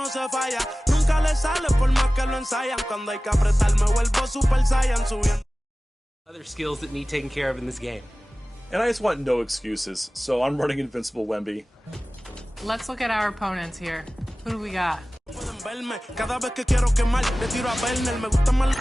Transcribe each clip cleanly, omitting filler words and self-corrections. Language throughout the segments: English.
no se falla. Nunca le sale por más que lo ensayan. Cuando hay que apretar me vuelvo Super Saiyan subiendo. Other skills that need taken care of in this game. And I just want no excuses, so I'm running Invincible Wemby. Let's look at our opponents here. Who do we got? Pueden verme cada vez que quiero quemar. Le tiro a Werner, me gusta más.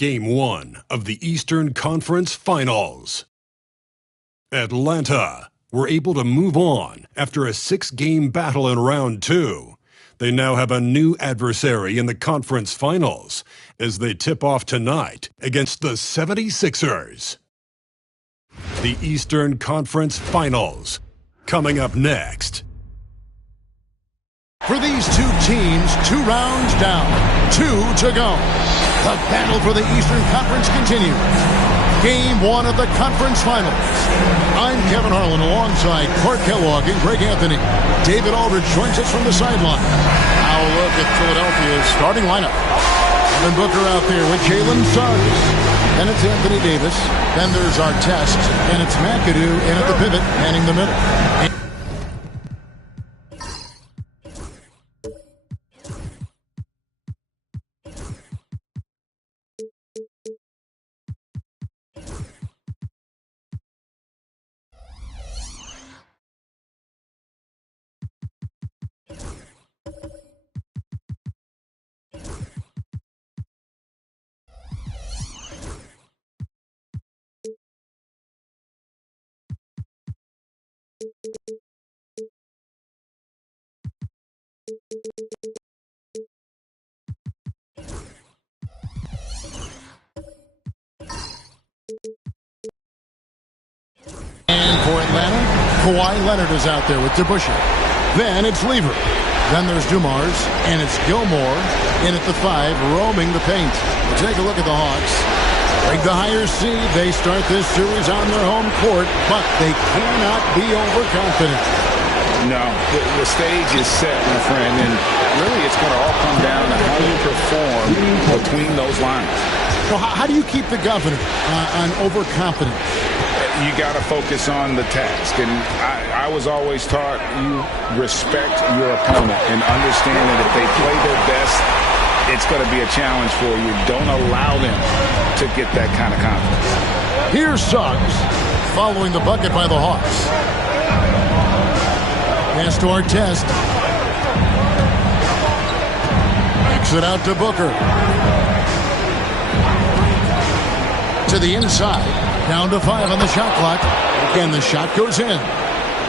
Game 1 of the Eastern Conference Finals. Atlanta were able to move on after a 6-game battle in round 2. They now have a new adversary in the conference finals as they tip off tonight against the 76ers. The Eastern Conference Finals coming up next. For these two teams, 2 rounds down, 2 to go. The battle for the Eastern Conference continues. Game 1 of the conference finals. I'm Kevin Harlan alongside Clark Kellogg and Greg Anthony. David Aldridge joins us from the sideline. Now a look at Philadelphia's starting lineup. Devin Booker out there with Jalen Suggs. Then it's Anthony Davis. Then there's Artest. And it's McAdoo in at the pivot, manning the middle. And for Atlanta, Kawhi Leonard is out there with DeBusschere. Then it's Lever. Then there's Dumars, and it's Gilmore in at the 5, roaming the paint. We'll take a look at the Hawks. Break the higher seed. They start this series on their home court, but they cannot be overconfident. No, the stage is set, my friend, and really it's going to all come down to how you perform between those lines. So how do you keep the governor on overconfidence? You got to focus on the task, and I was always taught you respect your opponent and understand that if they play their best, it's going to be a challenge for you. Don't allow them to get that kind of confidence. Here's Suggs following the bucket by the Hawks. Pass to Artest. Backs it out to Booker. To the inside. Down to 5 on the shot clock. Again, the shot goes in.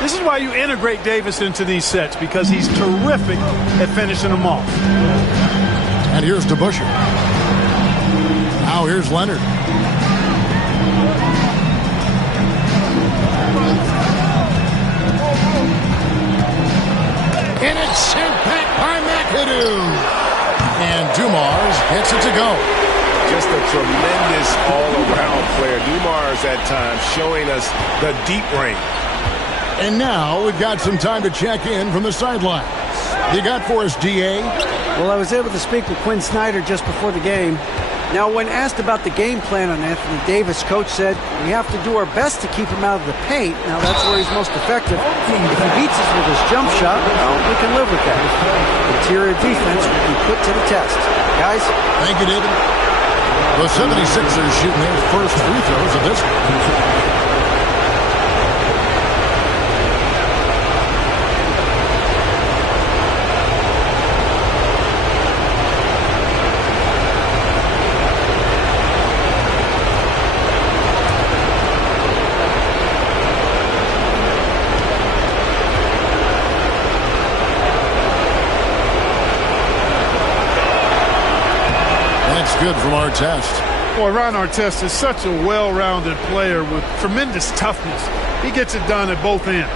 This is why you integrate Davis into these sets, because he's terrific at finishing them off. And here's DeBusschere. Now here's Leonard. And it's sent back by McAdoo. And Dumars gets it to go. Just a tremendous all-around player. Dumars at times showing us the deep range. And now we've got some time to check in from the sidelines. You got for us, D.A.? Well, I was able to speak with Quinn Snyder just before the game. Now, when asked about the game plan on Anthony Davis, Coach said, we have to do our best to keep him out of the paint. Now, that's where he's most effective. If he beats us with his jump shot, well, we can live with that. Interior defense will be put to the test. Guys? Thank you, David. The 76ers shooting their first free throws of this one. Good from Artest. Boy, Ron Artest is such a well-rounded player with tremendous toughness. He gets it done at both ends.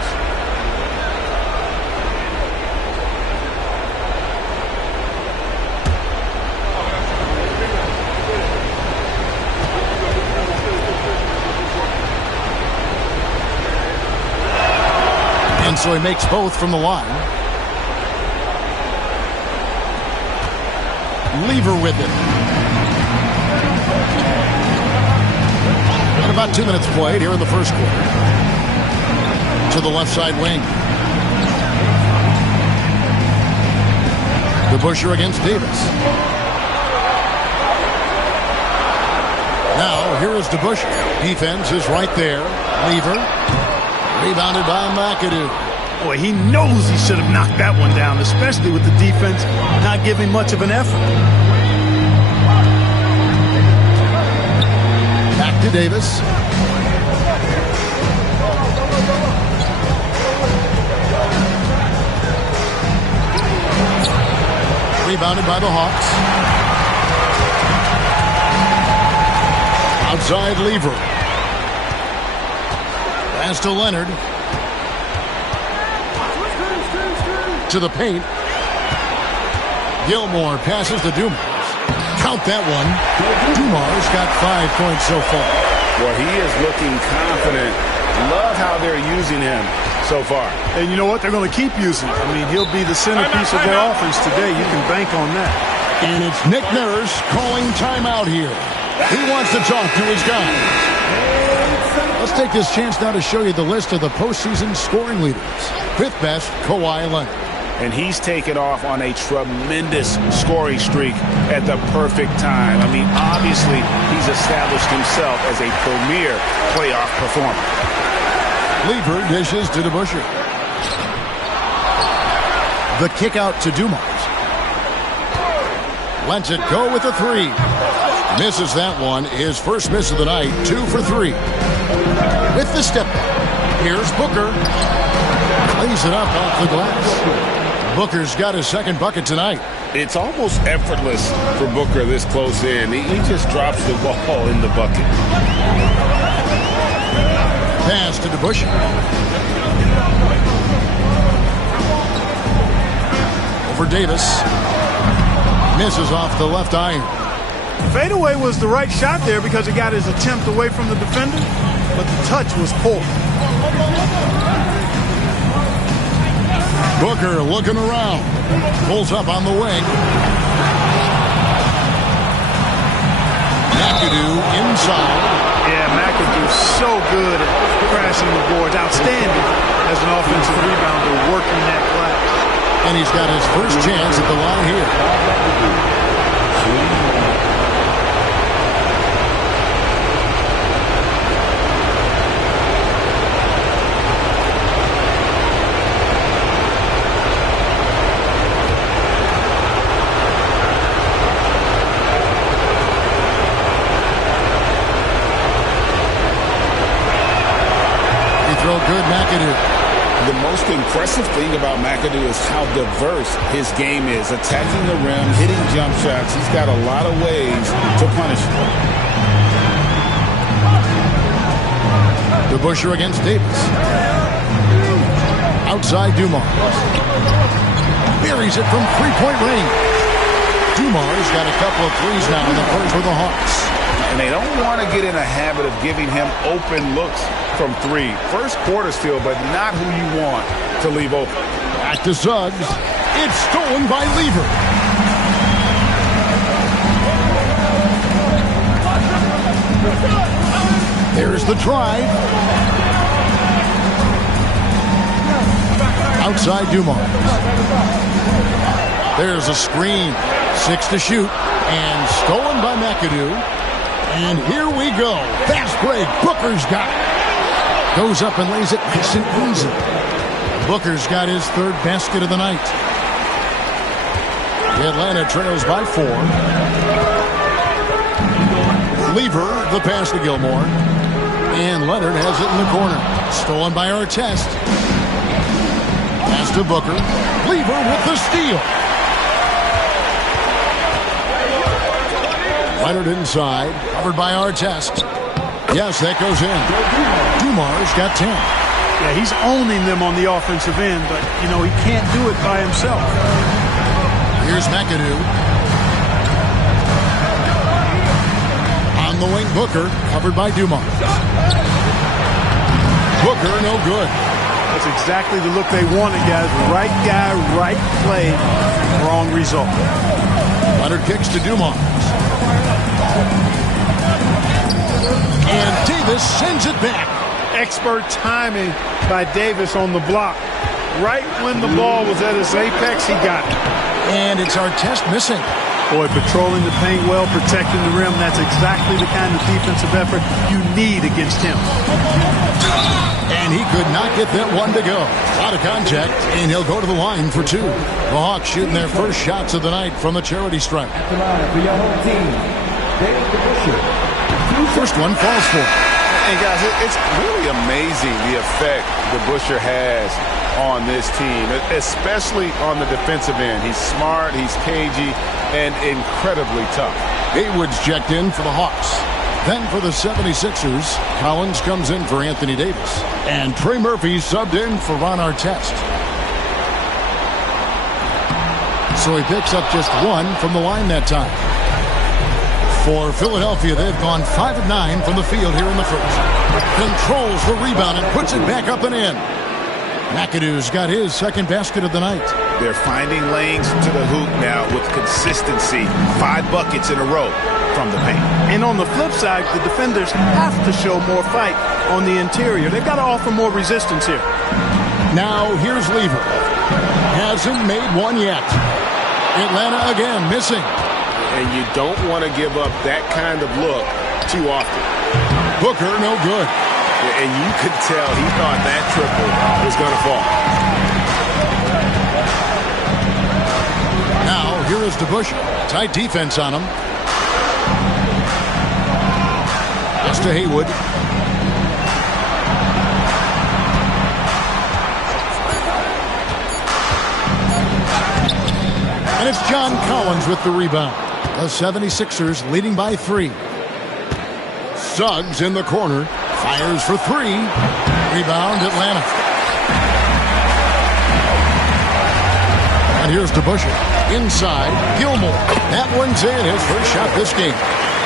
And so he makes both from the line. Lever with it. About 2 minutes played here in the first quarter. To the left side wing. DeBusschere against Davis. Now, here is DeBusschere. Defense is right there. Lever. Rebounded by McAdoo. Boy, he knows he should have knocked that one down, especially with the defense not giving much of an effort. to Davis. Rebounded by the Hawks. Outside Lever. Pass to Leonard. To the paint. Gilmore passes to Dumas. Count that one. Dumas got 5 points so far. Well, he is looking confident. Love how they're using him so far. And you know what? They're going to keep using him. I mean, he'll be the centerpiece of their offense today. You can bank on that. And it's Nick Nurse calling timeout here. He wants to talk to his guys. Let's take this chance now to show you the list of the postseason scoring leaders. Fifth best, Kawhi Leonard. And he's taken off on a tremendous scoring streak at the perfect time. I mean, obviously, he's established himself as a premier playoff performer. Lever dishes to DeBusschere. The kick out to Dumas. Lets it go with a three. Misses that one. His first miss of the night. 2 for 3. With the step back. Here's Booker. Lays it up off the glass. Booker's got his second bucket tonight. It's almost effortless for Booker this close in. He just drops the ball in the bucket. Pass to DeBusschere. Over Davis. Misses off the left iron. Fadeaway was the right shot there because he got his attempt away from the defender, but the touch was poor. Booker looking around. Pulls up on the wing. McAdoo inside. Yeah, McAdoo's so good at crashing the boards. Outstanding as an offensive rebounder working that glass. And he's got his first chance at the line here. Good McAdoo. The most impressive thing about McAdoo is how diverse his game is. Attacking the rim, hitting jump shots. He's got a lot of ways to punish him. DeBusschere against Davis. Outside Dumas. Buries it from three-point range. Dumas got a couple of threes now in the first for the Hawks. And they don't want to get in a habit of giving him open looks from three. First quarter still, but not who you want to leave open. Back to Suggs. It's stolen by Lever. There's the drive. Outside Dumas. There's a screen. 6 to shoot. And stolen by McAdoo. And here we go. Fast break. Booker's got it. Goes up and lays it nice and easy. Booker's got his third basket of the night. Atlanta trails by 4. Lever, the pass to Gilmore. And Leonard has it in the corner. Stolen by Artest. Pass to Booker. Lever with the steal. Leonard inside, covered by Artest. Yes, that goes in. Dumas got 10. Yeah, he's owning them on the offensive end, but, you know, he can't do it by himself. Here's McAdoo. On the wing, Booker, covered by Dumas. Booker, no good. That's exactly the look they wanted, guys. Right guy, right play, wrong result. Leonard kicks to Dumas. And Davis sends it back. Expert timing by Davis on the block. Right when the ball was at its apex, he got it. And it's Artest missing. Boy, patrolling the paint well, protecting the rim. That's exactly the kind of defensive effort you need against him. And he could not get that one to go. Out of contact, and he'll go to the line for 2. The Hawks shooting their first shots of the night from the charity stripe. At the line for your home team, David DeBusschere. First one falls for him. And guys, it's really amazing the effect DeBusschere has on this team, especially on the defensive end. He's smart, he's cagey, and incredibly tough. Haywood's checked in for the Hawks. Then for the 76ers, Collins comes in for Anthony Davis. And Trey Murphy subbed in for Ron Artest. So he picks up just one from the line that time. For Philadelphia, they've gone 5 of 9 from the field here in the first. Controls the rebound and puts it back up and in. McAdoo's got his second basket of the night. They're finding lanes to the hoop now with consistency. 5 buckets in a row from the paint. And on the flip side, the defenders have to show more fight on the interior. They've got to offer more resistance here. Now here's Lever. Hasn't made one yet. Atlanta again missing. And you don't want to give up that kind of look too often. Booker, no good. And you could tell he thought that triple was going to fall. Now, here is DeBusschere. Tight defense on him. Pass to Haywood. And it's John Collins with the rebound. The 76ers leading by 3. Suggs in the corner. Fires for 3. Rebound, Atlanta. And here's DeBusschere. Inside, Gilmore. That one's in. His first shot this game.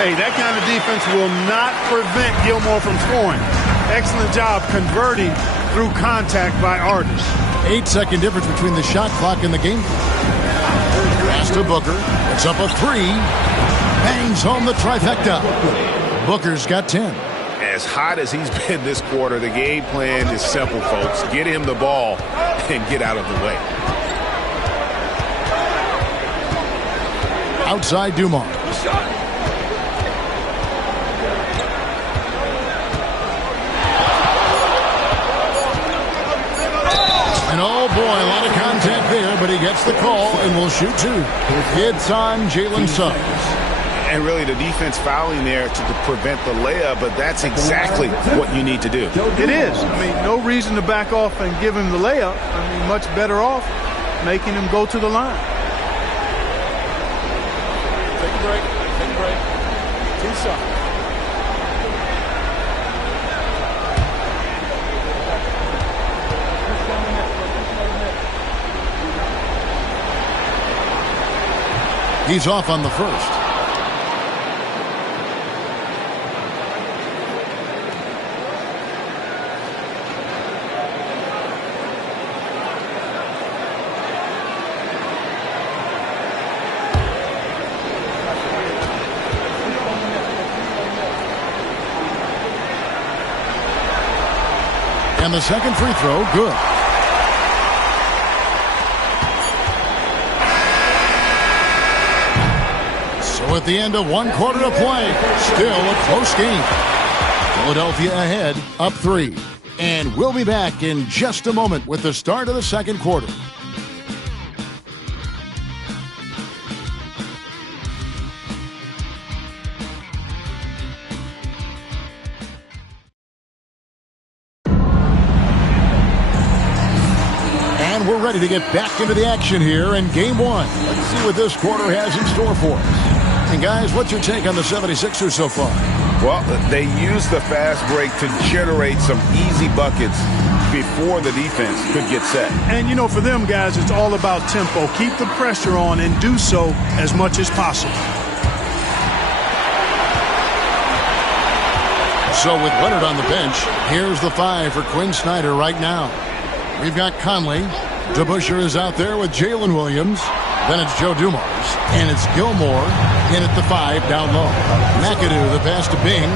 Hey, that kind of defense will not prevent Gilmore from scoring. Excellent job converting through contact by Artis. 8-second difference between the shot clock and the game. Pass to Booker. It's up a 3. Bangs home the trifecta. Booker's got 10. As hot as he's been this quarter, the game plan is simple, folks. Get him the ball and get out of the way. Outside Dumars. And oh boy, a lot of contact there, but he gets the call and will shoot 2. It's on Jalen Suggs. And really the defense fouling there to prevent the layup, but that's exactly what you need to do. It is. I mean, no reason to back off and give him the layup. I mean, much better off making him go to the line. Take a break. Take a break. 2 shots. He's off on the first. And the second free throw, good. So at the end of 1 quarter of play, still a close game. Philadelphia ahead, up 3. And we'll be back in just a moment with the start of the second quarter. We're ready to get back into the action here in Game 1. Let's see what this quarter has in store for us. And guys, what's your take on the 76ers so far? Well, they used the fast break to generate some easy buckets before the defense could get set. And, you know, for them guys, it's all about tempo. Keep the pressure on and do so as much as possible. So with Leonard on the bench, here's the 5 for Quinn Snyder right now. We've got Conley. DeBusschere is out there with Jalen Williams. Then it's Joe Dumars. And it's Gilmore in at the 5 down low. McAdoo, the pass to Bing.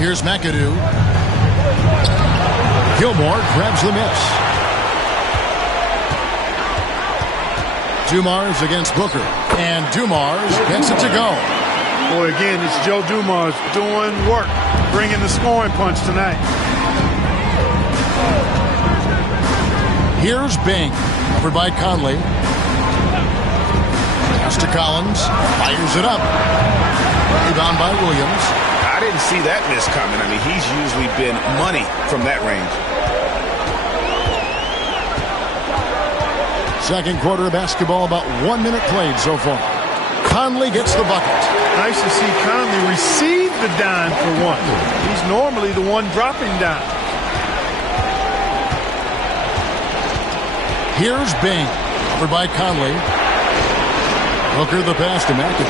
Here's McAdoo. Gilmore grabs the miss. Dumars against Booker. And Dumars gets it to go. Boy, again, it's Joe Dumars doing work, bringing the scoring punch tonight. Here's Bing, covered by Conley. Pass to Collins. Fires it up. Rebound by Williams. I didn't see that miss coming. I mean, he's usually been money from that range. Second quarter of basketball, about 1 minute played so far. Conley gets the bucket. Nice to see Conley receive the dime for one. He's normally the one dropping dime. Here's Bing. Over by Conley. Booker the pass to McAdoo.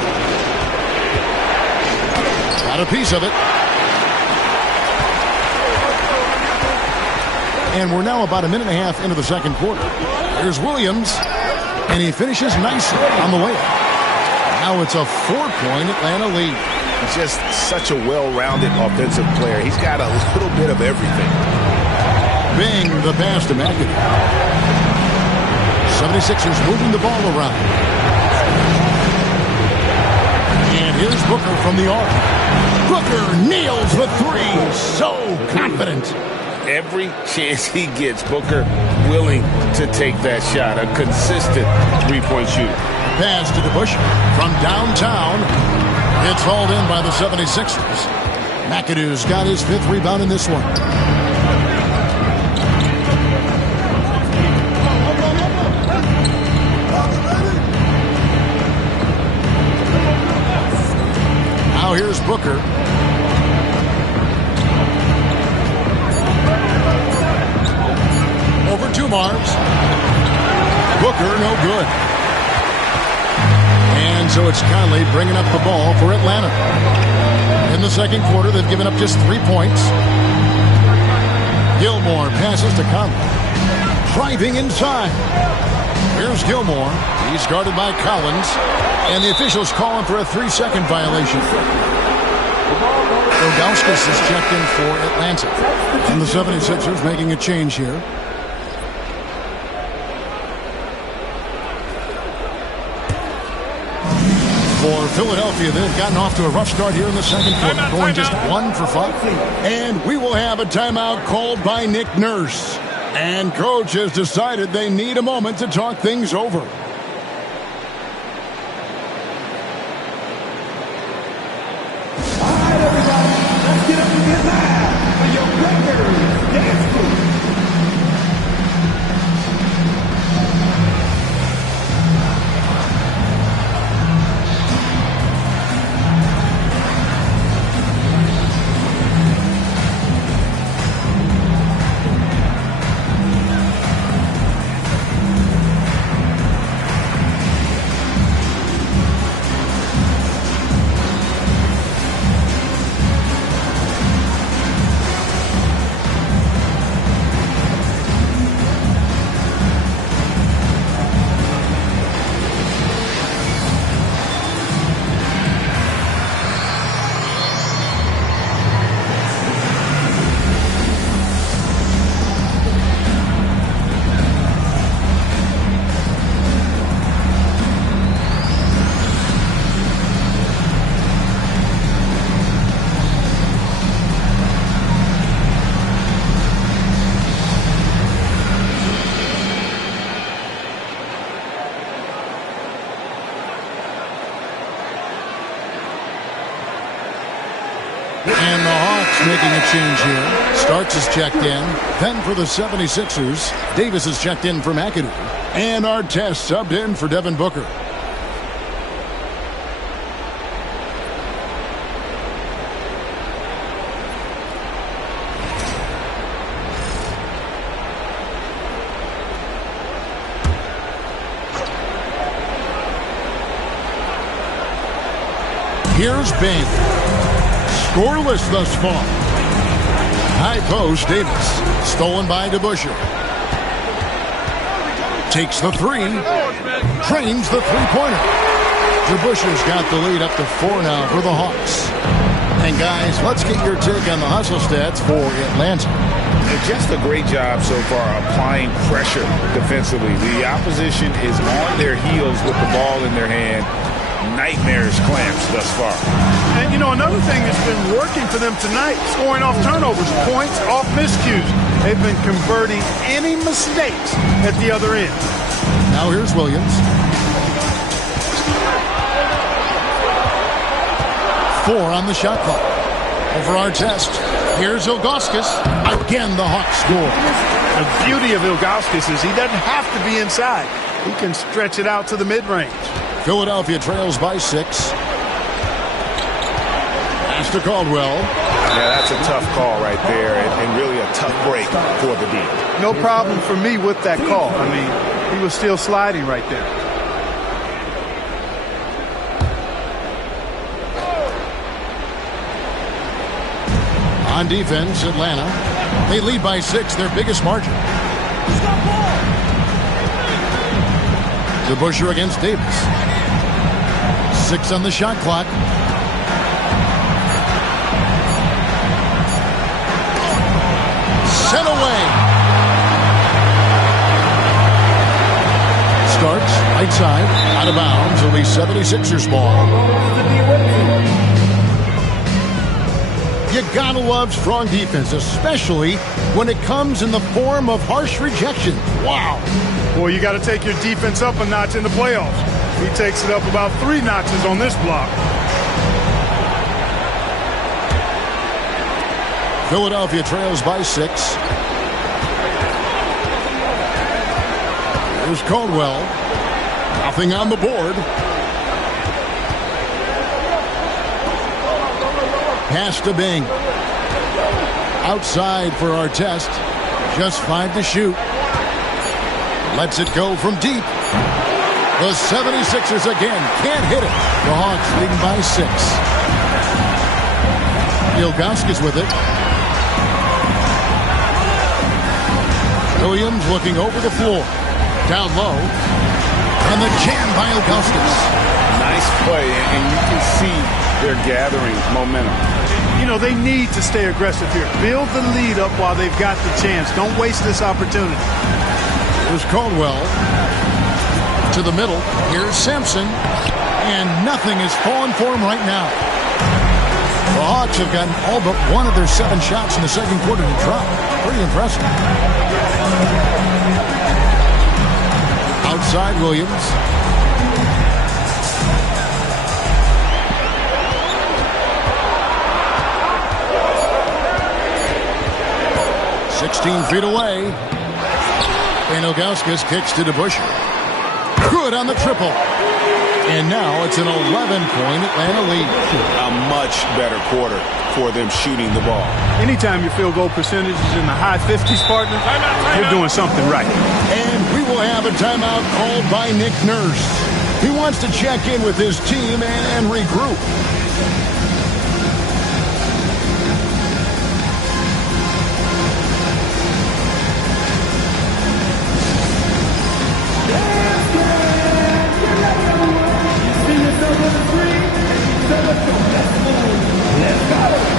Got a piece of it. And we're now about a minute and a half into the second quarter. Here's Williams. And he finishes nicely on the way. Now it's a 4-point Atlanta lead. He's just such a well-rounded offensive player. He's got a little bit of everything. Bing the pass to McAdoo. 76ers moving the ball around. And here's Booker from the arc. Booker nails the three. So confident. Every chance he gets, Booker willing to take that shot. A consistent three-point shooter. Pass to DeBusschere from downtown. It's hauled in by the 76ers. McAdoo's got his 5th rebound in this one. Now here's Booker. Over to Mars. Booker, no good. And so it's Conley bringing up the ball for Atlanta. In the second quarter, they've given up just 3 points. Gilmore passes to Conley. Driving inside. Here's Gilmore. He's guarded by Collins. And the officials calling for a 3-second violation. Ilgauskas is checked in for Atlanta. And the 76ers making a change here. For Philadelphia, they've gotten off to a rough start here in the second quarter, going just 1 for 5. And we will have a timeout called by Nick Nurse. And coach has decided they need a moment to talk things over. All right, everybody, let's get up and get live for your record dance group. And the Hawks making a change here. Starks is checked in. Then for the 76ers, Davis is checked in for McAdoo. And Artest subbed in for Devin Booker. Here's Bing. Scoreless thus far. High post, Davis. Stolen by DeBusschere. Takes the three. Trains the three-pointer. DeBusschere's got the lead up to 4 now for the Hawks. And guys, let's get your take on the hustle stats for Atlanta. Just a great job so far applying pressure defensively. The opposition is on their heels with the ball in their hand. Nightmares clamps thus far. And, you know, another thing that's been working for them tonight, scoring off turnovers, points off miscues. They've been converting any mistakes at the other end. Now here's Williams. 4 on the shot clock. Over our test, here's Ilgauskas. Again, the Hawks score. The beauty of Ilgauskas is he doesn't have to be inside. He can stretch it out to the mid-range. Philadelphia trails by 6. Pass to Caldwell. Yeah, that's a tough call right there, and really a tough break for the D. No problem for me with that call. I mean, he was still sliding right there. On defense, Atlanta. They lead by 6, their biggest margin. DeBusschere against Davis. 6 on the shot clock. Sent away. Starks, right side, out of bounds. It'll be 76ers ball. You gotta love strong defense, especially when it comes in the form of harsh rejection. Wow. Boy, you got to take your defense up a notch in the playoffs. He takes it up about 3 notches on this block. Philadelphia trails by 6. Here's Caldwell. Nothing on the board. Pass to Bing. Outside for our test. Just 5 to shoot. Lets it go from deep. The 76ers again can't hit it. The Hawks leading by 6. Ilgauskas with it. Williams looking over the floor. Down low. And the jam by Ilgauskas. Nice play, and you can see they're gathering momentum. You know, they need to stay aggressive here. Build the lead up while they've got the chance. Don't waste this opportunity. Here's Caldwell. To the middle. Here's Sampson. And nothing is falling for him right now. The Hawks have gotten all but one of their 7 shots in the second quarter to drop. Pretty impressive. Outside Williams. "16 feet away." And Ilgauskas kicks to DeBusschere. Good on the triple. And now it's an 11-point Atlanta lead. A much better quarter for them shooting the ball. Anytime your field goal percentage is in the high 50s, partner, you're doing something right. And we will have a timeout called by Nick Nurse. He wants to check in with his team and regroup. Let's go.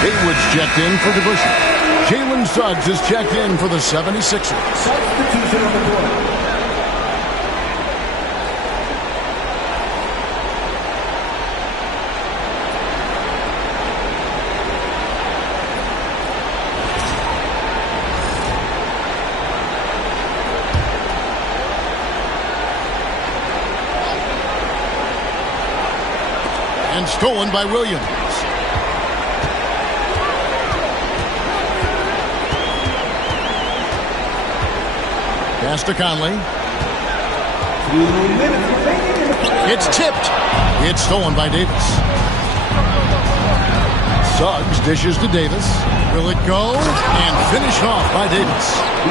Haywood's checked in for DeBusschere. Jalen Suggs is checked in for the 76ers. Substitution on the board. And stolen by Williams. Pass to Conley. 2 minutes remaining in the first. It's tipped. It's stolen by Davis. Suggs dishes to Davis. Will it go? And finished off by Davis.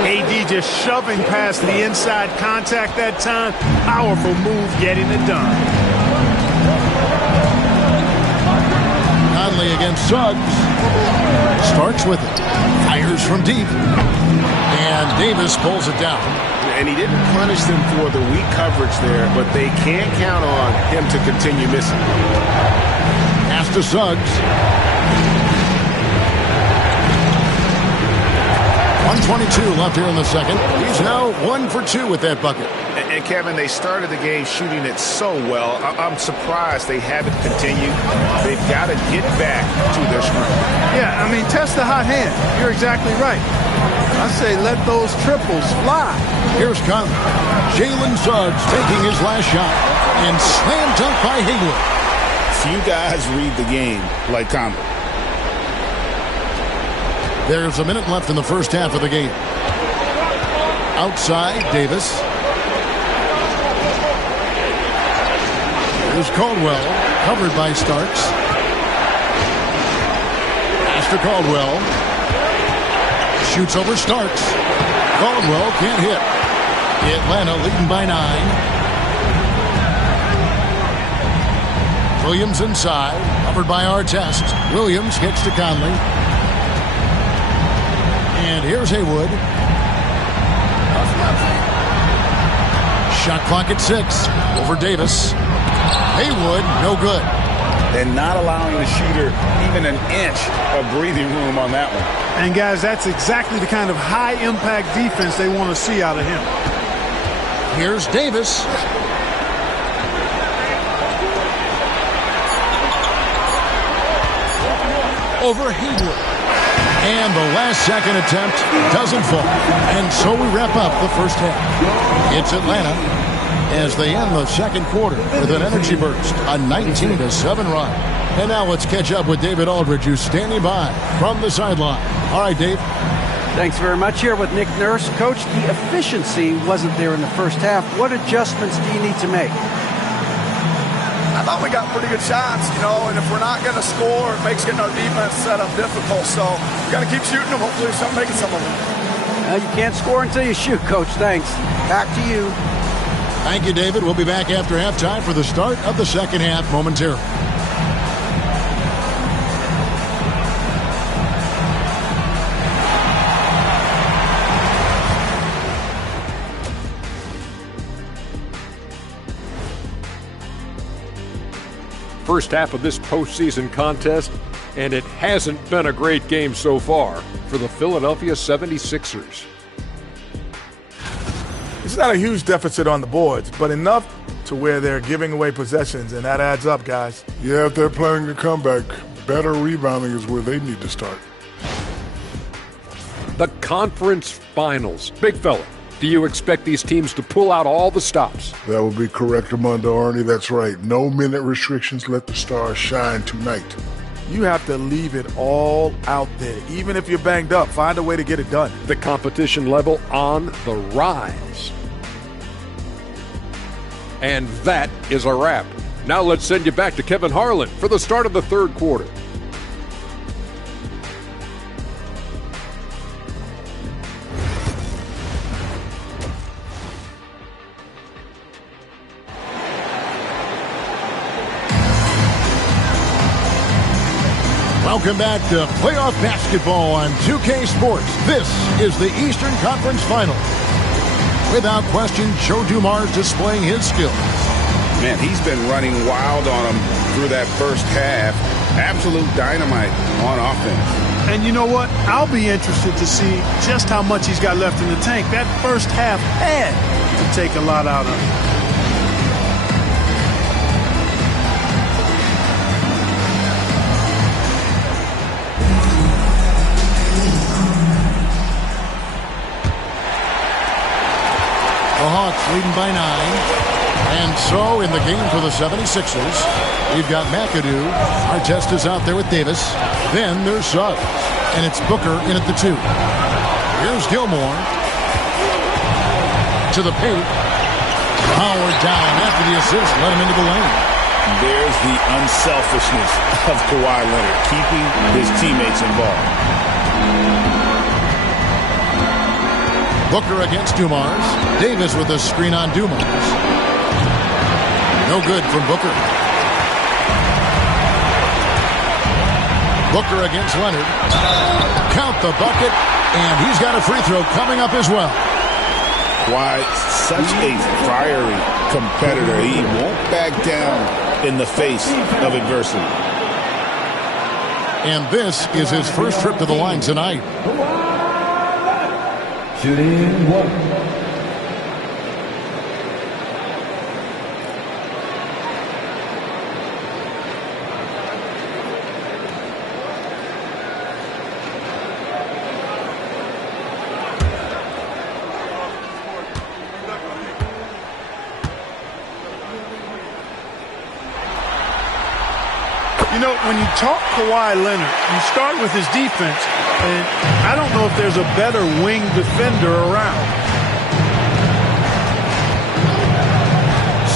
AD just shoving past the inside contact that time. Powerful move getting it done. Conley against Suggs. Starts with it. Fires from deep. And Davis pulls it down. And he didn't punish them for the weak coverage there, but they can't count on him to continue missing. Pass to Suggs. 1:22 left here in the second. He's now 1 for 2 with that bucket. And Kevin, they started the game shooting it so well. I'm surprised they haven't continued. They've got to get back to their strength. Yeah, I mean, test the hot hand. You're exactly right. I say let those triples fly. Here's Conley. Jalen Suggs taking his last shot and slam dunk by Haywood. Few guys read the game like Conley. There's a minute left in the first half of the game. Outside, Davis. Here's Caldwell, covered by Starks. Pass to Caldwell. Shoots over Starks. Caldwell can't hit. Atlanta leading by 9. Williams inside, covered by Artest. Williams hits to Conley. And here's Haywood. Shot clock at 6. Over Davis. Haywood, no good. And not allowing the shooter even an inch of breathing room on that one. And guys, that's exactly the kind of high-impact defense they want to see out of him. Here's Davis. Over Haywood. And the last second attempt doesn't fall. And so we wrap up the first half. It's Atlanta as they end the second quarter with an energy burst, a 19-7 run. And now let's catch up with David Aldridge, who's standing by from the sideline. All right, Dave. Thanks very much. Here with Nick Nurse. Coach, the efficiency wasn't there in the first half. What adjustments do you need to make? I thought we got pretty good shots, and if we're not going to score, it makes getting our defense set up difficult. So we got to keep shooting them. Hopefully start making some of them. Well, you can't score until you shoot, Coach. Thanks. Back to you. Thank you, David. We'll be back after halftime for the start of the second half momentarily. First half of this postseason contest, and it hasn't been a great game so far for the Philadelphia 76ers. It's not a huge deficit on the boards, but enough to where they're giving away possessions, and that adds up, guys. Yeah, if they're planning a comeback, better rebounding is where they need to start. The conference finals. Big fella, do you expect these teams to pull out all the stops? That would be correct, Armando Arnie. That's right. No minute restrictions. Let the stars shine tonight. You have to leave it all out there. Even if you're banged up, find a way to get it done. The competition level on the rise. And that is a wrap. Now let's send you back to Kevin Harlan for the start of the third quarter. Welcome back to playoff basketball on 2K Sports. This is the Eastern Conference Finals. Without question, Joe Dumars displaying his skills. Man, he's been running wild on him through that first half. Absolute dynamite on offense. And you know what? I'll be interested to see just how much he's got left in the tank. That first half had to take a lot out of him. The Hawks leading by 9. And so in the game for the 76ers, we've got McAdoo. Artest is out there with Davis. Then there's Suggs. And it's Booker in at the 2. Here's Gilmore. To the paint. Howard down after the assist. Let him into the lane. There's the unselfishness of Kawhi Leonard, keeping his teammates involved. Booker against Dumars. Davis with a screen on Dumars. No good from Booker. Booker against Leonard. Count the bucket, and he's got a free throw coming up as well. Kawhi, such a fiery competitor. He won't back down in the face of adversity. And this is his first trip to the line tonight. Shooting one. You know, when you talk Kawhi Leonard, you start with his defense, and I don't know if there's a better wing defender around.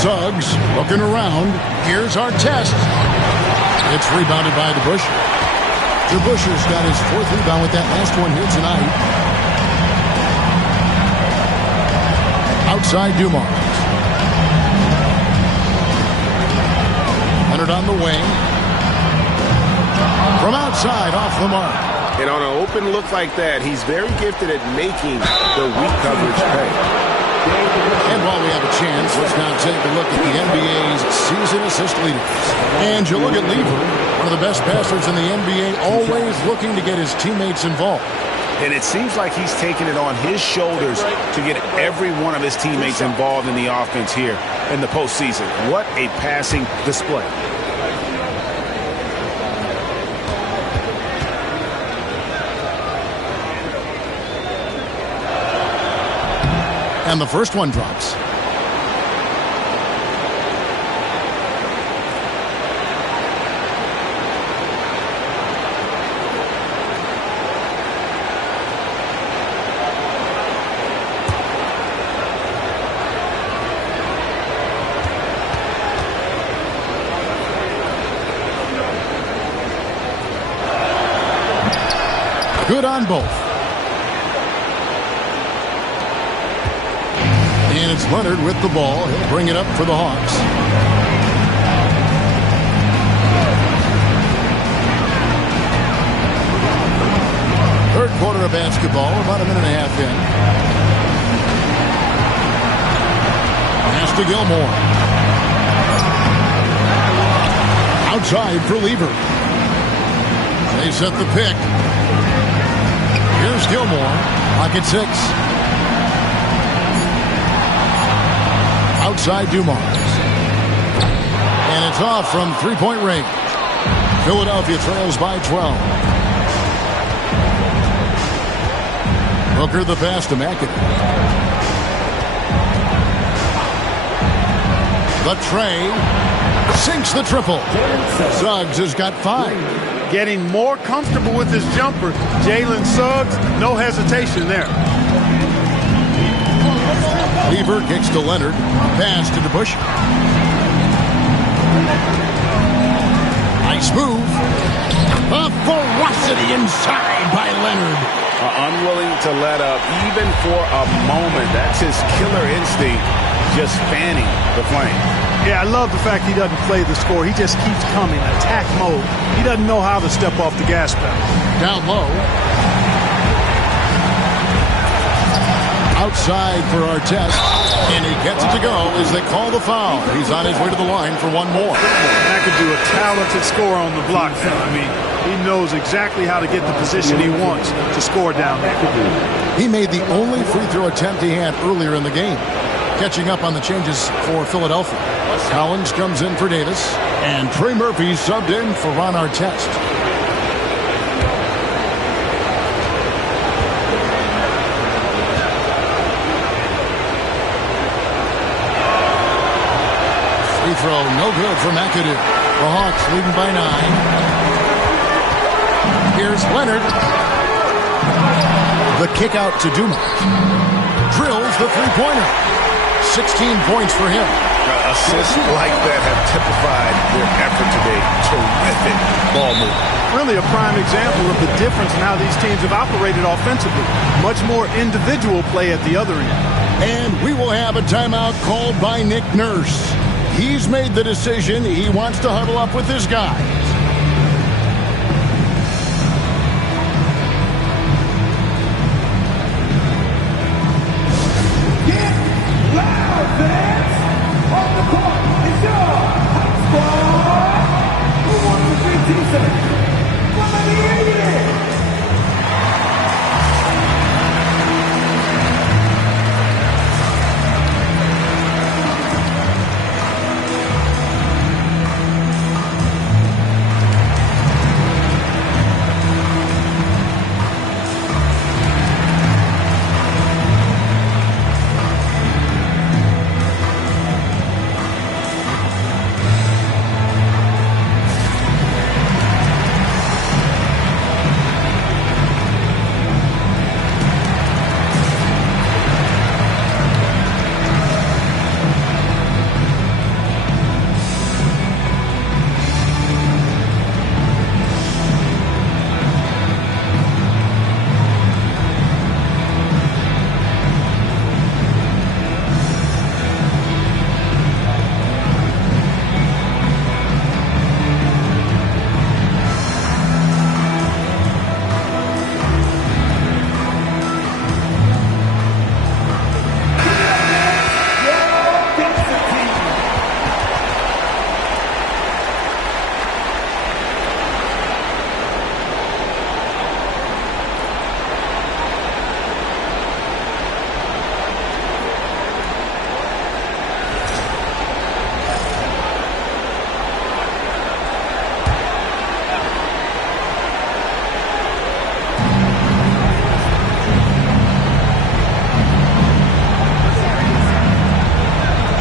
Suggs looking around. Here's our test. It's rebounded by the Busher. The Busher's got his fourth rebound with that last one here tonight. Outside Dumars. Leonard on the wing. From outside, off the mark. And on an open look like that, he's very gifted at making the weak coverage pay. And while we have a chance, let's now take a look at the NBA's season assist leaders. And you look at Lever, one of the best passers in the NBA, always looking to get his teammates involved. And it seems like he's taking it on his shoulders to get every one of his teammates involved in the offense here in the postseason. What a passing display. And the first one drops. Good on both. And it's Leonard with the ball. He'll bring it up for the Hawks. Third quarter of basketball, about a minute and a half in. Pass to Gilmore. Outside for Lever. They set the pick. Here's Gilmore. Pocket six. Outside Dumars. And it's off from three-point range. Philadelphia trails by 12. Booker the pass to McAdoo. The tray. Sinks the triple. Suggs has got 5. Getting more comfortable with his jumper. Jalen Suggs, no hesitation there. Lever kicks to Leonard. Pass to the Bush. Nice move. A ferocity inside by Leonard. Unwilling to let up even for a moment. That's his killer instinct, just fanning the flame. Yeah, I love the fact he doesn't play the score. He just keeps coming, attack mode. He doesn't know how to step off the gas pedal. Down low. Outside for our test. And he gets it to go as they call the foul. He's on his way to the line for one more. McAdoo, a talented scorer on the block now. I mean, he knows exactly how to get the position he wants to score down there. He made the only free throw attempt he had earlier in the game. Catching up on the changes for Philadelphia. Collins comes in for Davis. And Trey Murphy subbed in for Ron Artest. Free throw, no good for McAdoo. The Hawks leading by 9. Here's Leonard. The kick out to Dumars. Drills the three-pointer. 16 points for him. Assists like that have typified their effort today. Terrific ball movement. Really a prime example of the difference in how these teams have operated offensively. Much more individual play at the other end. And we will have a timeout called by Nick Nurse. He's made the decision. He wants to huddle up with his guys. Get loud, fans! On the court is your hot squad! Who wants the big t-shirt? Let me hear you!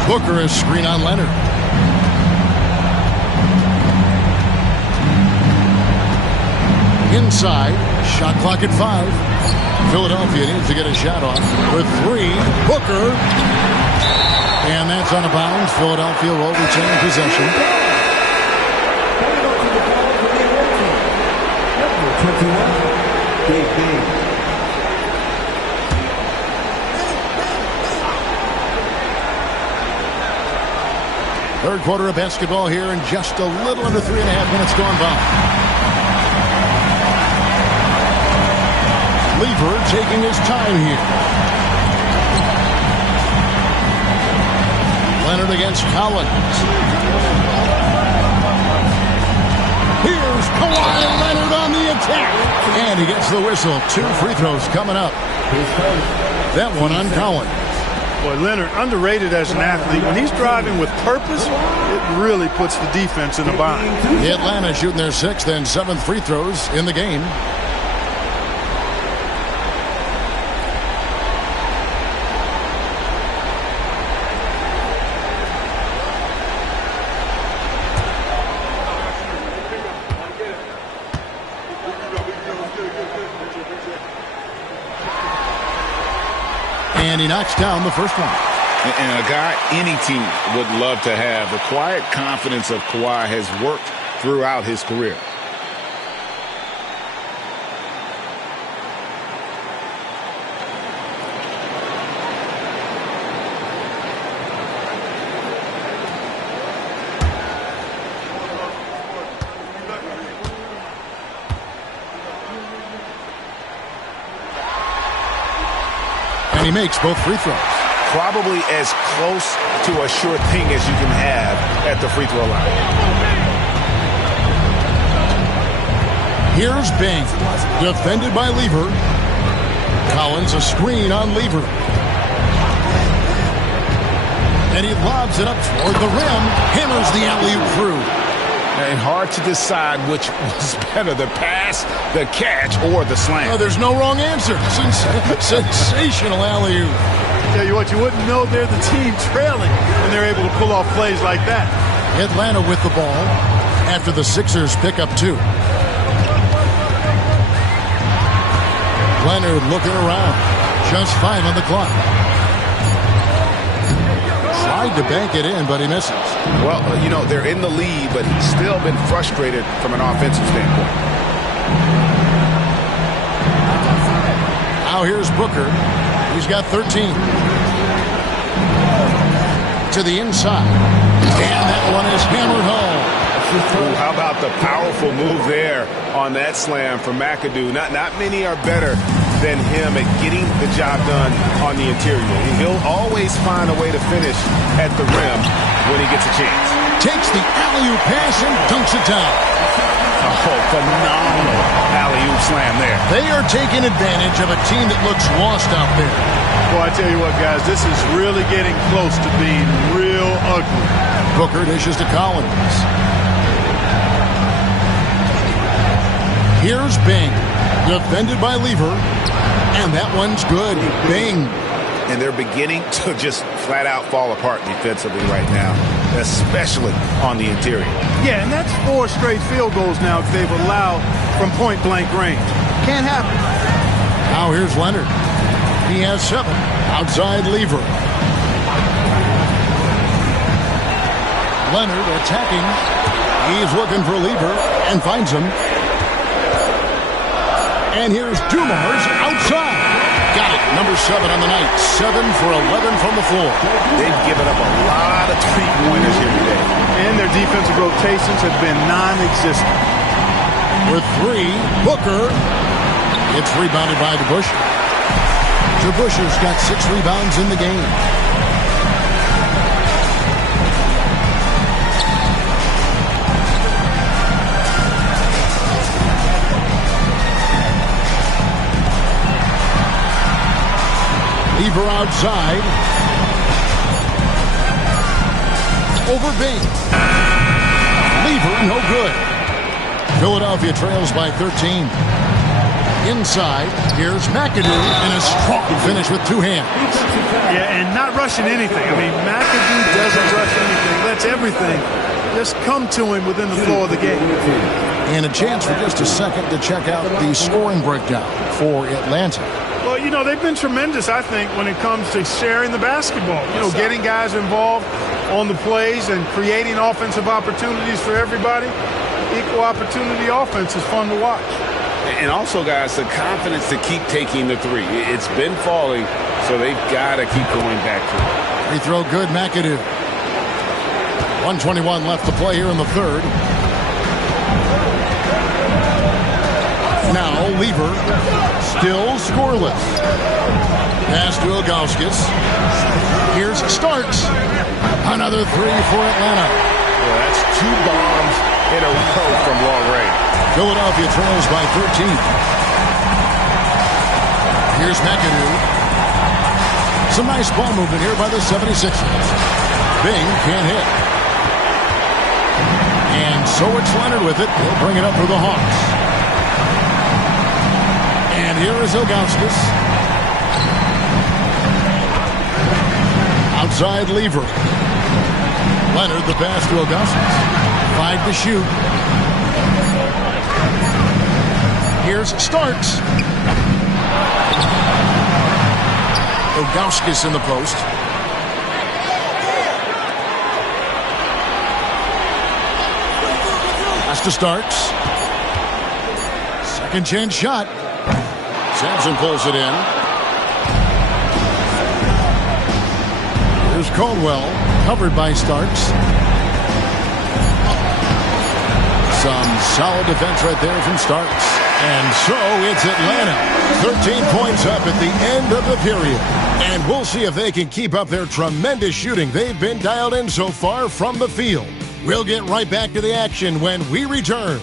Booker is screen on Leonard. Inside, shot clock at 5. Philadelphia needs to get a shot on with 3. Booker. And that's out of bounds. Philadelphia will retain possession. Number 21, Dave. Third quarter of basketball here, and just a little under 3.5 minutes gone by. Lever taking his time here. Leonard against Collins. Here's Kawhi Leonard on the attack. And he gets the whistle. 2 free throws coming up. That one on Collins. Boy, Leonard, underrated as an athlete. When he's driving with purpose, it really puts the defense in a bind. Atlanta shooting their 6th and 7th free throws in the game. And he knocks down the first one. And a guy any team would love to have. The quiet confidence of Kawhi has worked throughout his career. And he makes both free throws. Probably as close to a sure thing as you can have at the free throw line. Here's Bing, defended by Lever. Collins a screen on Lever. And he lobs it up toward the rim, hammers the alley-oop through. And hard to decide which was better, the pass, the catch, or the slam. Oh, there's no wrong answer. Sensational alley-oop. Tell you what, you wouldn't know they're the team trailing when they're able to pull off plays like that. Atlanta with the ball after the Sixers pick up 2. Leonard looking around. Just 5 on the clock. tried to bank it in, but he misses. Well, you know, they're in the lead, but he's still been frustrated from an offensive standpoint. Now here's Booker. He's got 13. To the inside. And that one is hammered home. Ooh, how about the powerful move there on that slam from McAdoo? Not many are better than him at getting the job done on the interior. He'll always find a way to finish at the rim when he gets a chance. Takes the alley-oop pass and dunks it down. Oh, phenomenal alley-oop slam there. They are taking advantage of a team that looks lost out there. Well, I tell you what, guys, this is really getting close to being real ugly. Booker dishes to Collins. Here's Bing, defended by Lever, and that one's good. Bing. And they're beginning to just flat out fall apart defensively right now, especially on the interior. Yeah, and that's 4 straight field goals now they've allowed from point-blank range. Can't happen. Now here's Leonard. He has 7. Outside Lever. Leonard attacking. He's looking for Lever and finds him. And here's Dumars outside. Got it. Number 7 on the night. 7 for 11 from the floor. They've given up a lot of three-pointers here today. And their defensive rotations have been non-existent. With 3, Booker. It's rebounded by DeBusch. DeBuscher's got 6 rebounds in the game. Lever outside. Over Bing. Lever, no good. Philadelphia trails by 13. Inside, here's McAdoo, and a strong finish with 2 hands. Yeah, and not rushing anything. I mean, McAdoo doesn't rush anything. Lets everything just come to him within the flow of the game. And a chance for just a second to check out the scoring breakdown for Atlanta. Well, you know, they've been tremendous, I think, when it comes to sharing the basketball. You know, getting guys involved on the plays and creating offensive opportunities for everybody. Equal opportunity offense is fun to watch. And also, guys, the confidence to keep taking the 3. It's been falling, so they've got to keep going back to it. Free throw good, McAdoo. 1:21 left to play here in the third. Now, Lever, still scoreless. Pass to Ilgauskas. Here's Starks. Another 3 for Atlanta. Well, that's 2 bombs in a row from long range. Philadelphia trails by 13. Here's McAdoo. Some nice ball movement here by the 76ers. Bing can't hit. And so it's Leonard with it. He'll bring it up for the Hawks. And here is Ilgauskas. Outside Lever. Leonard, the pass to Ilgauskas. 5 to shoot. Here's Starks. Ilgauskas in the post. Pass to Starks. Second chance shot. Sampson pulls it in. Here's Caldwell, covered by Starks. Some solid defense right there from Starks. And so it's Atlanta. 13 points up at the end of the period. And we'll see if they can keep up their tremendous shooting they've been dialed in so far from the field. We'll get right back to the action when we return.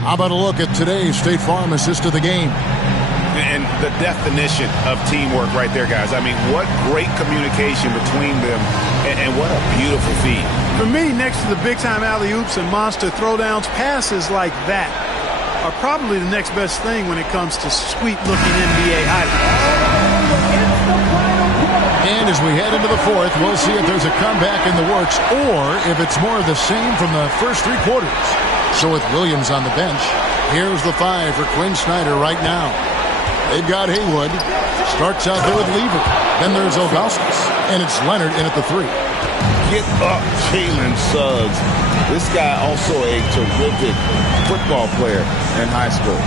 How about a look at today's State Farm assist of the game? And the definition of teamwork right there, guys. I mean, what great communication between them, and what a beautiful feed. For me, next to the big-time alley-oops and monster throwdowns, passes like that are probably the next best thing when it comes to sweet-looking NBA highlights. And as we head into the fourth, we'll see if there's a comeback in the works or if it's more of the same from the first three quarters. So with Williams on the bench, here's the 5 for Quinn Snyder right now. They've got Haywood. Starts out there with Lever. Then there's Ogauskas. And it's Leonard in at the 3. Get up, Jalen Suggs. This guy also a terrific football player in high school.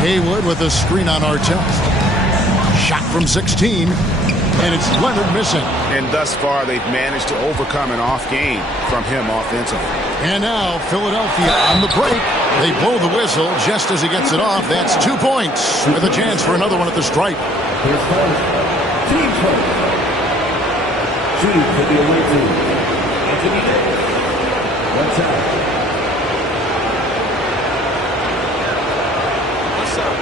Haywood with a screen on Artest. Shot from 16. And it's Leonard missing. And thus far, they've managed to overcome an off game from him offensively. And now Philadelphia on the break. They blow the whistle just as he gets it off. That's 2 points with a chance for another one at the stripe. Here's first. Team first. Shooting for the away team. Anthony Davis. One time. What's up?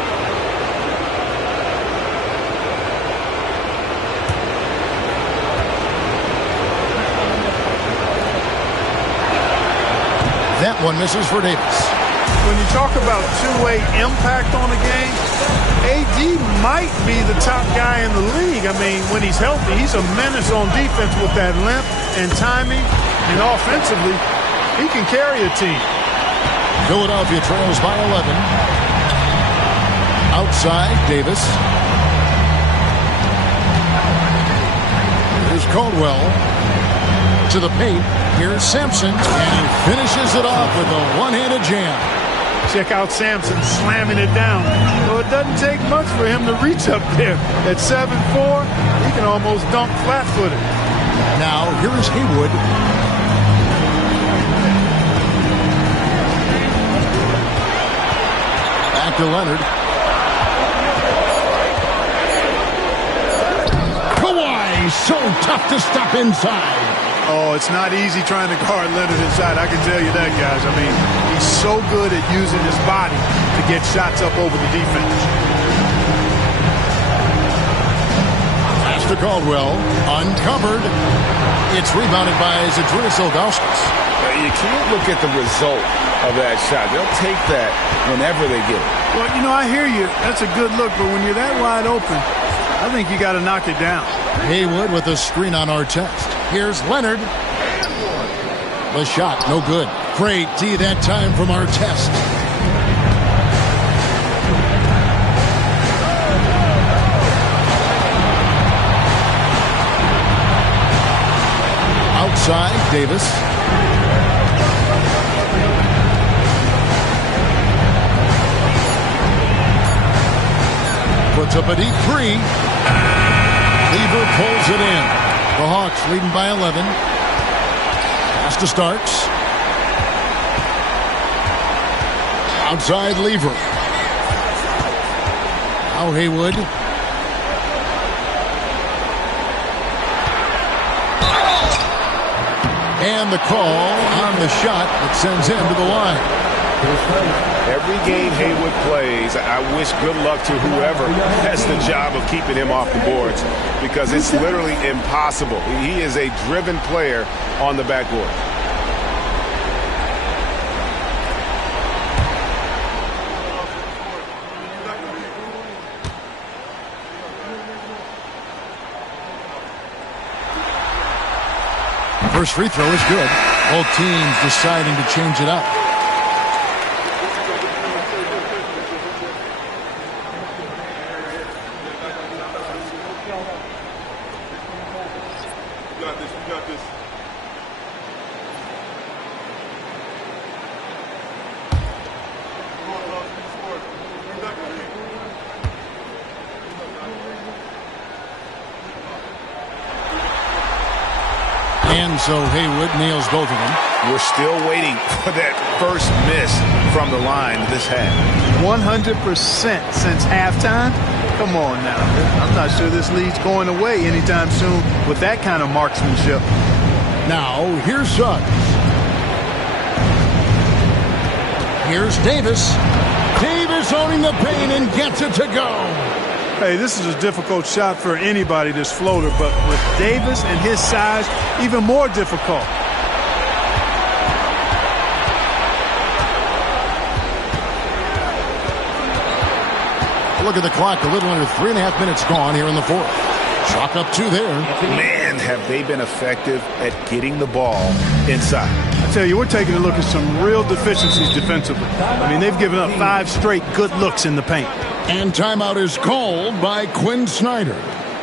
That one misses for Davis. When you talk about two-way impact on the game, AD might be the top guy in the league. I mean, when he's healthy, he's a menace on defense with that length and timing. And offensively, he can carry a team. Philadelphia trails by 11. Outside, Davis. Here's Caldwell. To the paint. Here's Sampson. And he finishes it off with a one-handed jam. Check out Sampson slamming it down. Well, it doesn't take much for him to reach up there. At 7'4", he can almost dunk flat-footed. Now, here is Haywood. Back to Leonard. Kawhi, so tough to stop inside. Oh, it's not easy trying to guard Leonard inside. I can tell you that, guys. I mean, he's so good at using his body to get shots up over the defense. Pass to Caldwell. Uncovered. It's rebounded by Zydrunas Ilgauskas. You can't look at the result of that shot. They'll take that whenever they get it. Well, you know, I hear you. That's a good look, but when you're that wide open, I think you got to knock it down. Haywood with a screen on Artest. Here's Leonard. The shot, no good. Great D that time from Artest. Outside, Davis. Puts up a deep 3. Lever pulls it in. The Hawks leading by 11. Pass to Starks. Outside Lever. Now Haywood. And the call on the shot that sends him to the line. Every game Haywood plays, I wish good luck to whoever has the job of keeping him off the boards, because it's literally impossible. He is a driven player on the backboard. First free throw is good. Both teams deciding to change it up. And so Haywood nails both of them. We're still waiting for that first miss from the line this half. 100% since halftime? Come on now. I'm not sure this lead's going away anytime soon with that kind of marksmanship. Now, here's Suggs. Here's Davis. Davis owning the paint and gets it to go. Hey, this is a difficult shot for anybody, this floater, but with Davis and his size, even more difficult. Look at the clock, a little under 3.5 minutes gone here in the fourth. Chalk up 2 there. Man, have they been effective at getting the ball inside. I tell you, we're taking a look at some real deficiencies defensively. I mean, they've given up 5 straight good looks in the paint. And timeout is called by Quinn Snyder.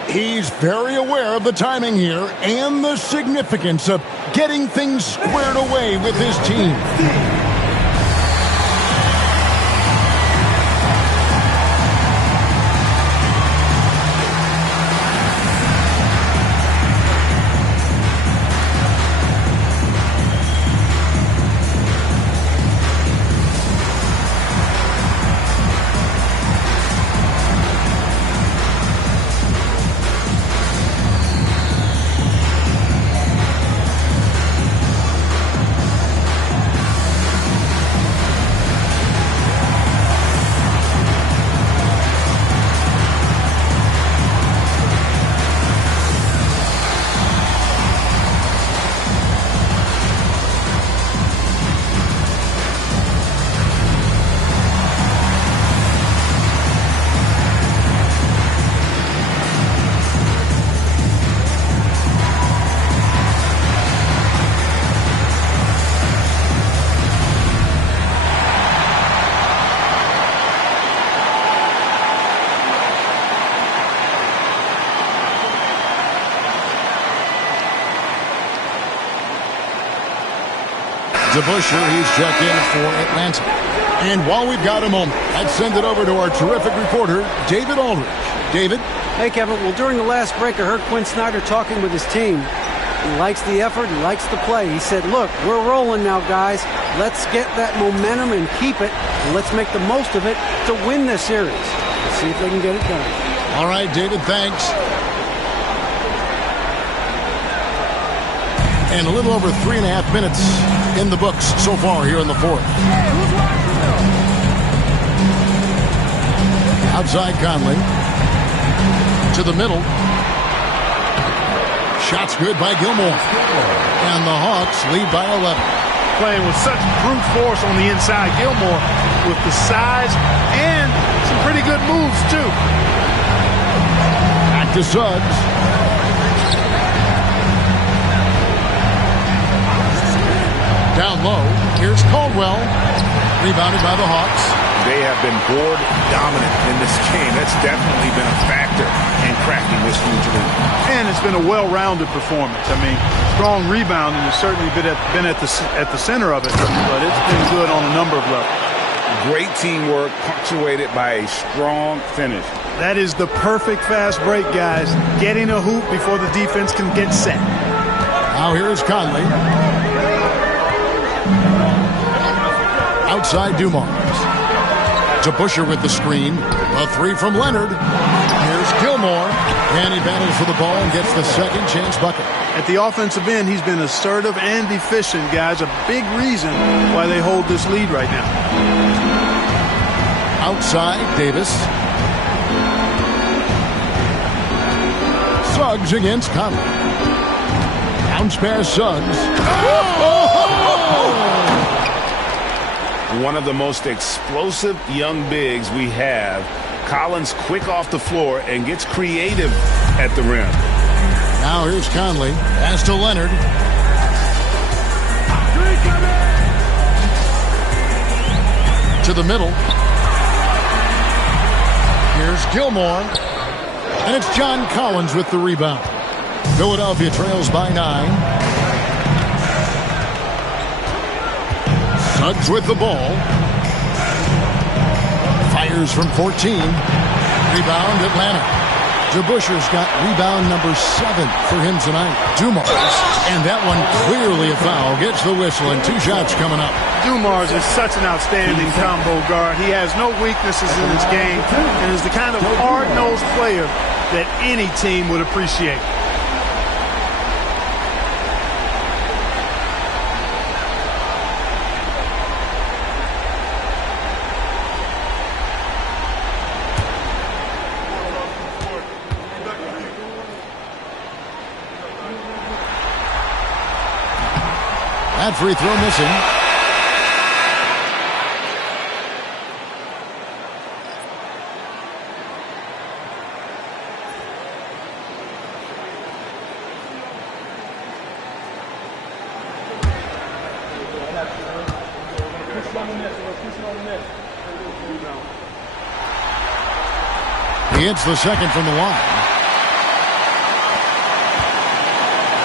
He's very aware of the timing here and the significance of getting things squared away with his team. DeBuscher, he's checked in for Atlanta. And while we've got a moment, let's send it over to our terrific reporter, David Aldridge. David? Hey, Kevin. Well, during the last break, I heard Quinn Snyder talking with his team. He likes the effort. He likes the play. He said, look, we're rolling now, guys. Let's get that momentum and keep it. And let's make the most of it to win this series. Let's see if they can get it done. All right, David, thanks. And a little over 3.5 minutes in the books so far here in the fourth. Outside Conley. To the middle. Shots good by Gilmore. And the Hawks lead by 11. Playing with such brute force on the inside. Gilmore with the size and some pretty good moves, too. Back to Suggs. Down low. Here's Caldwell. Rebounded by the Hawks. They have been board dominant in this game. That's definitely been a factor in cracking this huge lead. And it's been a well-rounded performance. I mean, strong rebounding has certainly been at the center of it, but it's been good on a number of levels. Great teamwork punctuated by a strong finish. That is the perfect fast break, guys. Getting a hoop before the defense can get set. Now here's Conley. Outside Dumars. DeBuscher with the screen. A 3 from Leonard. Here's Gilmore. And he battles for the ball and gets the second chance bucket. At the offensive end, he's been assertive and efficient, guys. A big reason why they hold this lead right now. Outside, Davis. Suggs against Conley. Bounce pass, Suggs. One of the most explosive young bigs we have. Collins quick off the floor and gets creative at the rim. Now here's Conley. Pass to Leonard. To the middle. Here's Gilmore. And it's John Collins with the rebound. Philadelphia trails by 9. Suggs with the ball. Fires from 14. Rebound Atlanta. DeBuscher's got rebound number 7 for him tonight. Dumars. And that one clearly a foul. Gets the whistle and 2 shots coming up. Dumars is such an outstanding combo guard. He has no weaknesses in his game and is the kind of hard-nosed player that any team would appreciate. That free throw missing. He hits the second from the line.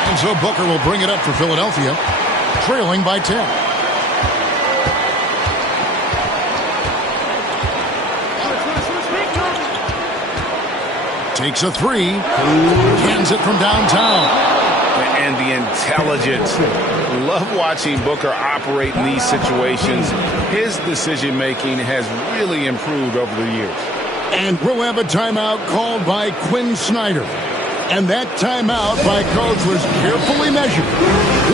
And so Booker will bring it up for Philadelphia, trailing by 10. Takes a three, cans it from downtown. And the intelligence. Love watching Booker operate in these situations. His decision-making has really improved over the years. And we'll have a timeout called by Quinn Snyder. And that timeout by Coach was carefully measured,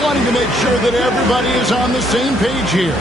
wanting to make sure that everybody is on the same page here.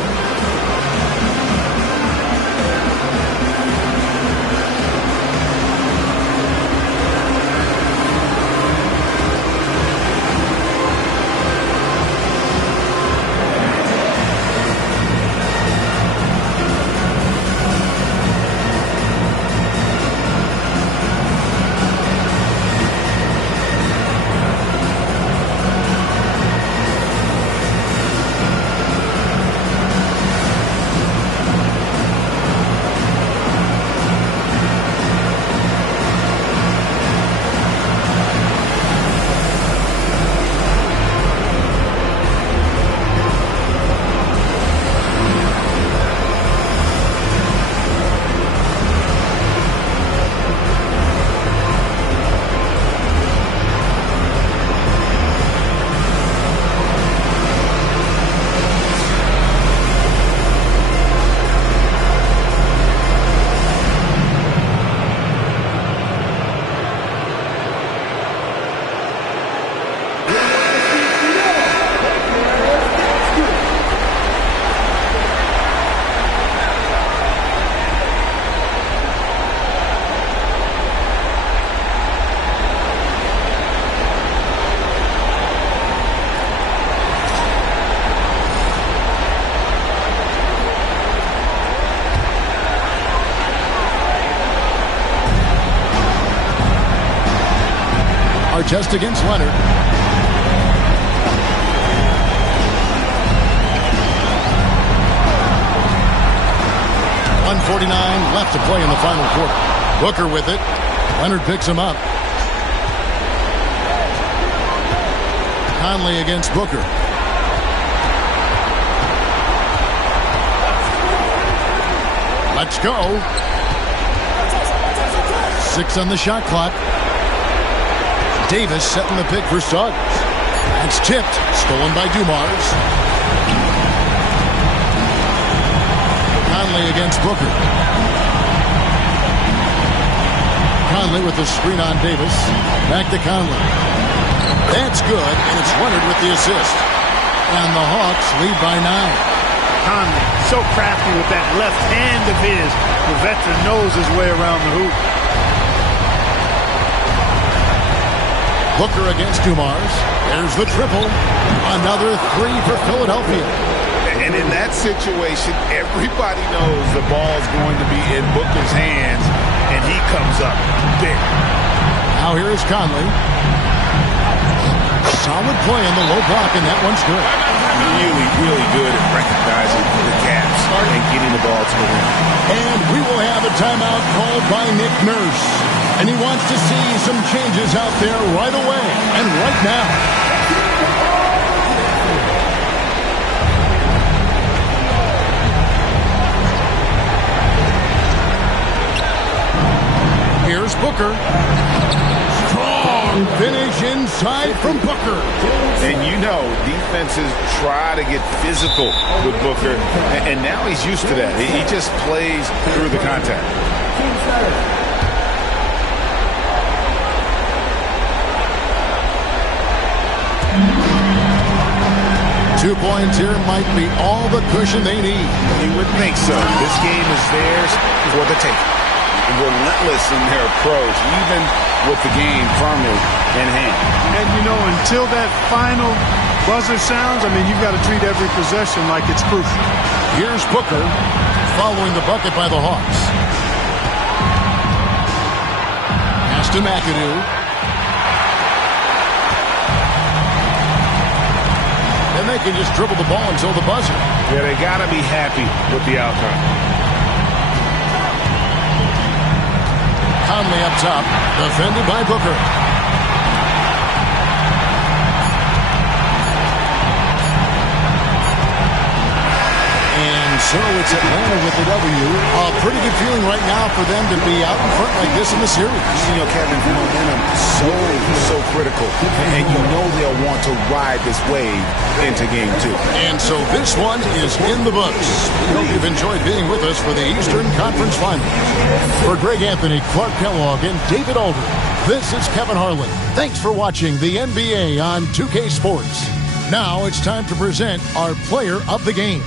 Just against Leonard. 1:49 left to play in the final quarter. Booker with it. Leonard picks him up. Conley against Booker. Let's go. 6 on the shot clock. Davis setting the pick for Suggs. It's tipped. Stolen by Dumars. Conley against Booker. Conley with the screen on Davis. Back to Conley. That's good, and it's Leonard with the assist. And the Hawks lead by 9. Conley, so crafty with that left hand of his. The veteran knows his way around the hoop. Booker against Dumars. There's the triple. Another 3 for Philadelphia. And in that situation, everybody knows the ball's going to be in Booker's hands, and he comes up big. Now here is Conley. Solid play on the low block, and that one's good. Really, really good at recognizing the gaps and getting the ball to the rim. And we will have a timeout called by Nick Nurse. And he wants to see some changes out there right away and right now. Here's Booker. Strong finish inside from Booker. And you know, defenses try to get physical with Booker, and now he's used to that. He just plays through the contact. 2 points here might be all the cushion they need. You would think so. This game is theirs for the taking. Relentless in their approach, even with the game firmly in hand. And, you know, until that final buzzer sounds, I mean, you've got to treat every possession like it's crucial. Here's Booker following the bucket by the Hawks. Pass to McAdoo. And they can just dribble the ball until the buzzer. Yeah, they got to be happy with the outcome. Conley up top, defended by Booker. And so it's Atlanta with the W. A pretty good feeling right now for them to be out in front like this in the series. You know, Kevin, momentum so critical. And you know they'll want to ride this wave into game 2. And so this one is in the books. We hope you've enjoyed being with us for the Eastern Conference Finals. For Greg Anthony, Clark Kellogg, and David Aldridge, this is Kevin Harlan. Thanks for watching the NBA on 2K Sports. Now it's time to present our player of the game.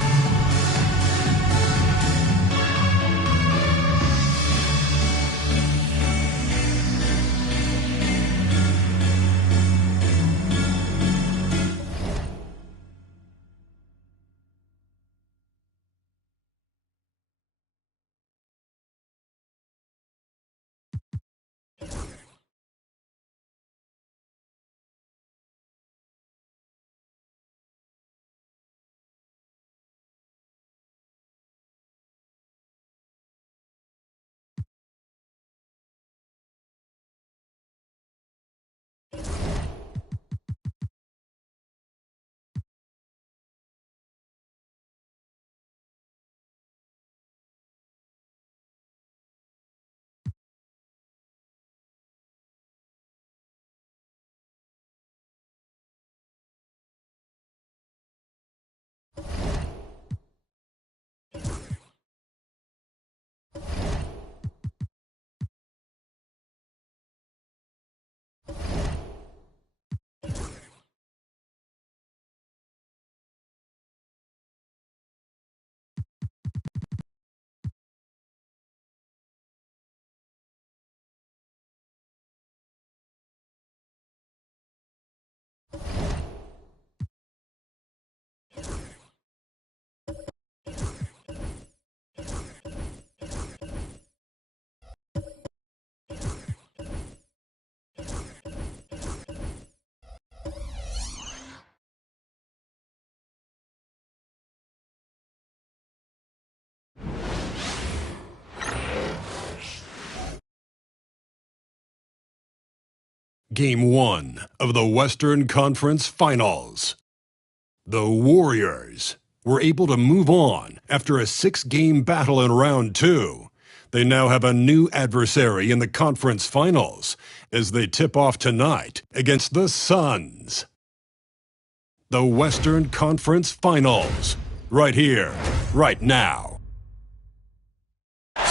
Game 1 of the Western Conference Finals. The Warriors were able to move on after a 6-game battle in round 2. They now have a new adversary in the conference finals as they tip off tonight against the Suns. The Western Conference Finals, right here, right now.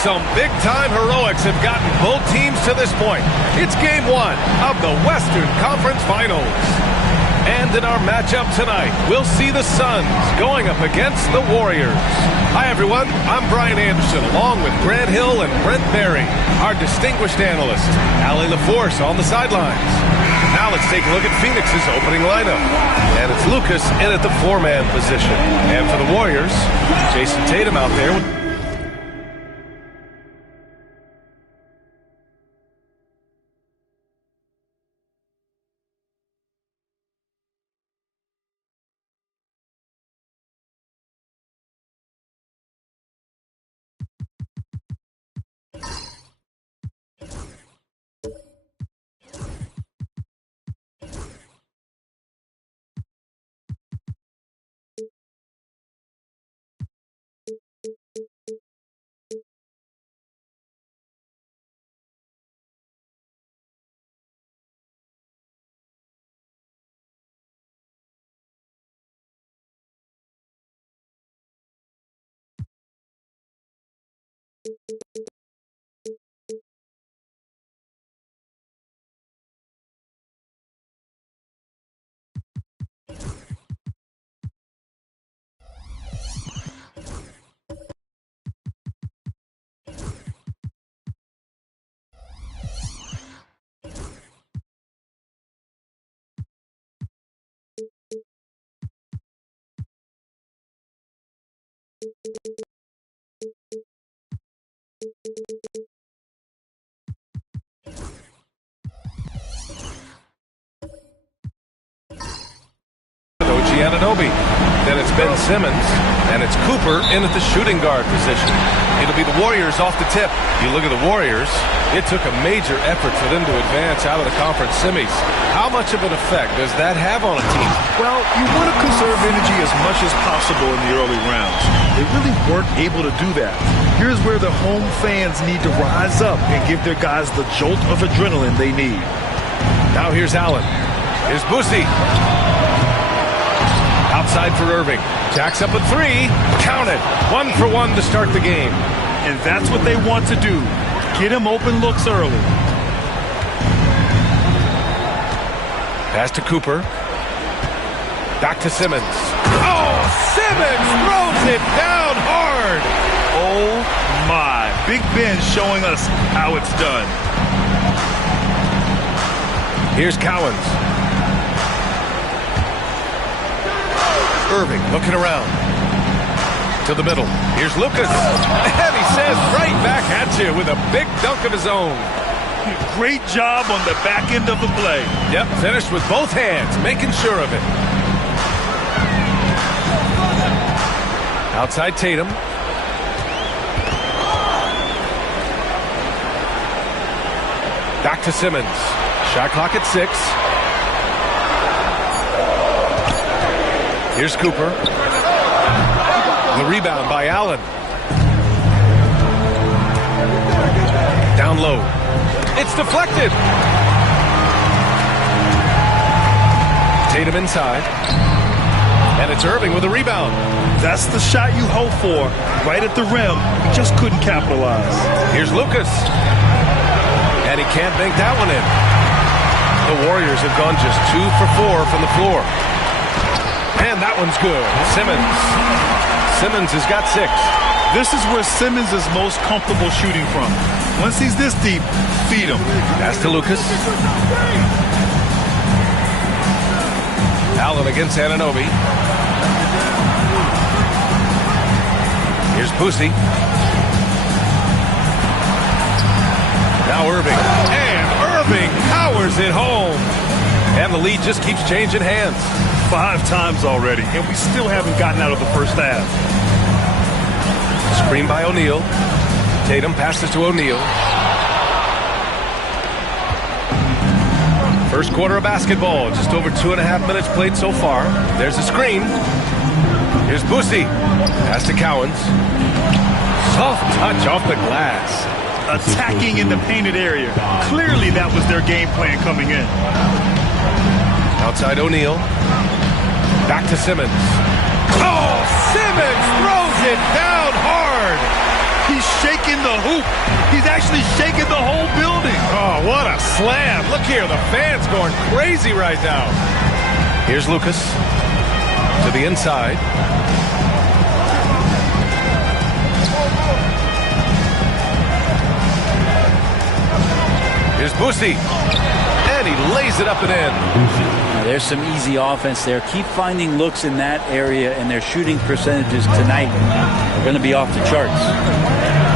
Some big-time heroics have gotten both teams to this point. It's Game 1 of the Western Conference Finals. And in our matchup tonight, we'll see the Suns going up against the Warriors. Hi, everyone. I'm Brian Anderson, along with Grant Hill and Brent Berry, our distinguished analyst, Allie LaForce on the sidelines. Now let's take a look at Phoenix's opening lineup. And it's Lucas in at the 4-man position. And for the Warriors, Jason Tatum out there with Ananobi. Then it's Ben Simmons, and it's Cooper in at the shooting guard position. It'll be the Warriors off the tip. You look at the Warriors, it took a major effort for them to advance out of the conference semis. How much of an effect does that have on a team? Well, you want to conserve energy as much as possible in the early rounds. They really weren't able to do that. Here's where the home fans need to rise up and give their guys the jolt of adrenaline they need. Now here's Allen. Here's Boosie. Outside for Irving. Jacks up a three. Count it. 1 for 1 to start the game. And that's what they want to do. Get him open looks early. Pass to Cooper. Back to Simmons. Oh, Simmons throws it down hard. Oh, my. Big Ben showing us how it's done. Here's Cowens. Irving looking around. To the middle. Here's Lucas. And he says right back at you with a big dunk of his own. Great job on the back end of the play. Yep, finished with both hands, making sure of it. Outside Tatum. Back to Simmons. Shot clock at 6. Here's Cooper. The rebound by Allen. Down low. It's deflected. Tatum inside. And it's Irving with a rebound. That's the shot you hope for. Right at the rim. He just couldn't capitalize. Here's Lucas. And he can't bank that one in. The Warriors have gone just 2 for 4 from the floor. And that one's good. Simmons has got 6. This is where Simmons is most comfortable shooting from. Once he's this deep, feed him. Pass to Lucas. Allen against Anunoby. Here's Boosie. Now Irving. And Irving powers it home. And the lead just keeps changing hands. 5 times already, and we still haven't gotten out of the first half. Screen by O'Neal. Tatum passes to O'Neal. First quarter of basketball. Just over 2.5 minutes played so far. There's a screen. Here's Boosie. Pass to Cowens. Soft touch off the glass. Attacking in the painted area. Clearly that was their game plan coming in. Outside O'Neal. Back to Simmons. Oh, Simmons throws it down hard. He's shaking the hoop. He's actually shaking the whole building. Oh, what a slam. Look here, the fans going crazy right now. Here's Lucas to the inside. Here's Boosie. And he lays it up and in. Now, there's some easy offense there. Keep finding looks in that area, and their shooting percentages tonight are going to be off the charts.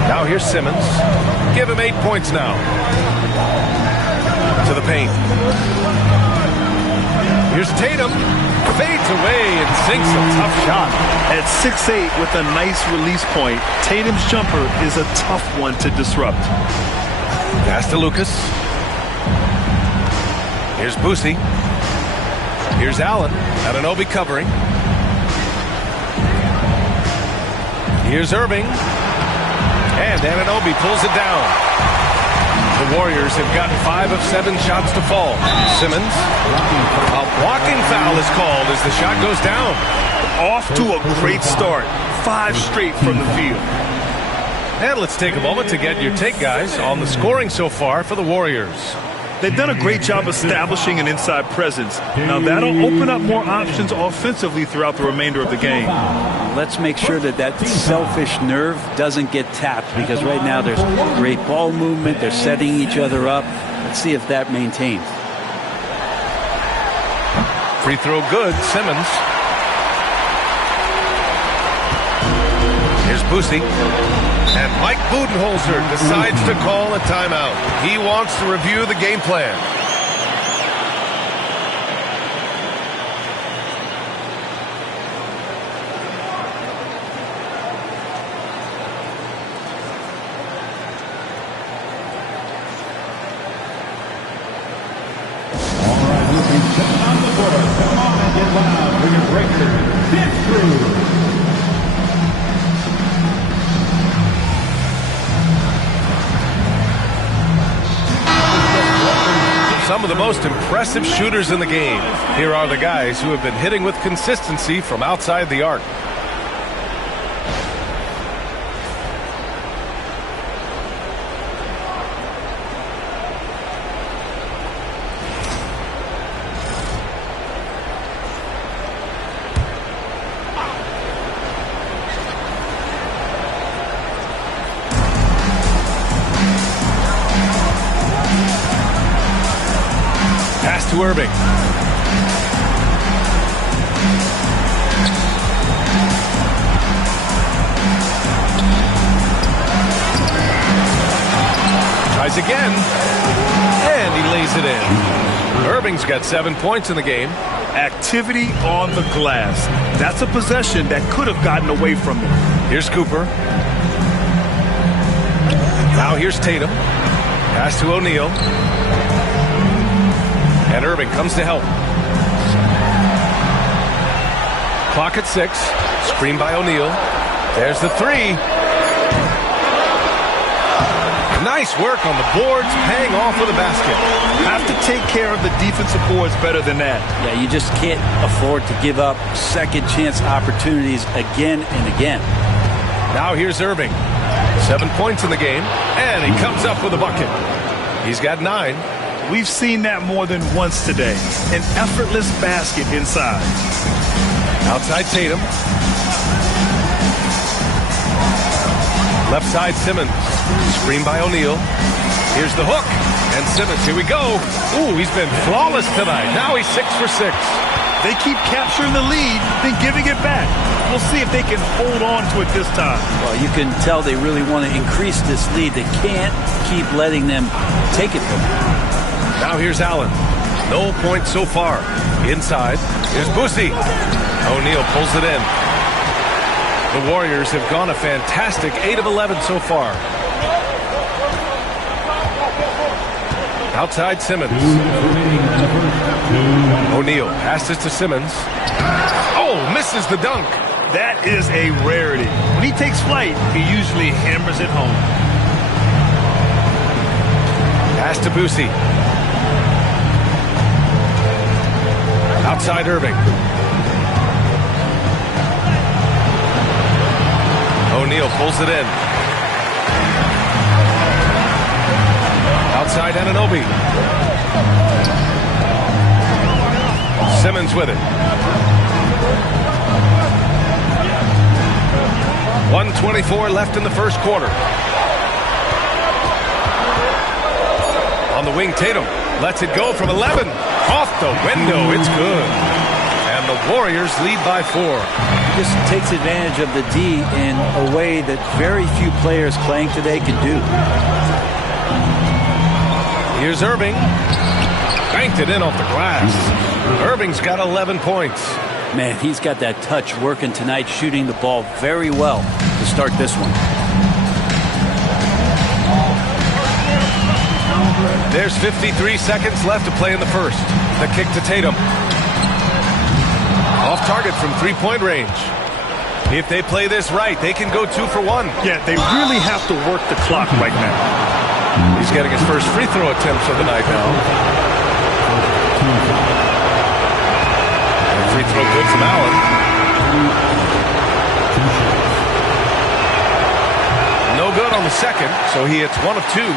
Now here's Simmons. Give him 8 points now. To the paint. Here's Tatum. Fades away and sinks a tough shot. At 6'8" with a nice release point, Tatum's jumper is a tough one to disrupt. Pass to Lucas. Here's Boosie. Here's Allen. Anunoby covering. Here's Irving. And Anunoby pulls it down. The Warriors have gotten 5 of 7 shots to fall. Simmons. A blocking foul is called as the shot goes down. Off to a great start. 5 straight from the field. And let's take a moment to get your take, guys, on the scoring so far for the Warriors. They've done a great job establishing an inside presence. Now that'll open up more options offensively throughout the remainder of the game. Let's make sure that selfish nerve doesn't get tapped, because right now there's great ball movement. They're setting each other up. Let's see if that maintains. Free throw good. Simmons. Here's Boosie. And Mike Budenholzer decides to call a timeout. He wants to review the game plan. Come on and get loud for your breaker, Dance Crew. Some of the most impressive shooters in the game. Here are the guys who have been hitting with consistency from outside the arc. To Irving. Tries again. And he lays it in. Irving's got 7 points in the game. Activity on the glass. That's a possession that could have gotten away from him. Here's Cooper. Now here's Tatum. Pass to O'Neal. And Irving comes to help. Clock at 6. Screen by O'Neal. There's the three. Nice work on the boards, paying off with a basket. Have to take care of the defensive boards better than that. Yeah, you just can't afford to give up second chance opportunities again and again. Now here's Irving. 7 points in the game, and he comes up with a bucket. He's got 9. We've seen that more than once today. An effortless basket inside. Outside Tatum. Left side Simmons. Screen by O'Neal. Here's the hook. And Simmons, here we go. Ooh, he's been flawless tonight. Now he's 6 for 6. They keep capturing the lead, then giving it back. We'll see if they can hold on to it this time. Well, you can tell they really want to increase this lead. They can't keep letting them take it from them. Now here's Allen. No points so far. Inside. Here's Boosie. O'Neal pulls it in. The Warriors have gone a fantastic 8 of 11 so far. Outside Simmons. O'Neal passes to Simmons. Oh, misses the dunk. That is a rarity. When he takes flight, he usually hammers it home. Pass to Boosie. Outside Irving. O'Neal pulls it in. Outside Anunoby. Simmons with it. 1:24 left in the first quarter. On the wing, Tatum lets it go from 11. Off the window, it's good. And the Warriors lead by 4. He just takes advantage of the D in a way that very few players playing today can do. Here's Irving. Banked it in off the glass. Irving's got 11 points. Man, he's got that touch working tonight, shooting the ball very well to start this one. There's 53 seconds left to play in the first. The kick to Tatum. Off target from three-point range. If they play this right, they can go 2 for 1. Yeah, they really have to work the clock right now. He's getting his first free throw attempts of the night now. Free throw good from Allen. No good on the second, so he hits 1 of 2.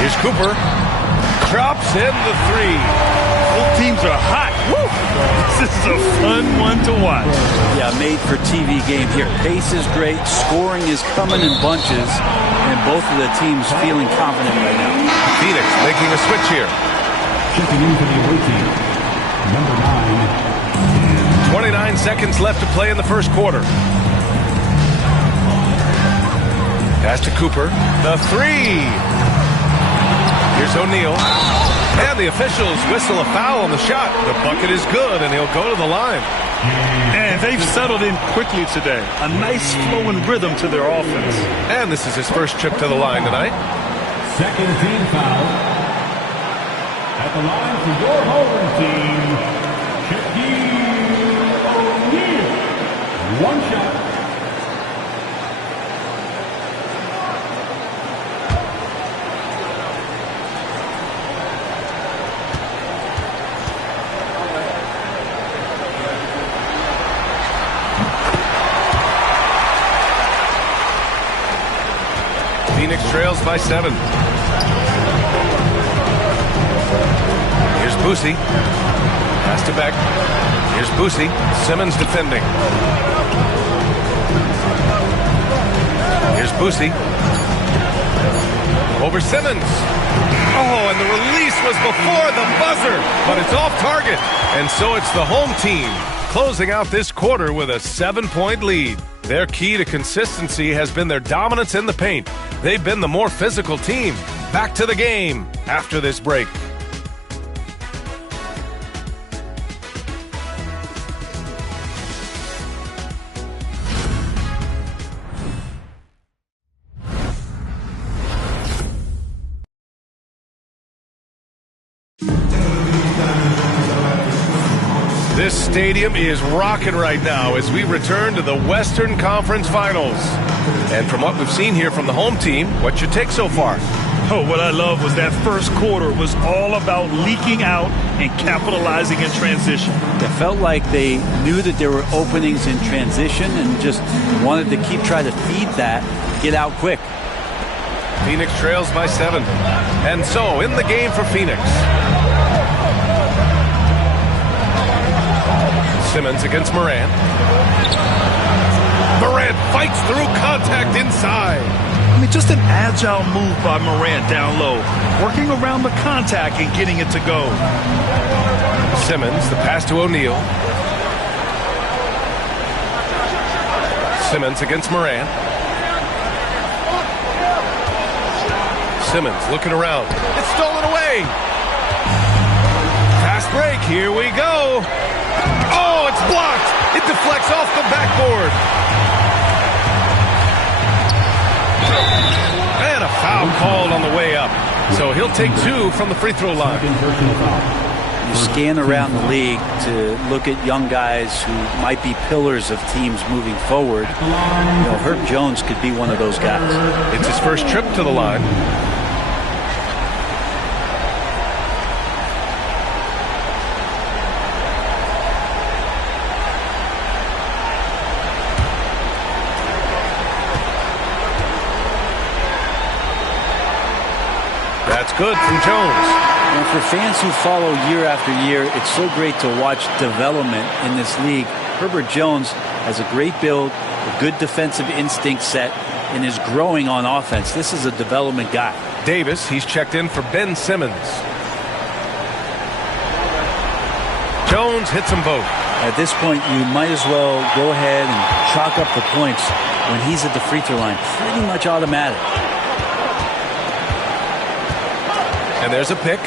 Here's Cooper. Drops in the 3. Both teams are hot. Woo! This is a fun one to watch. Yeah, made for TV game here. Pace is great. Scoring is coming in bunches. And both of the teams feeling confident right now. Phoenix making a switch here. Checking in for the away team. Number 9. 29 seconds left to play in the first quarter. Pass to Cooper. The 3. Here's O'Neal. And the officials whistle a foul on the shot. The bucket is good, and he'll go to the line. And they've settled in quickly today. A nice flow and rhythm to their offense. And this is his first trip to the line tonight. Second team foul. At the line for your home team, Shaquille O'Neal. One shot. Phoenix trails by 7. Here's Boosie. Pass to Beck. Here's Boosie. Simmons defending. Here's Boosie. Over Simmons. Oh, and the release was before the buzzer, but it's off target. And so it's the home team closing out this quarter with a 7-point lead. Their key to consistency has been their dominance in the paint. They've been the more physical team. Back to the game after this break. This stadium is rocking right now as we return to the Western Conference Finals. And from what we've seen here from the home team, what's your take so far? Oh, what I love was that first quarter was all about leaking out and capitalizing in transition. It felt like they knew that there were openings in transition and just wanted to keep trying to feed that, get out quick. Phoenix trails by 7. And so in the game for Phoenix. Simmons against Morant. Morant fights through contact inside. I mean, just an agile move by Morant down low, working around the contact and getting it to go. Simmons, the pass to O'Neal. Simmons against Morant. Simmons looking around. It's stolen away. Fast break. Here we go. Oh, it's blocked. It deflects off the backboard. And a foul called on the way up. So he'll take 2 from the free throw line. You scan around the league to look at young guys who might be pillars of teams moving forward. You know, Herb Jones could be one of those guys. It's his first trip to the line. That's good from Jones. And for fans who follow year after year, it's so great to watch development in this league. Herbert Jones has a great build, a good defensive instinct set, and is growing on offense. This is a development guy. Davis, he's checked in for Ben Simmons. Jones hits them both. At this point, you might as well go ahead and chalk up the points when he's at the free throw line. Pretty much automatic. And there's a pick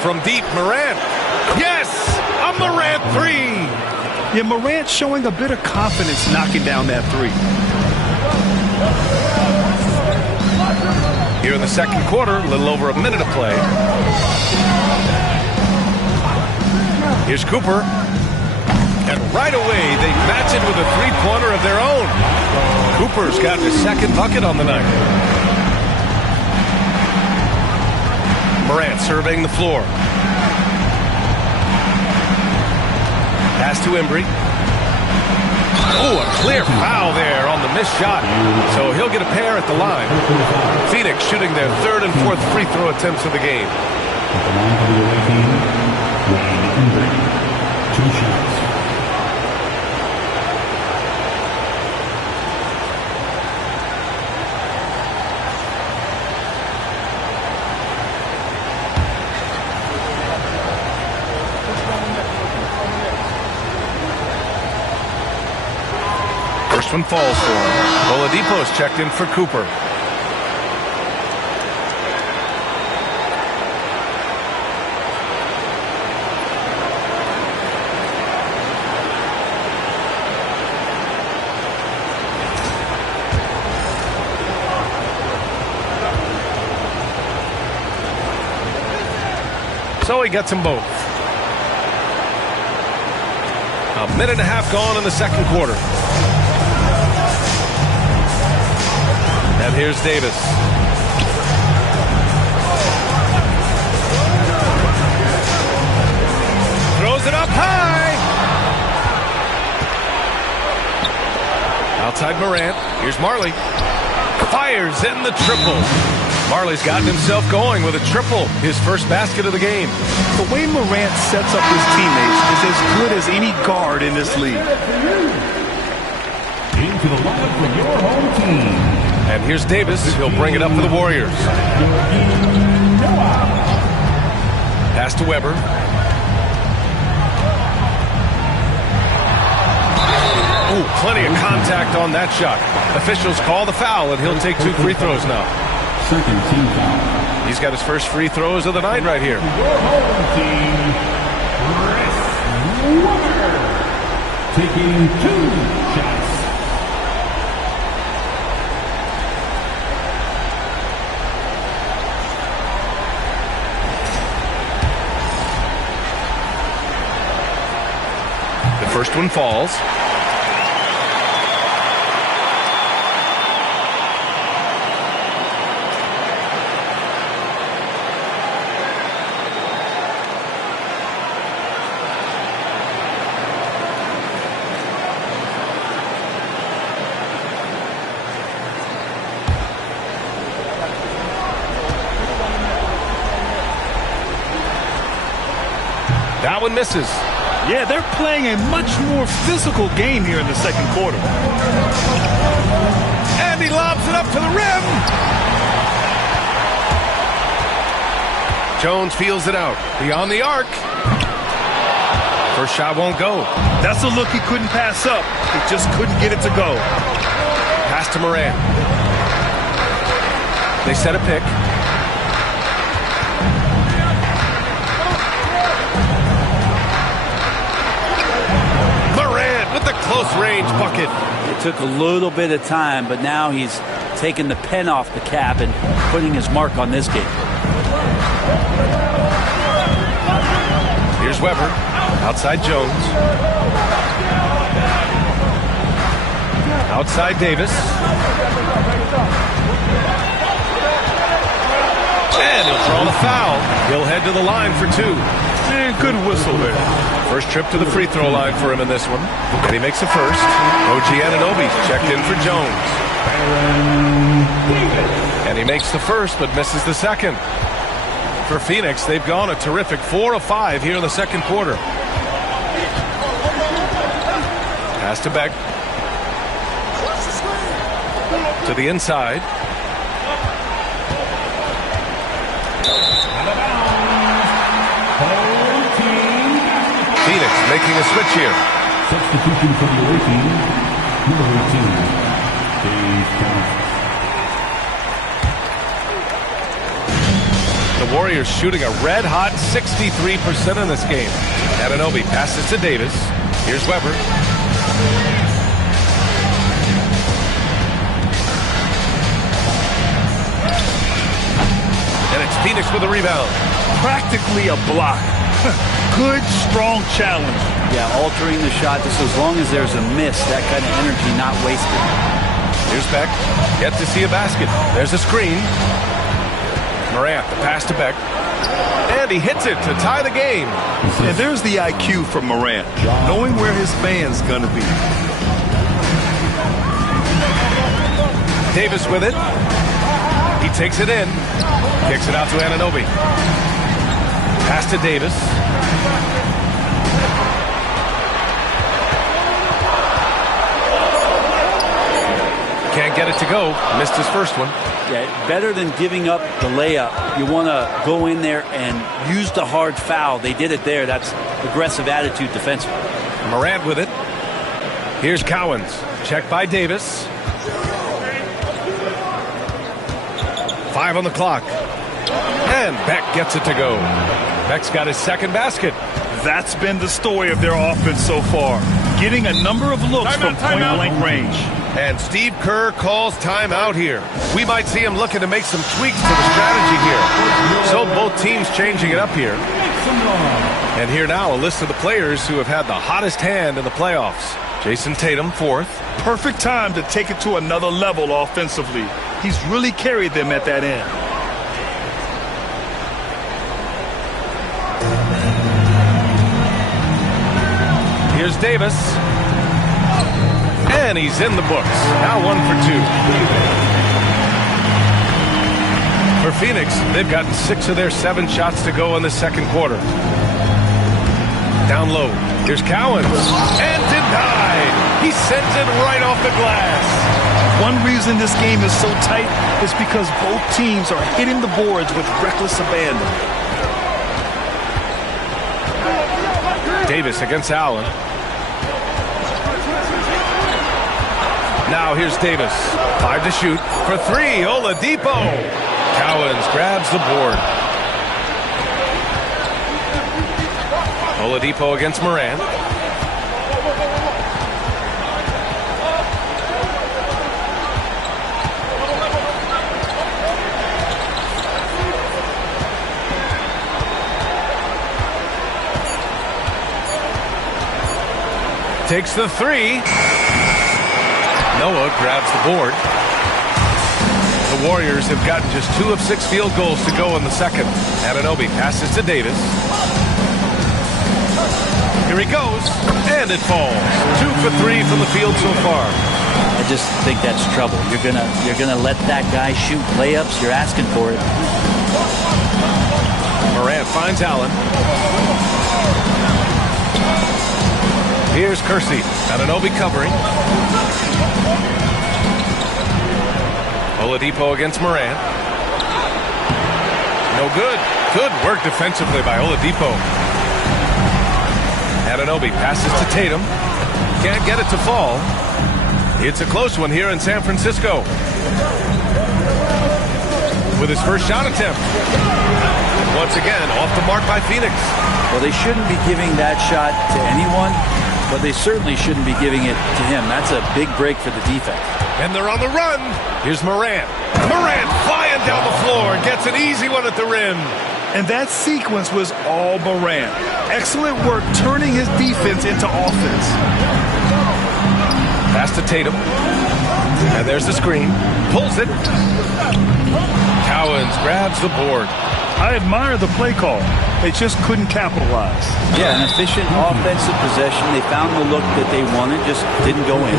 from deep. Morant. Yes! A Morant 3! Yeah, Morant showing a bit of confidence knocking down that 3. Here in the second quarter, a little over a minute of play. Here's Cooper. And right away, they match it with a three-pointer of their own. Cooper's got his second bucket on the night. Morant surveying the floor. Pass to Embry. Oh, a clear foul there on the missed shot. So he'll get a pair at the line. Phoenix shooting their third and fourth free throw attempts of the game. At the line for the away team, Wayne Embry. 2 shots. First one falls for him. Oladipo's checked in for Cooper. So So he gets them both. A minute and a half gone in the second quarter. And here's Davis. Throws it up high. Outside Morant. Here's Marley. Fires in the triple. Marley's gotten himself going with a triple, his first basket of the game. The way Morant sets up his teammates is as good as any guard in this league. Into the lineup for your home team. And here's Davis. He'll bring it up for the Warriors. Pass to Weber. Ooh, plenty of contact on that shot. Officials call the foul, and he'll take 2 free throws now. Second team foul. He's got his first free throws of the night right here. Your home team, Chris Weber, taking 2 shots. The first one falls. That one misses. Yeah, they're playing a much more physical game here in the second quarter. And he lobs it up to the rim. Jones feels it out. Beyond the arc. First shot won't go. That's a look he couldn't pass up. He just couldn't get it to go. Pass to Morant. They set a pick. With the close range bucket. It took a little bit of time, but now he's taking the pen off the cap and putting his mark on this game. Here's Weber. Outside Jones. Outside Davis. And he'll draw the foul. He'll head to the line for 2. Man, good whistle there. First trip to the free throw line for him in this one. And he makes the first. OG Anunoby checked in for Jones. And he makes the first but misses the second. For Phoenix, they've gone a terrific 4 of 5 here in the second quarter. Pass to Beck. To the inside. Phoenix making a switch here. Substitution for the away team, number 18, Dave Johnson. The Warriors shooting a red-hot 63% in this game. Anunoby passes to Davis. Here's Weber. And it's Phoenix with a rebound. Practically a block. Good, strong challenge. Yeah, altering the shot just as long as there's a miss, that kind of energy not wasted. Here's Beck. Yet to see a basket. There's a screen. Morant, the pass to Beck. And he hits it to tie the game. And there's the IQ from Morant, knowing where his man's going to be. Davis with it. He takes it in. Kicks it out to Anunoby. Pass to Davis. Can't get it to go. Missed his first one. Yeah, better than giving up the layup. You want to go in there and use the hard foul. They did it there. That's aggressive attitude defensively. Morant with it. Here's Cowens. Checked by Davis. 5 on the clock. And Beck gets it to go. Beck's got his second basket. That's been the story of their offense so far. Getting a number of looks from point-blank range. And Steve Kerr calls timeout here. We might see him looking to make some tweaks to the strategy here. So both teams changing it up here. And here now, a list of the players who have had the hottest hand in the playoffs. Jason Tatum, 4th. Perfect time to take it to another level offensively. He's really carried them at that end. Here's Davis. And he's in the books. Now 1 for 2. For Phoenix, they've gotten 6 of their 7 shots to go in the second quarter. Down low. Here's Cowens. And denied. He sends it right off the glass. One reason this game is so tight is because both teams are hitting the boards with reckless abandon. Davis against Allen. Now here's Davis. 5 to shoot. For 3, Oladipo. Cowens grabs the board. Oladipo against Morant. Takes the 3. Noah grabs the board. The Warriors have gotten just 2 of 6 field goals to go in the second. Anunoby passes to Davis. Here he goes, and it falls. 2 for 3 from the field so far. I just think that's trouble. You're gonna let that guy shoot layups. You're asking for it. Morant finds Allen. Here's Kersey. Anunoby covering. Oladipo against Morant. No good. Good work defensively by Oladipo. Anunoby passes to Tatum. Can't get it to fall. It's a close one here in San Francisco. With his first shot attempt. Once again, off the mark by Phoenix. Well, they shouldn't be giving that shot to anyone, but they certainly shouldn't be giving it to him. That's a big break for the defense. And they're on the run. Here's Morant. Morant flying down the floor and gets an easy one at the rim. And that sequence was all Morant. Excellent work turning his defense into offense. Pass to Tatum. And there's the screen. Pulls it. Cowens grabs the board. I admire the play call. They just couldn't capitalize. Yeah, an efficient offensive possession. They found the look that they wanted, just didn't go in.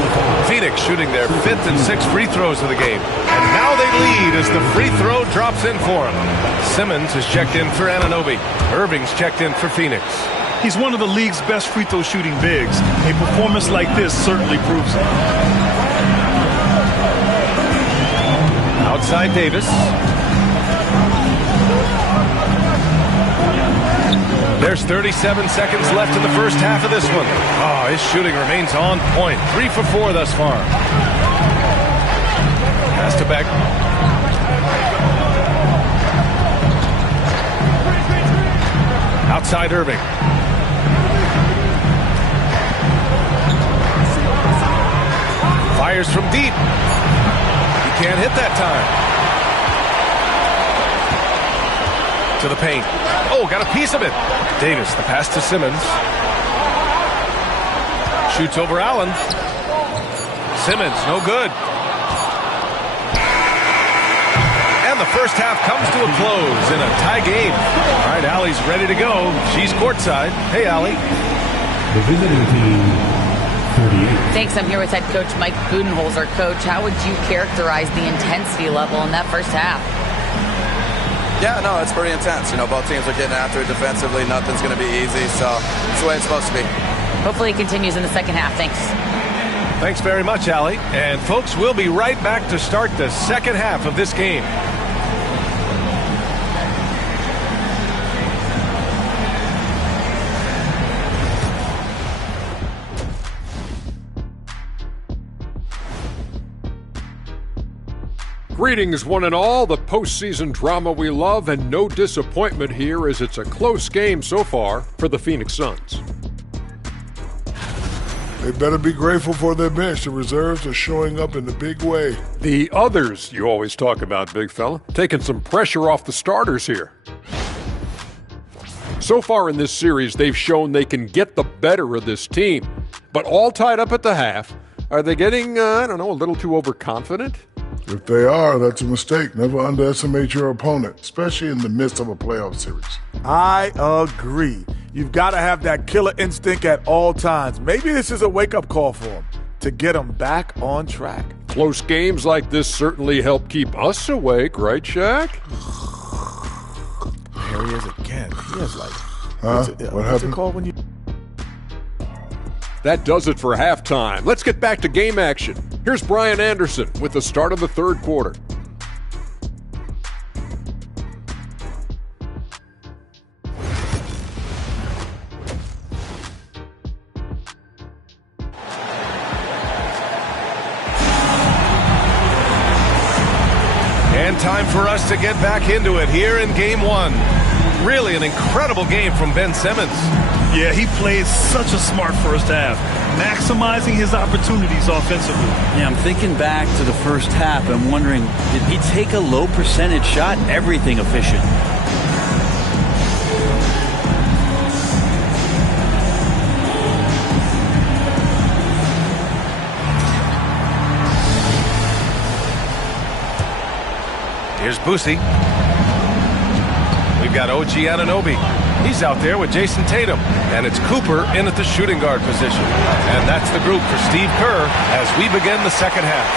Phoenix shooting their 5th and 6th free throws of the game. And now they lead as the free throw drops in for them. Simmons is checked in for Anunoby. Irving's checked in for Phoenix. He's one of the league's best free throw shooting bigs. A performance like this certainly proves it. Outside Davis. There's 37 seconds left in the first half of this one. Oh, his shooting remains on point. 3 for 4 thus far. Pass to Beck. Outside Irving. Fires from deep. He can't hit that time. To the paint. Oh, got a piece of it. Davis, the pass to Simmons. Shoots over Allen. Simmons, no good. And the first half comes to a close in a tie game. All right, Allie's ready to go. She's courtside. Hey, Allie. The visiting team, 38. Thanks. I'm here with head coach Mike Budenholzer. Coach, how would you characterize the intensity level in that first half? Yeah, no, it's pretty intense. You know, both teams are getting after it defensively. Nothing's going to be easy, so it's the way it's supposed to be. Hopefully it continues in the second half. Thanks. Thanks very much, Allie. And folks, we'll be right back to start the second half of this game. Greetings, one and all. The postseason drama we love, and no disappointment here as it's a close game so far for the Phoenix Suns. They better be grateful for their bench. The reserves are showing up in a big way. The others you always talk about, big fella, taking some pressure off the starters here. So far in this series, they've shown they can get the better of this team. But all tied up at the half, are they getting, a little too overconfident? If they are, that's a mistake. Never underestimate your opponent, especially in the midst of a playoff series. I agree. You've got to have that killer instinct at all times. Maybe this is a wake-up call for them to get them back on track. Close games like this certainly help keep us awake, right, Shaq? There he is again. He is like, what happened? It called when you... That does it for halftime. Let's get back to game action. Here's Brian Anderson with the start of the third quarter. And time for us to get back into it here in game one. Really an incredible game from Ben Simmons. Yeah, he played such a smart first half, maximizing his opportunities offensively. Yeah, I'm thinking back to the first half. I'm wondering, did he take a low percentage shot? Everything efficient. Here's Boosie. We've got OG Anunoby. He's out there with Jason Tatum. And it's Cooper in at the shooting guard position. And that's the group for Steve Kerr as we begin the second half.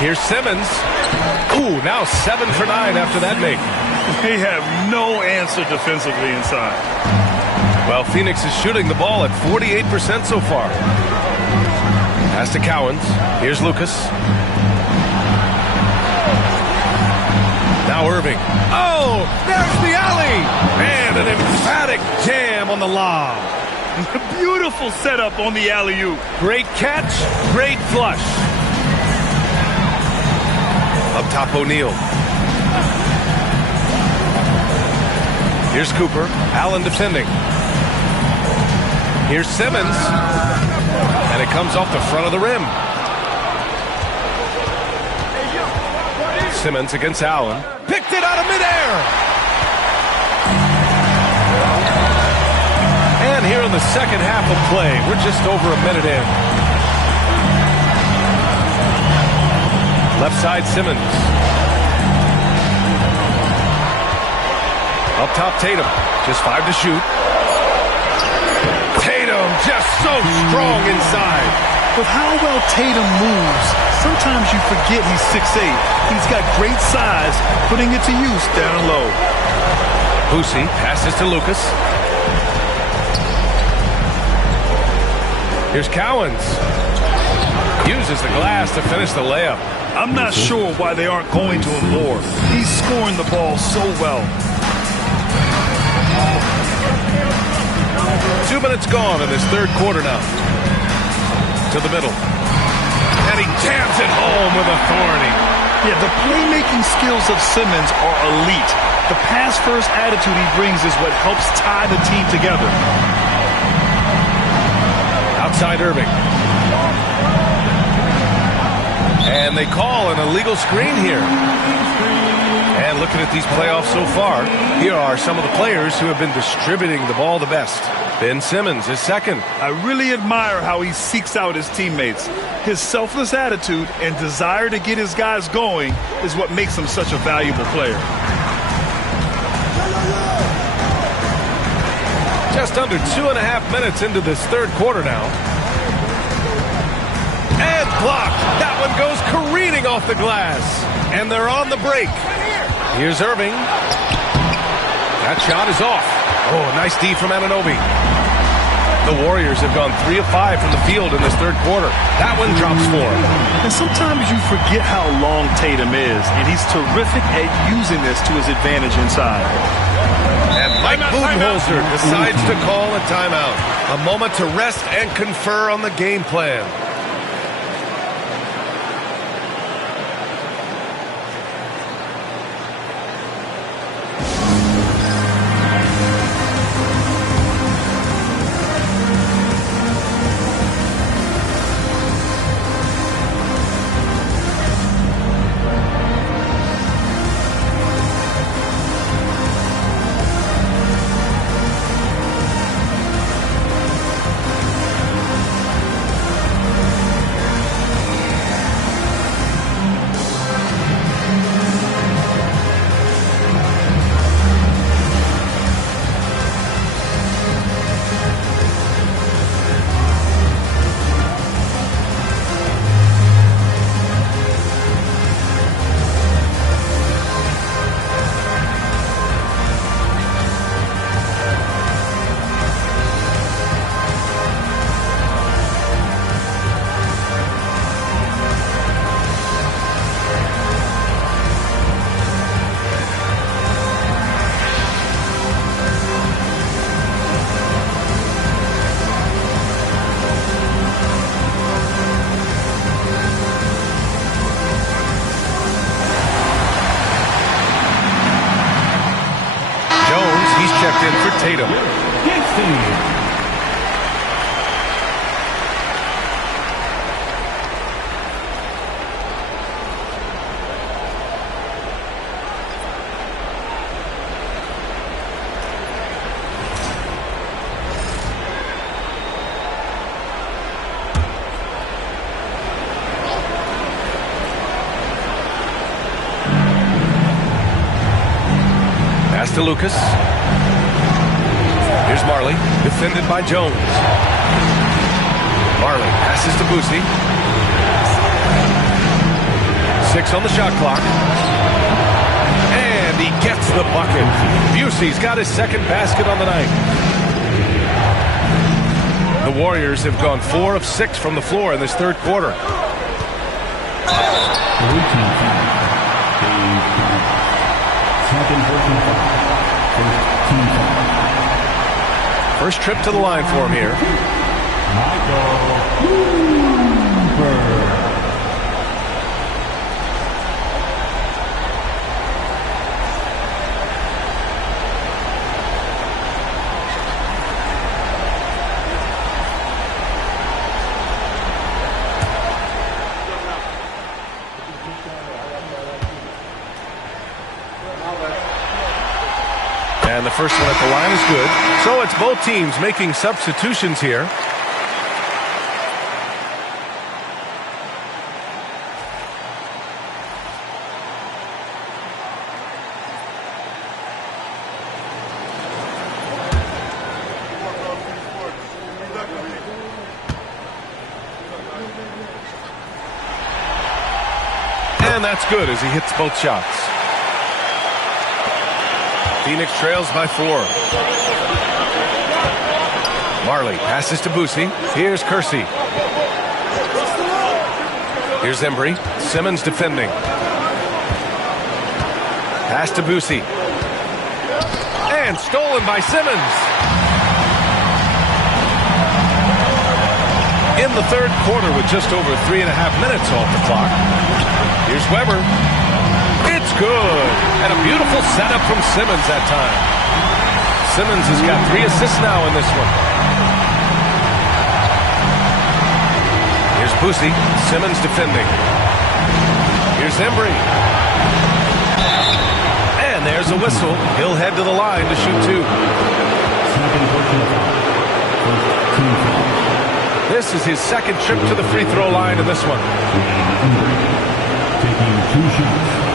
Here's Simmons. Ooh, now 7 for 9 after that make. They have no answer defensively inside. Well, Phoenix is shooting the ball at 48% so far. Pass to Cowens. Here's Lucas. Now Irving. Oh, there's the alley. And an emphatic jam on the lob. Beautiful setup on the alley-oop. Great catch, great flush. Up top, O'Neal. Here's Cooper. Allen defending. Here's Simmons. And it comes off the front of the rim. Simmons against Allen. Picked it out of midair. And here in the second half of play, we're just over a minute in. Left side, Simmons. Up top, Tatum. Just 5 to shoot. Tatum just so strong inside. With how well Tatum moves, sometimes you forget he's 6'8". He's got great size, putting it to use down low. Boosie passes to Lucas. Here's Cowens. Uses the glass to finish the layup. I'm not sure why they aren't going to him more. He's scoring the ball so well. 2 minutes gone in this third quarter now. To the middle. And he jams it home with authority. Yeah, the playmaking skills of Simmons are elite. The pass-first attitude he brings is what helps tie the team together. Outside Irving. And they call an illegal screen here. And looking at these playoffs so far, here are some of the players who have been distributing the ball the best. Ben Simmons is second. I really admire how he seeks out his teammates. His selfless attitude and desire to get his guys going is what makes him such a valuable player. Just under 2.5 minutes into this third quarter now. And blocked. That one goes careening off the glass. And they're on the break. Here's Irving. That shot is off. Oh, nice D from Anunoby. The Warriors have gone 3 of 5 from the field in this third quarter. That one drops 4. And sometimes you forget how long Tatum is, and he's terrific at using this to his advantage inside. And Mike Budenholzer decides to call a timeout. A moment to rest and confer on the game plan. checked in for Tatum. To Lucas. Here's Marley, defended by Jones. Marley passes to Boosie. 6 on the shot clock. And he gets the bucket. Busey's got his second basket on the night. The Warriors have gone 4 of 6 from the floor in this third quarter. First trip to the line for him here. And the first one at the line is good. So it's both teams making substitutions here. And that's good as he hits both shots. Phoenix trails by 4. Marley passes to Boosie. Here's Kersey. Here's Embry. Simmons defending. Pass to Boosie. And stolen by Simmons. In the third quarter with just over 3.5 minutes off the clock. Here's Weber. It's good. And a beautiful setup from Simmons that time. Simmons has got 3 assists now in this one. Here's Boosie. Simmons defending. Here's Embry. And there's a whistle. He'll head to the line to shoot 2. This is his second trip to the free throw line in this one. Taking 2 shots.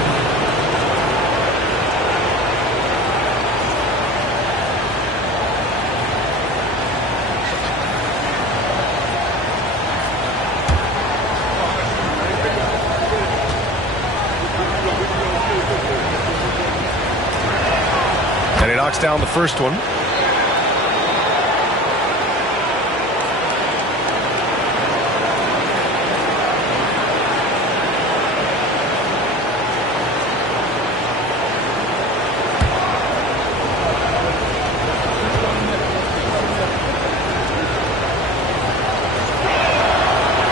And he knocks down the first one.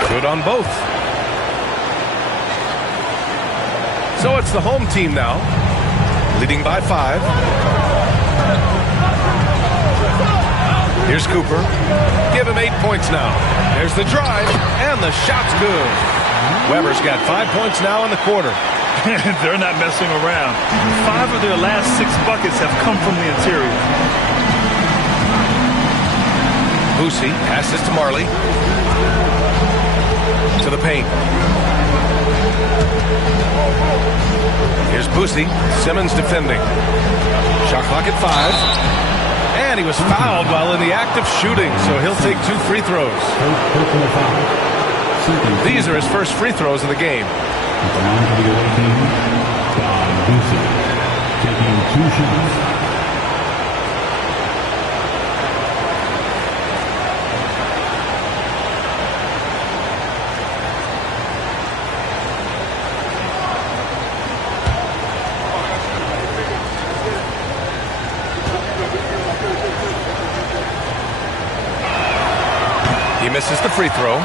Good on both. So it's the home team now, leading by 5. Here's Cooper. Give him 8 points now. There's the drive, and the shot's good. Weber's got 5 points now in the quarter. They're not messing around. 5 of their last 6 buckets have come from the interior. Boosie passes to Marley. To the paint. Here's Boosie. Simmons defending. Shot clock at 5. And he was fouled while in the act of shooting, so he'll take 2 free throws. These are his first free throws of the game. Taking 2 shots. He misses the free throw.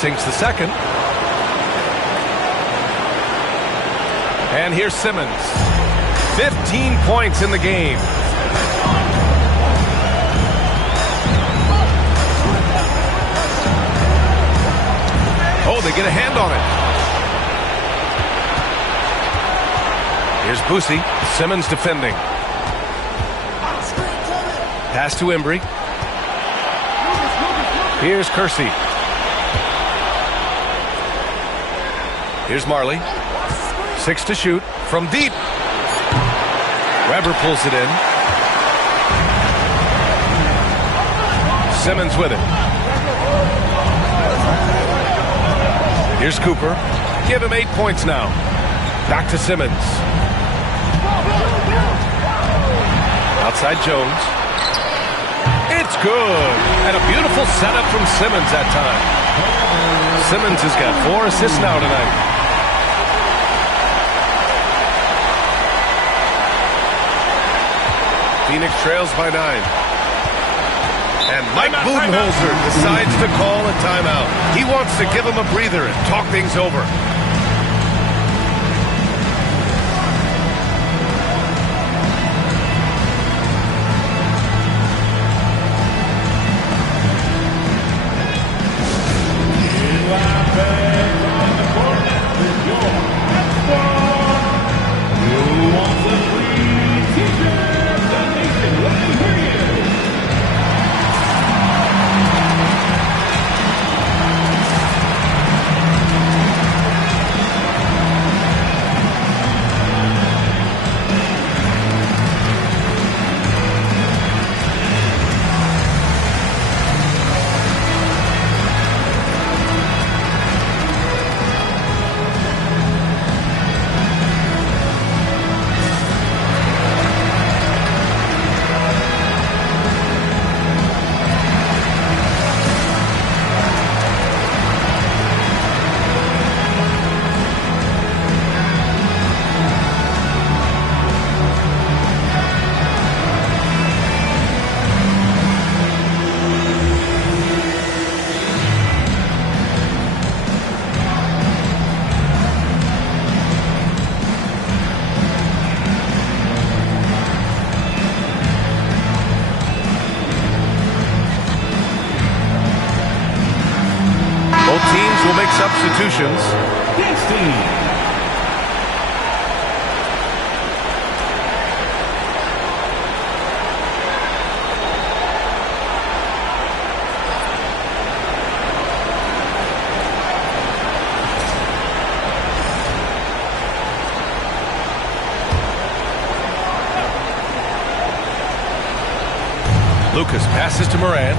sinks the second. And here's Simmons. 15 points in the game. Oh, they get a hand on it. Here's Boosie. Simmons defending. Pass to Embry. Here's Kersey. Here's Marley. 6 to shoot from deep. Weber pulls it in. Simmons with it. Here's Cooper. Give him 8 points now. Back to Simmons. Outside Jones. It's good. And a beautiful setup from Simmons that time. Simmons has got 4 assists now tonight. Phoenix trails by 9. And Mike Budenholzer decides to call a timeout. He wants to give him a breather and talk things over. Will make substitutions. Lucas passes to Morant.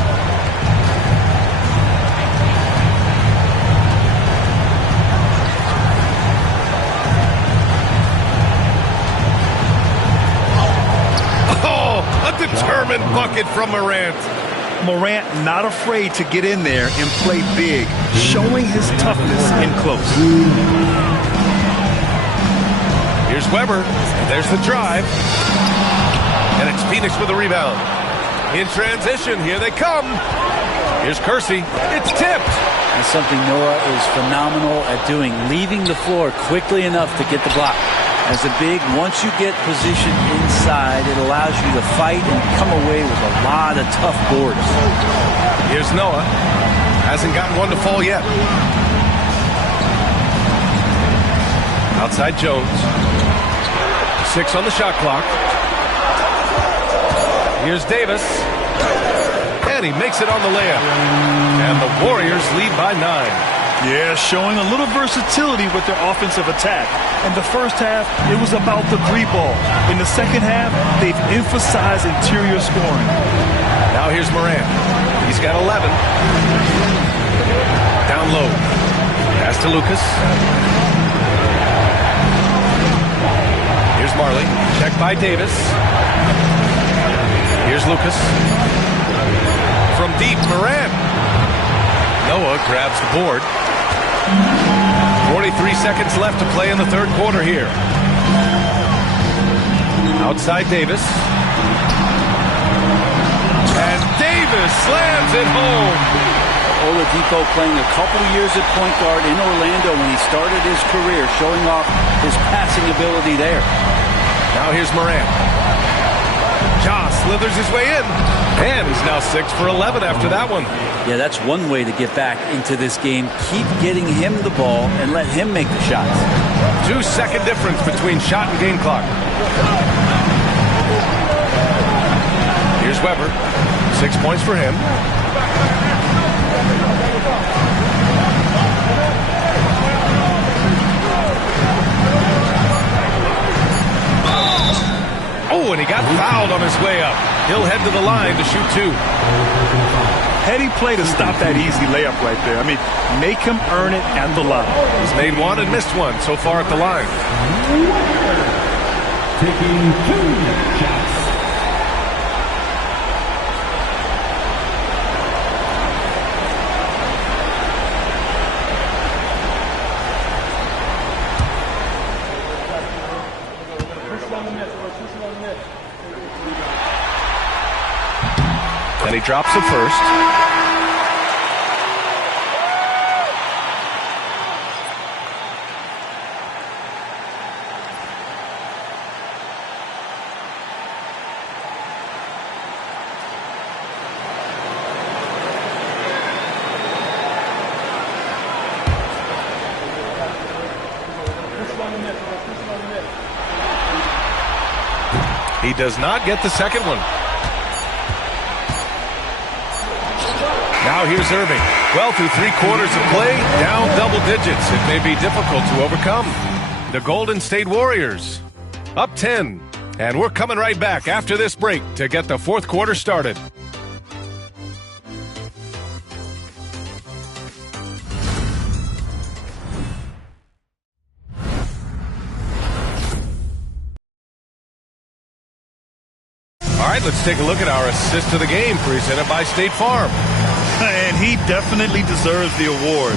Determined bucket from Morant. Morant not afraid to get in there and play big, showing his toughness in close. Here's Weber. There's the drive. And it's Phoenix with a rebound. In transition, here they come. Here's Kersey. It's tipped. That's something Noah is phenomenal at doing, leaving the floor quickly enough to get the block. As a big, once you get positioned inside, it allows you to fight and come away with a lot of tough boards. Here's Noah. Hasn't gotten one to fall yet. Outside Jones. 6 on the shot clock. Here's Davis. And he makes it on the layup. And the Warriors lead by 9. Yeah, showing a little versatility with their offensive attack. In the first half, it was about the 3 ball. In the second half, they've emphasized interior scoring. Now here's Morant. He's got 11. Down low. Pass to Lucas. Here's Marley. Check by Davis. Here's Lucas. From deep, Morant. Noah grabs the board. 43 seconds left to play in the third quarter here. Outside Davis. And Davis slams it home. Oladipo playing a couple years at point guard in Orlando when he started his career, showing off his passing ability there. Now here's Morant. Ja slithers his way in, and he's now 6 for 11 after that one. Yeah, that's one way to get back into this game. Keep getting him the ball and let him make the shots. 2-second difference between shot and game clock. Here's Weber. 6 points for him. Oh, and he got fouled on his way up. He'll head to the line to shoot 2. Heady play to stop that easy layup right there. I mean, make him earn it at the line. He's made one and missed one so far at the line. Taking 2 shots. And he drops it first. He does not get the second one. Now here's Irving. Well, through 3 quarters of play, down double digits. It may be difficult to overcome. The Golden State Warriors up 10. And we're coming right back after this break to get the 4th quarter started. All right, let's take a look at our assist of the game presented by State Farm. And he definitely deserves the award.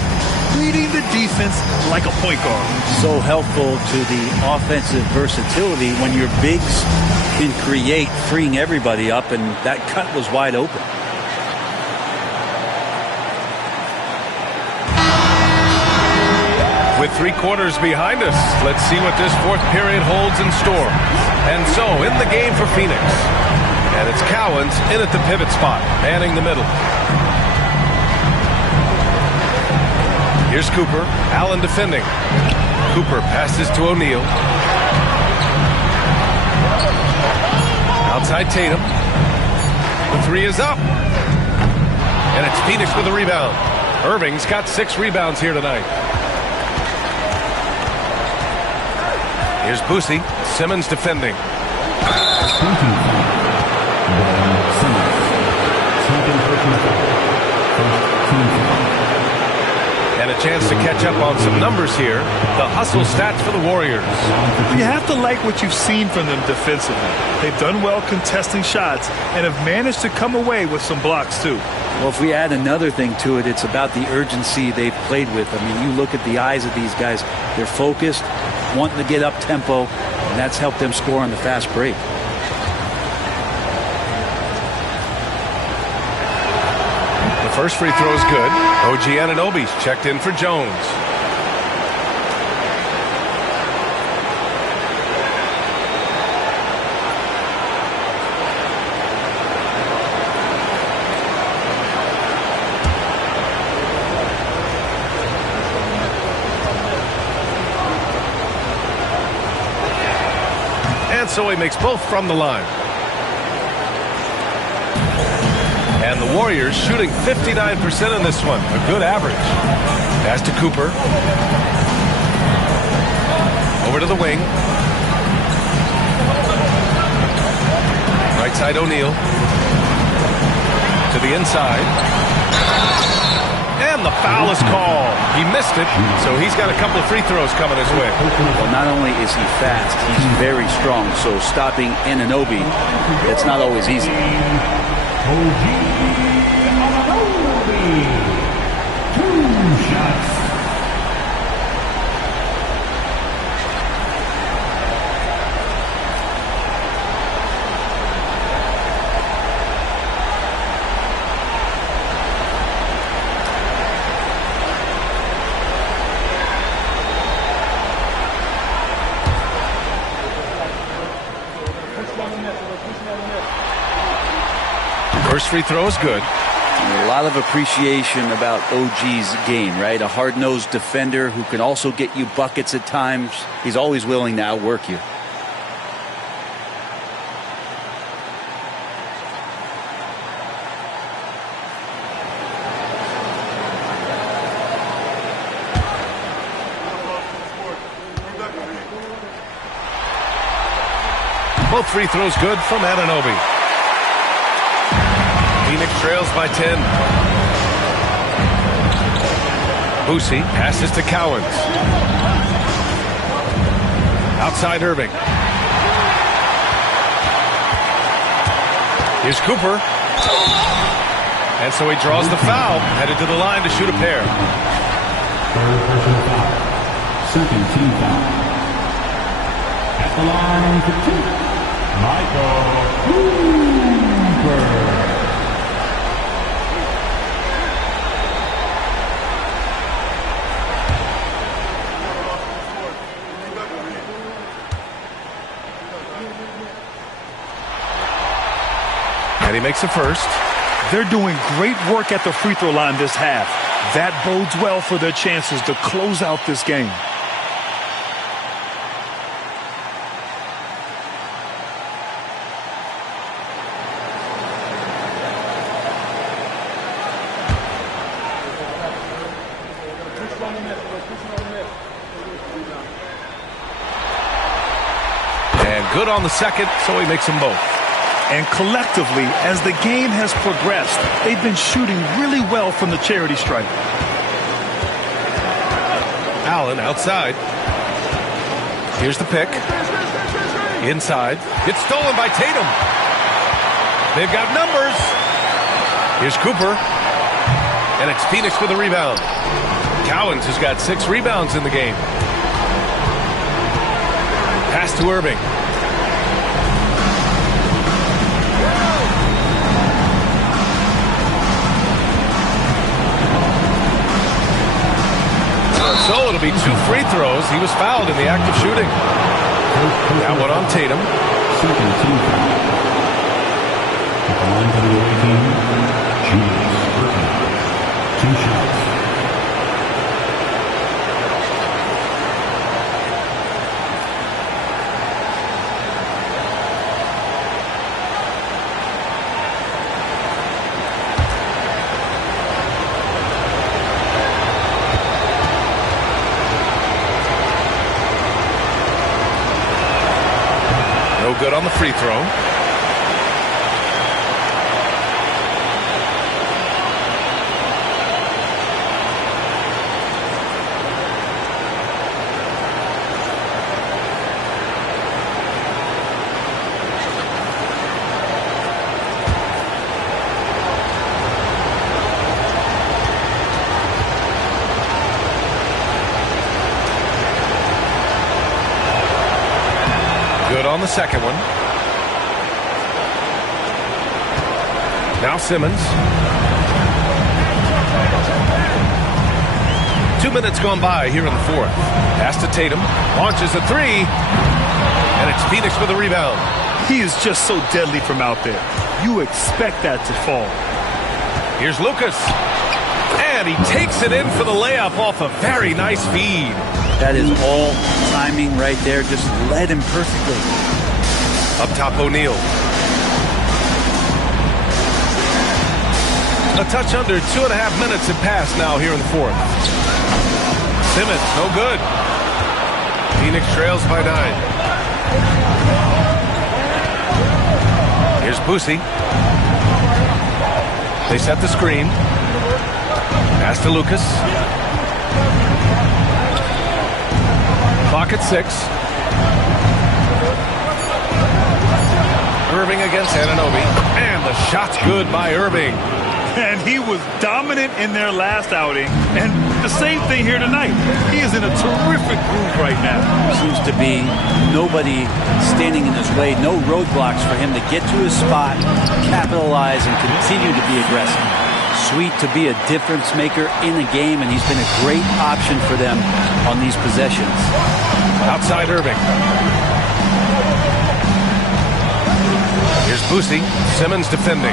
Leading the defense like a point guard. So helpful to the offensive versatility when your bigs can create, freeing everybody up, and that cut was wide open. With 3 quarters behind us, let's see what this 4th period holds in store. And so, in the game for Phoenix. And it's Cowens in at the pivot spot, manning the middle. Here's Cooper. Allen defending. Cooper passes to O'Neal. Outside Tatum. The 3 is up. And it's Phoenix with a rebound. Irving's got 6 rebounds here tonight. Here's Boosie. Simmons defending. And a chance to catch up on some numbers here. The hustle stats for the Warriors. You have to like what you've seen from them defensively. They've done well contesting shots and have managed to come away with some blocks too. Well, if we add another thing to it, it's about the urgency they've played with. I mean, you look at the eyes of these guys. They're focused, wanting to get up tempo, and that's helped them score on the fast break. The first free throw is good. OG Anunoby's checked in for Jones. And so he makes both from the line. And the Warriors shooting 59% in this one. A good average. Pass to Cooper. Over to the wing. Right side O'Neal. To the inside. And the foul is called. He missed it, so he's got a couple of free throws coming his way. Well, not only is he fast, he's very strong. So stopping Anunoby, it's not always easy. First free throw is good. A lot of appreciation about OG's game, right? A hard-nosed defender who can also get you buckets at times. He's always willing to outwork you. Both free throws good from Anunoby. Phoenix trails by 10. Boosie passes to Cowens. Outside Irving. Here's Cooper. And so he draws the foul, headed to the line to shoot a pair. Third personal foul. Second team foul. At the line for two. Michael Cooper. And he makes a first. They're doing great work at the free throw line this half. That bodes well for their chances to close out this game. And good on the second, so he makes them both. And collectively, as the game has progressed, they've been shooting really well from the charity stripe. Allen outside. Here's the pick. Inside. Gets stolen by Tatum. They've got numbers. Here's Cooper. And it's Phoenix with a rebound. Cowens has got 6 rebounds in the game. Pass to Irving. So it'll be 2 free throws. He was fouled in the act of shooting. That one on Tatum. Second team foul. At the line for the away team, Julius Irving. 2 shots. Good on the free throw. Good on the second one. Now Simmons. 2 minutes gone by here in the fourth. Pass to Tatum. Launches a 3. And it's Phoenix with a rebound. He is just so deadly from out there. You expect that to fall. Here's Lucas. And he takes it in for the layup off a very nice feed. That is all timing right there. Just led him perfectly. Up top, O'Neal. A touch under 2.5 minutes have passed now here in the fourth. Simmons, no good. Phoenix trails by 9. Here's Boosie. They set the screen. Pass to Lucas. Clock at 6. Irving against Anunoby. And the shot's good by Irving. And he was dominant in their last outing. And the same thing here tonight. He is in a terrific groove right now. Seems to be nobody standing in his way. No roadblocks for him to get to his spot, capitalize, and continue to be aggressive. Sweet to be a difference maker in a game, and he's been a great option for them on these possessions. Outside Irving. Here's Boosie. Simmons defending.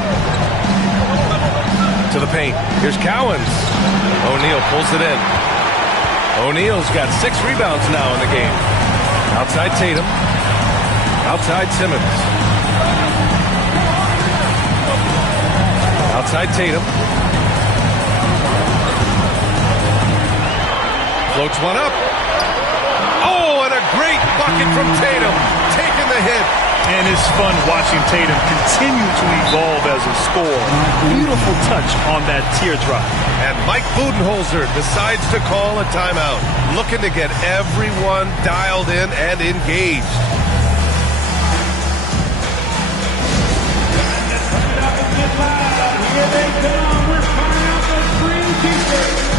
To the paint. Here's Cowens. O'Neal pulls it in. O'Neal's got 6 rebounds now in the game. Outside Tatum. Outside Simmons. Outside Tatum. Floats one up. Oh, and a great bucket from Tatum. Taking the hit. And it's fun watching Tatum continue to evolve as a scorer. Beautiful touch on that teardrop. And Mike Budenholzer decides to call a timeout. Looking to get everyone dialed in and engaged. Here they come. We're firing out those green t-shirts.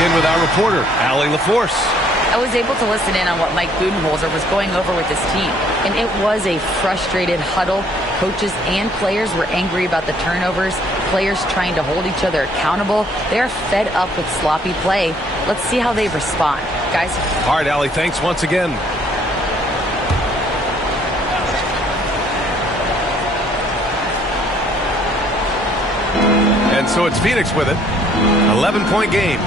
In with our reporter, Allie LaForce. I was able to listen in on what Mike Budenholzer was going over with his team, and it was a frustrated huddle. Coaches and players were angry about the turnovers, players trying to hold each other accountable. They're fed up with sloppy play. Let's see how they respond. Guys? All right, Allie, thanks once again. And so it's Phoenix with it. 11-point game.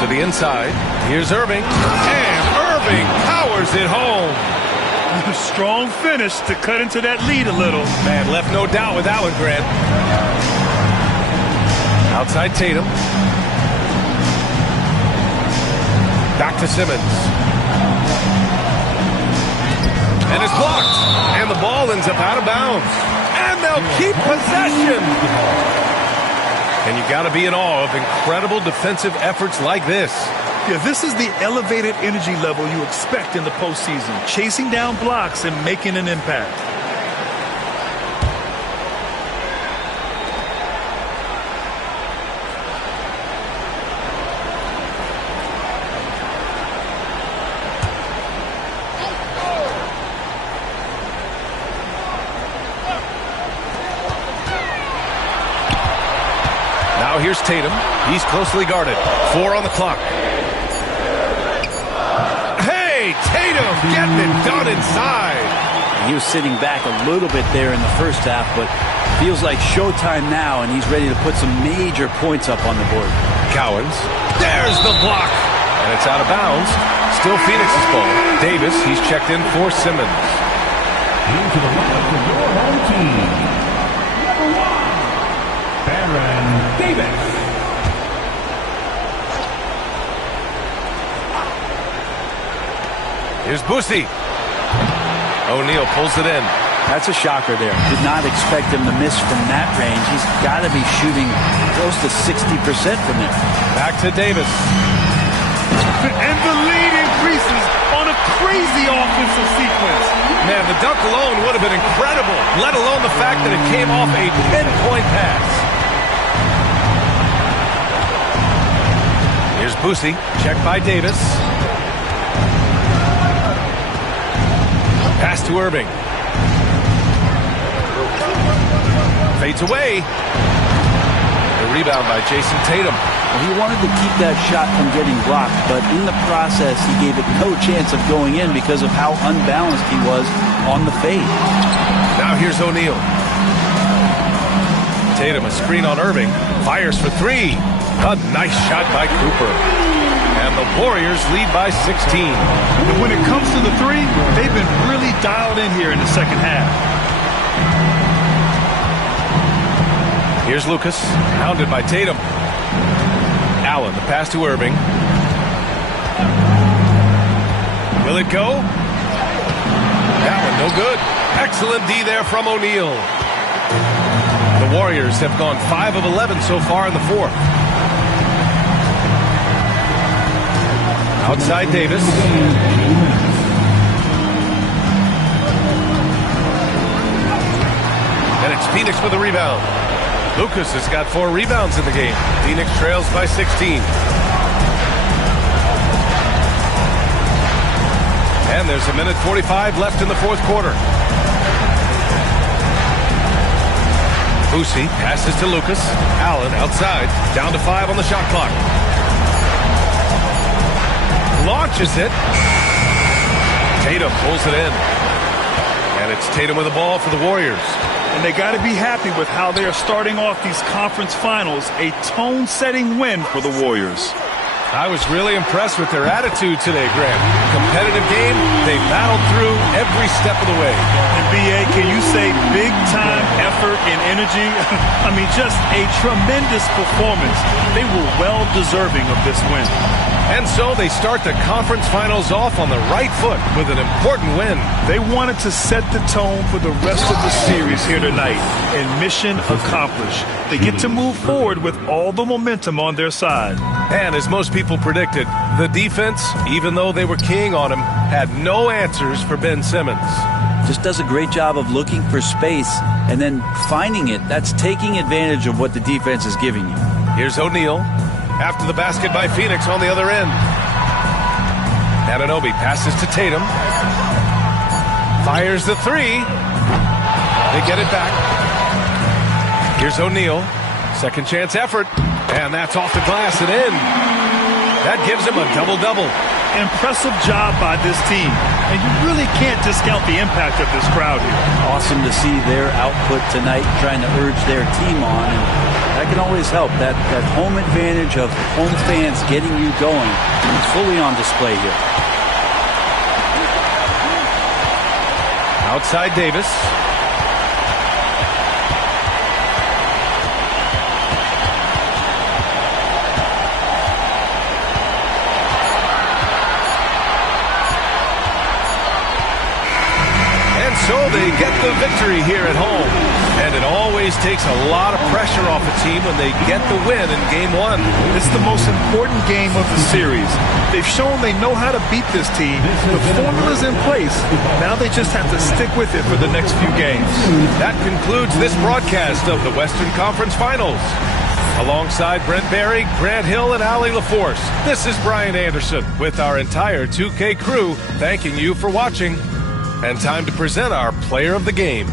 To the inside. Here's Irving. And Irving powers it home. A strong finish to cut into that lead a little. Man, left no doubt with that one, Grant. Outside Tatum. Back to Simmons. And it's blocked. And the ball ends up out of bounds. And they'll keep possession. And you got to be in awe of incredible defensive efforts like this. Yeah, this is the elevated energy level you expect in the postseason. Chasing down blocks and making an impact. Here's Tatum. He's closely guarded. 4 on the clock. Hey, Tatum getting it done inside. He was sitting back a little bit there in the first half, but feels like showtime now, and he's ready to put some major points up on the board. Cowens. There's the block. And it's out of bounds. Still Phoenix's ball. Davis, he's checked in for Simmons. Into the lineup for your home team. Number 1, Baron Davis. Here's Boosie. O'Neal pulls it in. That's a shocker there. Did not expect him to miss from that range. He's got to be shooting close to 60% from there. Back to Davis. And the lead increases on a crazy offensive sequence. Man, the dunk alone would have been incredible, let alone the fact that it came off a 10-point pass. Here's Boosie, checked by Davis. Pass to Irving. Fades away. The rebound by Jason Tatum. Well, he wanted to keep that shot from getting blocked, but in the process, he gave it no chance of going in because of how unbalanced he was on the fade. Now here's O'Neal. Tatum, a screen on Irving. Fires for 3. A nice shot by Cooper. And the Warriors lead by 16. And when it comes to the three, they've been really dialed in here in the second half. Here's Lucas, hounded by Tatum. Allen, the pass to Irving. Will it go? That one no good. Excellent D there from O'Neal. The Warriors have gone 5 of 11 so far in the fourth. Outside Davis. And it's Phoenix with a rebound. Lucas has got 4 rebounds in the game. Phoenix trails by 16. And there's a minute 45 left in the fourth quarter. Boosie passes to Lucas. Allen outside. Down to 5 on the shot clock. Launches it. Tatum pulls it in. And it's Tatum with the ball for the Warriors. And they got to be happy with how they are starting off these conference finals. A tone-setting win for the Warriors. I was really impressed with their attitude today, Graham. Competitive game, they battled through every step of the way. And B.A., can you say big-time effort and energy? I mean, just a tremendous performance. They were well deserving of this win. And so they start the conference finals off on the right foot with an important win. They wanted to set the tone for the rest of the series here tonight, and mission accomplished. They get to move forward with all the momentum on their side. And as most people predicted, the defense, even though they were keying on him, had no answers for Ben Simmons. Just does a great job of looking for space and then finding it. That's taking advantage of what the defense is giving you. Here's O'Neal. After the basket by Phoenix on the other end. Anunoby passes to Tatum. Fires the three. They get it back. Here's O'Neal. Second chance effort. And that's off the glass and in. That gives him a double-double. Impressive job by this team. And you really can't discount the impact of this crowd here. Awesome to see their output tonight, trying to urge their team on. And that can always help. That home advantage of home fans getting you going is fully on display here. Outside Davis. So they get the victory here at home. And it always takes a lot of pressure off a team when they get the win in Game 1. It's the most important game of the series. They've shown they know how to beat this team. The formula's in place. Now they just have to stick with it for the next few games. That concludes this broadcast of the Western Conference Finals. Alongside Brent Barry, Grant Hill, and Allie LaForce, this is Brian Anderson with our entire 2K crew thanking you for watching. And time to present our player of the game.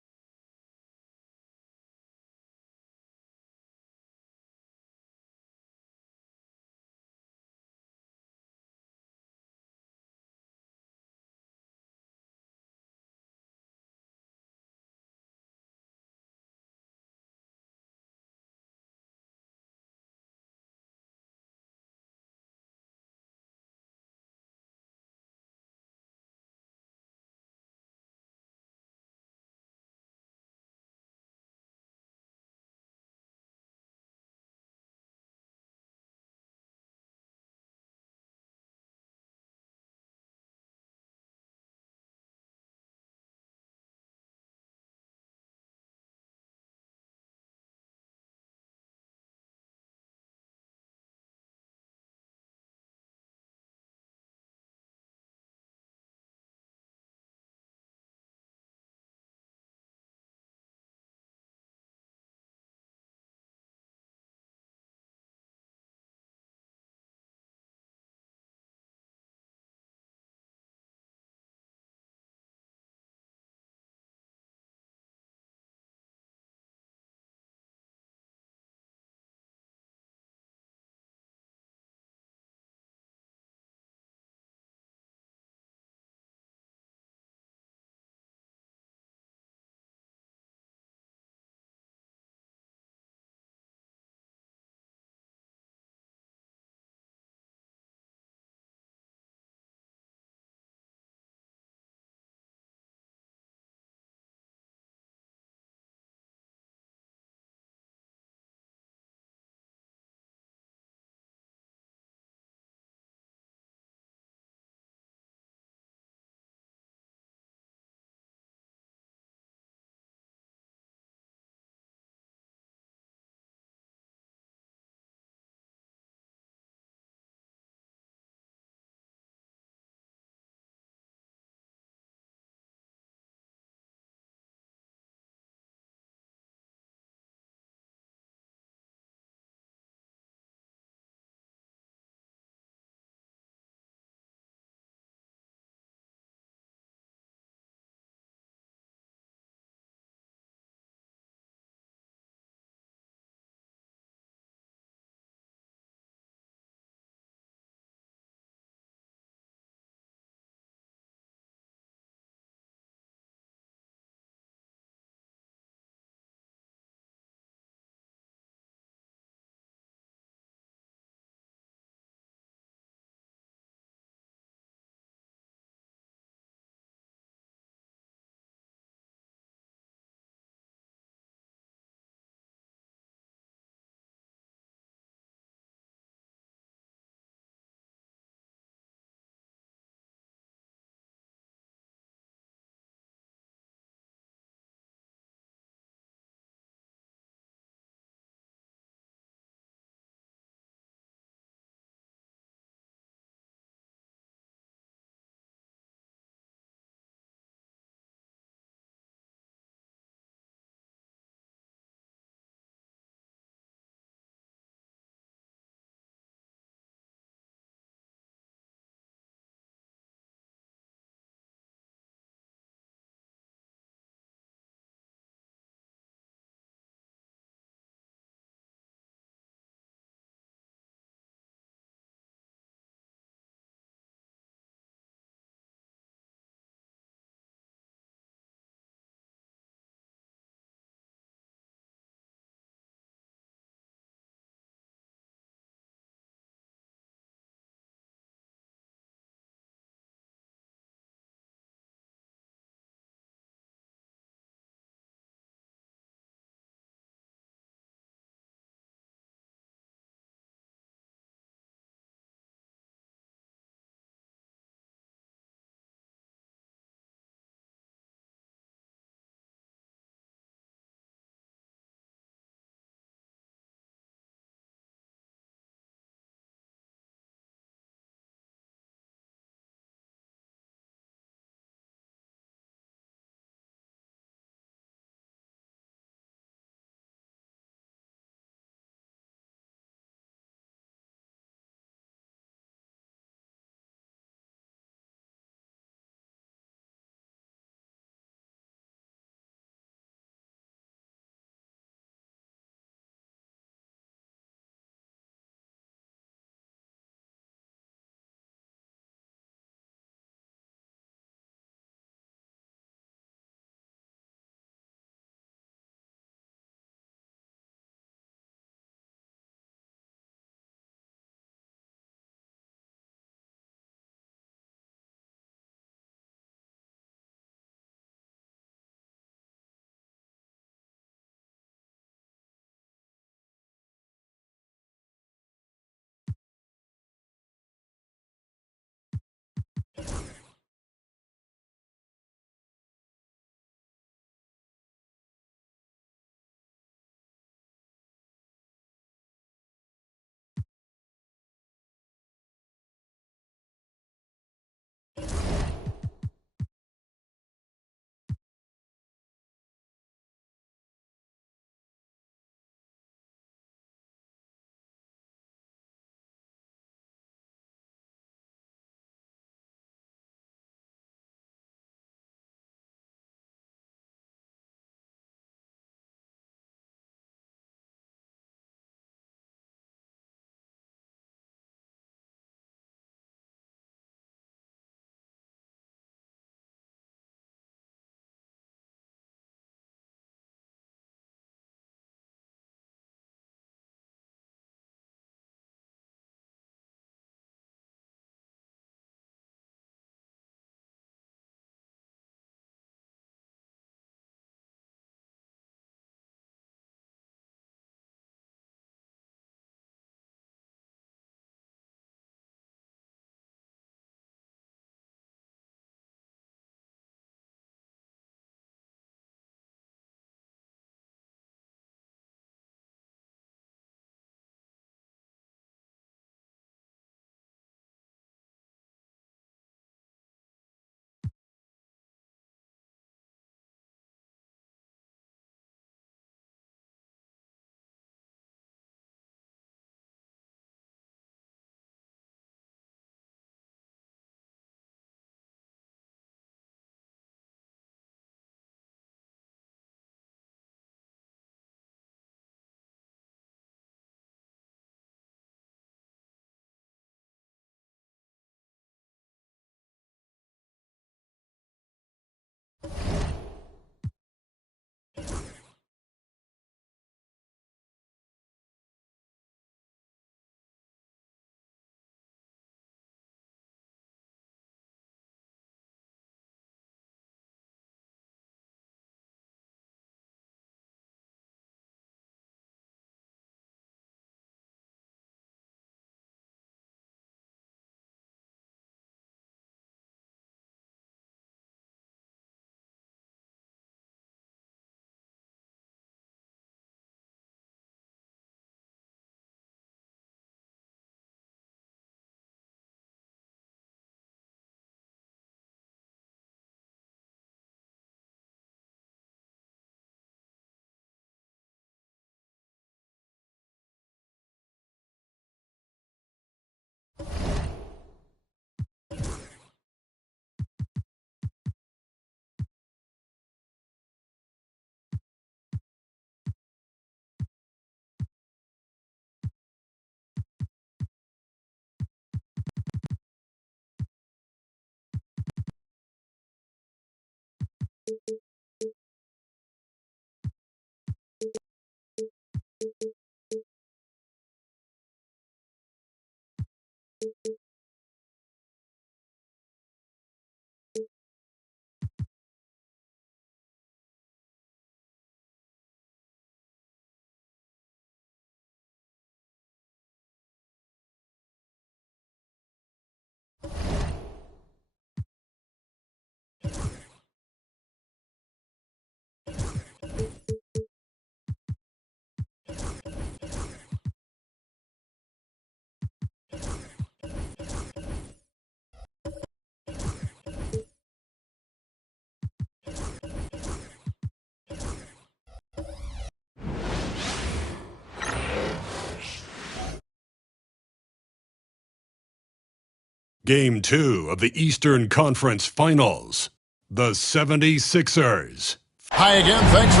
Game 2 of the Eastern Conference Finals. The 76ers. Hi again. Thanks for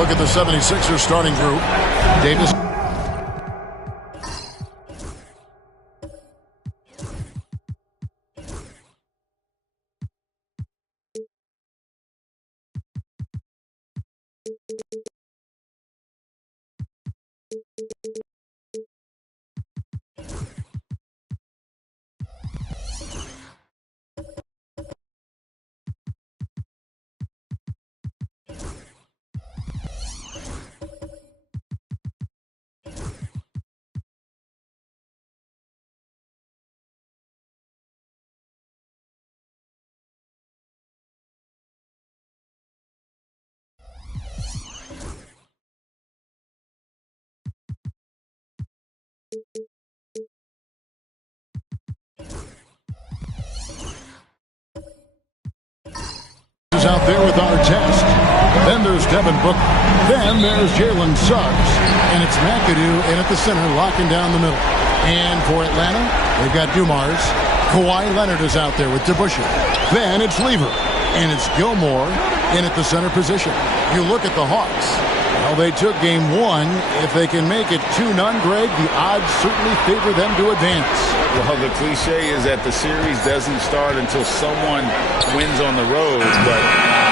look at the 76ers starting group. Davis. Is out there with our test. Then there's Devin Booker. Then there's Jalen Suggs. And it's McAdoo in at the center, locking down the middle. And for Atlanta, they've got Dumars. Kawhi Leonard is out there with DeBusschere. Then it's Lever. And it's Gilmore in at the center position. You look at the Hawks. Well, they took game 1. If they can make it 2-0, Greg, the odds certainly favor them to advance. Well, the cliche is that the series doesn't start until someone wins on the road, but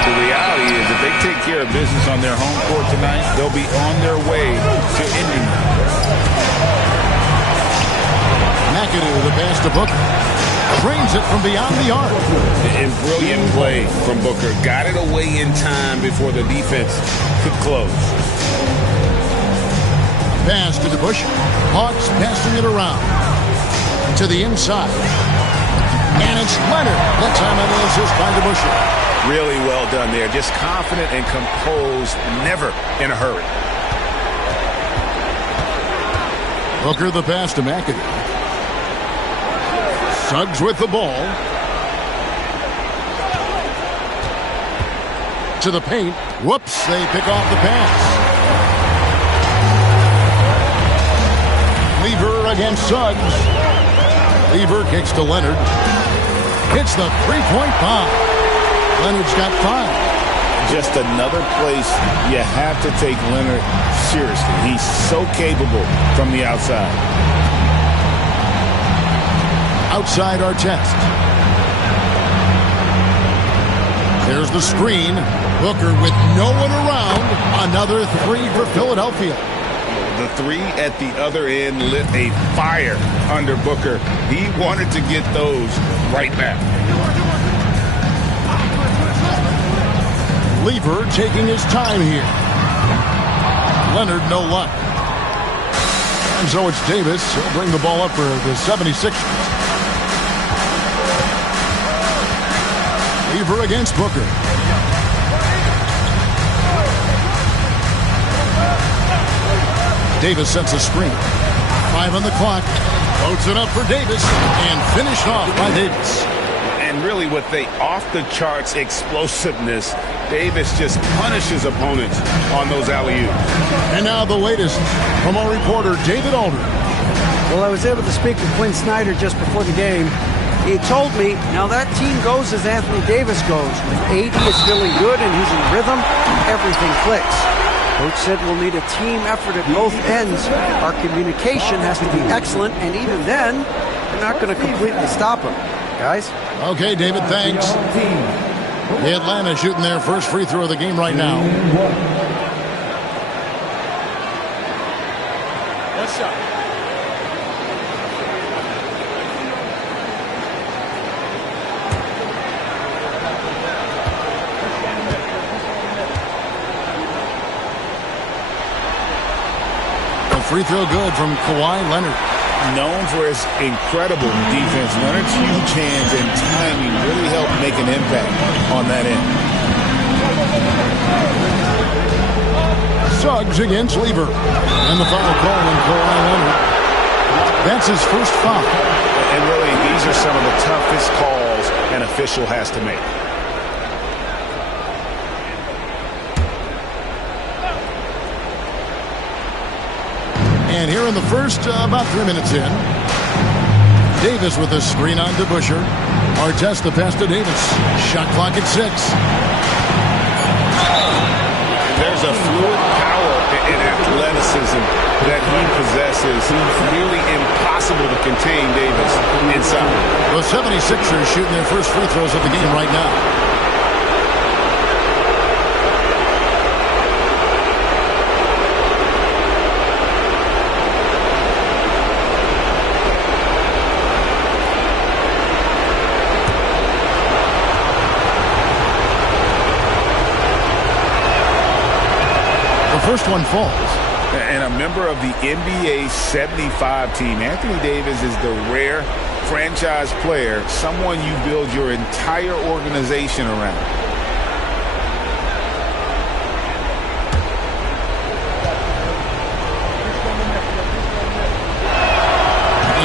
the reality is if they take care of business on their home court tonight, they'll be on their way to ending it. McAdoo, the pass to Booker. Trains it from beyond the arc. And brilliant play from Booker. Got it away in time before the defense could close. Pass to DeBusschere. Hawks passing it around to the inside. And it's Leonard. That time on the assist by DeBusschere. Really well done there. Just confident and composed, never in a hurry. Booker the pass to McAdoo. Suggs with the ball. To the paint. Whoops, they pick off the pass. Lever against Suggs. Lever kicks to Leonard. Hits the three-point bomb. Leonard's got 5. Just another place you have to take Leonard seriously. He's so capable from the outside. Outside our test. There's the screen. Booker with no one around. Another 3 for Philadelphia. The 3 at the other end lit a fire under Booker. He wanted to get those right back. Lever taking his time here. Leonard, no luck. And so it's Davis. He'll bring the ball up for the 76ers. Lever against Booker. Davis sets a screen. 5 on the clock. Floats it up for Davis and finished off by Davis. And really with the off-the-charts explosiveness, Davis just punishes opponents on those alley-oops. And now the latest from our reporter, David Aldridge. Well, I was able to speak with Quinn Snyder just before the game. He told me, now that team goes as Anthony Davis goes. When AD is feeling good and he's in rhythm, everything clicks. Coach said we'll need a team effort at both ends. Our communication has to be excellent, and even then, we're not going to completely stop him. Guys? Okay, David, thanks. The Atlanta shooting their first free throw of the game right now. Yes, sir. Free throw good from Kawhi Leonard. Known for his incredible defense, Leonard's huge hands and timing really helped make an impact on that end. Suggs against Lever. And the foul call on Kawhi Leonard. That's his first foul. And really, these are some of the toughest calls an official has to make. And here in the first, about 3 minutes in, Davis with a screen on to Busher. Artest the pass to Davis. Shot clock at 6. There's a fluid power and athleticism that he possesses. Nearly impossible to contain Davis inside. The 76ers shooting their first free throws of the game right now. First one falls. And a member of the NBA 75 team, Anthony Davis is the rare franchise player, someone you build your entire organization around.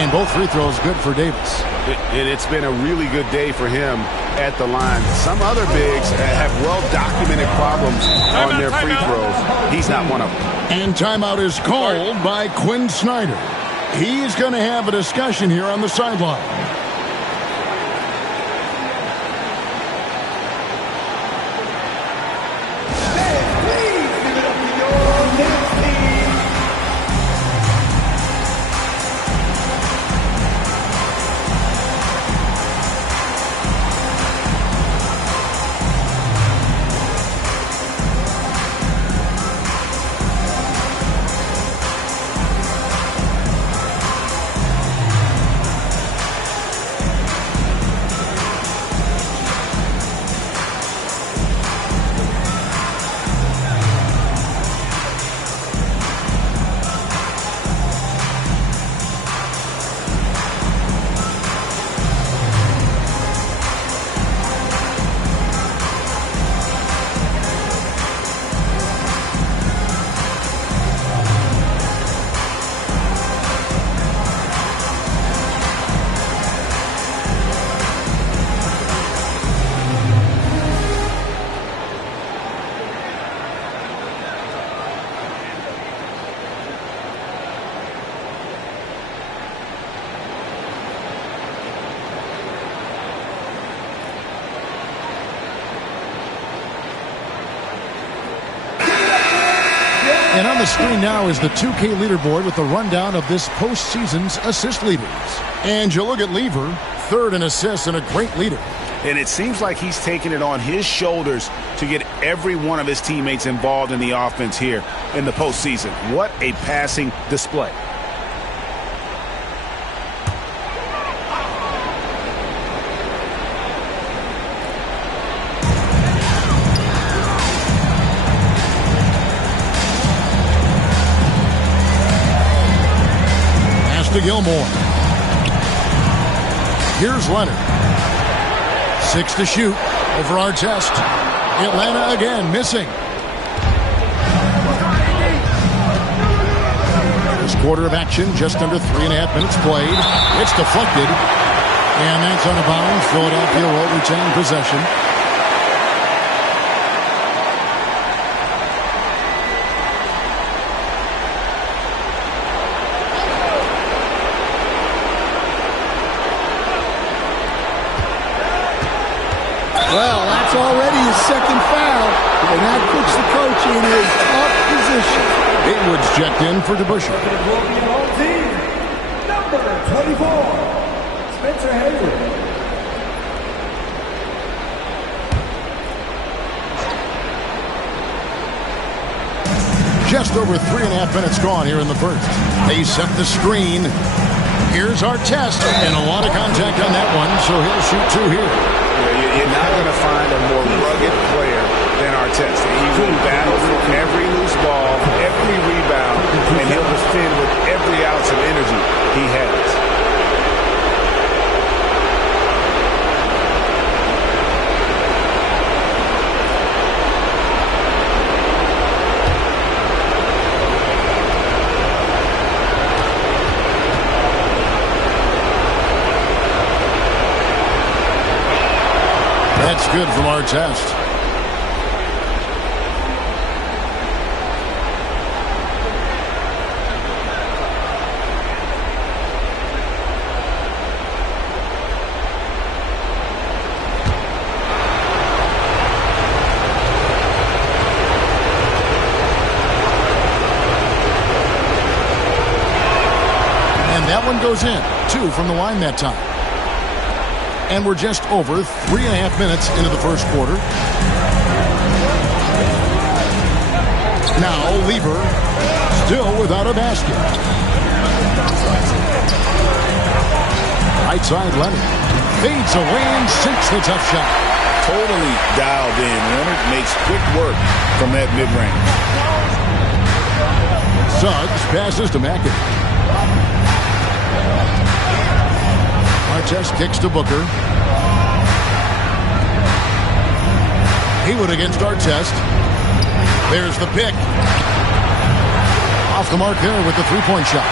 And both free throws good for Davis. It's been a really good day for him at the line. Some other bigs have well-documented problems on their free throws. He's not one of them. And timeout is called by Quinn Snyder. He's going to have a discussion here on the sideline. And on the screen now is the 2K leaderboard with the rundown of this postseason's assist leaders. And you look at Lever, third in assists and a great leader. And it seems like he's taking it on his shoulders to get every one of his teammates involved in the offense here in the postseason. What a passing display. To Gilmore. Here's Leonard. 6 to shoot over Artest. Atlanta again missing. This quarter of action, just under 3.5 minutes played. It's deflected. And that's out of bounds. Philadelphia will retain possession. Well, that's already his second foul, and that puts the coach in a tough position. Haywood's checked in for DeBusschere. Number 24, Spencer Haywood. Just over 3.5 minutes gone here in the first. They set the screen. Here's Artest, and a lot of contact on that one, so he'll shoot 2 here. You're not going to find a more rugged player than Artest. He will battle for every loose ball, every rebound, and he'll defend with every ounce of energy he has. That's good from Artest. that one goes in. 2 from the line that time. And we're just over 3.5 minutes into the first quarter. Now Lever still without a basket. Right side Leonard fades away and sinks the tough shot. Totally dialed in. Leonard makes quick work from that mid-range. Suggs passes to Mackett. Artest kicks to Booker. Haywood against Artest. There's the pick. Off the mark there with the three-point shot.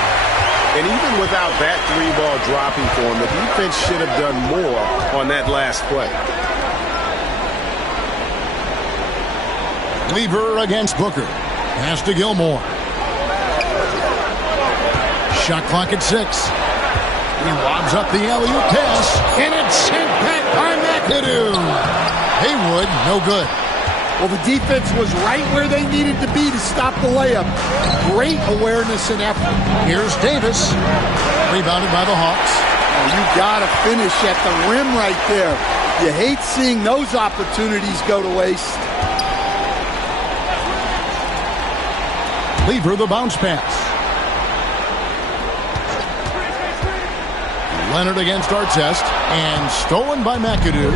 And even without that three ball dropping for him, the defense should have done more on that last play. Lever against Booker. Pass to Gilmore. Shot clock at 6. He lobs up the alley-oop pass, and it's sent back by McAdoo. Haywood, no good. Well, the defense was right where they needed to be to stop the layup. Great awareness and effort. Here's Davis. Rebounded by the Hawks. Oh, you got to finish at the rim right there. You hate seeing those opportunities go to waste. Lever the bounce pass. Leonard against Artest, and stolen by McAdoo.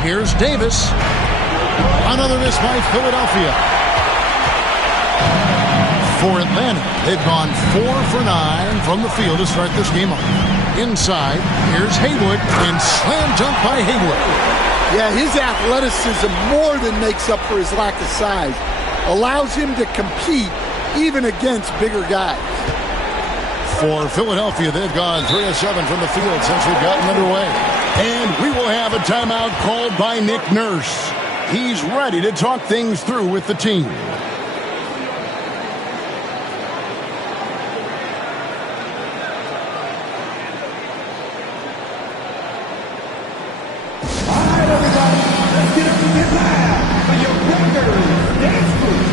Here's Davis. Another miss by Philadelphia. For Atlanta, they've gone 4 for 9 from the field to start this game off. Inside, here's Haywood, and slam dunk by Haywood. Yeah, his athleticism more than makes up for his lack of size. Allows him to compete even against bigger guys. For Philadelphia, they've gone 3 of 7 from the field since we've gotten underway. And we will have a timeout called by Nick Nurse. He's ready to talk things through with the team. All right, everybody, let's get up to this line for your Blackberry Dance Crew.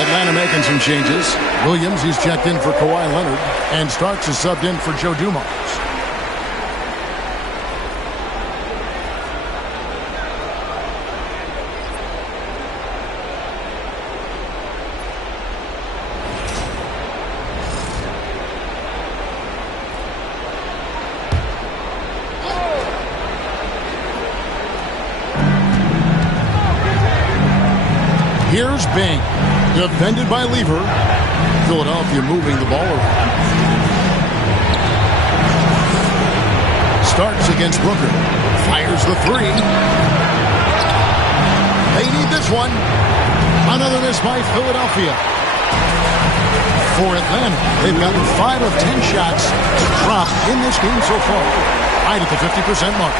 Atlanta making some changes. Williams, he's checked in for Kawhi Leonard, and Starks is subbed in for Joe Dumars. Here's Bing. Defended by Lever. Philadelphia moving the ball around. Starks against Booker. Fires the three. They need this one. Another miss by Philadelphia. For Atlanta, they've gotten 5 of 10 shots to drop in this game so far. Right at the 50% mark.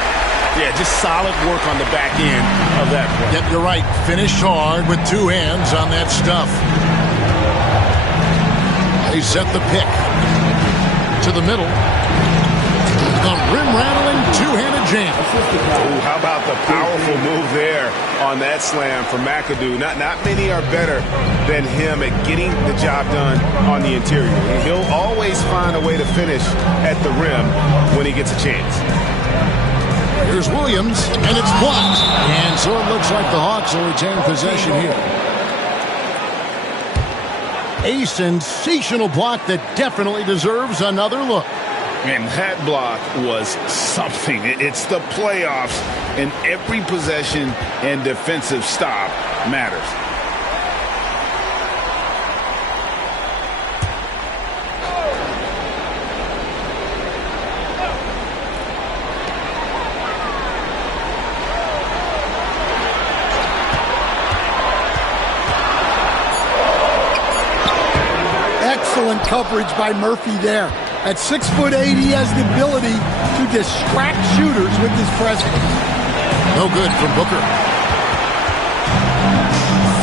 Yeah, just solid work on the back end of that play. Yep, you're right. Finished hard with 2 hands on that stuff. They set the pick to the middle. The rim-rattling two-handed jam. Ooh, how about the powerful move there on that slam for McAdoo? Not many are better than him at getting the job done on the interior. He'll always find a way to finish at the rim when he gets a chance. Here's Williams, and it's blocked. And so it looks like the Hawks will retain possession here. A sensational block that definitely deserves another look. And that block was something. It's the playoffs, and every possession and defensive stop matters. Excellent coverage by Murphy there. At 6'8", he has the ability to distract shooters with his presence. No good from Booker.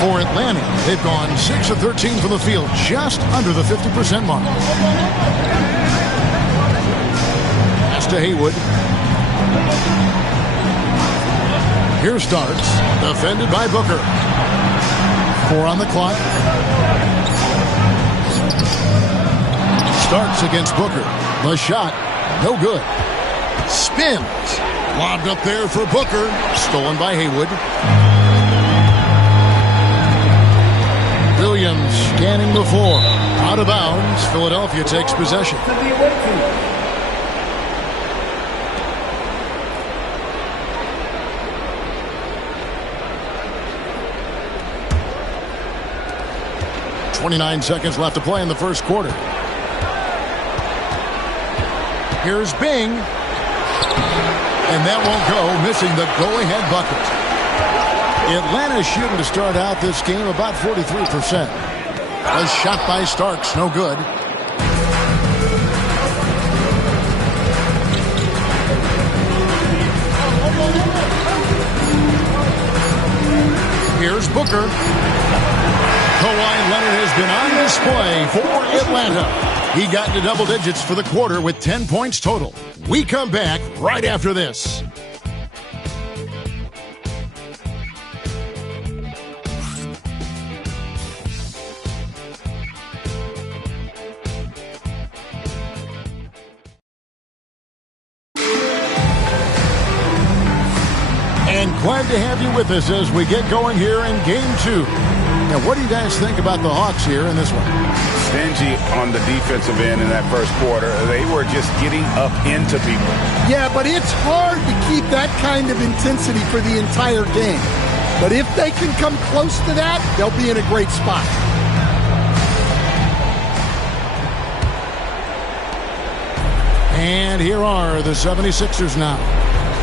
For Atlanta, they've gone 6 of 13 from the field, just under the 50% mark. Pass to Haywood. Here starts, defended by Booker. 4 on the clock. Starks against Booker. The shot, no good. Spins. Lobbed up there for Booker. Stolen by Haywood. Williams scanning the floor. Out of bounds. Philadelphia takes possession. .29 seconds left to play in the first quarter. Here's Bing. And that won't go, missing the go-ahead bucket. Atlanta shooting to start out this game about 43%. A shot by Starks, no good. Here's Booker. Kawhi Leonard has been on display for Atlanta. He got into double digits for the quarter with 10 points total. We come back right after this. And glad to have you with us as we get going here in Game 2. Now, what do you guys think about the Hawks here in this one? Stingy on the defensive end in that first quarter. They were just getting up into people. Yeah, but it's hard to keep that kind of intensity for the entire game. But if they can come close to that, they'll be in a great spot. And here are the 76ers now.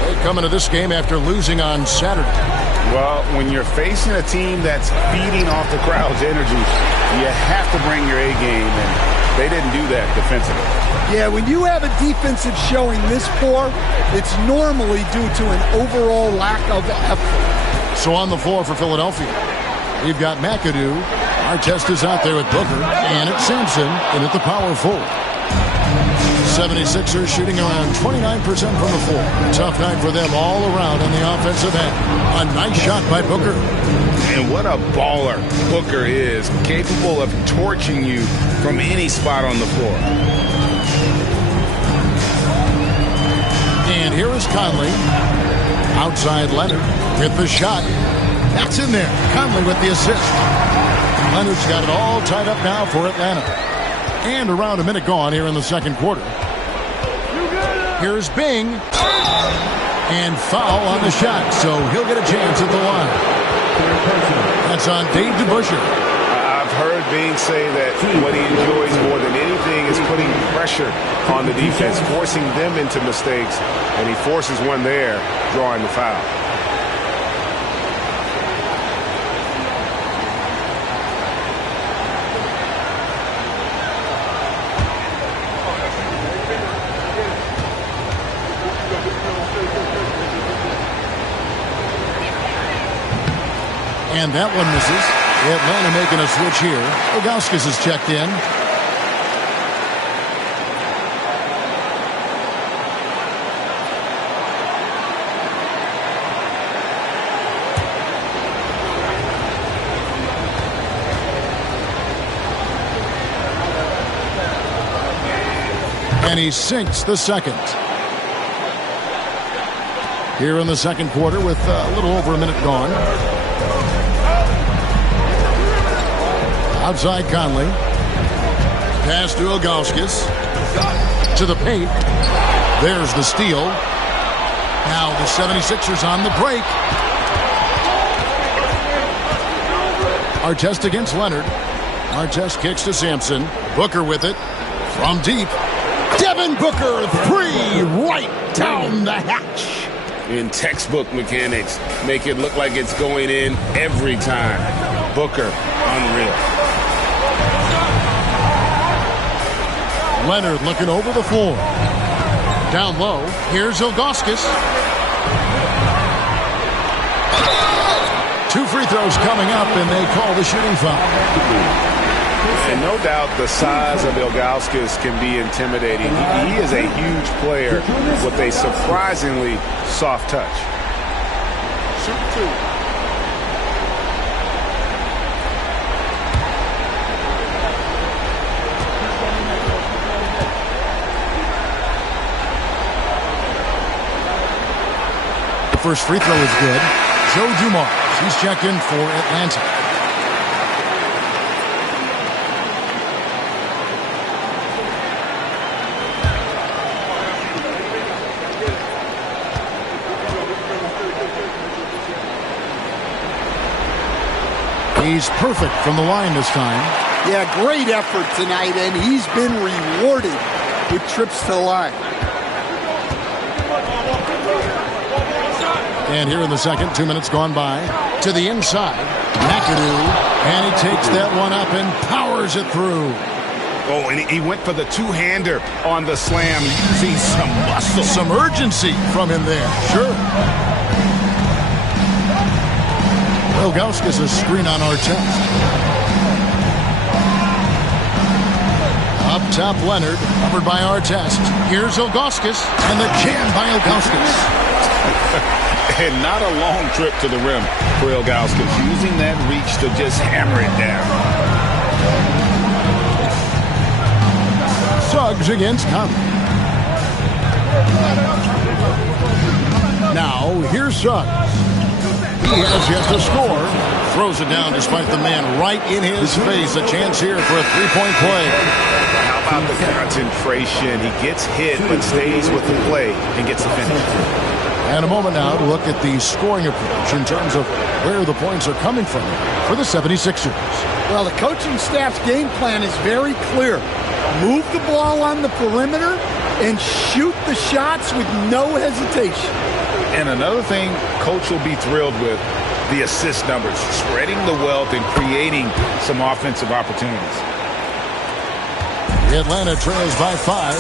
They come into this game after losing on Saturday. Well, when you're facing a team that's feeding off the crowd's energy, you have to bring your A game, and they didn't do that defensively. Yeah, when you have a defensive showing this poor, it's normally due to an overall lack of effort. So on the floor for Philadelphia, we've got McAdoo. Artest is out there with Booker, and it's Sampson in at the power forward. 76ers shooting around 29% from the floor. Tough night for them all around on the offensive end. A nice shot by Booker. And what a baller Booker is, capable of torching you from any spot on the floor. And here is Conley. Outside Leonard with the shot. That's in there. Conley with the assist. Leonard's got it all tied up now for Atlanta. And around a minute gone here in the second quarter. Here's Bing. And foul on the shot, so he'll get a chance at the line. That's on Dave DeBusschere. I've heard Bing say that what he enjoys more than anything is putting pressure on the defense, forcing them into mistakes, and he forces one there, drawing the foul. And that one misses. Atlanta making a switch here. Ilgauskas is checked in. And he sinks the second. Here in the second quarter with a little over a minute gone. Outside Conley. Pass to Ilgauskas. To the paint. There's the steal. Now the 76ers on the break. Artest against Leonard. Artest kicks to Sampson. Booker with it. From deep. Devin Booker, three, right down the hatch. In textbook mechanics, make it look like it's going in every time. Booker, unreal. Leonard looking over the floor. Down low, here's Ilgauskas. 2 free throws coming up, and they call the shooting foul. And no doubt the size of Ilgauskas can be intimidating. He is a huge player with a surprisingly soft touch. Shoot 2. The first free throw is good. Joe Dumars, he's checked in for Atlanta. He's perfect from the line this time. Yeah, great effort tonight, and he's been rewarded with trips to the line. And here in the second, 2 minutes gone by. To the inside, McAdoo, and he takes that one up and powers it through. Oh, and he went for the two-hander on the slam, using some muscle. Some urgency from him there. Sure. Ilgauskas a screen on Artest. Up top, Leonard, covered by Artest. Here's Ilgauskas, and the jam by Ilgauskas. And not a long trip to the rim for Ilgauskas, using that reach to just hammer it down. Suggs against Conley. Now, here's Suggs. He has yet to score. Throws it down despite the man right in his face. A chance here for a three-point play. How about the concentration? He gets hit but stays with the play and gets the finish. And a moment now to look at the scoring approach in terms of where the points are coming from for the 76ers. Well, the coaching staff's game plan is very clear. Move the ball on the perimeter and shoot the shots with no hesitation. And another thing Coach will be thrilled with, the assist numbers, spreading the wealth and creating some offensive opportunities. Atlanta trails by 5.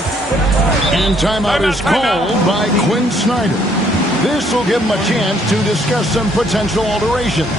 And timeout is called by Quinn Snyder. This will give him a chance to discuss some potential alterations.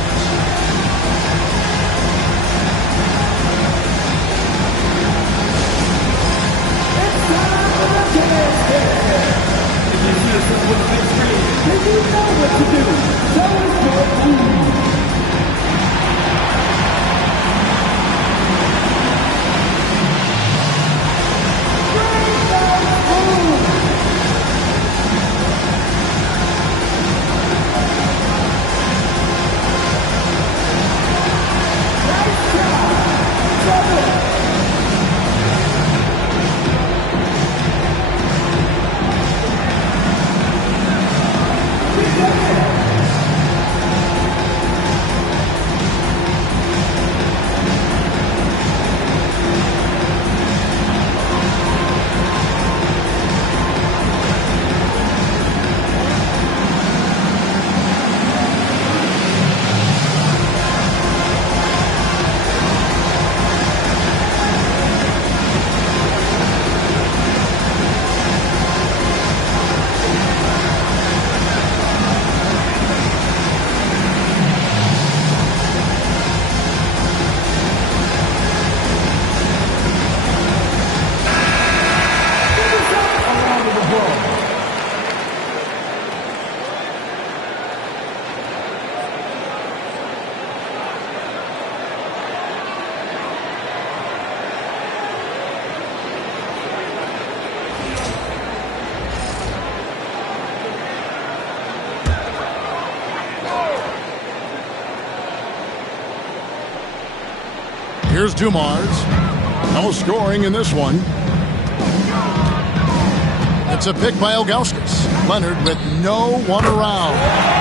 Here's Dumars. No scoring in this one. It's a pick by Ilgauskas. Leonard with no one around.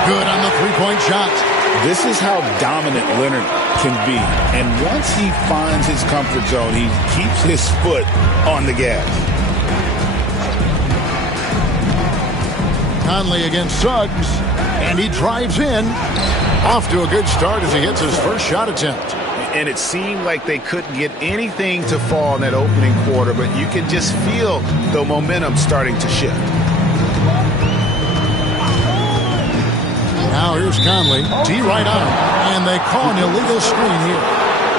Good on the three-point shot. This is how dominant Leonard can be. And once he finds his comfort zone, he keeps his foot on the gas. Conley against Suggs. And he drives in. Off to a good start as he hits his first shot attempt. And it seemed like they couldn't get anything to fall in that opening quarter, but you can just feel the momentum starting to shift. Now here's Conley. D right on him. And they call an illegal screen here.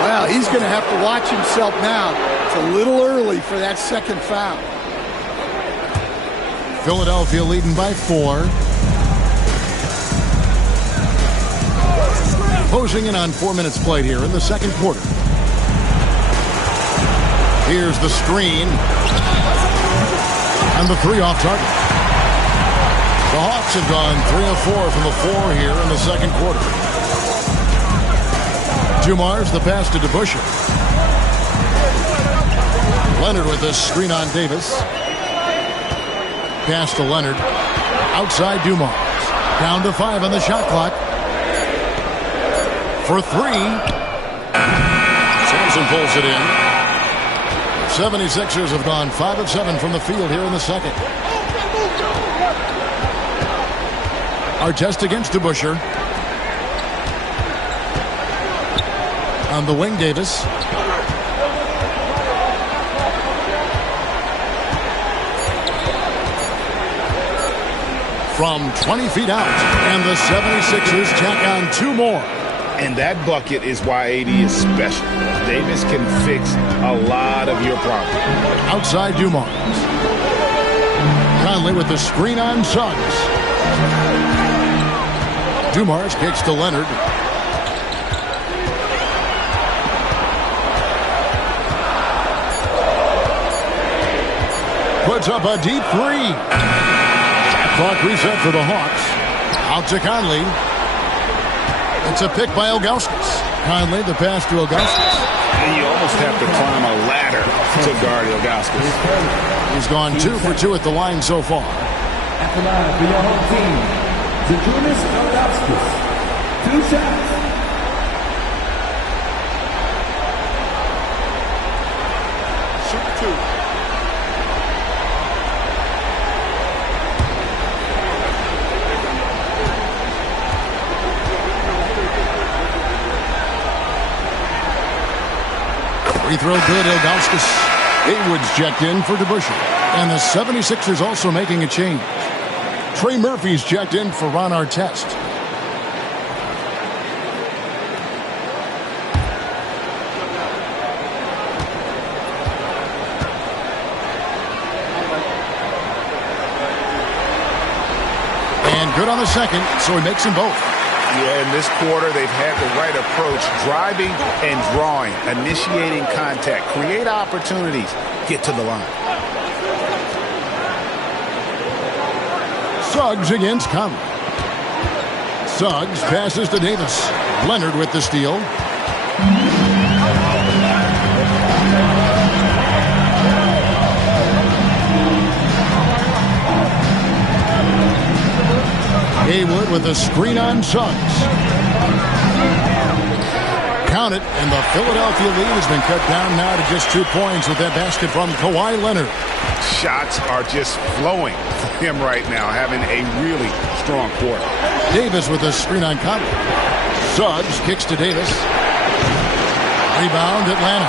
Well, he's going to have to watch himself now. It's a little early for that second foul. Philadelphia leading by 4. Closing in on 4 minutes played here in the second quarter. Here's the screen. And the 3 off target. The Hawks have gone 3 of 4 from the floor here in the second quarter. Dumars the pass to DeBusschere. Leonard with this screen on Davis. Pass to Leonard. Outside Dumars. Down to 5 on the shot clock. For 3. Sampson pulls it in. 76ers have gone 5 of 7 from the field here in the second. Artest against DeBusschere. On the wing, Davis. From 20 feet out. And the 76ers tack on 2 more. And that bucket is why AD is special. Davis can fix a lot of your problems. Outside Dumars. Conley with the screen on Suggs. Dumars kicks to Leonard. Puts up a deep 3. Clock reset for the Hawks. Out to Conley. It's a pick by Ilgauskas. Conley, the pass to Ilgauskas. And you almost have to climb a ladder to guard Ilgauskas. He's gone 2 for 2 at the line so far. At the line for your home team, Zajunas Ilgauskas. 2 shots. Shoot 2. Free throw good, Ilgauskas. Haywood's checked in for DeBusschere. And the 76ers also making a change. Trey Murphy's checked in for Ron Artest. And good on the second, so he makes them both. Yeah, in this quarter, they've had the right approach, driving and drawing, initiating contact, create opportunities, get to the line. Suggs against Conley. Suggs passes to Davis. Leonard with the steal. Haywood with a screen on Suggs. Count it, and the Philadelphia lead has been cut down now to just 2 points with that basket from Kawhi Leonard. Shots are just flowing for him right now, having a really strong quarter. Davis with a screen on Conley. Suggs kicks to Davis. Rebound, Atlanta.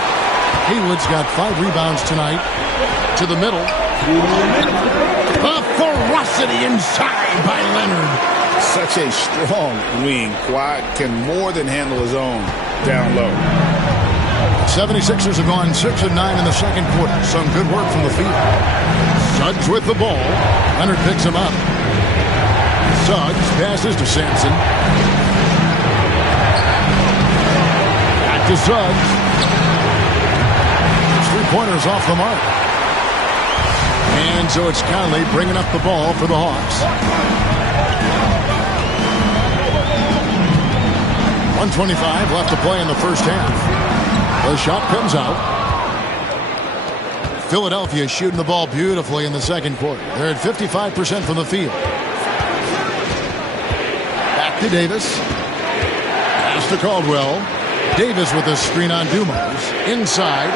Haywood's got 5 rebounds tonight. To the middle. The ferocity inside by Leonard. Such a strong wing. Kawhi can more than handle his own down low. 76ers have gone 6 of 9 in the second quarter. Some good work from the field. Suggs with the ball. Leonard picks him up. Suggs passes to Sampson. Back to Suggs. 3-pointers off the mark. And so it's Conley bringing up the ball for the Hawks. 1:25 left to play in the first half. The shot comes out. Philadelphia shooting the ball beautifully in the second quarter. They're at 55% from the field. Back to Davis. Pass to Caldwell. Davis with a screen on Dumars. Inside.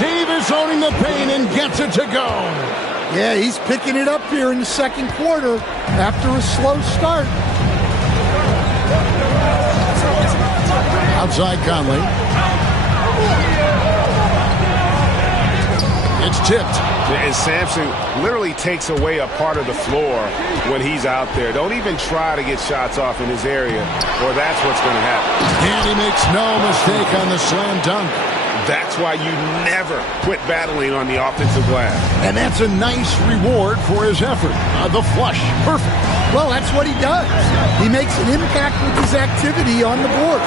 Davis owning the paint and gets it to go. Yeah, he's picking it up here in the second quarter after a slow start. Outside Conley. It's tipped. And Sampson literally takes away a part of the floor when he's out there. Don't even try to get shots off in his area, or that's what's going to happen. And he makes no mistake on the slam dunk. That's why you never quit battling on the offensive glass. And that's a nice reward for his effort. The flush. Perfect. Well, that's what he does. He makes an impact with his activity on the board.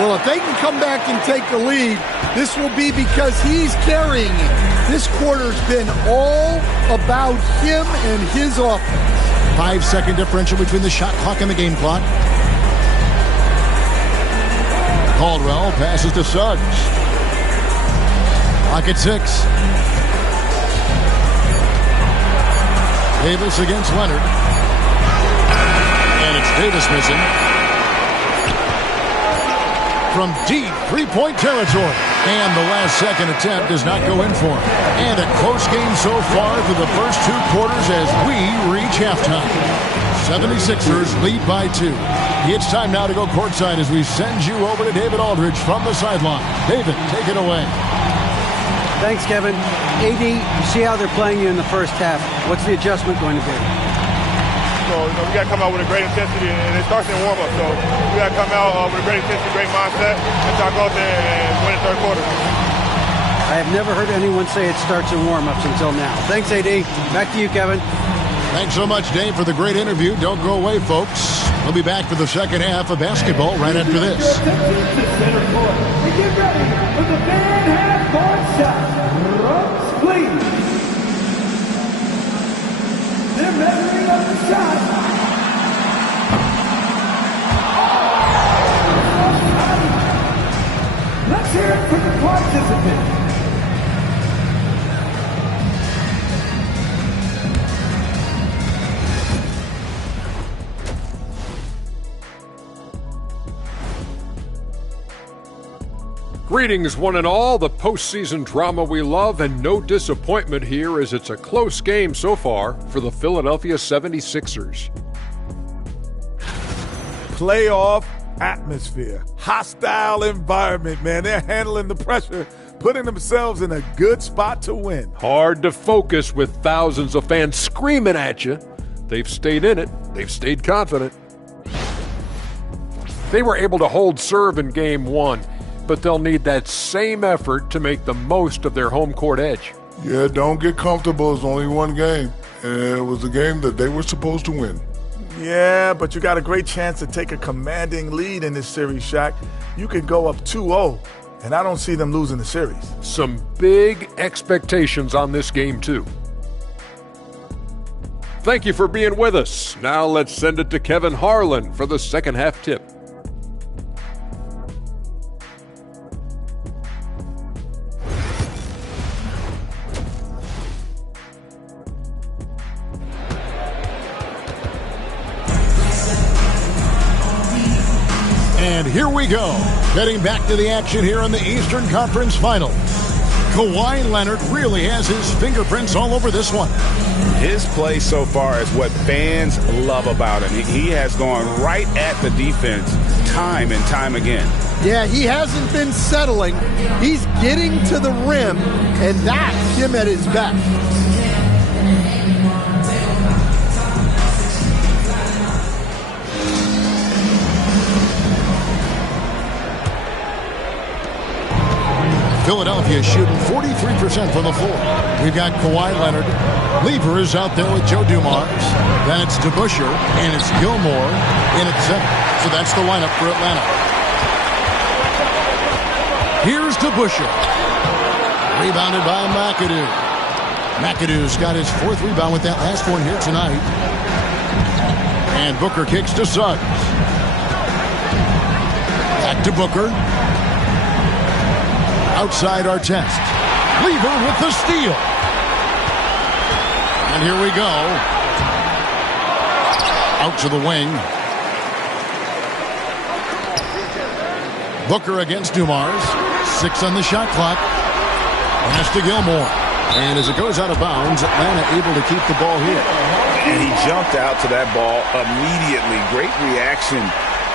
Well, if they can come back and take the lead, this will be because he's carrying it. This quarter's been all about him and his offense. 5-second differential between the shot clock and the game clock. Caldwell passes to Suggs. Clock at 6. Davis against Leonard. And it's Davis missing. From deep three-point territory. And the last second attempt does not go in for him. And a close game so far through the first 2 quarters as we reach halftime. 76ers lead by 2. It's time now to go courtside as we send you over to David Aldridge from the sideline. David, take it away. Thanks, Kevin. AD, you see how they're playing you in the first half. What's the adjustment going to be? So, we got to come out with a great intensity, and it starts in warm-up. So, we got to come out with a great intensity, great mindset, and try to go out there and win the third quarter. I have never heard anyone say it starts in warm-ups until now. Thanks, AD. Back to you, Kevin. Thanks so much, Dave, for the great interview. Don't go away, folks. We'll be back for the second half of basketball right after this. Get ready for the fan half-court shot. Runs, please. They're measuring up the shot. Let's hear it for the participants. Greetings, one and all. The postseason drama we love, and no disappointment here as it's a close game so far for the Philadelphia 76ers. Playoff atmosphere, hostile environment, man. They're handling the pressure, putting themselves in a good spot to win. Hard to focus with thousands of fans screaming at you. They've stayed in it. They've stayed confident. They were able to hold serve in Game 1. But they'll need that same effort to make the most of their home court edge. Yeah, don't get comfortable. It's only one game. And it was a game that they were supposed to win. Yeah, but you got a great chance to take a commanding lead in this series, Shaq. You could go up 2-0, and I don't see them losing the series. Some big expectations on this game, too. Thank you for being with us. Now let's send it to Kevin Harlan for the second half tip. And here we go. Getting back to the action here in the Eastern Conference Finals. Kawhi Leonard really has his fingerprints all over this one. His play so far is what fans love about him. He has gone right at the defense time and time again. Yeah, he hasn't been settling. He's getting to the rim, and that's him at his best. Philadelphia shooting 43% from the floor. We've got Kawhi Leonard. Lever is out there with Joe Dumars. Then it's DeBusschere, and it's Gilmore in at center. So that's the lineup for Atlanta. Here's DeBusschere. Rebounded by McAdoo. McAdoo's got his 4th rebound with that last one here tonight. And Booker kicks to Suggs. Back to Booker. Outside Artest. Lever with the steal. And here we go. Out to the wing. Booker against Dumars. 6 on the shot clock. Pass to Gilmore. And as it goes out of bounds, Atlanta able to keep the ball here. And he jumped out to that ball immediately. Great reaction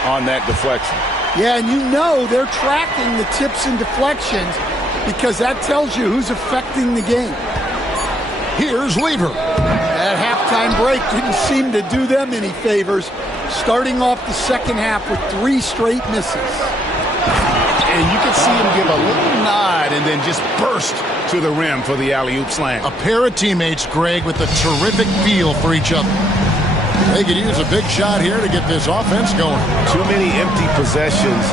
on that deflection. Yeah, and you know they're tracking the tips and deflections because that tells you who's affecting the game. Here's Lever. That halftime break didn't seem to do them any favors, starting off the second half with 3 straight misses. And you could see him give a little nod and then just burst to the rim for the alley-oop slam. A pair of teammates, Greg, with a terrific feel for each other. They could use a big shot here to get this offense going. Too many empty possessions.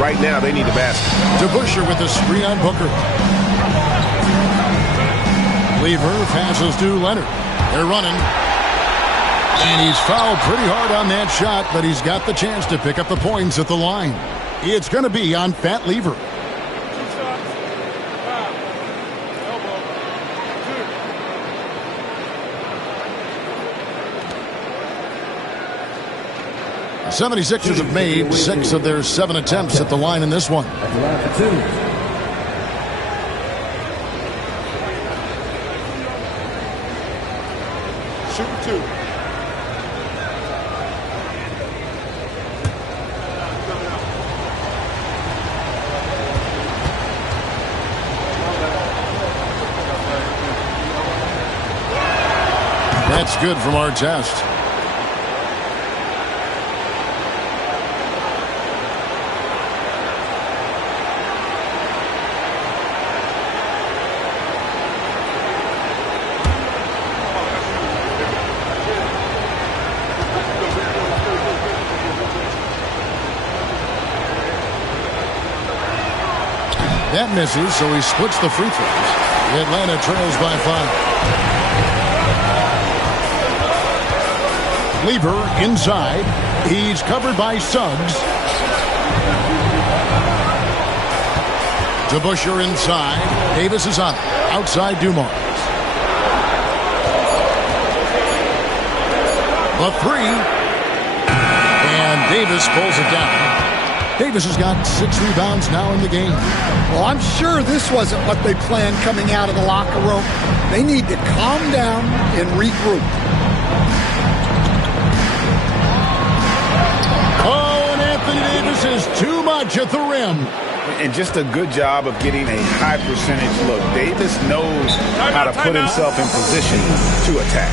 Right now, they need a basket. DeBusschere with a screen on Booker. Lever passes to Leonard. They're running. And he's fouled pretty hard on that shot, but he's got the chance to pick up the points at the line. It's going to be on Fat Lever. The 76ers have made 6 of their 7 attempts at the line in this one. Shoot 2. That's good from Artest. That misses, so he splits the free throws. Atlanta trails by 5. Lever inside. He's covered by Suggs. DeBusschere inside. Davis is on it. Outside Dumars. The 3. And Davis pulls it down. Davis has got 6 rebounds now in the game. Well, I'm sure this wasn't what they planned coming out of the locker room. They need to calm down and regroup. Oh, and Anthony Davis is too much at the rim. And just a good job of getting a high percentage look. Davis knows how to put himself in position to attack.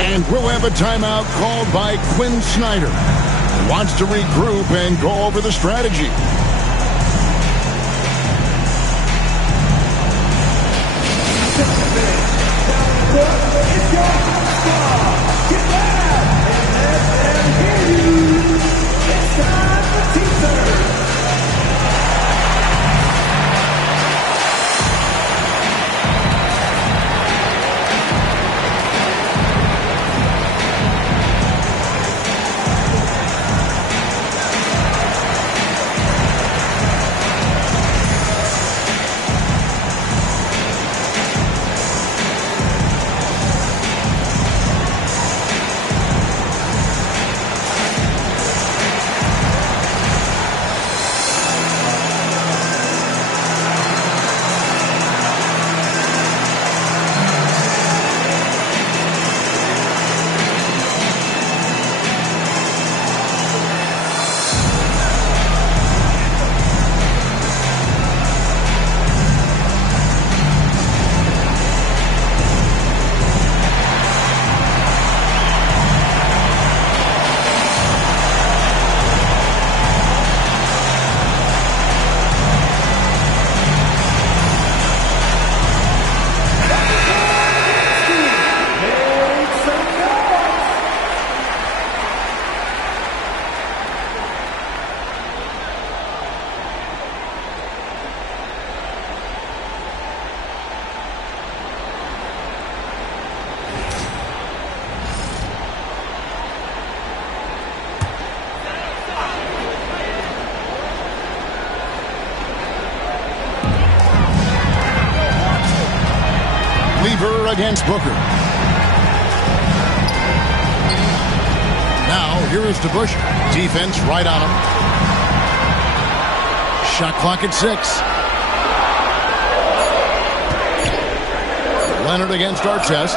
And we'll have a timeout called by Quinn Snyder. Wants to regroup and go over the strategy. against Booker. Now, here is DeBusschere. Defense right on him. Shot clock at 6. Leonard against Artest.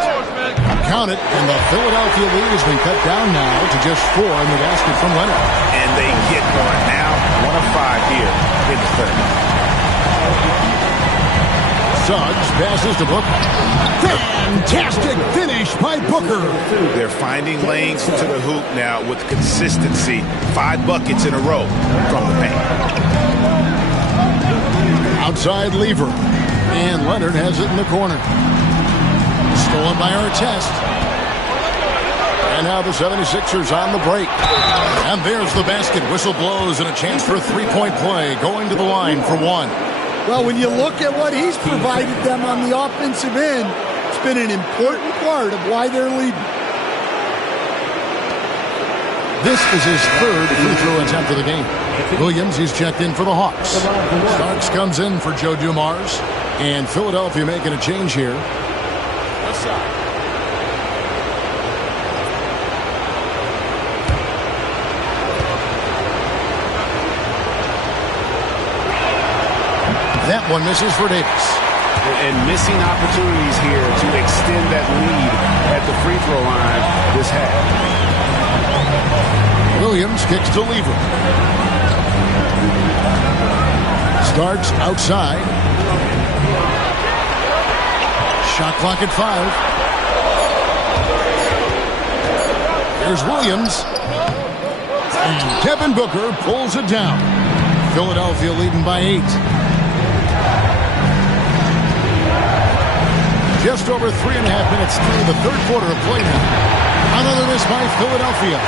Count it, and the Philadelphia lead has been cut down now to just 4 in the basket from Leonard. And they get one now. 1 of 5 here in the third. Suggs passes to Booker. Fantastic finish by Booker. They're finding lanes to the hoop now with consistency. 5 buckets in a row from the paint. Outside Lever. And Leonard has it in the corner. Stolen by Artest. And now the 76ers on the break. And there's the basket. Whistle blows and a chance for a three-point play. Going to the line for 1. Well, when you look at what he's provided them on the offensive end, it's been an important part of why they're leading. This is his third free throw attempt of the game. Williams, he's checked in for the Hawks. Starks comes in for Joe Dumars. And Philadelphia making a change here. That one misses for Davis. And missing opportunities here to extend that lead at the free throw line this half. Williams kicks to Lever. Starks outside. Shot clock at 5. Here's Williams. And Kevin Booker pulls it down. Philadelphia leading by 8. Just over 3.5 minutes through the third quarter of play now. Another miss by Philadelphia.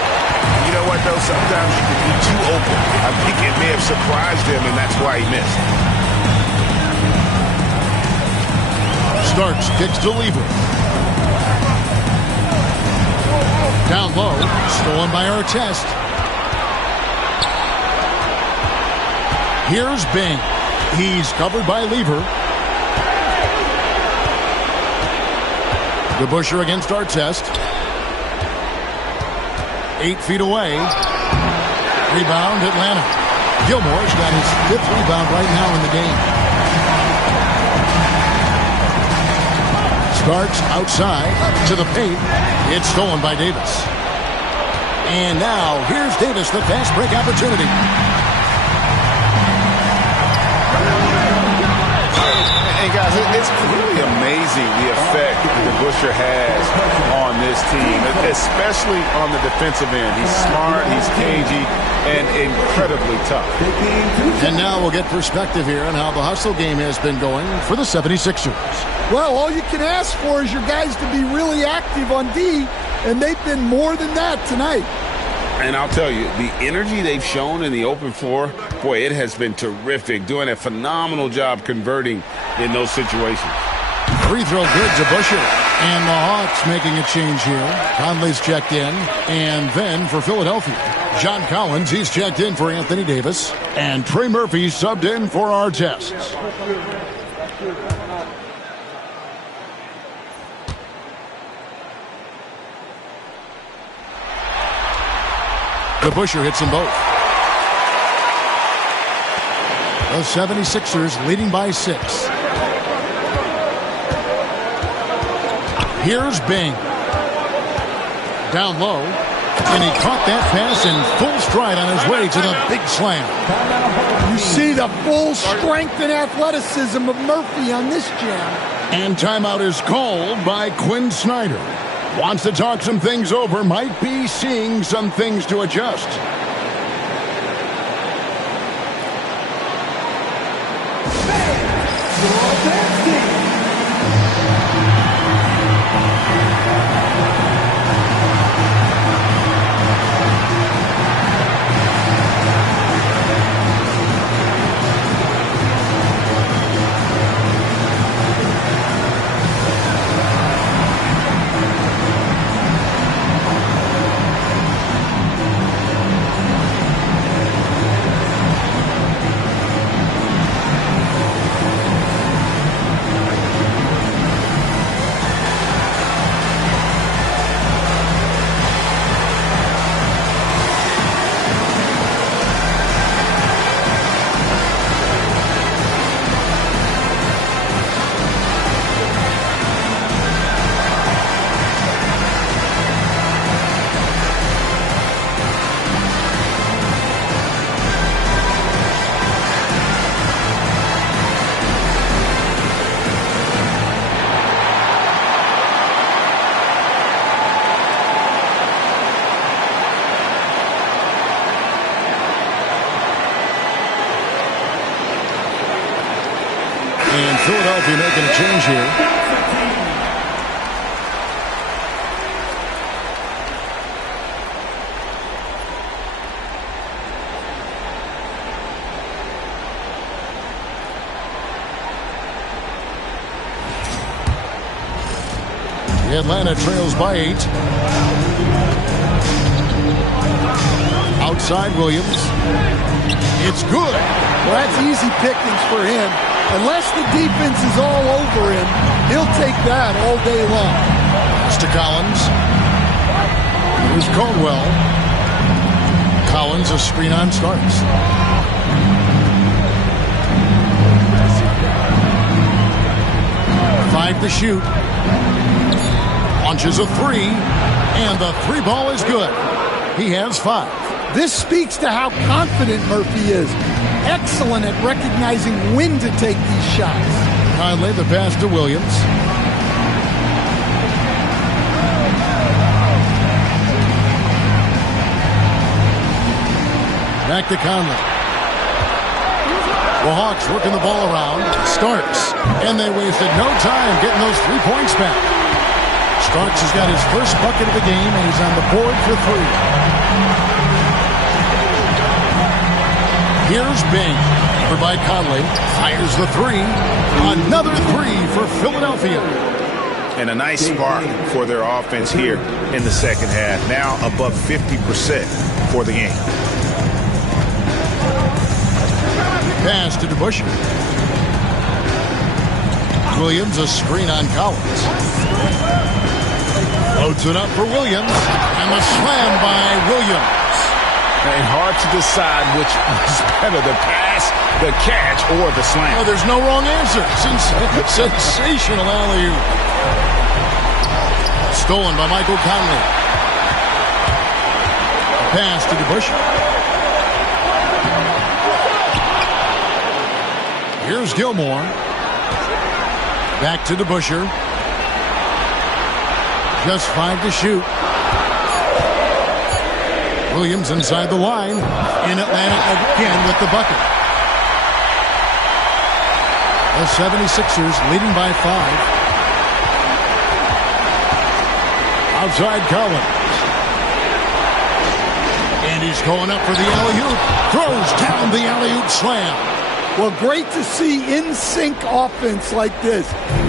You know what, though? Sometimes you can be too open. I think it may have surprised him, and that's why he missed. Starks kicks to Lever. Down low. Stolen by Artest. Here's Bing. He's covered by Lever. DeBusschere against Artest. 8 feet away. Rebound, Atlanta. Gilmore's got his 5th rebound right now in the game. Starks outside to the paint. It's stolen by Davis. And now, here's Davis, the fast break opportunity. Hey, guys, it's really amazing the effect DeBusschere has on this team, especially on the defensive end. He's smart, he's cagey, and incredibly tough. And now we'll get perspective here on how the hustle game has been going for the 76ers. Well, all you can ask for is your guys to be really active on D, and they've been more than that tonight. And I'll tell you, the energy they've shown in the open floor, boy, it has been terrific. Doing a phenomenal job converting in those situations. Free throw good to Busher. And the Hawks making a change here. Conley's checked in. And then for Philadelphia, John Collins, he's checked in for Anthony Davis. And Trey Murphy subbed in for Artest. DeBusschere hits them both. The 76ers leading by 6. Here's Bing. Down low. And he caught that pass in full stride on his way to the big slam. You see the full strength and athleticism of Murphy on this jam. And timeout is called by Quinn Snyder. Wants to talk some things over, might be seeing some things to adjust. Philadelphia making a change here. Atlanta trails by 8. Outside Williams. It's good. Well, that's easy pickings for him. Unless the defense is all over him, he'll take that all day long. Pass to Collins. Here's Caldwell. Collins, a screen on starts. Five to shoot. Launches a three, and the three ball is good. He has 5. This speaks to how confident Murphy is. Excellent at recognizing when to take these shots. Conley, the pass to Williams. Back to Conley. The Hawks working the ball around. Starks, and they wasted no time getting those 3 points back. Starks has got his first bucket of the game, and he's on the board for 3. Here's Bing. Over by Conley. Fires the 3. Another 3 for Philadelphia. And a nice spark for their offense here in the second half. Now above 50% for the game. Pass to DeBusschere. Williams, a screen on Collins. Loads it up for Williams, and the slam by Williams. And hard to decide which was better, the pass, the catch, or the slam. Oh, there's no wrong answer. Sensational alley-oop. Stolen by Michael Conley. Pass to DeBusschere. Here's Gilmore. Back to DeBusschere. Just 5 to shoot. Williams inside the line. In Atlanta again with the bucket. The 76ers leading by 5. Outside Collins. And he's going up for the alley-oop. Throws down the alley-oop slam. Well, great to see in-sync offense like this.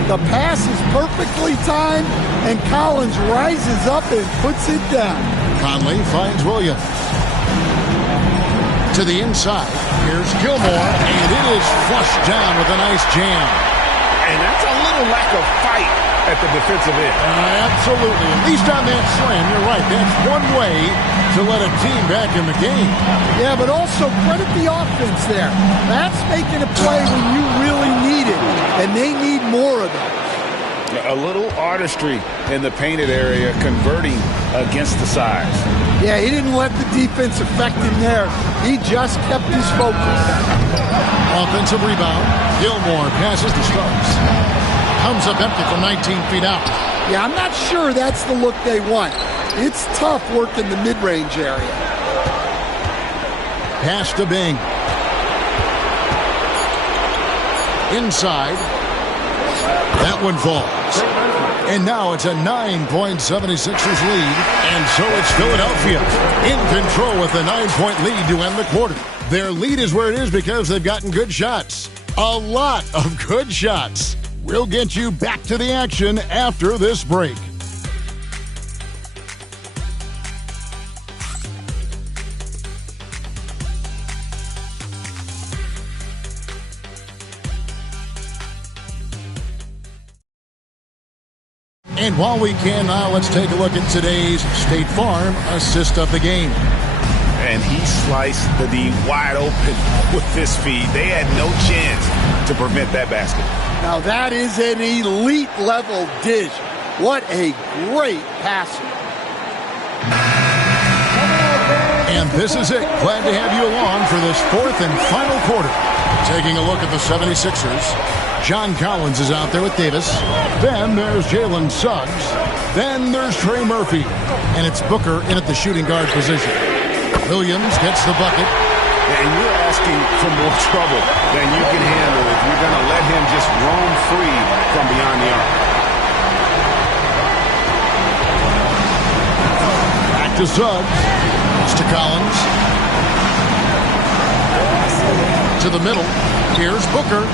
The pass is perfectly timed, and Collins rises up and puts it down. Conley finds Williams. To the inside. Here's Gilmore, and it is flushed down with a nice jam. And that's a little lack of fight at the defensive end. Absolutely. At least on that slam, you're right. That's one way to let a team back in the game. Yeah, but also credit the offense there. That's making a play when you really need it, and they need more of those. A little artistry in the painted area, converting against the size. Yeah, he didn't let the defense affect him there. He just kept his focus. Offensive rebound. Gilmore passes to Starks. Comes up empty from 19 feet out. Yeah, I'm not sure that's the look they want. It's tough working the mid-range area. Pass to Bing. Inside. That one falls. And now it's a 9.76ers lead. And so it's Philadelphia in control with a 9-point lead to end the quarter. Their lead is where it is because they've gotten good shots. A lot of good shots. We'll get you back to the action after this break. And while we can now, let's take a look at today's State Farm assist of the game. And he sliced the D wide open with this feed. They had no chance to prevent that basket. Now that is an elite level dish. What a great passer. And this is it. Glad to have you along for this fourth and final quarter. Taking a look at the 76ers. John Collins is out there with Davis. Then there's Jalen Suggs. Then there's Trey Murphy. And it's Booker in at the shooting guard position. Williams gets the bucket. And you're asking for more trouble than you can handle if you're going to let him just roam free from beyond the arc. Back to Suggs. It's to Collins. To the middle. Here's Booker.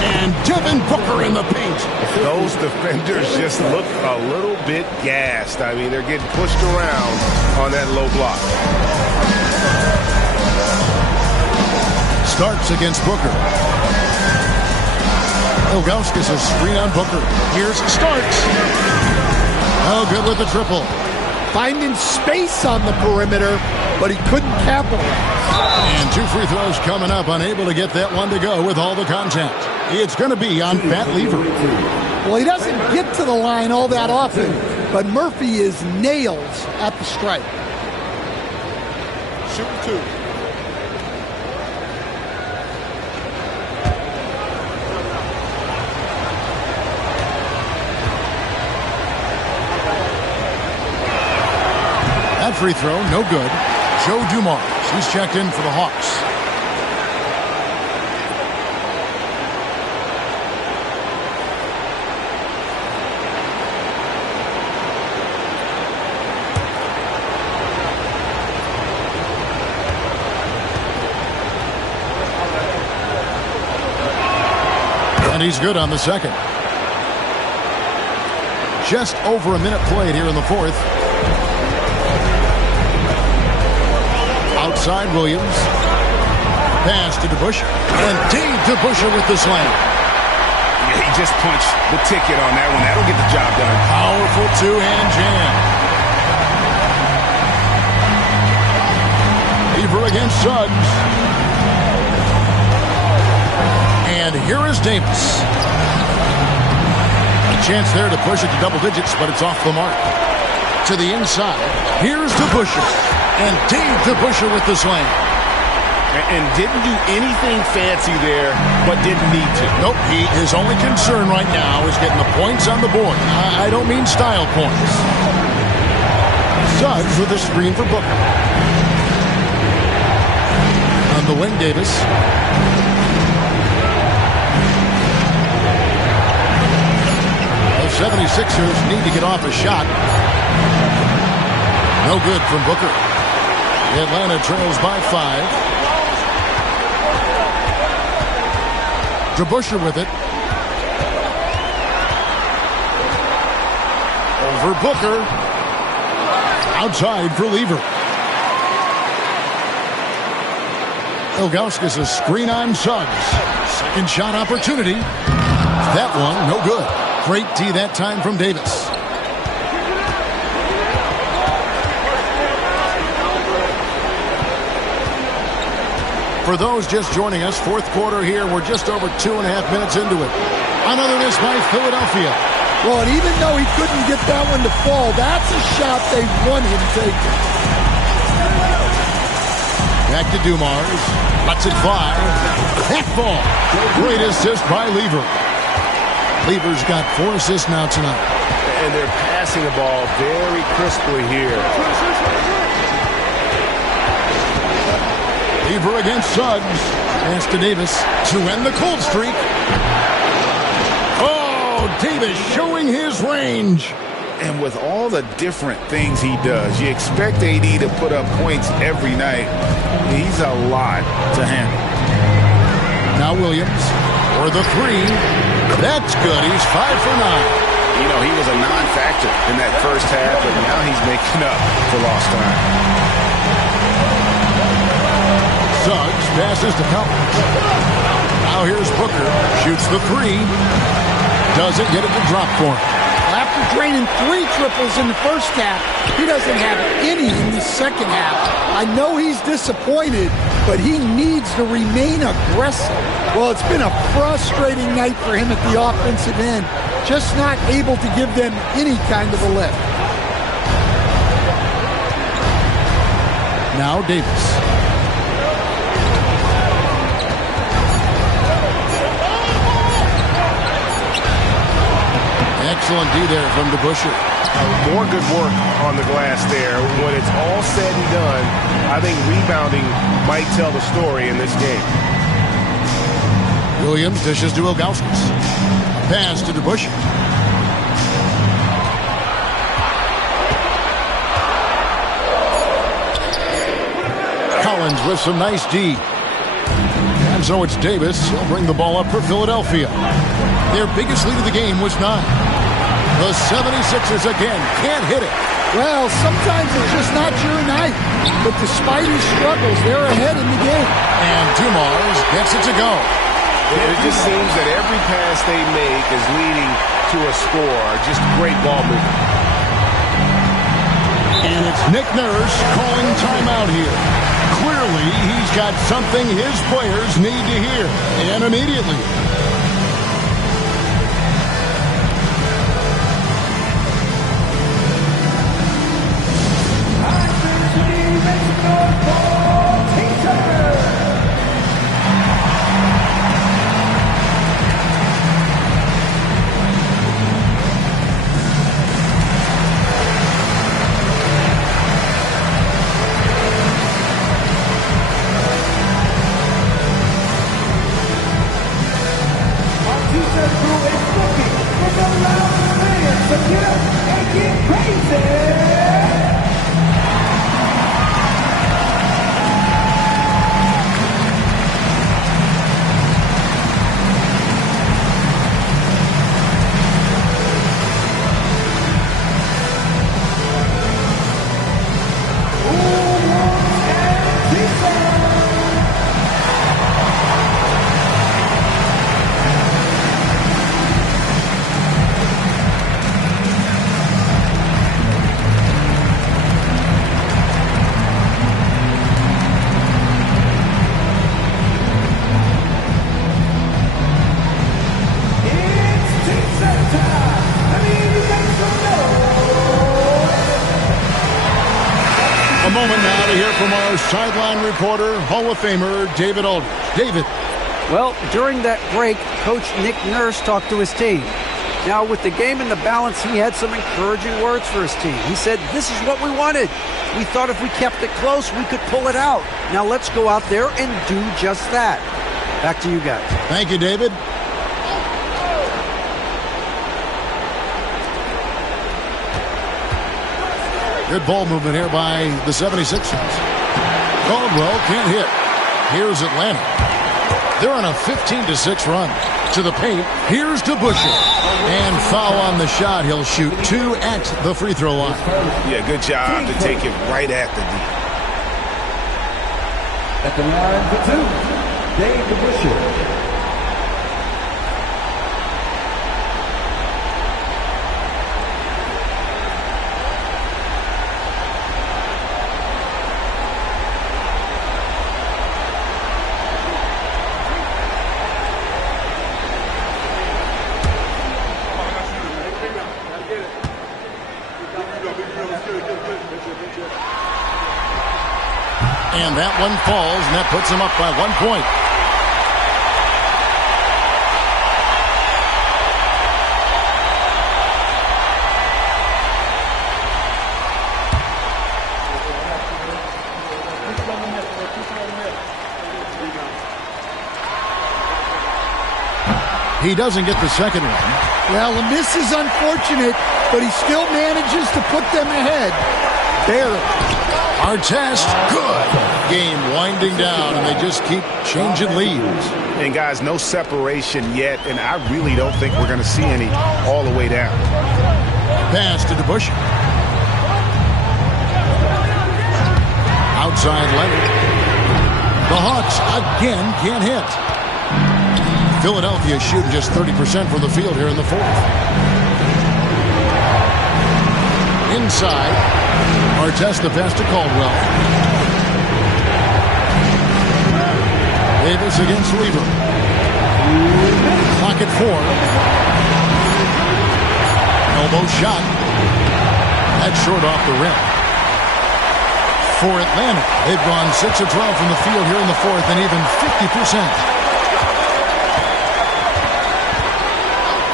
And Devin Booker in the paint. Those defenders just look a little bit gassed. I mean, they're getting pushed around on that low block. Starts against Booker. Ilgauskas a screen on Booker. Here's Starks. Oh, good with the triple. Finding space on the perimeter, but he couldn't capitalize. And 2 free throws coming up, unable to get that one to go with all the contact. It's going to be on Pat Lever. Well, he doesn't get to the line all that often, but Murphy is nails at the stripe. Shoot 2. That free throw, no good. Joe Dumars, he's checked in for the Hawks. And he's good on the second. Just over a minute played here in the fourth. Outside Williams. Pass to DeBusschere. And Dave DeBusschere with the slam. Yeah, he just punched the ticket on that one. That'll get the job done. Powerful two-hand jam. Lever against Suggs. And here is Davis. A chance there to push it to double digits, but it's off the mark. To the inside. Here's DeBusschere. And Dave DeBusschere with the slam. And didn't do anything fancy there, but didn't need to. Nope, his only concern right now is getting the points on the board. I don't mean style points. Suggs with a screen for Booker. On the wing, Davis. The 76ers need to get off a shot. No good from Booker. Atlanta trails by 5. DeBusschere with it. Over Booker. Outside for Lever. Ilgauskas a screen on Suggs. Second shot opportunity. That one, no good. Great D that time from Davis. For those just joining us, fourth quarter here, we're just over 2.5 minutes into it. Another miss by Philadelphia. Well, and even though he couldn't get that one to fall, that's a shot they want him taking. Back to Dumars. Lets it fly. That ball. Great assist by Lever. Lever's got 4 assists now tonight. And they're passing the ball very crisply here. Lever against Suggs. Pass to Davis to end the cold streak. Oh, Davis showing his range. And with all the different things he does, you expect AD to put up points every night. He's a lot to handle. Now Williams for the 3. That's good. He's 5 for 9. You know, he was a non-factor in that first half, but now he's making up for lost time. Suggs passes to Collins. Now here's Booker. Shoots the 3. Doesn't get it to drop for him. After draining 3 triples in the first half, he doesn't have any in the second half. I know he's disappointed, but he needs to remain aggressive. Well, it's been a frustrating night for him at the offensive end. Just not able to give them any kind of a lift. Now Davis. Excellent D there from DeBusschere. More good work on the glass there. When it's all said and done, I think rebounding might tell the story in this game. Williams dishes to Ilgauskas. Pass to DeBusschere. Collins with some nice D. And so it's Davis. He'll bring the ball up for Philadelphia. Their biggest lead of the game was 9. The 76ers again can't hit it. Well, sometimes it's just not your night. But despite his struggles, they're ahead in the game. And Dumars gets it to go. It just seems that every pass they make is leading to a score. Just great ball movement. And it's Nick Nurse calling timeout here. Clearly, he's got something his players need to hear. And immediately. A moment now to hear from our sideline reporter, Hall of Famer David Aldridge. David. Well, during that break, Coach Nick Nurse talked to his team. Now, with the game in the balance, he had some encouraging words for his team. He said, this is what we wanted. We thought if we kept it close, we could pull it out. Now let's go out there and do just that. Back to you guys. Thank you, David. Good ball movement here by the 76ers. Caldwell can't hit. Here's Atlanta. They're on a 15-6 run. To the paint. Here's DeBusschere. And foul on the shot. He'll shoot 2 at the free throw line. Yeah, good job to take it right at the D. At the line for 2, Dave DeBusschere. And that one falls, and that puts him up by 1 point. He doesn't get the second one. Well, and this is unfortunate, but he still manages to put them ahead. Barely. Artest, good. Game winding down, and they just keep changing leads. And guys, no separation yet, and I really don't think we're going to see any all the way down. Pass to DeBusschere. Outside Leonard. The Hawks again can't hit. Philadelphia shooting just 30% from the field here in the fourth. Inside. Artest the pass to Caldwell. Davis against Weaver. Clock at 4. Elbow shot. That's short off the rim. For Atlanta, they've gone 6 of 12 from the field here in the fourth and even 50%.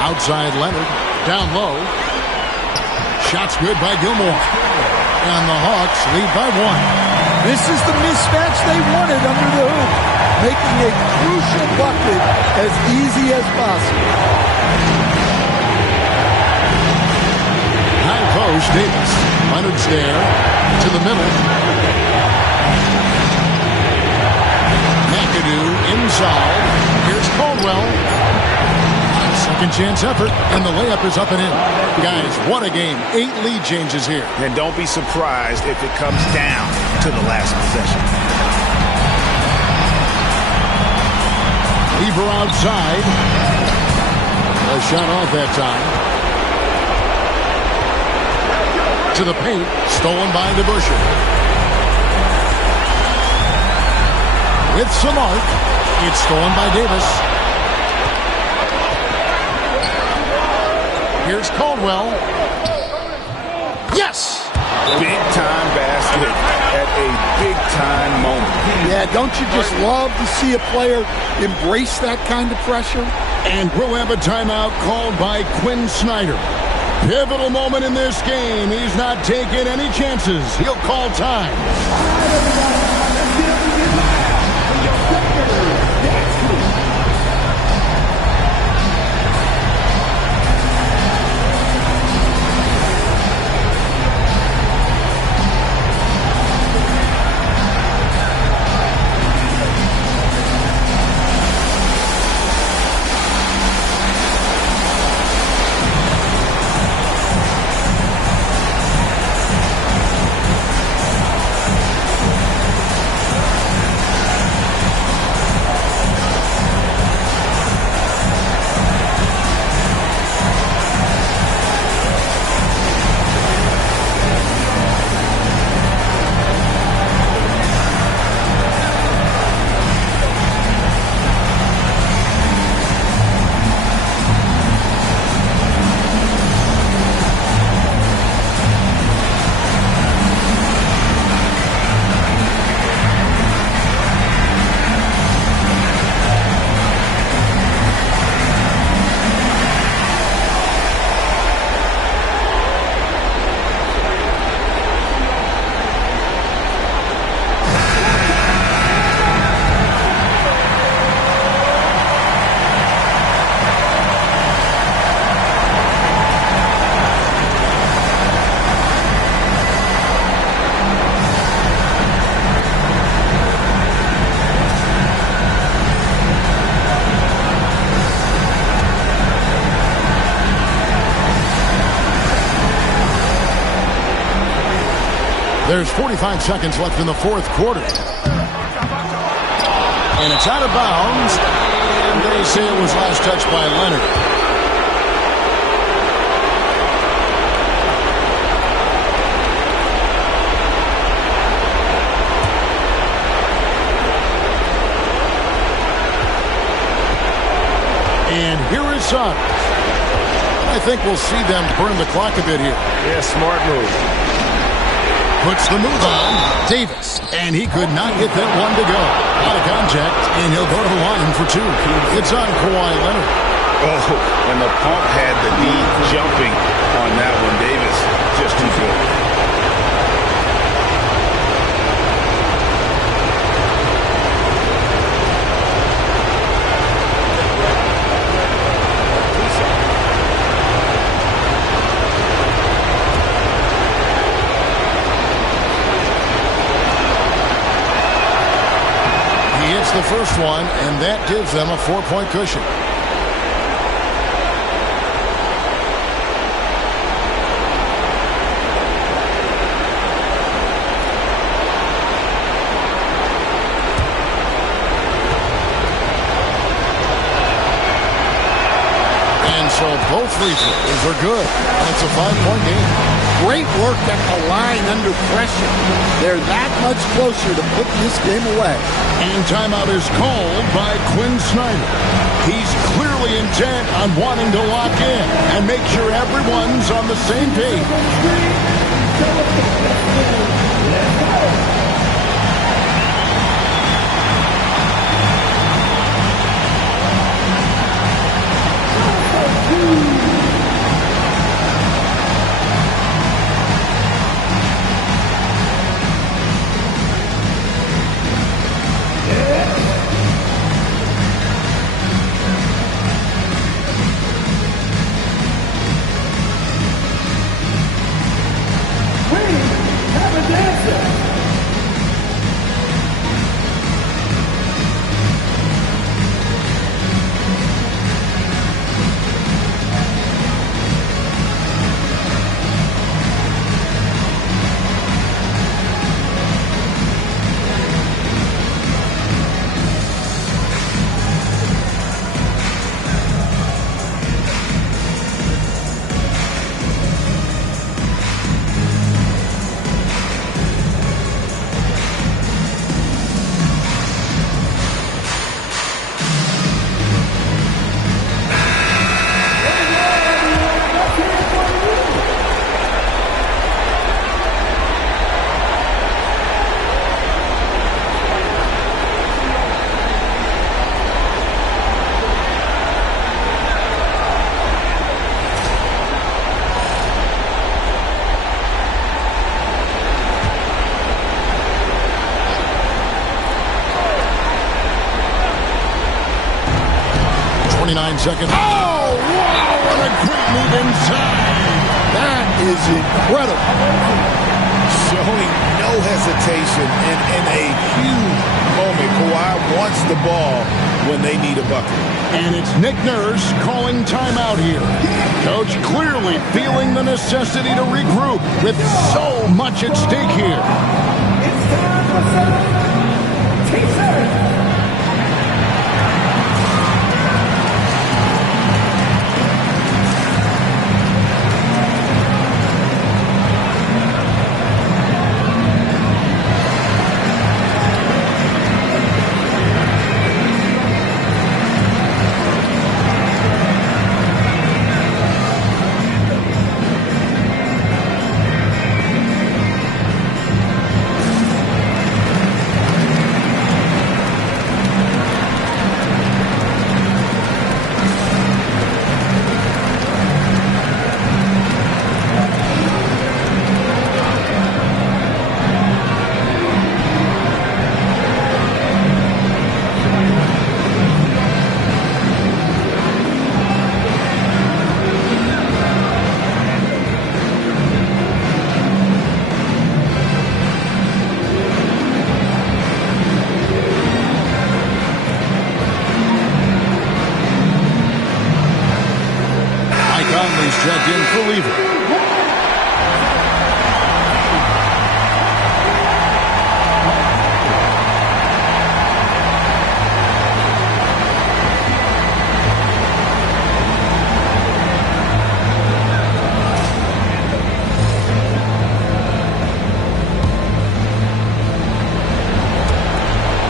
Outside Leonard. Down low. Shot's good by Gilmore. And the Hawks lead by 1. This is the mismatch they wanted under the hoop, making a crucial bucket as easy as possible. High post, Davis. Leonard's there to the middle. McAdoo inside. Here's Caldwell. Second chance effort, and the layup is up and in. Guys, what a game. 8 lead changes here. And don't be surprised if it comes down to the last possession. Lever outside. A shot off that time. To the paint. Stolen by DeBusschere. With some arc. It's stolen by Davis. Here's Caldwell. Yes! Big-time basket at a big-time moment. Yeah, don't you just love to see a player embrace that kind of pressure? And we'll have a timeout called by Quinn Snyder. Pivotal moment in this game. He's not taking any chances. He'll call time. There's 45 seconds left in the fourth quarter. And it's out of bounds. And they say it was last touched by Leonard. And here is Suggs. I think we'll see them burn the clock a bit here. Yeah, smart move. Puts the move on. Davis. And he could not get that one to go. Out of contact, and he'll go to the line for 2. It's on Kawhi Leonard. Oh, and the pump had the knee jumping on that one. Davis, just too good. The first one, and that gives them a 4-point cushion. And so both free throws are good. It's a 5-point game. Great work at the line under pressure. They're that much closer to putting this game away. And timeout is called by Quinn Snyder. He's clearly intent on wanting to lock in and make sure everyone's on the same page. 29 seconds. Oh, wow, what a great move inside. That is incredible. Showing no hesitation and in a huge moment. Kawhi wants the ball when they need a bucket. And it's Nick Nurse calling timeout here. Coach clearly feeling the necessity to regroup with so much at stake here. It's time for some T-shirts. Checked in for Lever.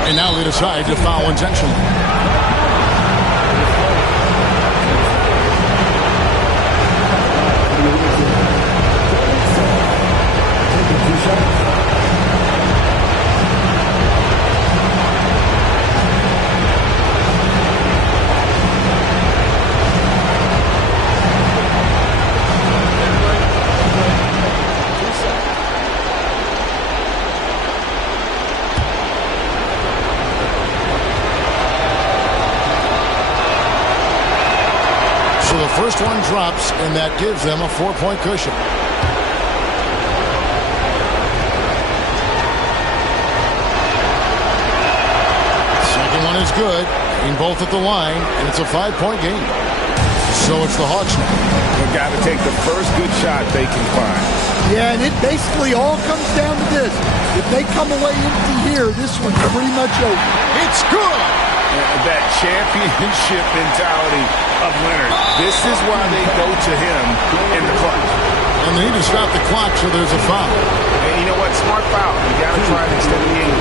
And now they decide to foul intentionally. So the first one drops, and that gives them a 4-point cushion. Second one is good. Aim both at the line, and it's a 5-point game. So it's the Hawks now. They've got to take the first good shot they can find. Yeah, and it basically all comes down to this. If they come away empty here, this one's pretty much over. It's good! That championship mentality of Leonard. This is why they go to him in the clutch. And they need to stop the clock, so there's a foul. And you know what? Smart foul. You got to try to extend the game.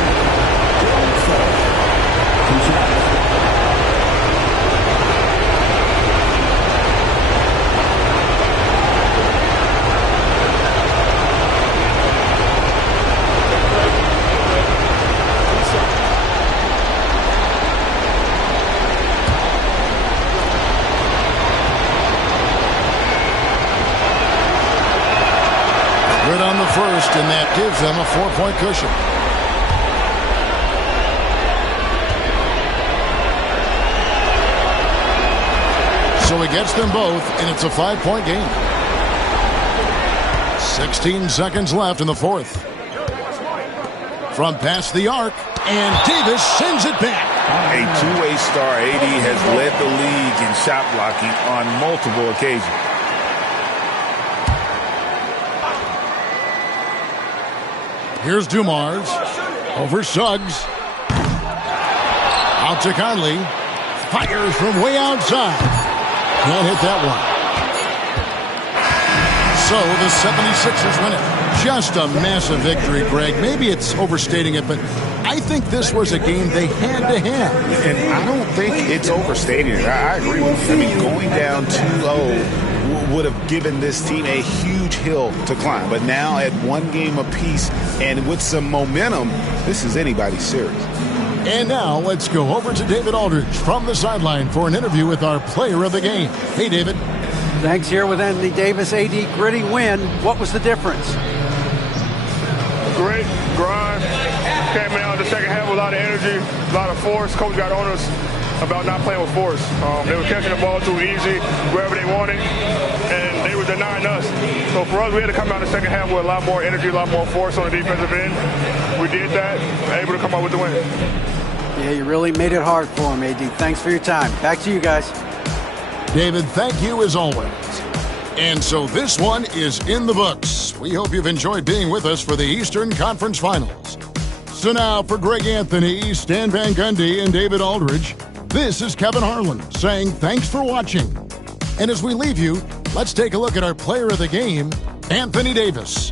Good on the first, and that gives them a 4-point cushion. So he gets them both, and it's a 5-point game. 16 seconds left in the fourth. From past the arc, and Davis sends it back. A two-way star, AD has led the league in shot blocking on multiple occasions. Here's Dumars. Over Suggs. Out to Conley. Fires from way outside. Can't hit that one. So the 76ers win it. Just a massive victory, Greg. Maybe it's overstating it, but I think this was a game they had to have. And I don't think it's overstating it. I agree with you. I mean, going down 2-0 would have given this team a huge hill to climb. But now at one game apiece and with some momentum, this is anybody's series. And now let's go over to David Aldridge from the sideline for an interview with our player of the game. Hey, David. Thanks. Here with Anthony Davis. AD, gritty win. What was the difference? Great grind. Came out in the second half with a lot of energy, a lot of force. Coach got on us about not playing with force. They were catching the ball too easy, wherever they wanted, and they were denying us. So for us, we had to come out in the second half with a lot more energy, a lot more force on the defensive end. We did that, able to come out with the win. Yeah, you really made it hard for him, AD. Thanks for your time. Back to you guys. David, thank you as always. And so this one is in the books. We hope you've enjoyed being with us for the Eastern Conference Finals. So now for Greg Anthony, Stan Van Gundy, and David Aldridge, this is Kevin Harlan saying thanks for watching. And as we leave you, let's take a look at our player of the game, Anthony Davis.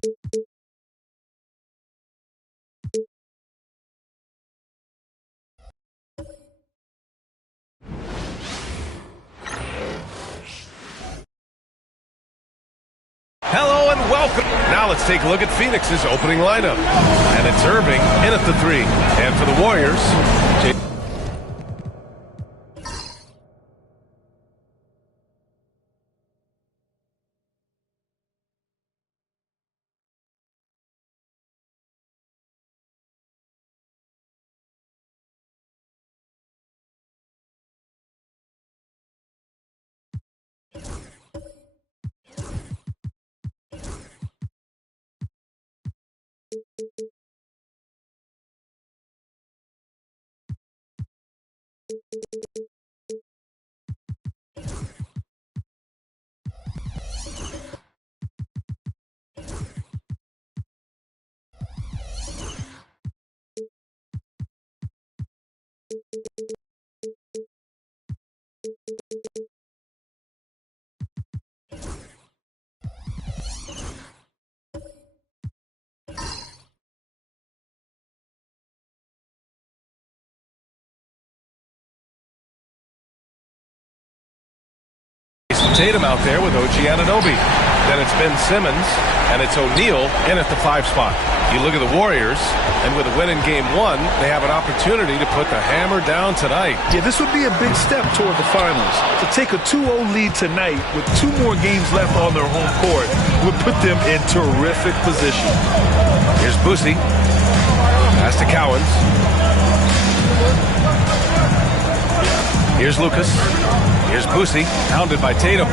Hello and welcome. Now let's take a look at Phoenix's opening lineup. And it's Irving in at the 3. And for the Warriors, Tatum out there with OG Anunoby. Then it's Ben Simmons, and it's O'Neal in at the 5 spot. You look at the Warriors, and with a win in Game 1, they have an opportunity to put the hammer down tonight. Yeah, this would be a big step toward the finals. To take a 2-0 lead tonight with 2 more games left on their home court would put them in terrific position. Here's Boosie. Pass to Cowens. Here's Lucas. Here's Boosie, hounded by Tatum.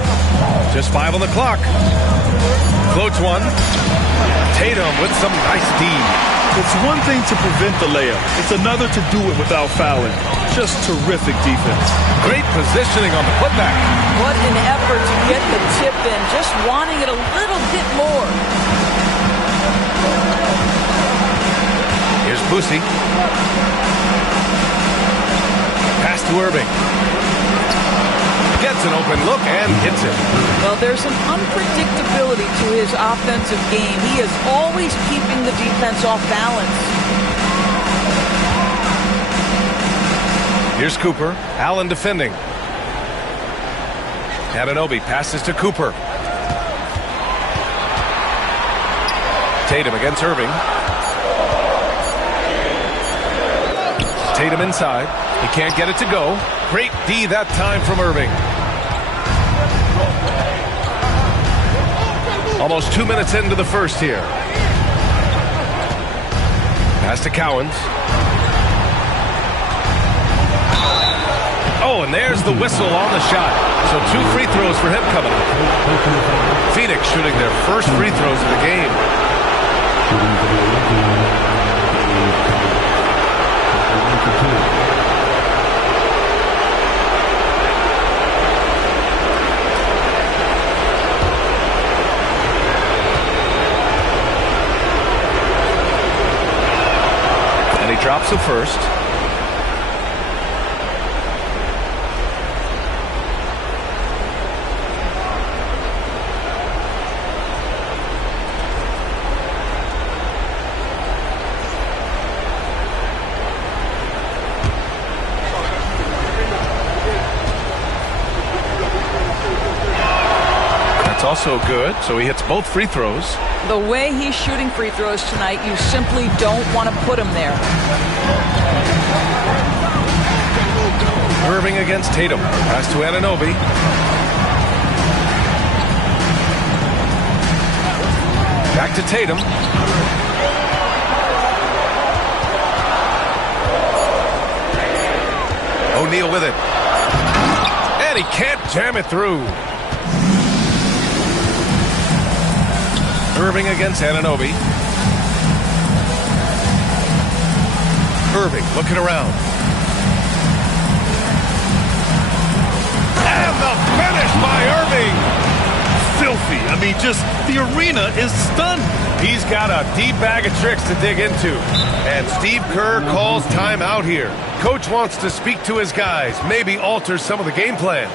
Just 5 on the clock. Floats one. Tatum with some nice D. It's one thing to prevent the layup. It's another to do it without fouling. Just terrific defense. Great positioning on the putback. What an effort to get the tip in. Just wanting it a little bit more. Here's Boosie. Pass to Irving. Gets an open look and hits it. Well, there's some unpredictability to his offensive game. He is always keeping the defense off balance. Here's Cooper. Allen defending. Anunoby passes to Cooper. Tatum against Irving. Tatum inside. He can't get it to go. Great D that time from Irving. Almost 2 minutes into the first here. Pass to Cowens. Oh, and there's the whistle on the shot. So 2 free throws for him coming up. Phoenix shooting their first free throws of the game. And he drops the first. Also good, so he hits both free throws. The way he's shooting free throws tonight, you simply don't want to put him there. Irving against Tatum. Pass to Anunoby. Back to Tatum. O'Neal with it. And he can't jam it through. Irving against Anunoby. Irving looking around. And the finish by Irving. Filthy. I mean, just the arena is stunned. He's got a deep bag of tricks to dig into. And Steve Kerr calls timeout here. Coach wants to speak to his guys, maybe alter some of the game plan.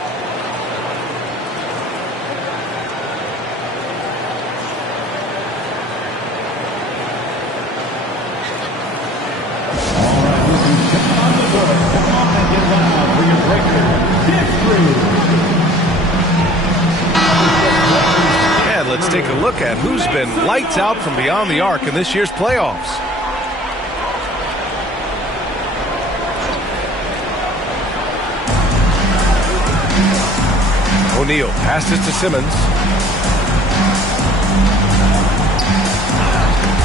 And let's take a look at who's been lights out from beyond the arc in this year's playoffs. O'Neal passes to Simmons.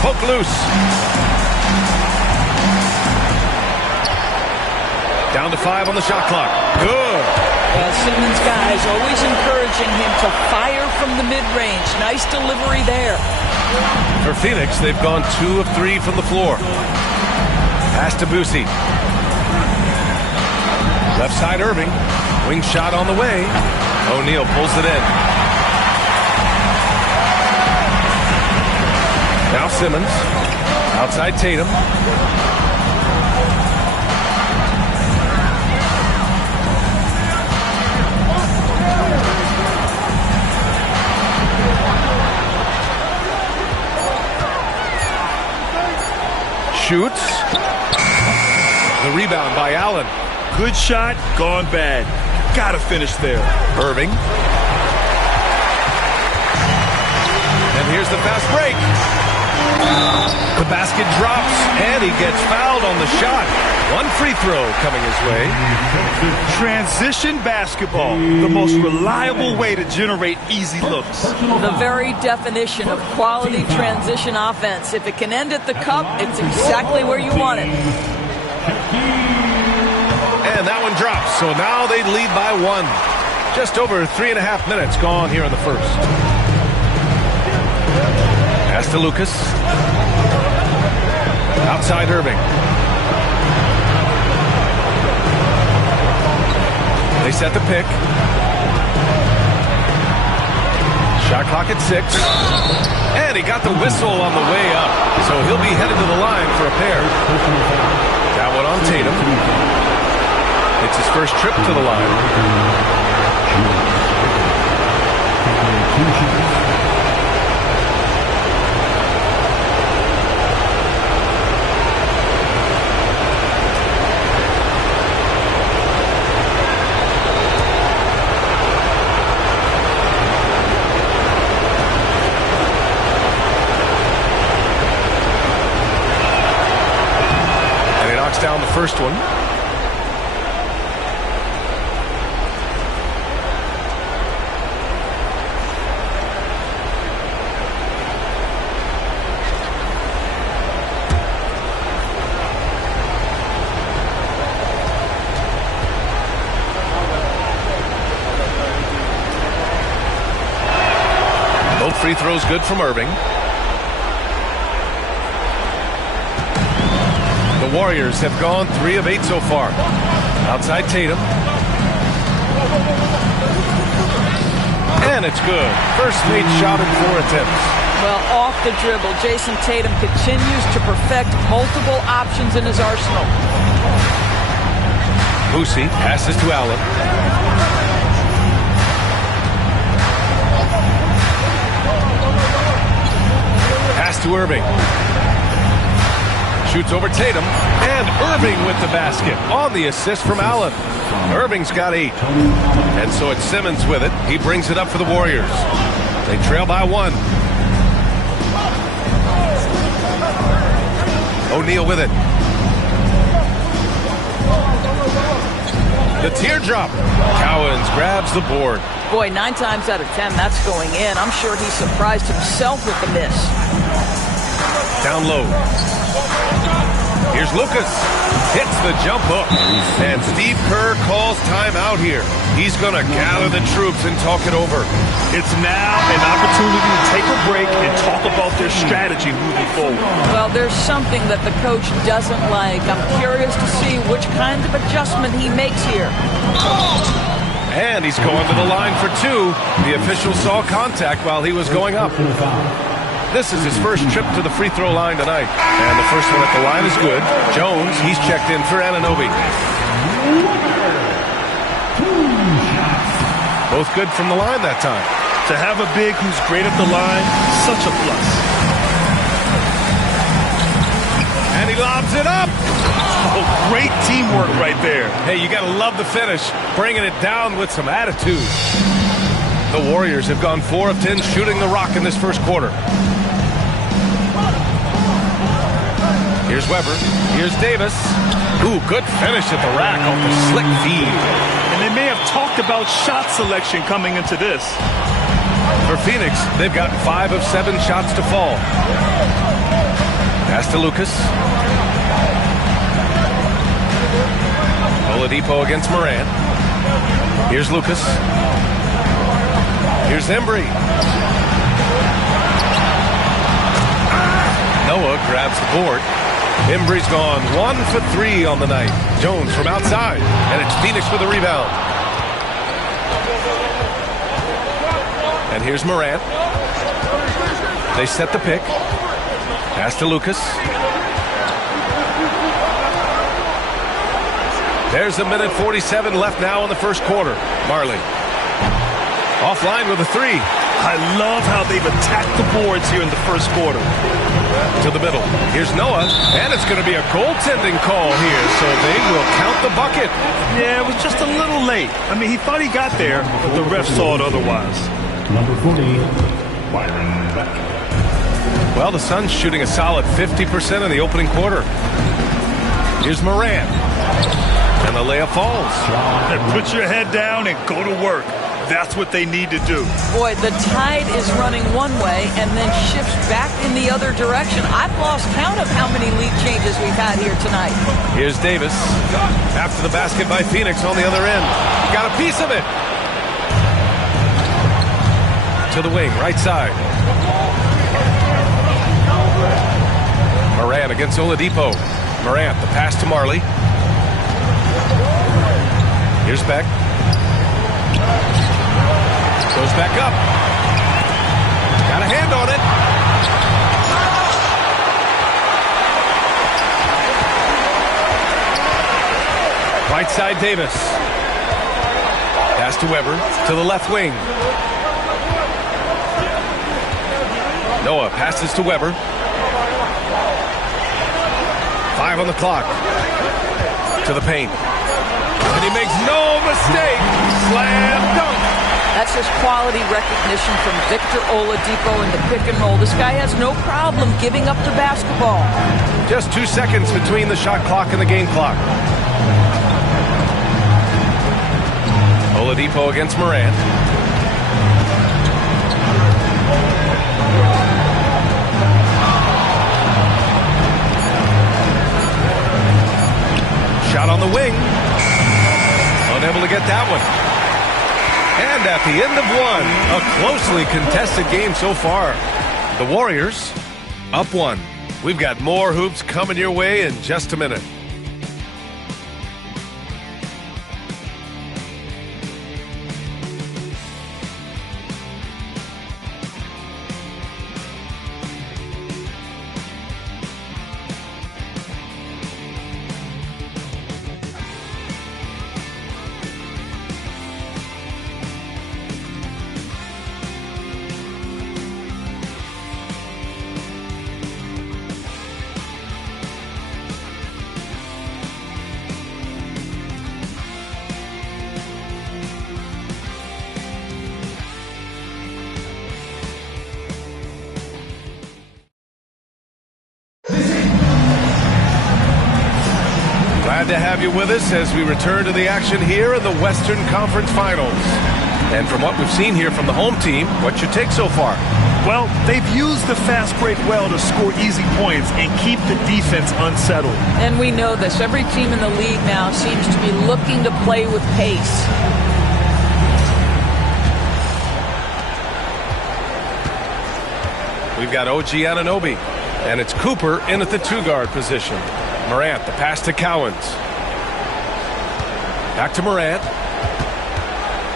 Poke loose. Down to 5 on the shot clock. Good. Well, Simmons' guys always encouraging him to fire from the mid-range. Nice delivery there. For Phoenix, they've gone 2 of 3 from the floor. Pass to Boosie. Left side Irving. Wing shot on the way. O'Neal pulls it in. Now Simmons. Outside Tatum. Shoots. The rebound by Allen. Good shot, gone bad. Gotta finish there. Irving. And here's the fast break. The basket drops, and he gets fouled on the shot. One free throw coming his way. Transition basketball, the most reliable way to generate easy looks. The very definition of quality transition offense. If it can end at the cup, it's exactly where you want it. And that one drops, so now they lead by 1. Just over 3.5 minutes gone here in the first. Pass to Lucas. Outside Irving. They set the pick. Shot clock at 6. And he got the whistle on the way up, so he'll be headed to the line for a pair. That one on Tatum. It's his first trip to the line. And he knocks down the first one. Free throws good from Irving. The Warriors have gone 3 of 8 so far. Outside Tatum. And it's good. First made shot in 4 attempts. Well, off the dribble, Jason Tatum continues to perfect multiple options in his arsenal. Boosie passes to Allen. To Irving. Shoots over Tatum, and Irving with the basket on the assist from Allen. Irving's got 8, and so it's Simmons with it. He brings it up for the Warriors. They trail by 1. O'Neal with it. The teardrop. Cowens grabs the board. Boy, 9 times out of 10, that's going in. I'm sure he surprised himself with the miss. Down low. Here's Lucas. Hits the jump hook. And Steve Kerr calls timeout here. He's going to gather the troops and talk it over. It's now an opportunity to take a break and talk about their strategy moving forward. Well, there's something that the coach doesn't like. I'm curious to see which kind of adjustment he makes here. And he's going to the line for 2. The official saw contact while he was going up. This is his first trip to the free throw line tonight. And the first one at the line is good. Jones, he's checked in for Anunoby. Both good from the line that time. To have a big who's great at the line, such a plus. And he lobs it up. Oh, Great teamwork right there. Hey, you got to love the finish, bringing it down with some attitude. The Warriors have gone 4 of 10 shooting the rock in this first quarter. Here's Weber. Here's Davis. Ooh, good finish at the rack off the slick feed. And they may have talked about shot selection coming into this. For Phoenix, they've got 5 of 7 shots to fall. Pass to Lucas. Oladipo against Morant. Here's Lucas. Here's Embry. Noah grabs the board. Embry's gone 1 for 3 on the night. Jones from outside, and it's Phoenix for the rebound. And here's Morant. They set the pick. Pass to Lucas. There's a minute 47 left now in the first quarter. Marley. Offline with a 3. I love how they've attacked the boards here in the first quarter. To the middle. Here's Noah, and it's going to be a goaltending call here, so they will count the bucket. Yeah, it was just a little late. I mean, he thought he got there, but the ref saw it otherwise. Number 40, Byron Beck. Well, the Suns shooting a solid 50% in the opening quarter. Here's Morant. And the layup falls. And put your head down and go to work. That's what they need to do. Boy, the tide is running one way and then shifts back in the other direction. I've lost count of how many lead changes we've had here tonight. Here's Davis. After the basket by Phoenix on the other end. Got a piece of it. To the wing, right side. Morant against Oladipo. Morant, the pass to Marley. Here's Beck. Goes back up. Got a hand on it. Right side Davis. Pass to Weber. To the left wing. Noah passes to Weber. 5 on the clock. To the paint. And he makes no mistake. Slam dunk. That's just quality recognition from Victor Oladipo in the pick and roll. This guy has no problem giving up the basketball. Just 2 seconds between the shot clock and the game clock. Oladipo against Morant. Shot on the wing. Unable to get that one. And at the end of one, a closely contested game so far. The Warriors up 1. We've got more hoops coming your way in just a minute. Glad to have you with us as we return to the action here in the Western Conference Finals. And from what we've seen here from the home team, what's your take so far? Well, they've used the fast break well to score easy points and keep the defense unsettled. And we know this. Every team in the league now seems to be looking to play with pace. We've got OG Anunoby, and it's Cooper in at the 2-guard position. Morant, the pass to Cowens. Back to Morant.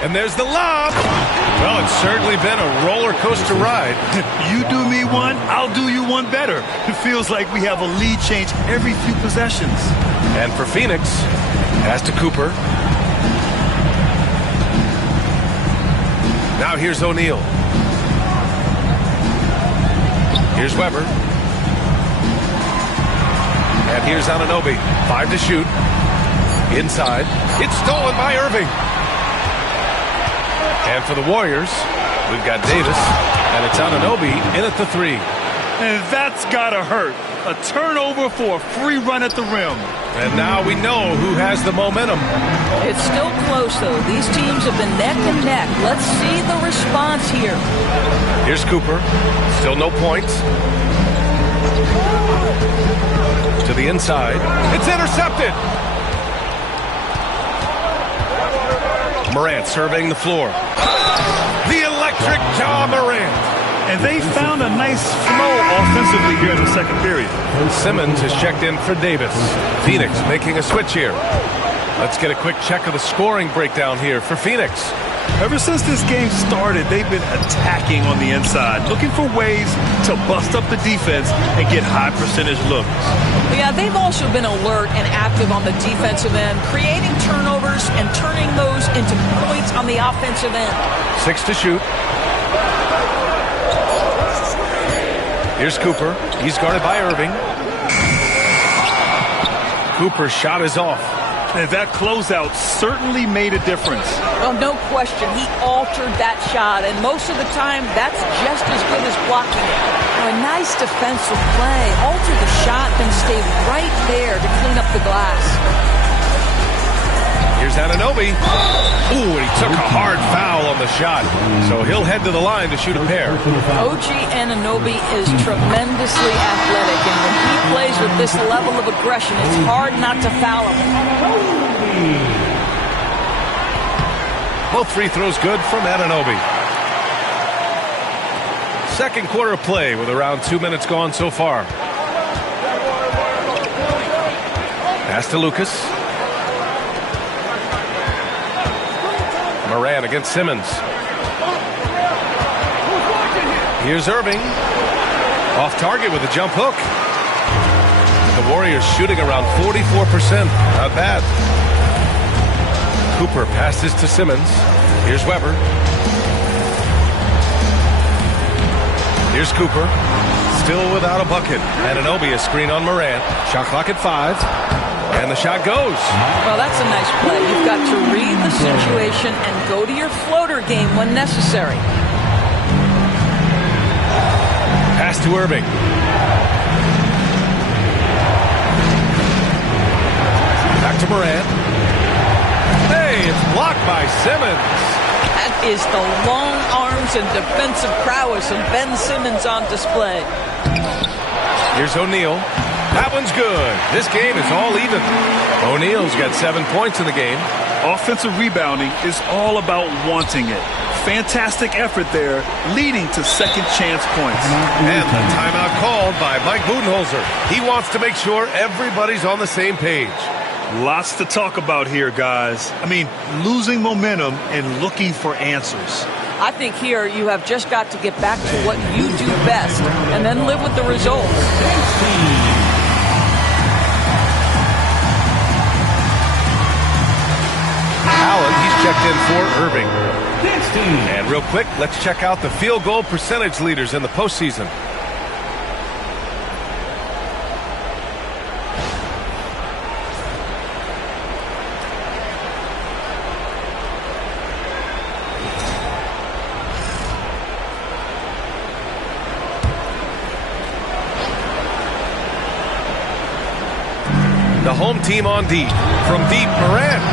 And there's the lob. Well, it's certainly been a roller coaster ride. You do me one, I'll do you one better. It feels like we have a lead change every few possessions. And for Phoenix, pass to Cooper. Now here's O'Neal. Here's Weber. And here's Anunoby. 5 to shoot. Inside. It's stolen by Irving. And for the Warriors, we've got Davis. And it's Anunoby in at the 3. And that's gotta hurt. A turnover for a free run at the rim. And now we know who has the momentum. It's still close, though. These teams have been neck and neck. Let's see the response here. Here's Cooper. Still no points. To the inside. It's intercepted. Morant surveying the floor. The electric Ja Morant. And they found a nice flow offensively here in the second period. Simmons has checked in for Davis. Phoenix making a switch here. Let's get a quick check of the scoring breakdown here for Phoenix. Ever since this game started, they've been attacking on the inside, looking for ways to bust up the defense and get high percentage looks. Yeah, they've also been alert and active on the defensive end, creating turnovers and turning those into points on the offensive end. 6 to shoot. Here's Cooper. He's guarded by Irving. Cooper's shot is off. And that closeout certainly made a difference. Well, no question. He altered that shot, and most of the time, that's just as good as blocking it. A nice defensive play. Alter the shot, then stay right there to clean up the glass. Here's Anunoby. Ooh, and he took a hard foul on the shot. So he'll head to the line to shoot a pair. OG Anunoby is tremendously athletic, and when he plays with this level of aggression, it's hard not to foul him. Both free throws good from Anunoby. Second quarter of play with around 2 minutes gone so far. Pass to Lucas. Morant against Simmons. Here's Irving. Off target with a jump hook. The Warriors shooting around 44%. Not bad. Cooper passes to Simmons. Here's Weber. Here's Cooper. Still without a bucket. Anunoby a screen on Morant. Shot clock at 5. And the shot goes. Well, that's a nice play. You've got to read the situation and go to your floater game when necessary. Pass to Irving. Back to Morant. Hey, it's blocked by Simmons. That is the long arms and defensive prowess of Ben Simmons on display. Here's O'Neal. That one's good. This game is all even. O'Neal's got 7 points in the game. Offensive rebounding is all about wanting it. Fantastic effort there, leading to second chance points. And the timeout called by Mike Budenholzer. He wants to make sure everybody's on the same page. Lots to talk about here, guys. I mean, losing momentum and looking for answers. I think here you have just got to get back to what you do best and then live with the results. Allen, he's checked in for Irving. And real quick, let's check out the field goal percentage leaders in the postseason. The home team on deep. From deep, Morant.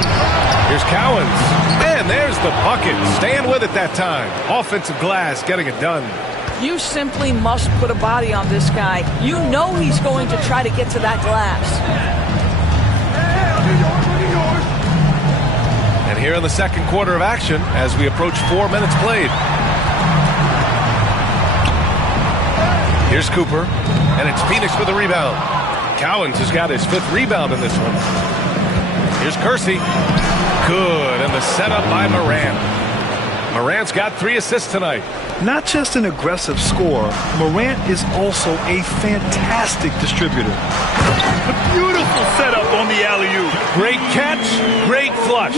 Here's Cowens. And there's the bucket. Staying with it that time. Offensive glass getting it done. You simply must put a body on this guy. You know he's going to try to get to that glass. And here in the second quarter of action as we approach 4 minutes played. Here's Cooper. And it's Phoenix with a rebound. Cowens has got his 5th rebound in this one. Here's Kersey. Good, and the setup by Morant. Morant's got 3 assists tonight. Not just an aggressive scorer, Morant is also a fantastic distributor. A beautiful setup on the alley-oop. Great catch, great flush.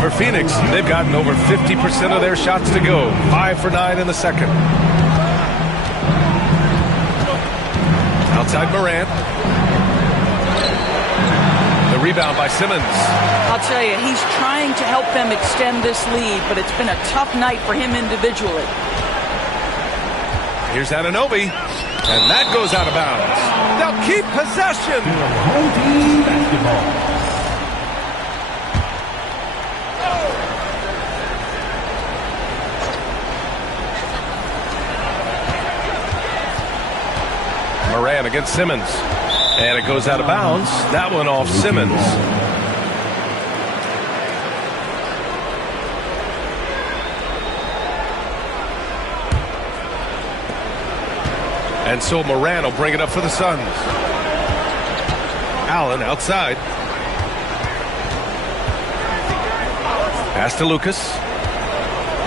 For Phoenix, they've gotten over 50% of their shots to go. 5 for 9 in the second. Outside Morant. The rebound by Simmons. I'll tell you, he's trying to help them extend this lead, but it's been a tough night for him individually. Here's Anunoby, and that goes out of bounds. They'll keep possession. Home team basketball. Morant against Simmons. And it goes out of bounds. That one off Simmons. And so Morant will bring it up for the Suns. Allen outside. Pass to Lucas.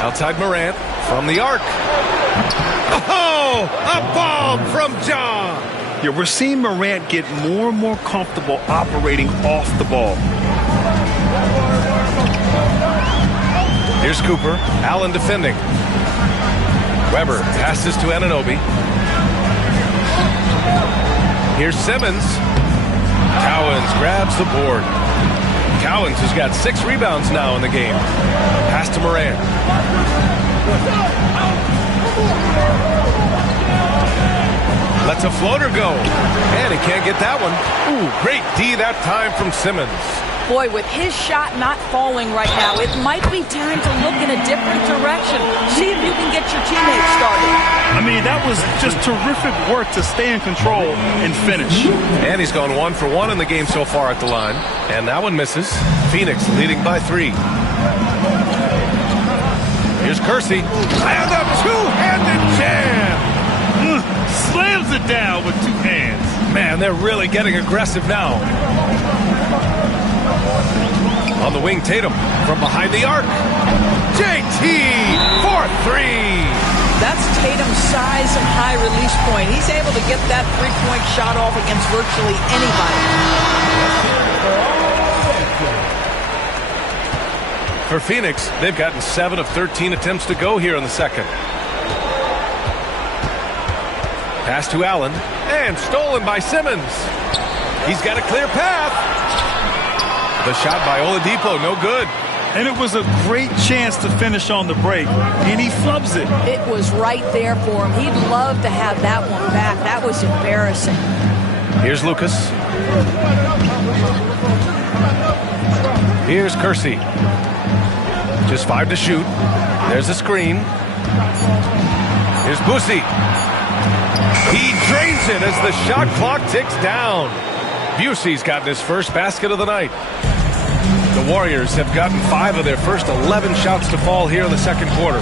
Outside Morant from the arc. Oh, a bomb from John. Yeah, we're seeing Morant get more and more comfortable operating off the ball. Here's Cooper. Allen defending. Weber passes to Anunoby. Here's Simmons. Cowens grabs the board. Cowens has got 6 rebounds now in the game. Pass to Morant. Lets a floater go. And he can't get that one. Ooh, great D that time from Simmons. Boy, with his shot not falling right now, it might be time to look in a different direction. See if you can get your teammates started. I mean, that was just terrific work to stay in control and finish. And he's gone 1 for 1 in the game so far at the line. And that one misses. Phoenix leading by 3. Here's Kersey. And a two-handed jam. Slams it down with 2 hands. Man, they're really getting aggressive now. On the wing, Tatum from behind the arc. JT for 3. That's Tatum's size and high release point. He's able to get that three-point shot off against virtually anybody. For Phoenix, they've gotten 7 of 13 attempts to go here in the second. Pass to Allen, and stolen by Simmons. He's got a clear path. The shot by Oladipo, no good. And it was a great chance to finish on the break, and he flubs it. It was right there for him. He'd love to have that one back. That was embarrassing. Here's Lucas. Here's Kersey. Just 5 to shoot. There's a screen. Here's Boosie. He drains it as the shot clock ticks down. Busey's gotten his first basket of the night. The Warriors have gotten 5 of their first 11 shots to fall here in the second quarter.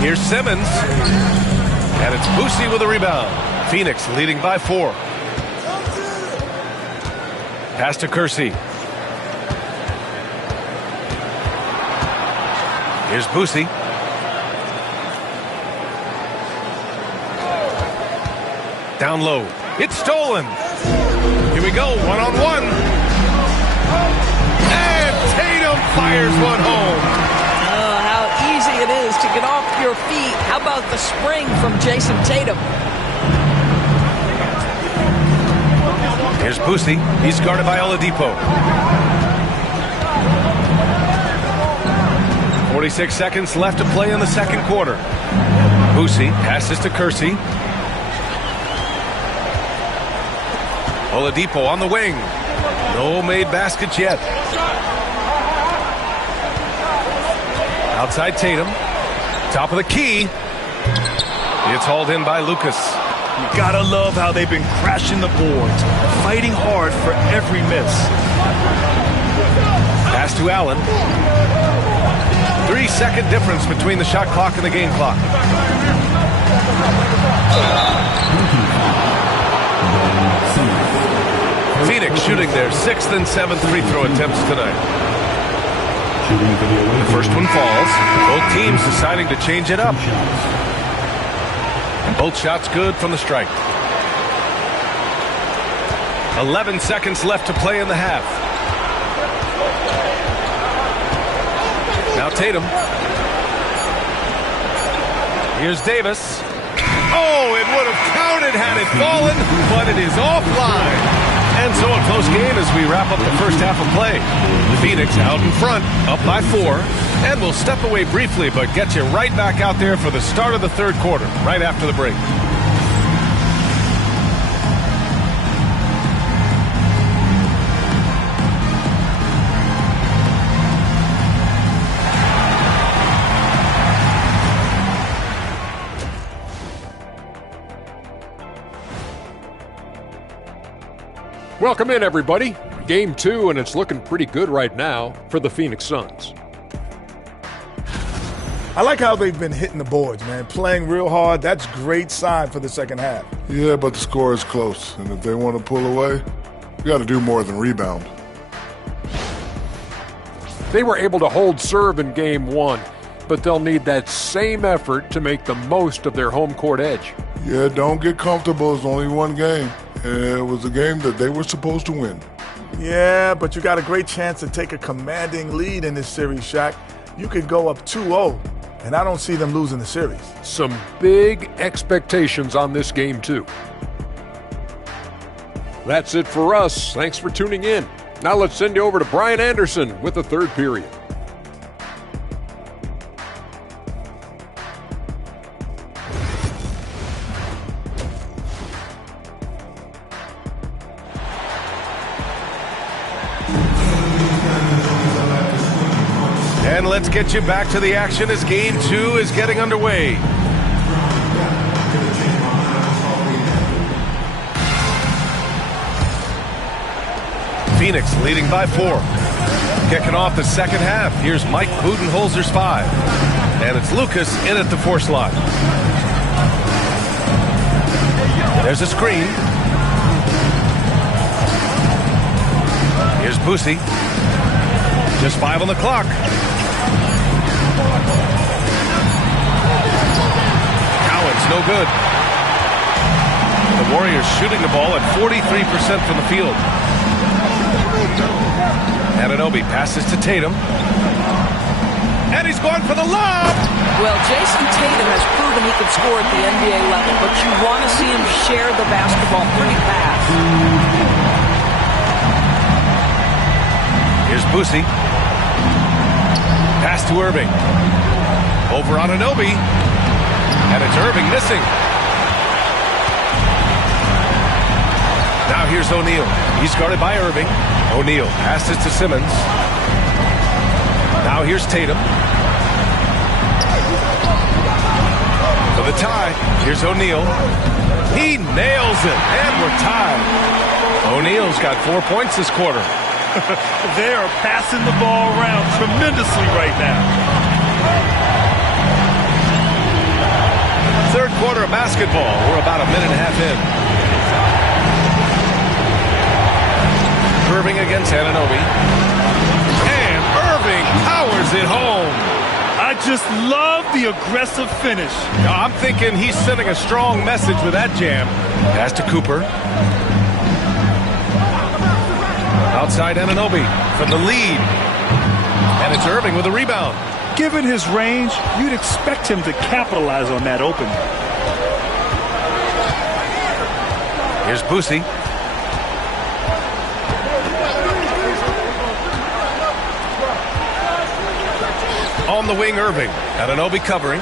Here's Simmons. And it's Boosie with a rebound. Phoenix leading by 4. Pass to Kersey. Here's Boosie. Down low. It's stolen. Here we go. 1-on-1. And Tatum fires one home. Oh, how easy it is to get off your feet. How about the spring from Jason Tatum? Here's Boosie. He's guarded by Oladipo. 46 seconds left to play in the second quarter. Boosie passes to Kersey. Oladipo on the wing. No made baskets yet. Outside Tatum. Top of the key. It's hauled in by Lucas. You gotta love how they've been crashing the boards, fighting hard for every miss. Pass to Allen. 3-second difference between the shot clock and the game clock. Phoenix shooting their 6th and 7th free throw attempts tonight. The first one falls. Both teams deciding to change it up. And both shots good from the strike. 11 seconds left to play in the half. Now Tatum. Here's Davis. Oh, it would have counted had it fallen, but it is offline. And so a close game as we wrap up the first half of play. Phoenix out in front, up by 4. And we'll step away briefly, but get you right back out there for the start of the third quarter, right after the break. Welcome in, everybody. Game 2, and it's looking pretty good right now for the Phoenix Suns. I like how they've been hitting the boards, man. Playing real hard. That's great sign for the second half. Yeah, but the score is close. And if they want to pull away, you got to do more than rebound. They were able to hold serve in Game 1, but they'll need that same effort to make the most of their home court edge. Yeah, don't get comfortable. It's only one game. And it was a game that they were supposed to win. Yeah, but you got a great chance to take a commanding lead in this series, Shaq. You could go up 2-0, and I don't see them losing the series. Some big expectations on this game, too. That's it for us. Thanks for tuning in. Now let's send you over to Brian Anderson with the third period. And let's get you back to the action as Game 2 is getting underway. Phoenix leading by 4. Kicking off the second half, here's Mike Budenholzer's 5. And it's Lucas in at the 4 slot. There's a screen. Here's Boosie. Just 5 on the clock. Cowan's no good. The Warriors shooting the ball at 43% from the field. Anunoby passes to Tatum. And he's going for the lob! Well, Jason Tatum has proven he can score at the NBA level, but you want to see him share the basketball pretty fast. Here's Boosie. Pass to Irving. Over on Anunoby. And it's Irving missing. Now here's O'Neal. He's guarded by Irving. O'Neal passes to Simmons. Now here's Tatum. For the tie, here's O'Neal. He nails it, and we're tied. O'Neal's got 4 points this quarter. They are passing the ball around tremendously right now. Third quarter of basketball. We're about a minute and a half in. Irving against Anunoby. And Irving powers it home. I just love the aggressive finish. Now, I'm thinking he's sending a strong message with that jam. Pass to Cooper. Outside Anunoby from the lead. And it's Irving with a rebound. Given his range, you'd expect him to capitalize on that opening. Here's Boosie. On the wing, Irving. Anunoby covering.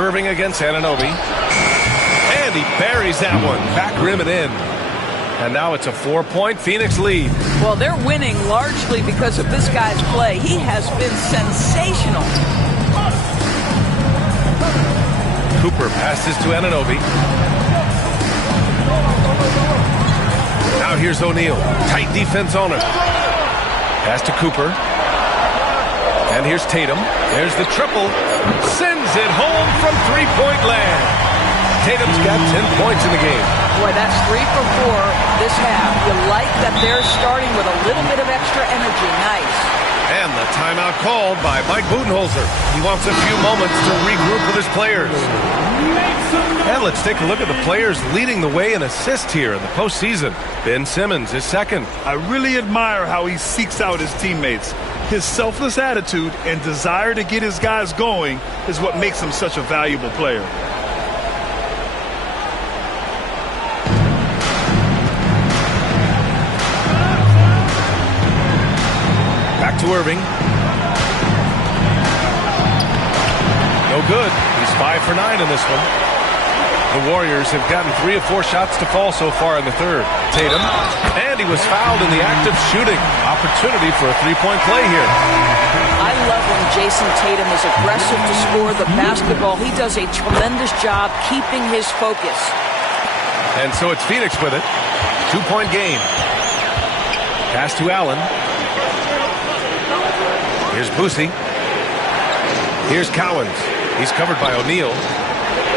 Irving against Anunoby. And he buries that one. Back rim and in. And now it's a 4-point Phoenix lead. Well, they're winning largely because of this guy's play. He has been sensational. Cooper passes to Anunoby. Now here's O'Neal. Tight defense on him. Pass to Cooper. And here's Tatum. There's the triple. Sends it home from three-point land. Tatum's got 10 points in the game. Boy, that's 3 for 4 this half. You like that they're starting with a little bit of extra energy. Nice. And the timeout called by Mike Budenholzer. He wants a few moments to regroup with his players. And let's take a look at the players leading the way in assists here in the postseason. Ben Simmons is second. I really admire how he seeks out his teammates. His selfless attitude and desire to get his guys going is what makes him such a valuable player. Back to Irving. No good. He's 5 for 9 in this one. The Warriors have gotten 3 of 4 shots to fall so far in the third. Tatum, and he was fouled in the act of shooting. Opportunity for a three-point play here. I love when Jason Tatum is aggressive to score the basketball. He does a tremendous job keeping his focus. And so it's Phoenix with it. 2-point game. Pass to Allen. Here's Boosie. Here's Cowens. He's covered by O'Neal.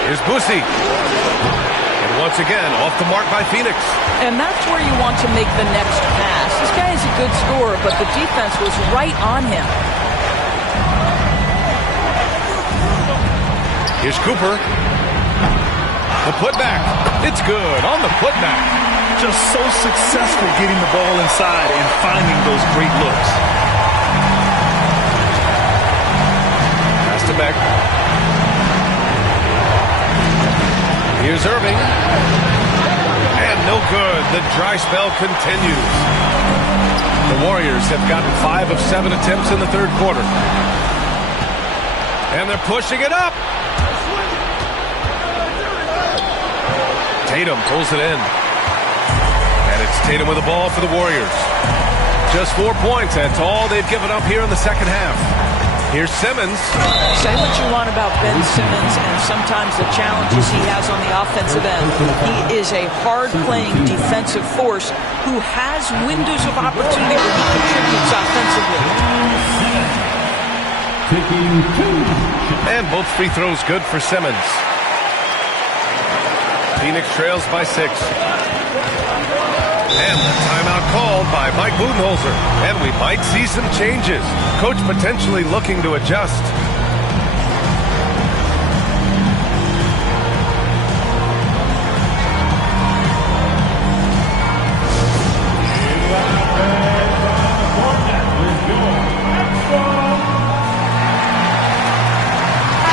Here's Boosie. And once again, off the mark by Phoenix. And that's where you want to make the next pass. This guy is a good scorer, but the defense was right on him. Here's Cooper. The putback. It's good on the putback. Just so successful getting the ball inside and finding those great looks. Pass to Beck. Here's Irving. And no good. The dry spell continues. The Warriors have gotten 5 of 7 attempts in the third quarter. And they're pushing it up. Tatum pulls it in. And it's Tatum with the ball for the Warriors. Just 4 points. That's all they've given up here in the second half. Here's Simmons. Say what you want about Ben Simmons and sometimes the challenges he has on the offensive end. He is a hard-playing defensive force who has windows of opportunity where he contributes offensively. And both free throws good for Simmons. Phoenix trails by 6. And the timeout called by Mike Budenholzer. And we might see some changes. Coach potentially looking to adjust.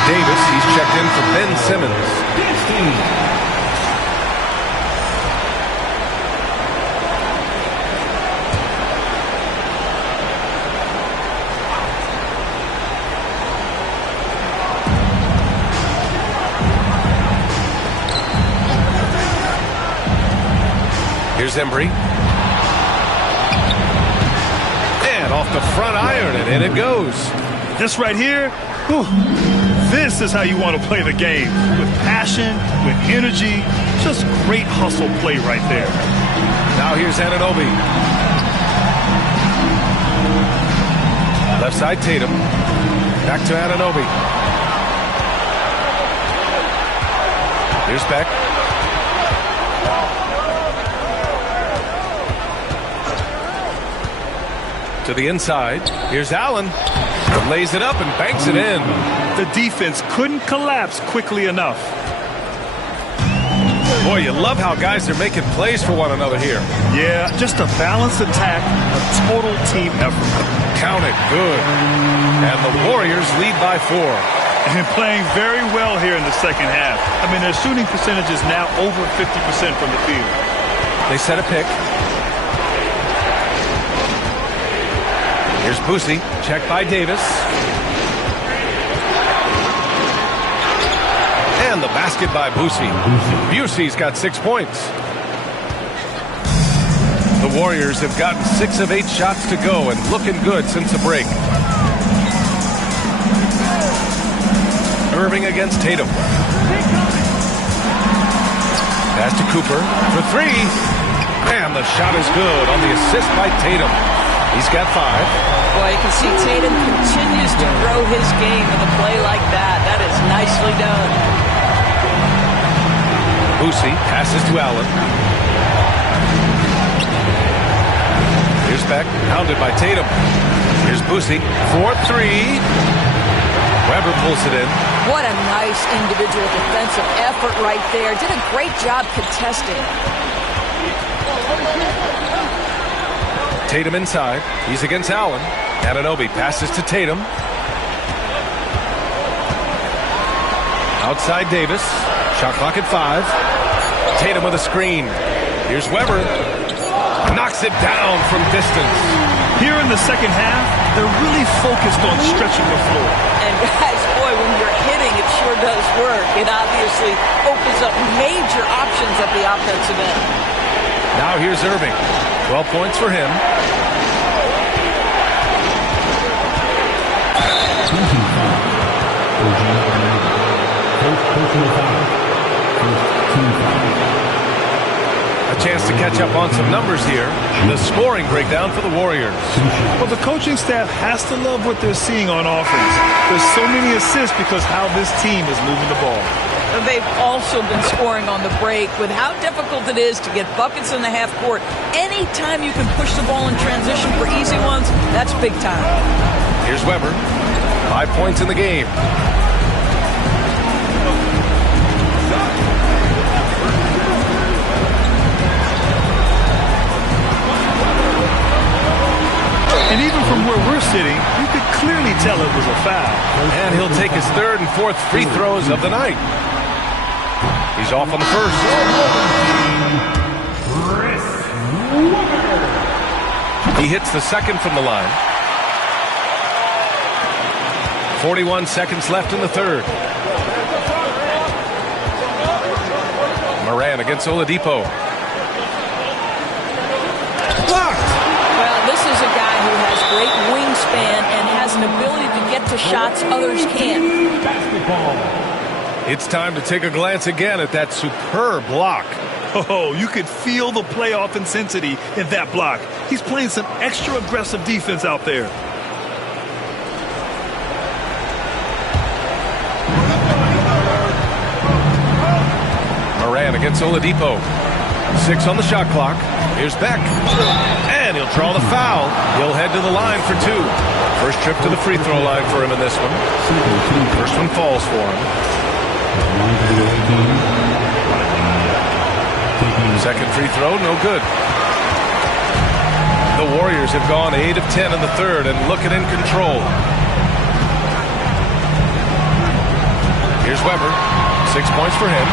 Davis, he's checked in for Ben Simmons. Here's Embry. And off the front iron, and in it goes. This right here, whew, this is how you want to play the game. With passion, with energy, just great hustle play right there. Now here's Anunoby. Left side Tatum. Back to Anunoby. Here's Beck. To the inside. Here's Allen. Lays it up and banks it in. The defense couldn't collapse quickly enough. Boy, you love how guys are making plays for one another here. Yeah, just a balanced attack, a total team effort. Count it. Good. And the Warriors lead by 4. And playing very well here in the second half. I mean, their shooting percentage is now over 50% from the field. They set a pick. Here's Boosie, checked by Davis. And the basket by Boosie. Busey's got 6 points. The Warriors have gotten 6 of 8 shots to go and looking good since the break. Irving against Tatum. Pass to Cooper for 3. And the shot is good on the assist by Tatum. He's got 5. Boy, you can see Tatum continues to grow his game with a play like that. That is nicely done. Boosie passes to Allen. Here's Beck, pounded by Tatum. Here's Boosie for 3. Weber pulls it in. What a nice individual defensive effort right there. Did a great job contesting. Tatum inside. He's against Allen. Anunoby passes to Tatum. Outside Davis. Shot clock at 5. Tatum with a screen. Here's Weber. Knocks it down from distance. Here in the second half, they're really focused on stretching the floor. And guys, boy, when you're hitting, it sure does work. It obviously opens up major options at the offensive end. Now here's Irving. 12 points for him. A chance to catch up on some numbers here. The scoring breakdown for the Warriors. Well, the coaching staff has to love what they're seeing on offense. There's so many assists because how this team is moving the ball. They've also been scoring on the break. With how difficult it is to get buckets in the half court, anytime you can push the ball in transition for easy ones, that's big time. Here's Weber. 5 points in the game. And even from where we're sitting, you could clearly tell it was a foul. And he'll take his third and fourth free throws of the night. He's off on the first. He hits the second from the line. 41 seconds left in the third. Moran against Oladipo. Blocked! Well, this is a guy who has great wingspan and has an ability to get to shots others can't. It's time to take a glance again at that superb block. Oh, you could feel the playoff intensity in that block. He's playing some extra aggressive defense out there. Moran against Oladipo. 6 on the shot clock. Here's Beck. And he'll draw the foul. He'll head to the line for 2. First trip to the free throw line for him in this one. First one falls for him. Second free throw, no good. The Warriors have gone 8 of 10 in the third and looking in control. Here's Weber. 6 points for him.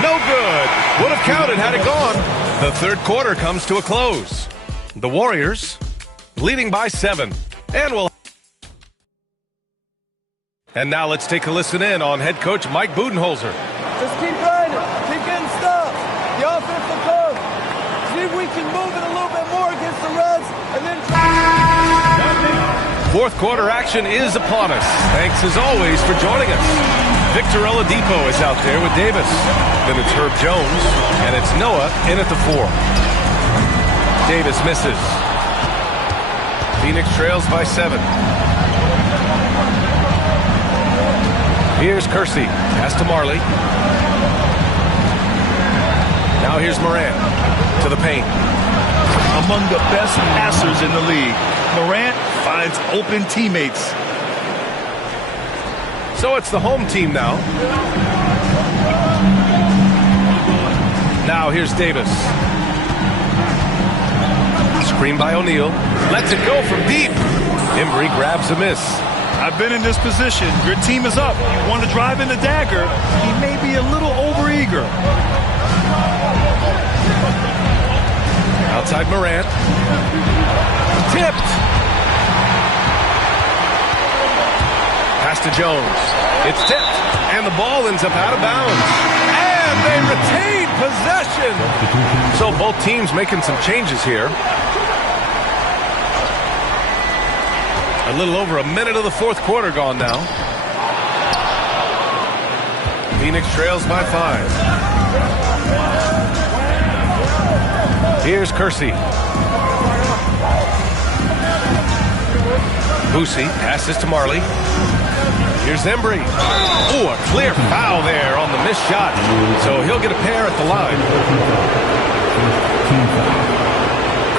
No good. Would have counted had it gone. The third quarter comes to a close. The Warriors leading by 7. And now let's take a listen in on head coach Mike Budenholzer. Just keep grinding. Keep getting stops. The offense will come. See if we can move it a little bit more against the Reds and then Fourth quarter action is upon us. Thanks as always for joining us. Victor Oladipo is out there with Davis. Then it's Herb Jones, and it's Noah in at the 4. Davis misses. Phoenix trails by 7. Here's Kersey. Pass to Marley. Now here's Moran to the paint. Among the best passers in the league, Morant finds open teammates. So it's the home team now. Now here's Davis. Screen by O'Neal. Lets it go from deep. Embry grabs a miss. I've been in this position. Your team is up. You want to drive in the dagger. He may be a little overeager. Outside Morant. Tipped. Pass to Jones. It's tipped. And the ball ends up out of bounds. And they retain possession. So both teams making some changes here. A little over a minute of the fourth quarter gone now. Phoenix trails by 5. Here's Kersey. Boosie passes to Marley. Here's Embry. Oh, a clear foul there on the missed shot. So he'll get a pair at the line.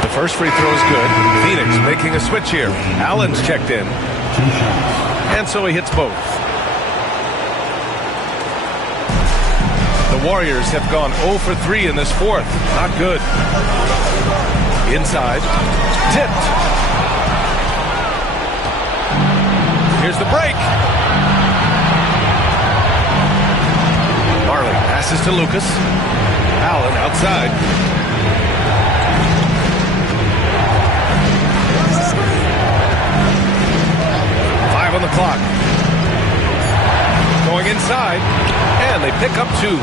The first free throw is good. Phoenix making a switch here. Allen's checked in. And so he hits both. The Warriors have gone 0 for 3 in this fourth. Not good. Inside. Tipped. Here's the break. Marley passes to Lucas. Allen outside. Five on the clock. Going inside, and they pick up 2.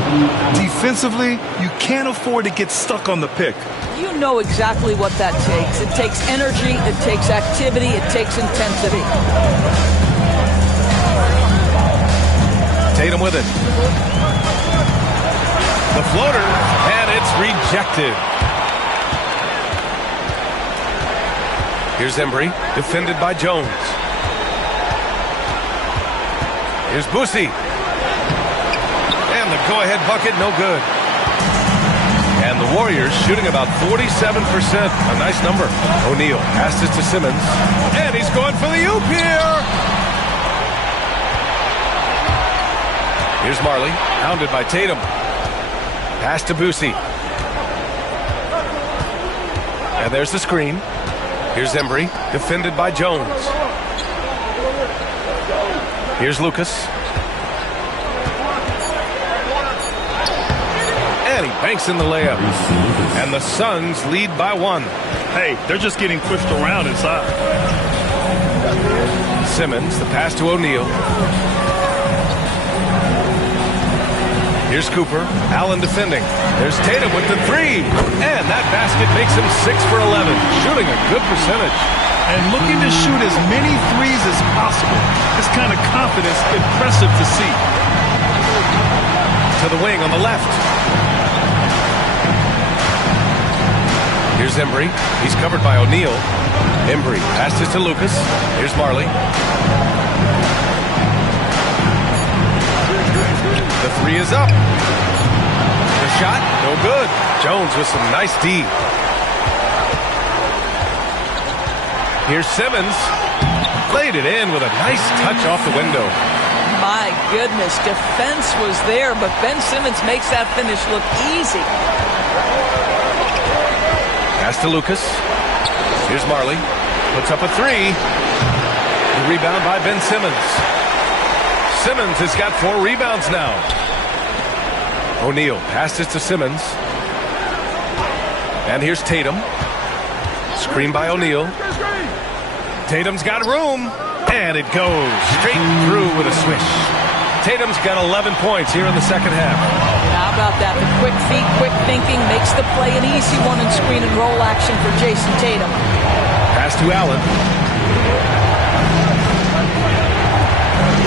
Defensively, you can't afford to get stuck on the pick. You know exactly what that takes. It takes energy, it takes activity, it takes intensity. Tatum with it. The floater, and it's rejected. Here's Embry, defended by Jones. Here's Boosie. And the go-ahead bucket, no good. And the Warriors shooting about 47%. A nice number. O'Neal passes to Simmons. And he's going for the oop here. Here's Marley, hounded by Tatum. Pass to Boosie. And there's the screen. Here's Embry, defended by Jones. Here's Lucas. And he banks in the layup. And the Suns lead by 1. Hey, they're just getting pushed around inside. Simmons, the pass to O'Neal. Here's Cooper. Allen defending. There's Tatum with the 3. And that basket makes him 6 for 11. Shooting a good percentage. And looking to shoot as many threes as possible. This kind of confidence, impressive to see. To the wing on the left. Here's Embry. He's covered by O'Neal. Embry passes to Lucas. Here's Marley. The 3 is up. The shot, no good. Jones with some nice D. Here's Simmons. Laid it in with a nice touch off the window. My goodness, defense was there, but Ben Simmons makes that finish look easy. Pass to Lucas. Here's Marley. Puts up a 3. The rebound by Ben Simmons. Simmons has got 4 rebounds now. O'Neal passes to Simmons. And here's Tatum. Screen by O'Neal. Tatum's got room. And it goes straight through with a swish. Tatum's got 11 points here in the second half. How about that? The quick feet, quick thinking makes the play an easy one in screen and roll action for Jason Tatum. Pass to Allen.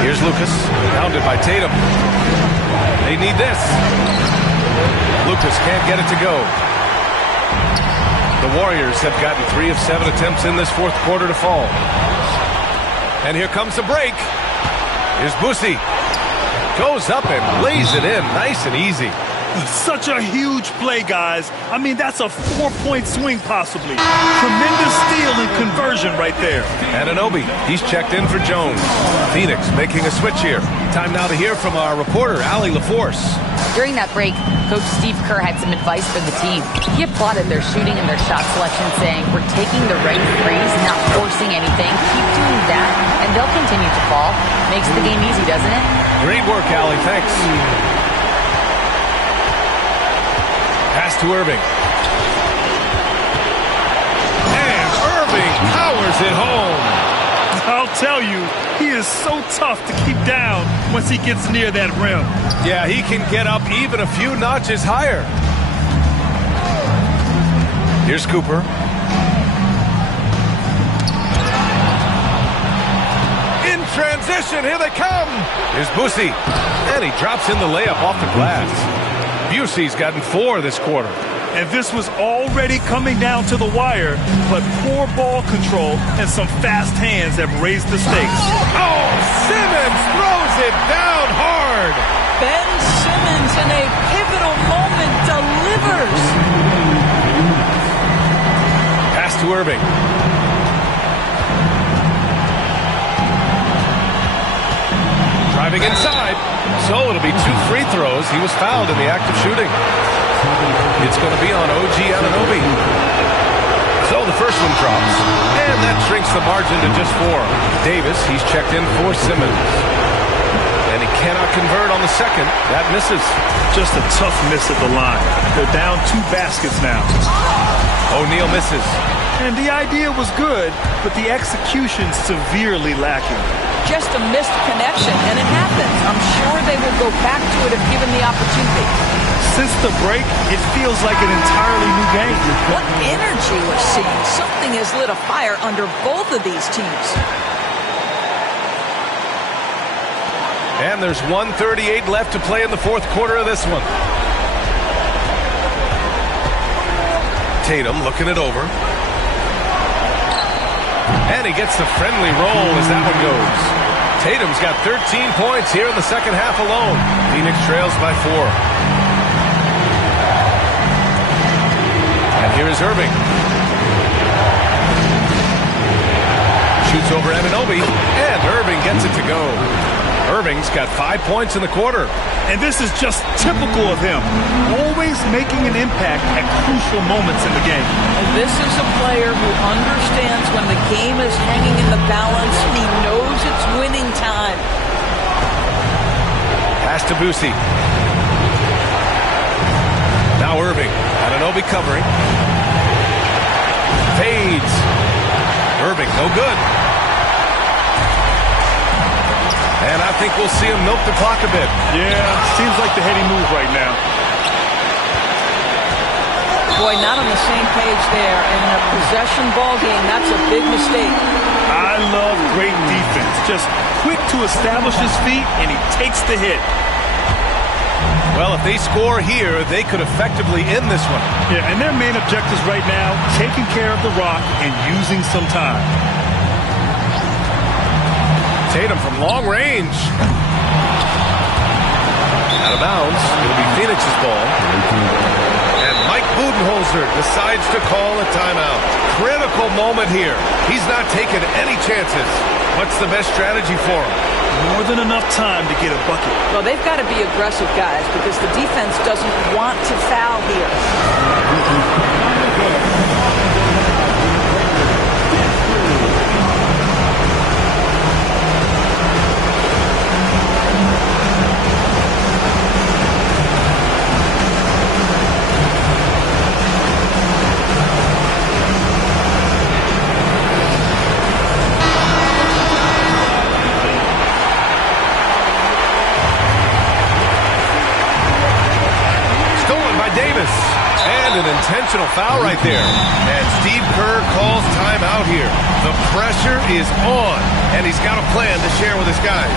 Here's Lucas, hounded by Tatum. They need this. Lucas can't get it to go. The Warriors have gotten 3 of 7 attempts in this fourth quarter to fall. And here comes the break. Here's Boosie. Goes up and lays it in nice and easy. Such a huge play, guys. I mean, that's a 4-point swing possibly. Tremendous steal and conversion right there. Anunoby, he's checked in for Jones. Phoenix making a switch here. Time now to hear from our reporter, Allie LaForce. During that break, Coach Steve Kerr had some advice for the team. He applauded their shooting and their shot selection, saying, "We're taking the right threes, not forcing anything. Keep doing that, and they'll continue to fall." Makes the game easy, doesn't it? Great work, Allie. Thanks. Pass to Irving. And Irving powers it home. I'll tell you, he is so tough to keep down once he gets near that rim. Yeah, he can get up even a few notches higher. Here's Cooper. In transition, here they come. Here's Boosie. And he drops in the layup off the glass. Busey's gotten 4 this quarter. And this was already coming down to the wire, but poor ball control and some fast hands have raised the stakes. Oh, Simmons throws it down hard. Ben Simmons in a pivotal moment delivers. Pass to Irving. Driving inside. So it'll be 2 free throws. He was fouled in the act of shooting. It's going to be on OG Anunoby. So the first one drops, and that shrinks the margin to just 4. Davis, he's checked in for Simmons. And he cannot convert on the second. That misses. Just a tough miss at the line. They're down 2 baskets now. O'Neal misses. And the idea was good, but the execution severely lacking. Just a missed connection, and it happens. I'm sure they will go back to it if given the opportunity. Since the break, it feels like an entirely new game. What energy we're seeing. Something has lit a fire under both of these teams. And there's 1:38 left to play in the fourth quarter of this one. Tatum looking it over. And he gets the friendly roll as that one goes. Tatum's got 13 points here in the second half alone. Phoenix trails by 4. And here is Irving. Shoots over Anunoby, and Irving gets it to go. Irving's got 5 points in the quarter. And this is just typical of him. Always making an impact at crucial moments in the game. And this is a player who understands when the game is hanging in the balance. He knows it's winning time. Pass to Boosie. Now Irving. Anunoby covering. Fades. Irving, no good. And I think we'll see him milk the clock a bit. Yeah, seems like the heady move right now. Boy, not on the same page there. In a possession ball game, that's a big mistake. I love great defense. Just quick to establish his feet, and he takes the hit. Well, if they score here, they could effectively end this one. Yeah, and their main objectives right now, taking care of the rock and using some time. Tatum from long range. Out of bounds. It'll be Phoenix's ball. And Mike Budenholzer decides to call a timeout. Critical moment here. He's not taking any chances. What's the best strategy for him? More than enough time to get a bucket. Well, they've got to be aggressive, guys, because the defense doesn't want to foul here. And an intentional foul right there. And Steve Kerr calls timeout here. The pressure is on, and he's got a plan to share with his guys.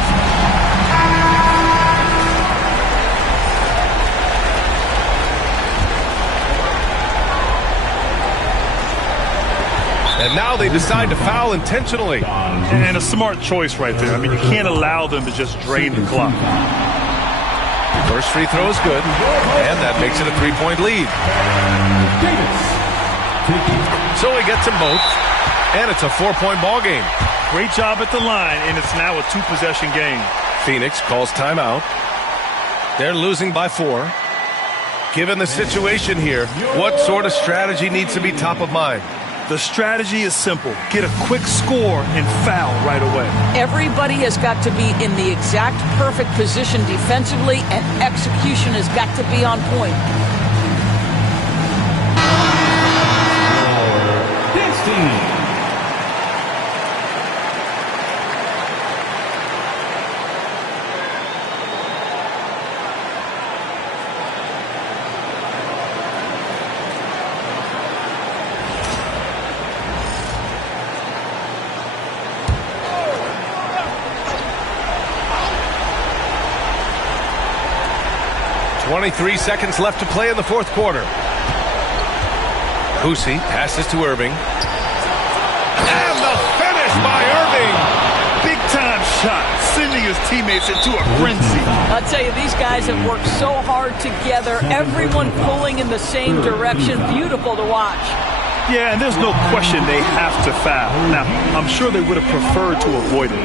And now they decide to foul intentionally. And a smart choice right there. I mean, you can't allow them to just drain the clock. First free throw is good, and that makes it a 3-point lead. So he gets them both, and it's a 4-point ball game. Great job at the line, and it's now a 2-possession game. Phoenix calls timeout. They're losing by 4. Given the situation here, what sort of strategy needs to be top of mind? The strategy is simple. Get a quick score and foul right away. Everybody has got to be in the exact perfect position defensively, and execution has got to be on point. This 23 seconds left to play in the fourth quarter. Boosie passes to Irving. And the finish by Irving. Big time shot, sending his teammates into a frenzy. I'll tell you, these guys have worked so hard together. Everyone pulling in the same direction. Beautiful to watch. Yeah, and there's no question they have to foul. Now, I'm sure they would have preferred to avoid it.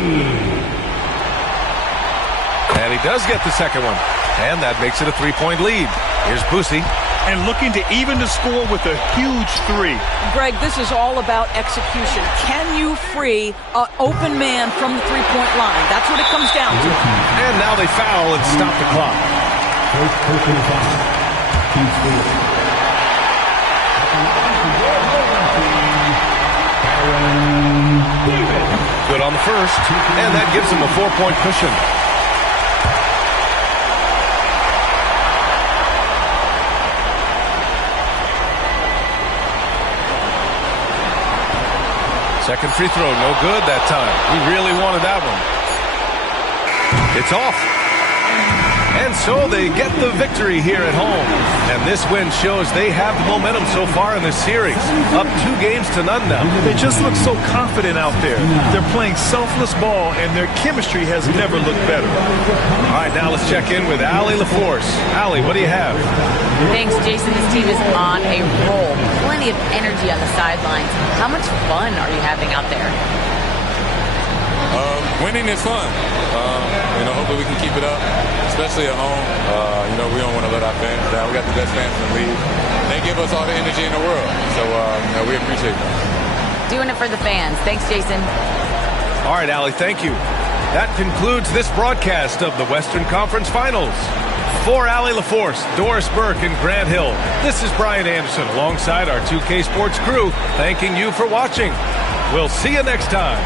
And And he does get the second one. And that makes it a 3-point lead. Here's Boosie. And looking to even the score with a huge three. Greg, this is all about execution. Can you free an open man from the three-point line? That's what it comes down to. And now they foul and stop the clock. Good on the first, and that gives him a 4-point cushion. Second free throw, no good that time. He really wanted that one. It's off. And so they get the victory here at home. And this win shows they have the momentum so far in this series. Up 2-0 now. They just look so confident out there. They're playing selfless ball, and their chemistry has never looked better. All right, now let's check in with Allie LaForce. Allie, what do you have? Thanks, Jason. This team is on a roll. Plenty of energy on the sidelines. How much fun are you having out there? Winning is fun. Hopefully we can keep it up, especially at home. We don't want to let our fans down. We got the best fans in the league. They give us all the energy in the world. So, we appreciate that. Doing it for the fans. Thanks, Jason. All right, Allie, thank you. That concludes this broadcast of the Western Conference Finals. For Allie LaForce, Doris Burke, and Grant Hill, this is Brian Anderson alongside our 2K Sports crew, thanking you for watching. We'll see you next time.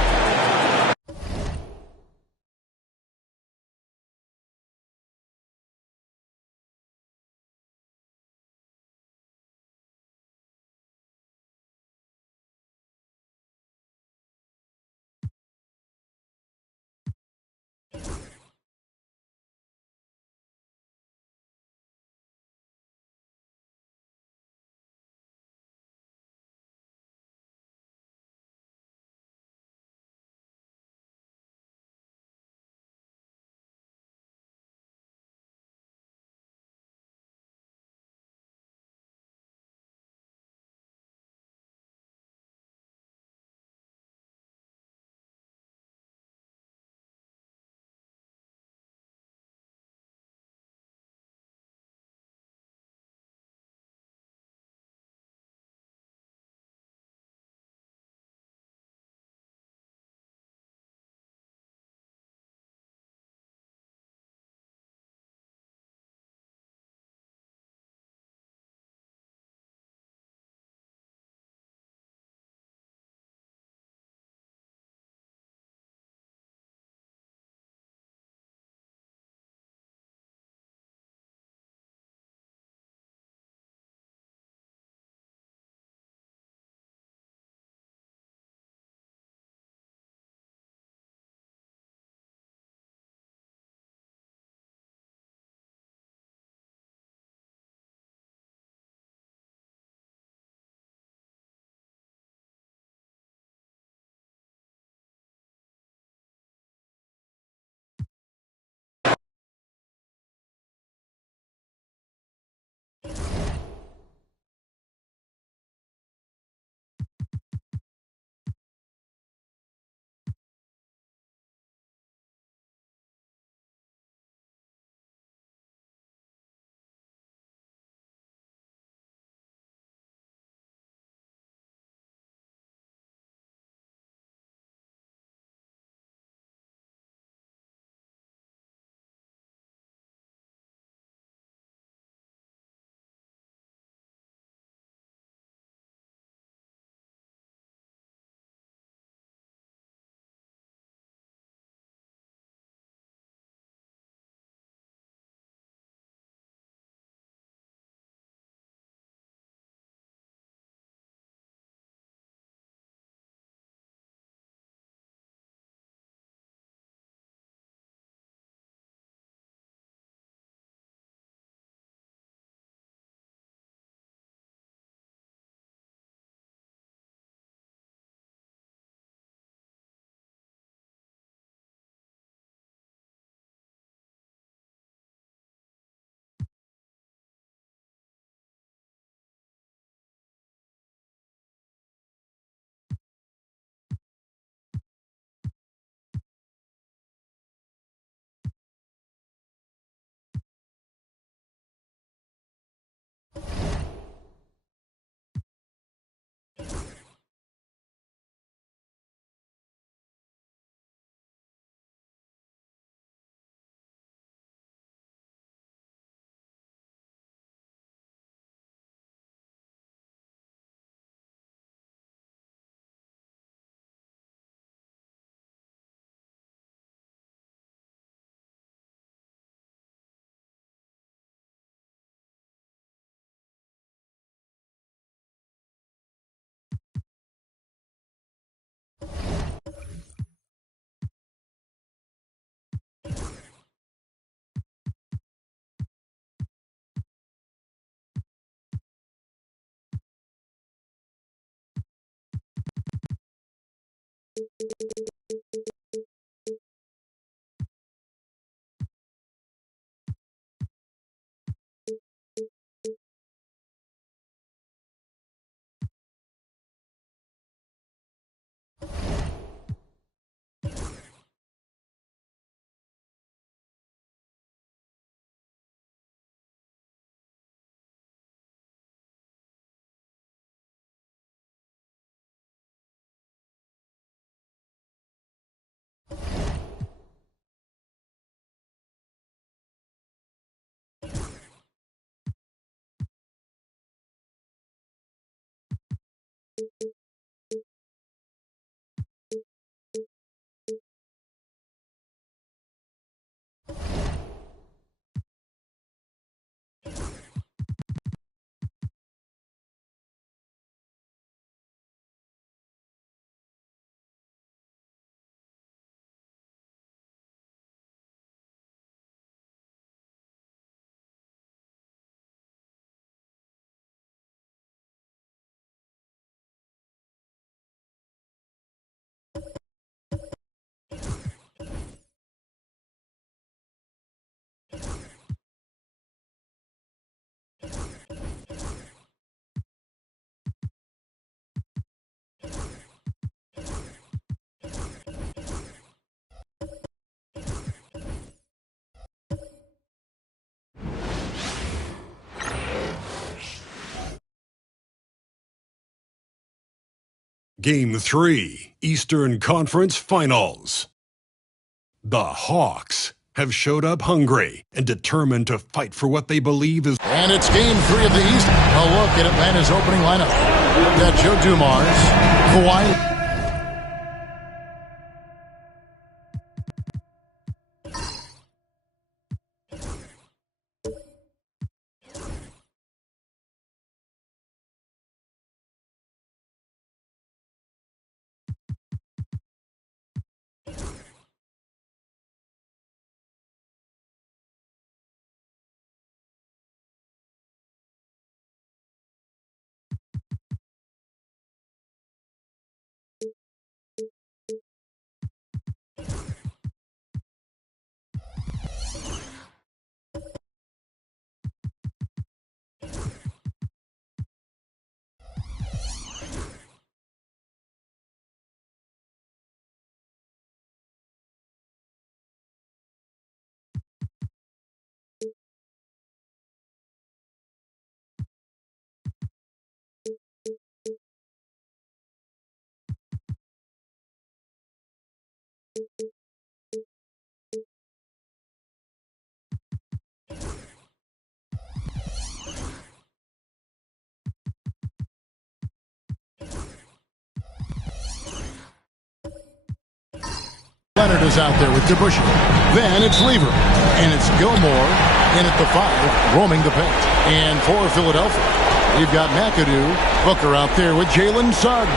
Game 3, Eastern Conference Finals. The Hawks have showed up hungry and determined to fight for what they believe is... And it's Game 3 of the East. A look at Atlanta's opening lineup. Got Joe Dumars, Kawhi... Leonard is out there with DeBusschere. Then it's Lever. And it's Gilmore in at the 5, roaming the paint. And for Philadelphia, we've got McAdoo. Booker out there with Jalen Suggs.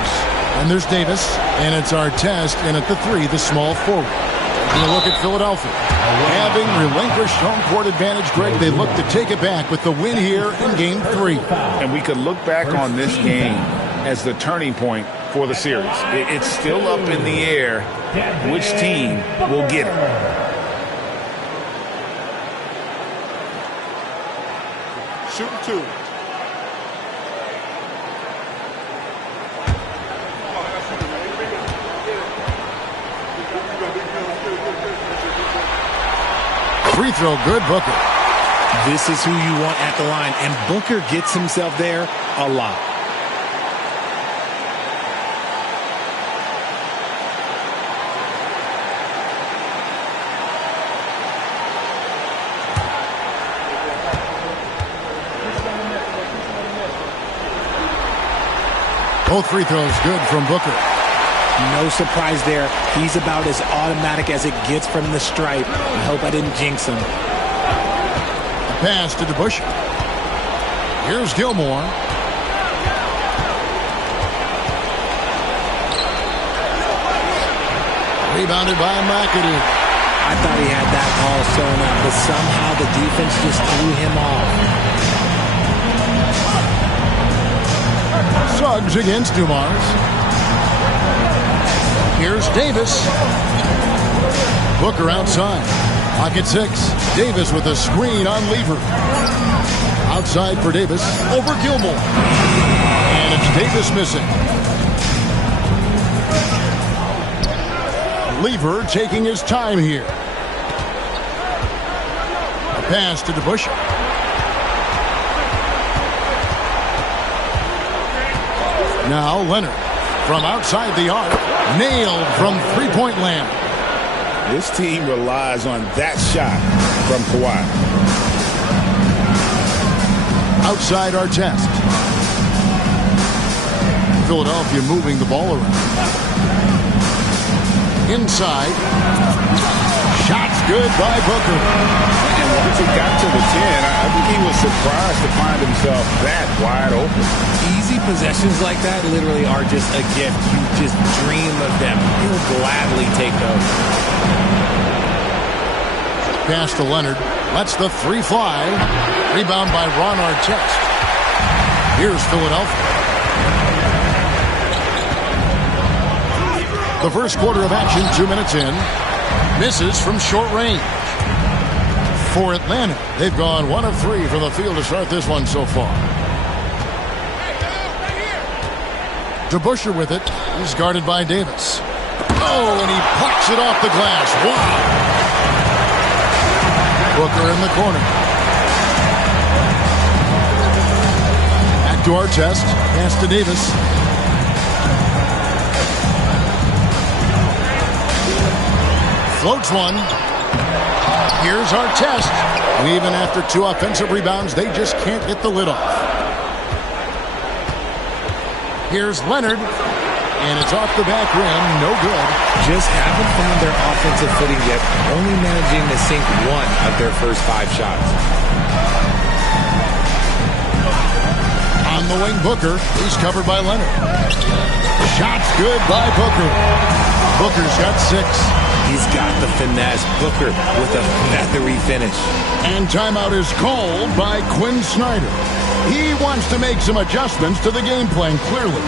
And there's Davis. And it's Artest in at the 3, the small forward. Taking a look at Philadelphia. Having relinquished home court advantage, Greg, they look to take it back with the win here in Game 3. And we could look back on this game as the turning point for the series. It's still up in the air which team will get it. Shooting 2. Free throw, good, Booker. This is who you want at the line, and Booker gets himself there a lot. Both free throws good from Booker. No surprise there. He's about as automatic as it gets from the stripe. I hope I didn't jinx him. A pass to DeBusschere. Here's Gilmore. Rebounded by McAdoo. I thought he had that all sewn up, but somehow the defense just threw him off. Suggs against Dumars. Here's Davis. Booker outside. Pocket 6. Davis with a screen on Lever. Outside for Davis. Over Gilmore. And it's Davis missing. Lever taking his time here. A pass to DeBusschere. Now Leonard from outside the arc. Nailed from three-point land. This team relies on that shot from Kawhi. Outside Artest. Philadelphia moving the ball around. Inside. Shots good by Booker. And once he got to the 10, I think he was surprised to find himself that wide open. Easy possessions like that literally are just a gift. You just dream of them. He'll gladly take those. Pass to Leonard. Lets the 3 fly. Rebound by Ron Artest. Here's Philadelphia. The first quarter of action, 2 minutes in. Misses from short range. For Atlanta, they've gone 1 of 3 from the field to start this one so far. DeBusschere with it. He's guarded by Davis. Oh, and he pops it off the glass. Wow. Booker in the corner. Back to Artest. Pass to Davis. Floats one. Here's our test. Even after 2 offensive rebounds, they just can't get the lid off. Here's Leonard. And it's off the back rim. No good. Just haven't found their offensive footing yet, only managing to sink 1 of their first 5 shots. On the wing, Booker. He's covered by Leonard. Shot's good by Booker. Booker's got 6. He's got the finesse. Booker with a feathery finish. And timeout is called by Quinn Snyder. He wants to make some adjustments to the game plan, clearly.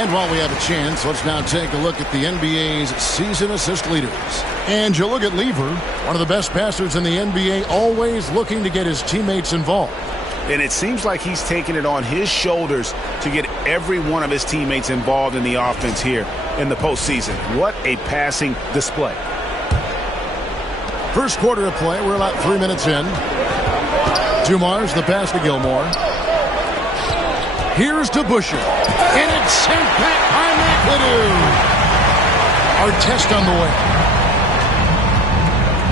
And while we have a chance, let's now take a look at the NBA's season assist leaders. And you look at Lever, one of the best passers in the NBA, always looking to get his teammates involved. And it seems like he's taking it on his shoulders to get every one of his teammates involved in the offense here in the postseason. What a passing display. First quarter of play, we're about 3 minutes in. Dumars, the pass to Gilmore. Here's to Busher. And it's sent back by McAdoo. Our test on the way.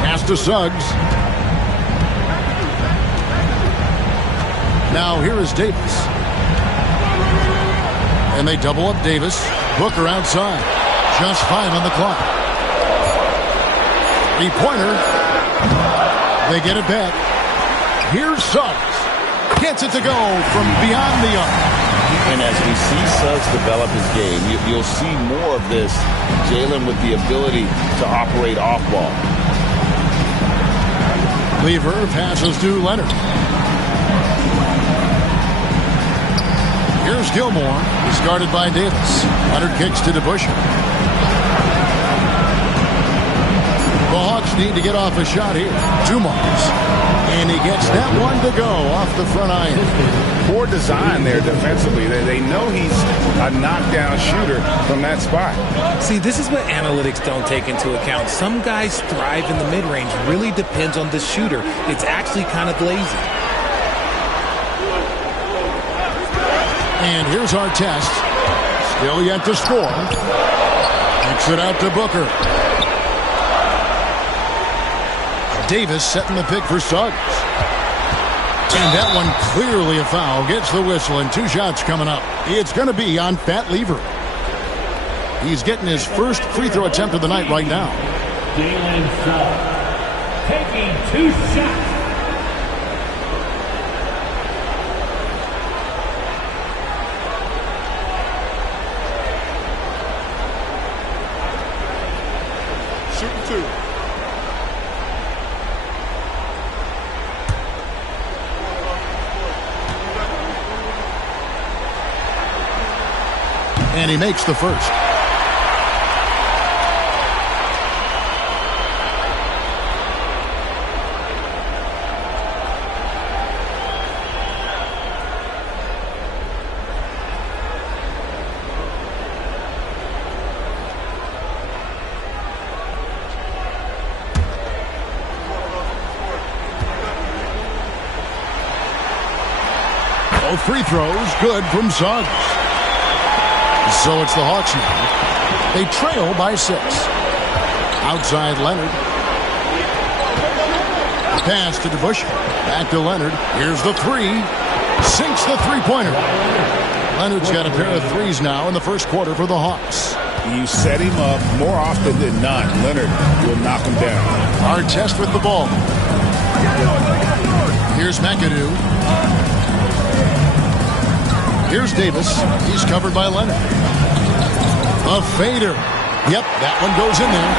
Pass to Suggs. Now here is Davis. And they double up Davis. Booker outside. Just 5 on the clock. 3-pointer. They get it back. Here's Suggs. Gets it to go from beyond the arc. And as we see Suggs develop his game, you'll see more of this. Jalen with the ability to operate off ball. Lever passes to Leonard. Here's Gilmore. He's guarded by Davis. Leonard kicks to DeBusschere. The Hawks need to get off a shot here. Dumars. And he gets that one to go off the front iron. Poor design there defensively. They know he's a knockdown shooter from that spot. See, this is what analytics don't take into account. Some guys thrive in the mid-range. Really depends on the shooter. It's actually kind of lazy. And here's our test. Still yet to score. Kicks it out to Booker. Davis setting the pick for Suggs. And that one clearly a foul. Gets the whistle and 2 shots coming up. It's going to be on Pat Lever. He's getting his first free throw attempt of the night right now. Jalen Suggs taking 2 shots. Shooting 2. And he makes the first. Both free throws good from Suggs. So it's the Hawks now. They trail by 6. Outside Leonard. Pass to DeBusch. Back to Leonard. Here's the 3. Sinks the three-pointer. Leonard's got a pair of threes now in the first quarter for the Hawks. You set him up more often than not. Leonard will knock him down. Artest with the ball. Here's McAdoo. Here's Davis. He's covered by Leonard. A fader. Yep, that one goes in there.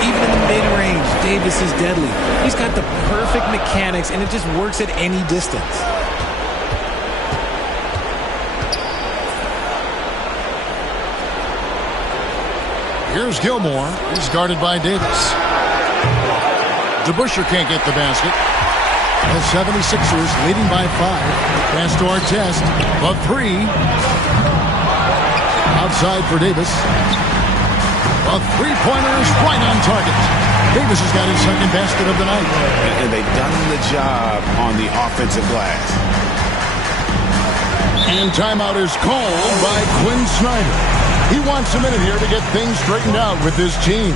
Even in the mid-range, Davis is deadly. He's got the perfect mechanics, and it just works at any distance. Here's Gilmore. He's guarded by Davis. DeBuscher can't get the basket. The 76ers leading by 5. Pass to Artest. A 3. Outside for Davis. A three-pointer is right on target. Davis has got his second basket of the night. And they've done the job on the offensive glass. And timeout is called by Quinn Snyder. He wants a minute here to get things straightened out with his team.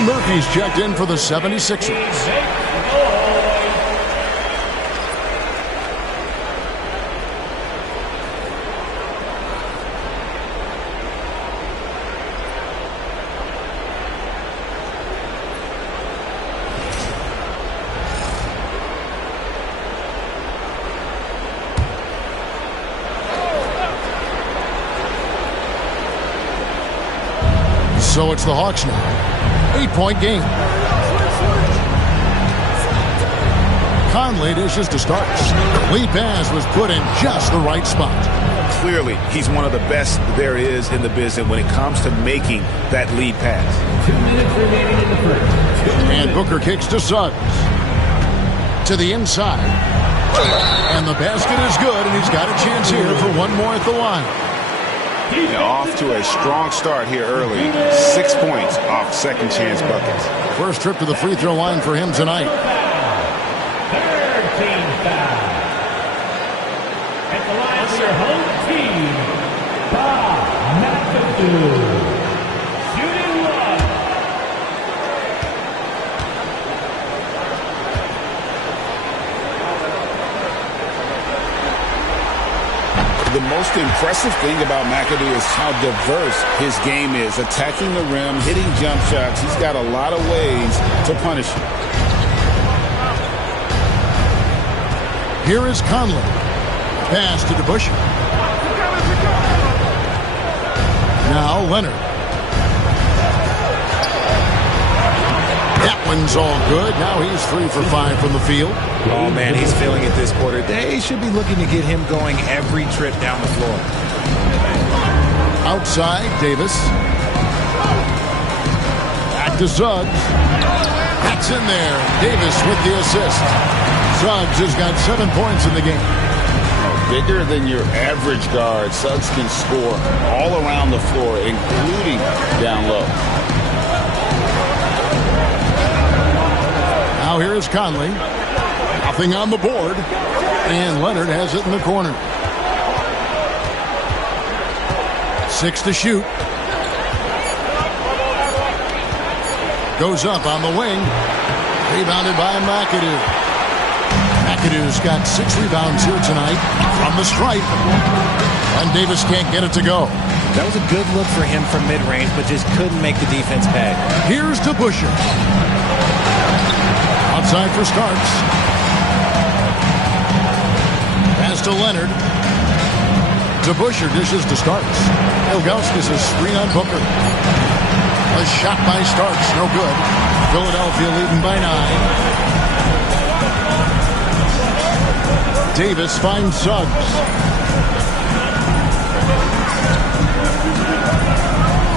Murphy's checked in for the 76ers. So it's the Hawks now. 8-point game. Conley dishes to start. The lead pass was put in just the right spot. Clearly, he's one of the best there is in the business when it comes to making that lead pass. 2 minutes remaining in the first. And Booker kicks to Suggs. To the inside. And the basket is good, and he's got a chance here for one more at the line. Off to a strong start here early. 6 points off second chance buckets. First trip to the free throw line for him tonight. Third team foul. At the line for your home team, Bob McAdoo. Shooting one. The most impressive thing about McAdoo is how diverse his game is. Attacking the rim, hitting jump shots. He's got a lot of ways to punish you. Here is Conley. Pass to DeBusch. Now Leonard. That one's all good. Now he's 3 for 5 from the field. Oh, man, he's feeling it this quarter. They should be looking to get him going every trip down the floor. Outside, Davis. Back to Suggs. That's in there. Davis with the assist. Suggs has got 7 points in the game. Bigger than your average guard, Suggs can score all around the floor, including down low. Now here's Conley. Nothing on the board. And Leonard has it in the corner. 6 to shoot. Goes up on the wing. Rebounded by McAdoo. McAdoo's got 6 rebounds here tonight from the stripe. And Davis can't get it to go. That was a good look for him from mid-range, but just couldn't make the defense pay. Here's to Busher. Outside for Starks. Pass to Leonard. To Busher, dishes to Starks. Ilgauskas' screen on Booker. A shot by Starks, no good. Philadelphia leading by 9. Davis finds Suggs.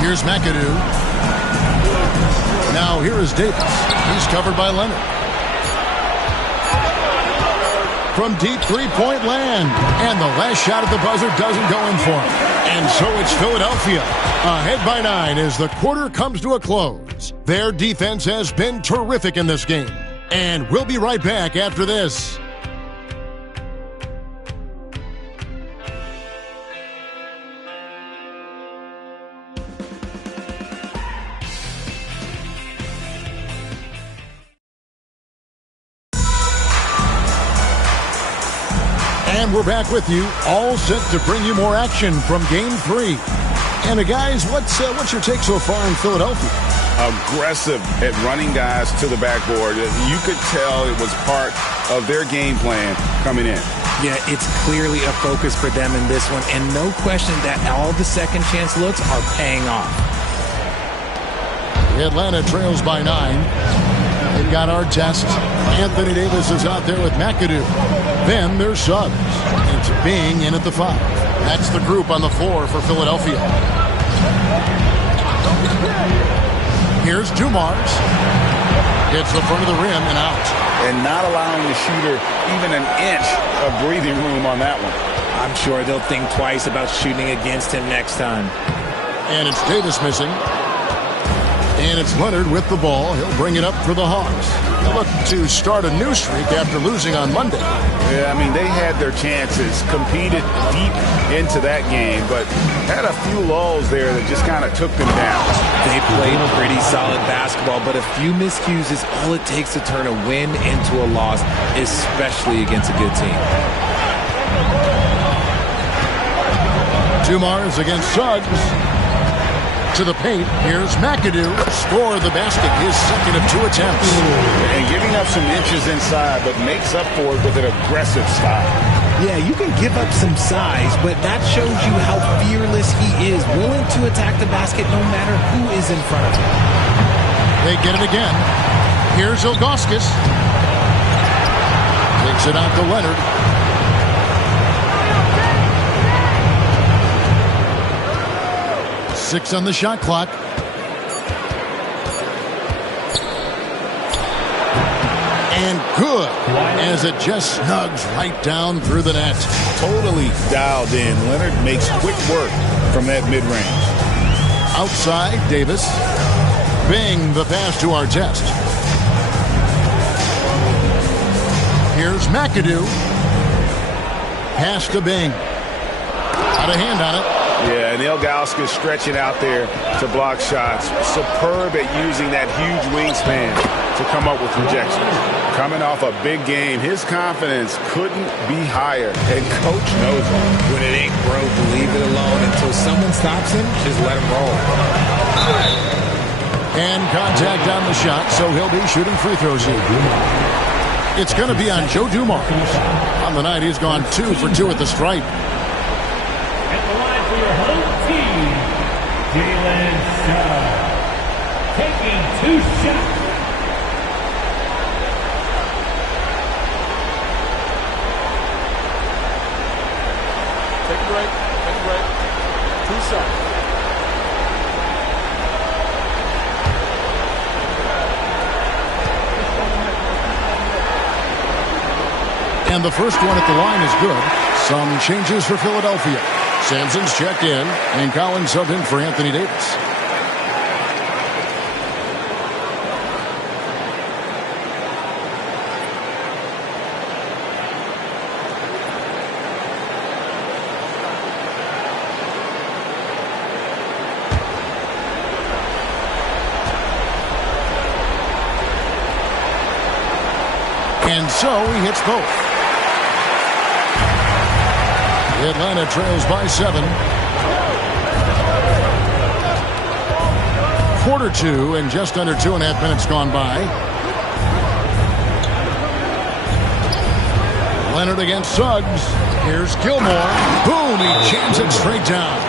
Here's McAdoo. Now here is Davis. He's covered by Leonard. From deep three-point land. And the last shot at the buzzer doesn't go in for him. And so it's Philadelphia ahead by 9 as the quarter comes to a close. Their defense has been terrific in this game. And we'll be right back after this. And we're back with you, all set to bring you more action from Game 3. And guys, what's your take so far in Philadelphia? Aggressive at running guys to the backboard. You could tell it was part of their game plan coming in. Yeah, it's clearly a focus for them in this one, and no question that all the second chance looks are paying off. Atlanta trails by 9. They've got Artest. Anthony Davis is out there with McAdoo. Then there's Suggs. It's Bing in at the 5. That's the group on the floor for Philadelphia. Here's Dumars. Hits the front of the rim and out. And not allowing the shooter even an inch of breathing room on that one. I'm sure they'll think twice about shooting against him next time. And it's Davis missing. And it's Leonard with the ball. He'll bring it up for the Hawks. They'll look to start a new streak after losing on Monday. Yeah, I mean, they had their chances, competed deep into that game, but had a few lulls there that just kind of took them down. They played pretty solid basketball, but a few miscues is all it takes to turn a win into a loss, especially against a good team. Dumars against Suggs. To the paint, here's McAdoo. Score the basket, his second of 2 attempts. And giving up some inches inside, but makes up for it with an aggressive style. Yeah, you can give up some size, but that shows you how fearless he is, willing to attack the basket no matter who is in front of him. They get it again. Here's Ilgauskas. Takes it out to Leonard. Six on the shot clock. And good, as it just snugs right down through the net. Totally dialed in. Leonard makes quick work from that mid-range. Outside, Davis. Bing, the pass to Artest. Here's McAdoo. Pass to Bing. Got a hand on it. Yeah, and Ilgauskas stretching out there to block shots. Superb at using that huge wingspan to come up with rejections. Coming off a big game, his confidence couldn't be higher, and coach knows it. When it ain't broke, leave it alone until someone stops him. Just let him roll. And contact on the shot, so he'll be shooting free throws here. It's going to be on Joe Dumars. On the night, he's gone 2 for 2 at the stripe. Your home team, Jalen Suggs, taking 2 shots. Take a break. 2 shots. And the first one at the line is good. Some changes for Philadelphia. Sampson's checked in, and Collins subbed in for Anthony Davis. And so he hits both. Atlanta trails by 7. Quarter 2 and just under 2.5 minutes gone by. Leonard against Suggs. Here's Gilmore. Boom, he jams it straight down.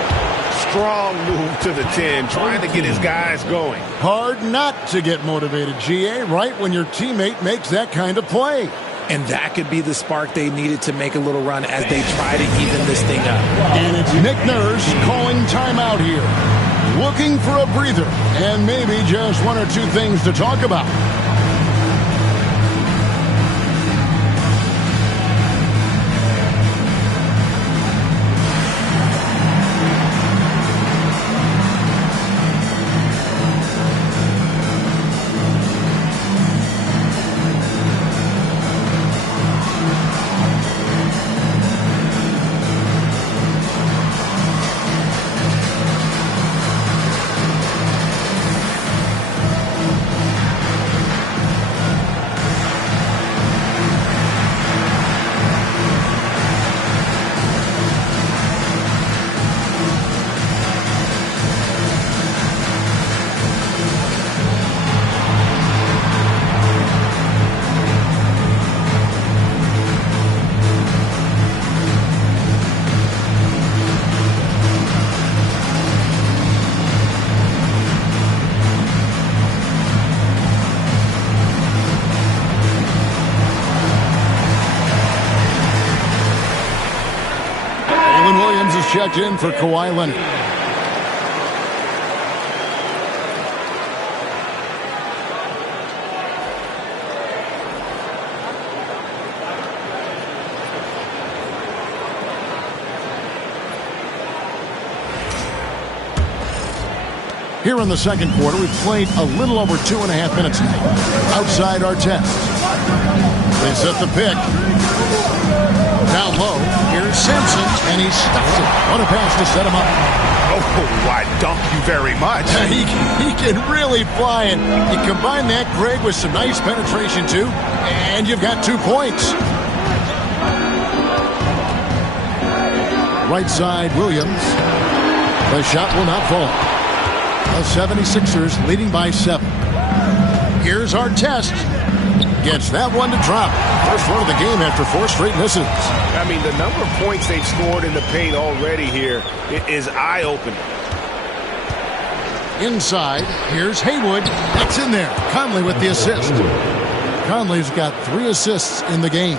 Strong move to the 10, trying to get his guys going. Hard not to get motivated, GA, right when your teammate makes that kind of play. And that could be the spark they needed to make a little run as they try to even this thing up. And it's Nick Nurse calling timeout here. Looking for a breather and maybe just one or two things to talk about. Checked in for Kawhi Leonard. Here in the second quarter, we've played a little over 2.5 minutes now. Outside our test. They set the pick. Down low, here's Simpson, and he stuffs it. What a pass to set him up. Oh, I dunk you very much. He can really fly, and you combine that, Greg, with some nice penetration, too, and you've got 2 points. Right side, Williams. The shot will not fall. The 76ers leading by 7. Here's our test. Gets that one to drop. First one of the game after 4 straight misses. I mean, the number of points they've scored in the paint already here is eye-opening. Inside, here's Haywood. That's in there. Conley with the assist. Conley's got 3 assists in the game.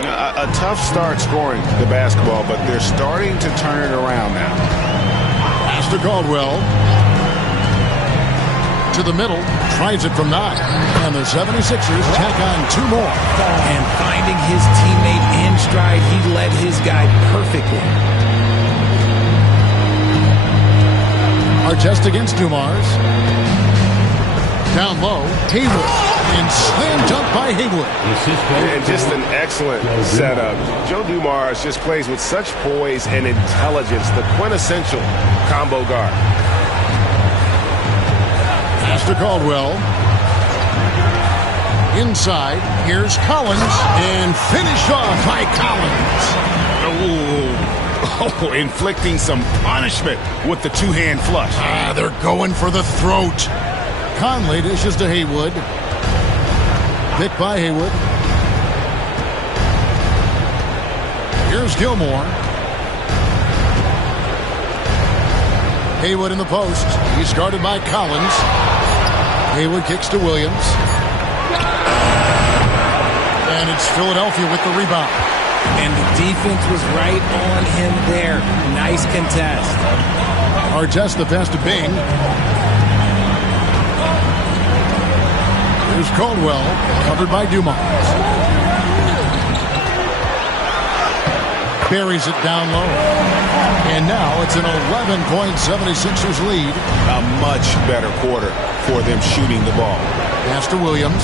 A tough start scoring the basketball, but they're starting to turn it around now. Pass to Caldwell. To the middle, tries it from 9. And the 76ers tack on 2 more. And finding his teammate in stride, he led his guy perfectly. Our test against Dumars. Down low, Haywood. And slam dunk by Haywood. And just an excellent setup. Joe Dumars just plays with such poise and intelligence, the quintessential combo guard. Pass to Caldwell. Inside, here's Collins, and finished off by Collins. Oh, inflicting some punishment with the 2-hand flush. They're going for the throat. Conley dishes to Haywood. Pick by Haywood. Here's Gilmore. Haywood in the post. He's guarded by Collins. Haywood kicks to Williams. And it's Philadelphia with the rebound. And the defense was right on him there. Nice contest. Artest the pass to Bing. Here's Caldwell, covered by Dumars. Buries it down low. And now it's an 11-point 76ers lead. A much better quarter for them shooting the ball. Pass to Williams.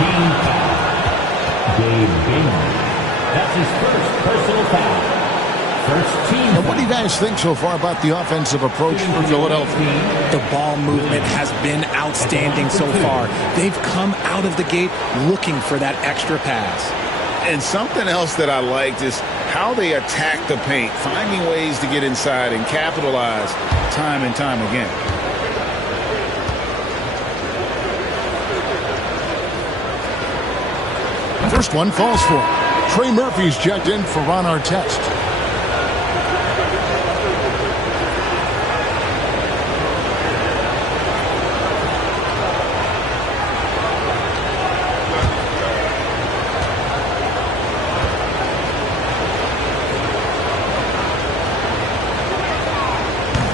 Team foul. Gabe Bingham. That's his first personal foul. And what do you guys think so far about the offensive approach for Philadelphia? The ball movement has been outstanding so far. They've come out of the gate looking for that extra pass. And something else that I liked is how they attack the paint, finding ways to get inside and capitalize time and time again. First one falls for Trey Murphy's checked in for Ron Artest.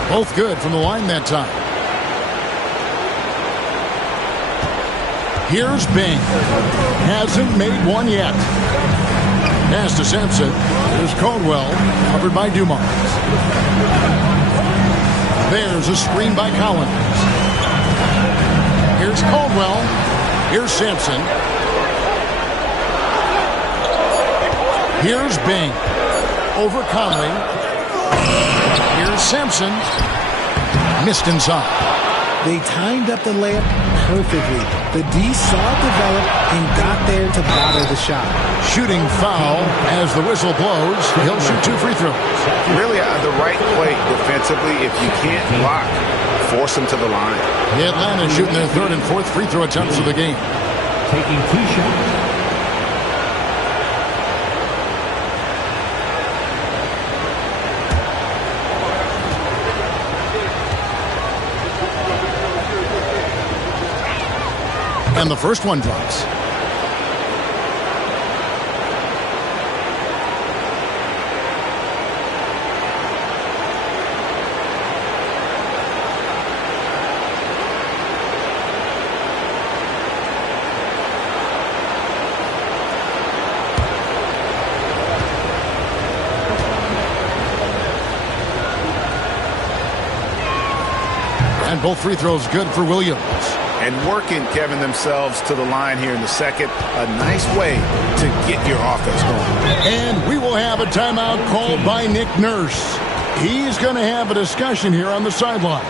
Both good from the line that time. Here's Bing. Hasn't made one yet. Pass to Sampson. Here's Caldwell. Covered by Dumars. There's a screen by Collins. Here's Caldwell. Here's Sampson. Here's Bing. Over Conley. Here's Sampson. Missed inside. They timed up the layup perfectly. The D saw it develop and got there to bother the shot. Shooting foul as the whistle blows. He'll shoot 2 free throws. Really the right play defensively. If you can't block, force them to the line. The Atlanta shooting their 3rd and 4th free throw attempts of the game. Taking 2 shots. And the first one drops. And both free throws good for Williams. And working, Kevin, themselves to the line here in the second. A nice way to get your offense going. And we will have a timeout called by Nick Nurse. He's going to have a discussion here on the sideline.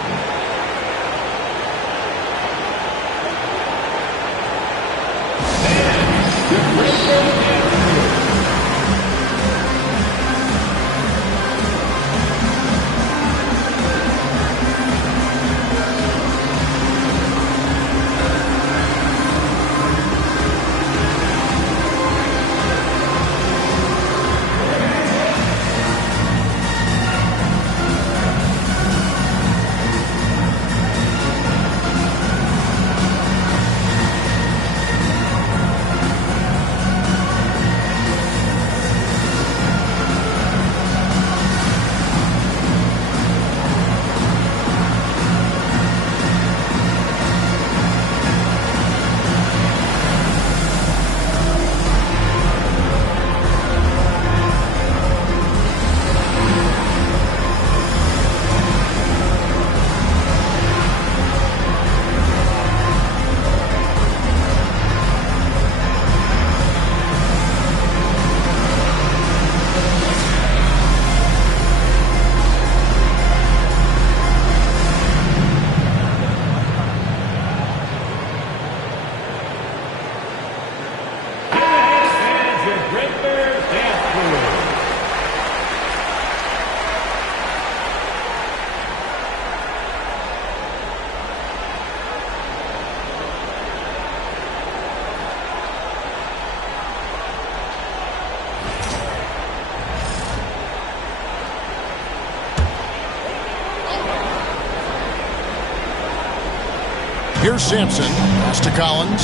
Here's Sampson. Pass to Collins.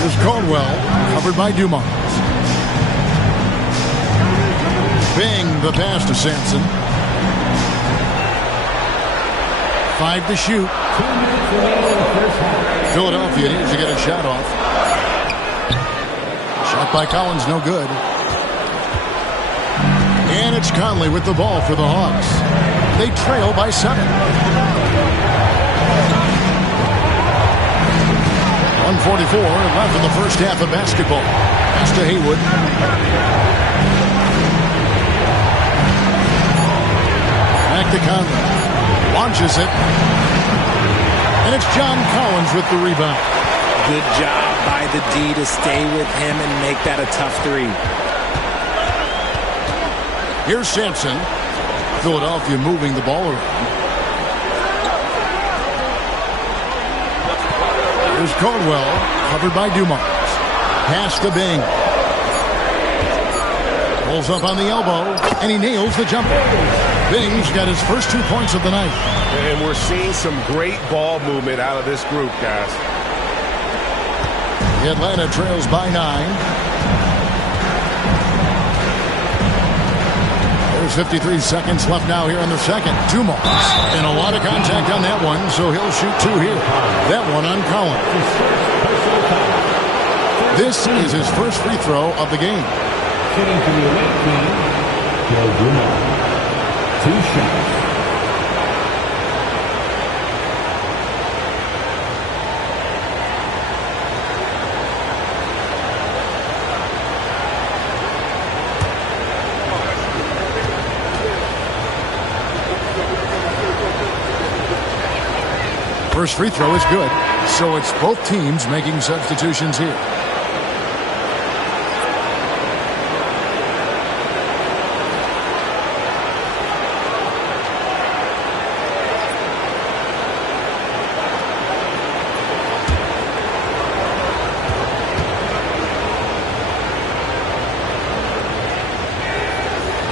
Here's Caldwell. Covered by Dumars. Bing the pass to Sampson. 5 to shoot. Philadelphia needs to get a shot off. Shot by Collins, no good. And it's Conley with the ball for the Hawks. They trail by 7. 1:44 left in the first half of basketball. Pass to Haywood. launches it. And it's John Collins with the rebound. Good job by the D to stay with him and make that a tough three. Here's Sampson. Philadelphia moving the ball around. Here's Caldwell, covered by Dumars. Pass to Bing. Pulls up on the elbow, and he nails the jumper. Bing's got his first 2 points of the night. And we're seeing some great ball movement out of this group, guys. Atlanta trails by 9. There's 53 seconds left now here in the second. Dumars. And a lot of contact on that one, so he'll shoot 2 here. That one on Collins. This is his first free throw of the game. Shooting for the away team, Joe Dumars. 2 shots. First free throw is good, so it's both teams making substitutions here.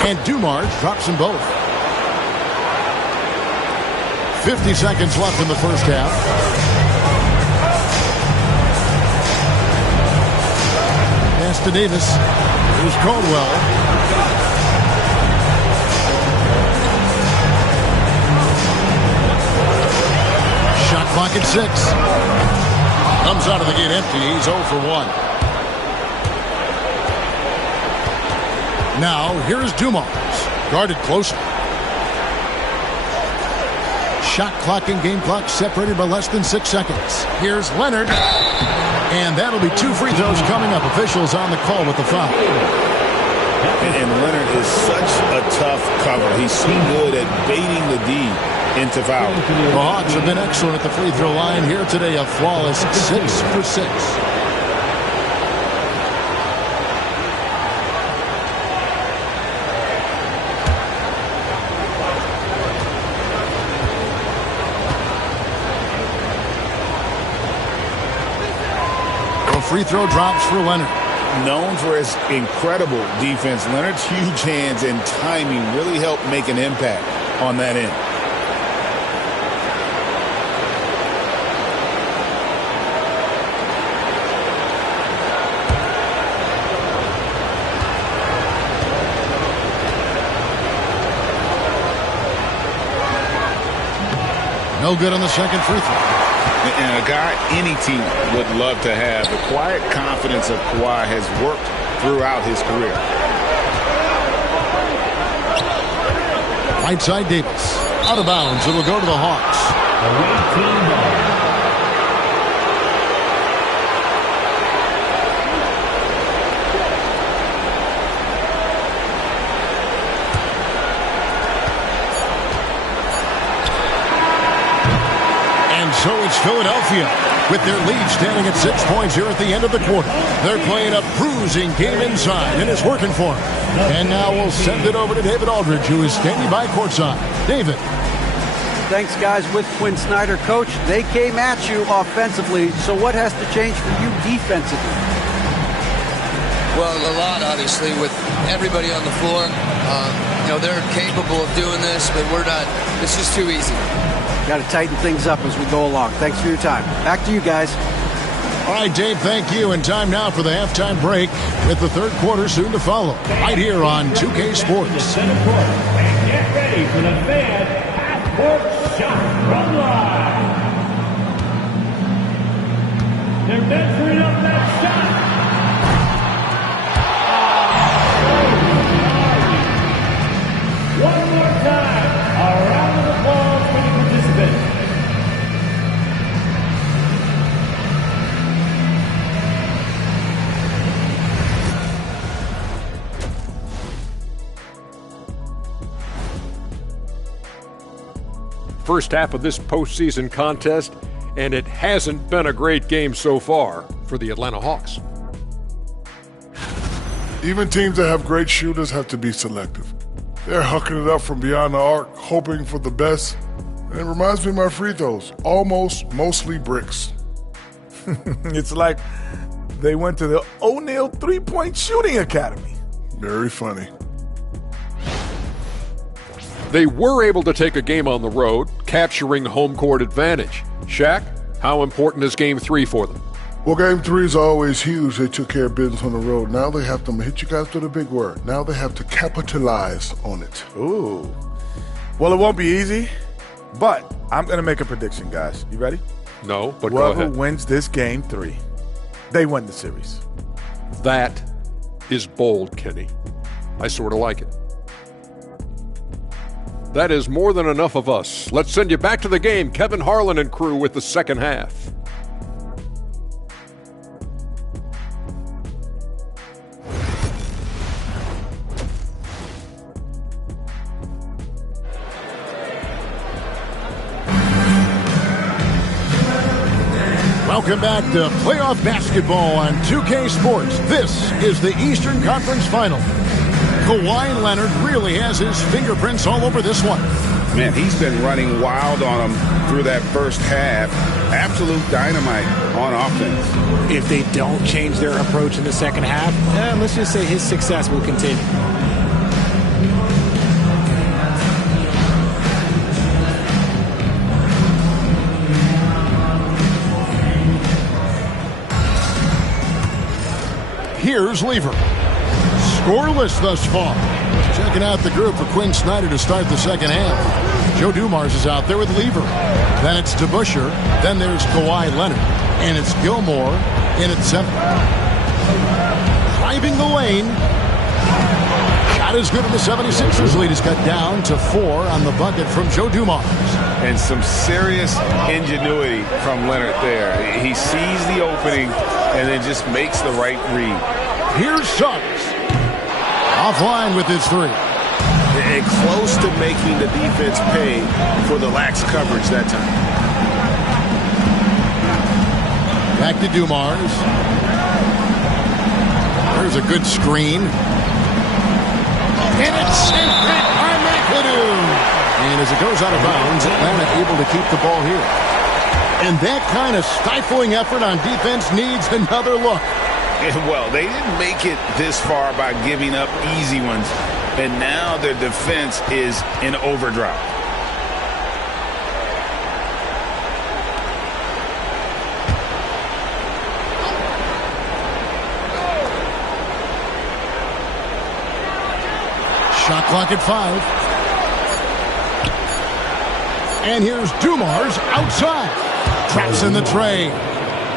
And Dumars drops them both. 50 seconds left in the first half. Pass to Davis. Here's Caldwell. Shot clock at 6. Comes out of the gate empty. He's 0 for 1. Now, here's Dumars. Guarded closer. Shot clock and game clock separated by less than 6 seconds. Here's Leonard. And that'll be 2 free throws coming up. Officials on the call with the foul. And Leonard is such a tough cover. He's so good at baiting the D into foul. The Hawks have been excellent at the free throw line here today. A flawless 6 for 6. Free throw drops for Leonard. Known for his incredible defense, Leonard's huge hands and timing really helped make an impact on that end. No good on the second free throw. And a guy any team would love to have. The quiet confidence of Kawhi has worked throughout his career. Right side Davis. Out of bounds. It'll go to the Hawks. Away team ball. So it's Philadelphia with their lead standing at 6 points here at the end of the quarter. They're playing a bruising game inside, and it's working for them. And now we'll send it over to David Aldridge, who is standing by courtside. David. Thanks, guys. With Quinn Snyder, Coach, they came at you offensively. So what has to change for you defensively? Well, a lot, obviously, with everybody on the floor. They're capable of doing this, but we're not. It's just too easy. Got to tighten things up as we go along. Thanks for your time. Back to you guys. All right, Dave, thank you. And time now for the halftime break with the third quarter soon to follow. Right here on 2K Sports. Center court. And get ready for the fan half-court shot from line. They're measuring up that shot. One more time. A round of applause for the participants. first half of this postseason contest, and it hasn't been a great game so far for the Atlanta Hawks. Even teams that have great shooters have to be selective. They're hucking it up from beyond the arc, hoping for the best. And it reminds me of my free throws, mostly bricks. It's like they went to the O'Neal three-point shooting academy. Very funny. They were able to take a game on the road, capturing home court advantage. Shaq, how important is Game 3 for them? Well, Game 3 is always huge. They took care of business on the road. Now they have to hit you guys with a big word. Now they have to capitalize on it. Ooh. Well, it won't be easy, but I'm going to make a prediction, guys. You ready? No, but whoever go ahead. Wins this Game 3, they win the series. That is bold, Kenny. I sort of like it. That is more than enough of us. Let's send you back to the game. Kevin Harlan and crew with the second half. Welcome back to playoff basketball on 2K Sports. This is the Eastern Conference Final. Kawhi Leonard really has his fingerprints all over this one. Man, he's been running wild on them through that first half. Absolute dynamite on offense. If they don't change their approach in the second half, let's just say his success will continue. Here's Lever. Scoreless thus far. Checking out the group for Quinn Snyder to start the second half. Joe Dumars is out there with Lever. Then it's DeBusschere. Then there's Kawhi Leonard. And it's Gilmore in at 7. Driving the lane. Shot is good, and the 76ers lead is cut down to 4 on the bucket from Joe Dumars. And some serious ingenuity from Leonard there. He sees the opening and then just makes the right read. Here's Suggs. Offline with his 3. And close to making the defense pay for the lax coverage that time. Back to Dumars. There's a good screen. And it's sent back by McAdoo. And as it goes out of bounds, Atlanta able to keep the ball here. And that kind of stifling effort on defense needs another look. And well, they didn't make it this far by giving up easy ones. And now their defense is in overdrive. Shot clock at 5. And here's Dumars outside. Traps in the tray.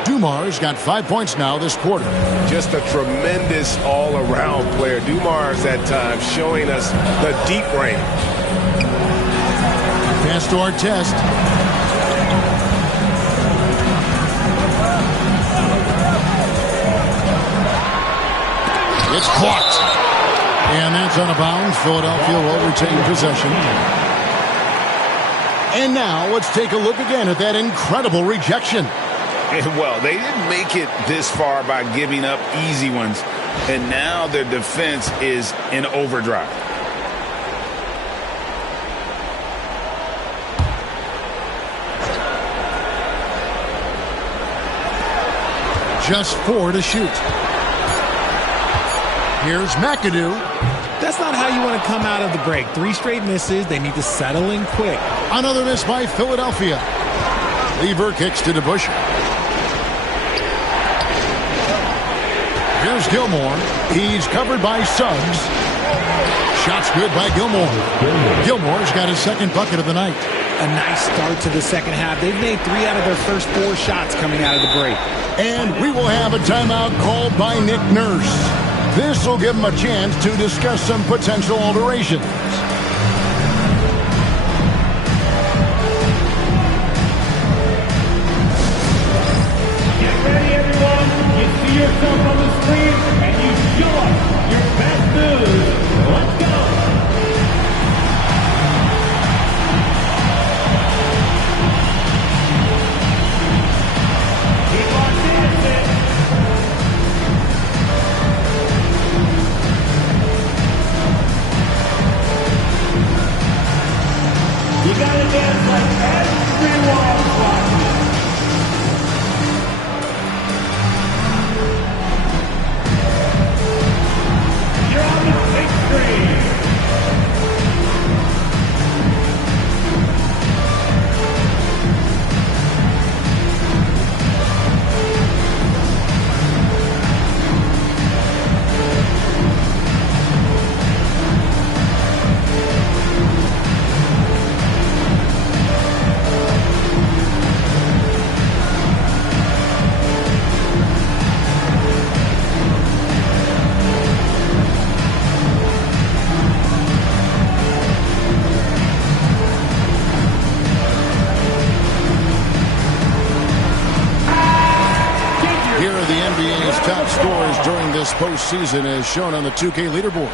Dumars got 5 points now this quarter. Just a tremendous all-around player. Dumars at times showing us the deep range. Pass to Artest. It's clocked. And that's out of bounds. Philadelphia will retain possession. And now let's take a look again at that incredible rejection. And well, they didn't make it this far by giving up easy ones. And now their defense is in overdrive. Just 4 to shoot. Here's McAdoo. That's not how you want to come out of the break. 3 straight misses. They need to settle in quick. Another miss by Philadelphia. Lever kicks to DeBusschere. Here's Gilmore. He's covered by Suggs. Shot's good by Gilmore. Gilmore's got his second bucket of the night. A nice start to the second half. They've made 3 out of their first 4 shots coming out of the break. And we will have a timeout called by Nick Nurse. This will give him a chance to discuss some potential alterations. Get ready, everyone. You see yourself on the screen, and you show us your best moves. Let's go. postseason as shown on the 2K leaderboard.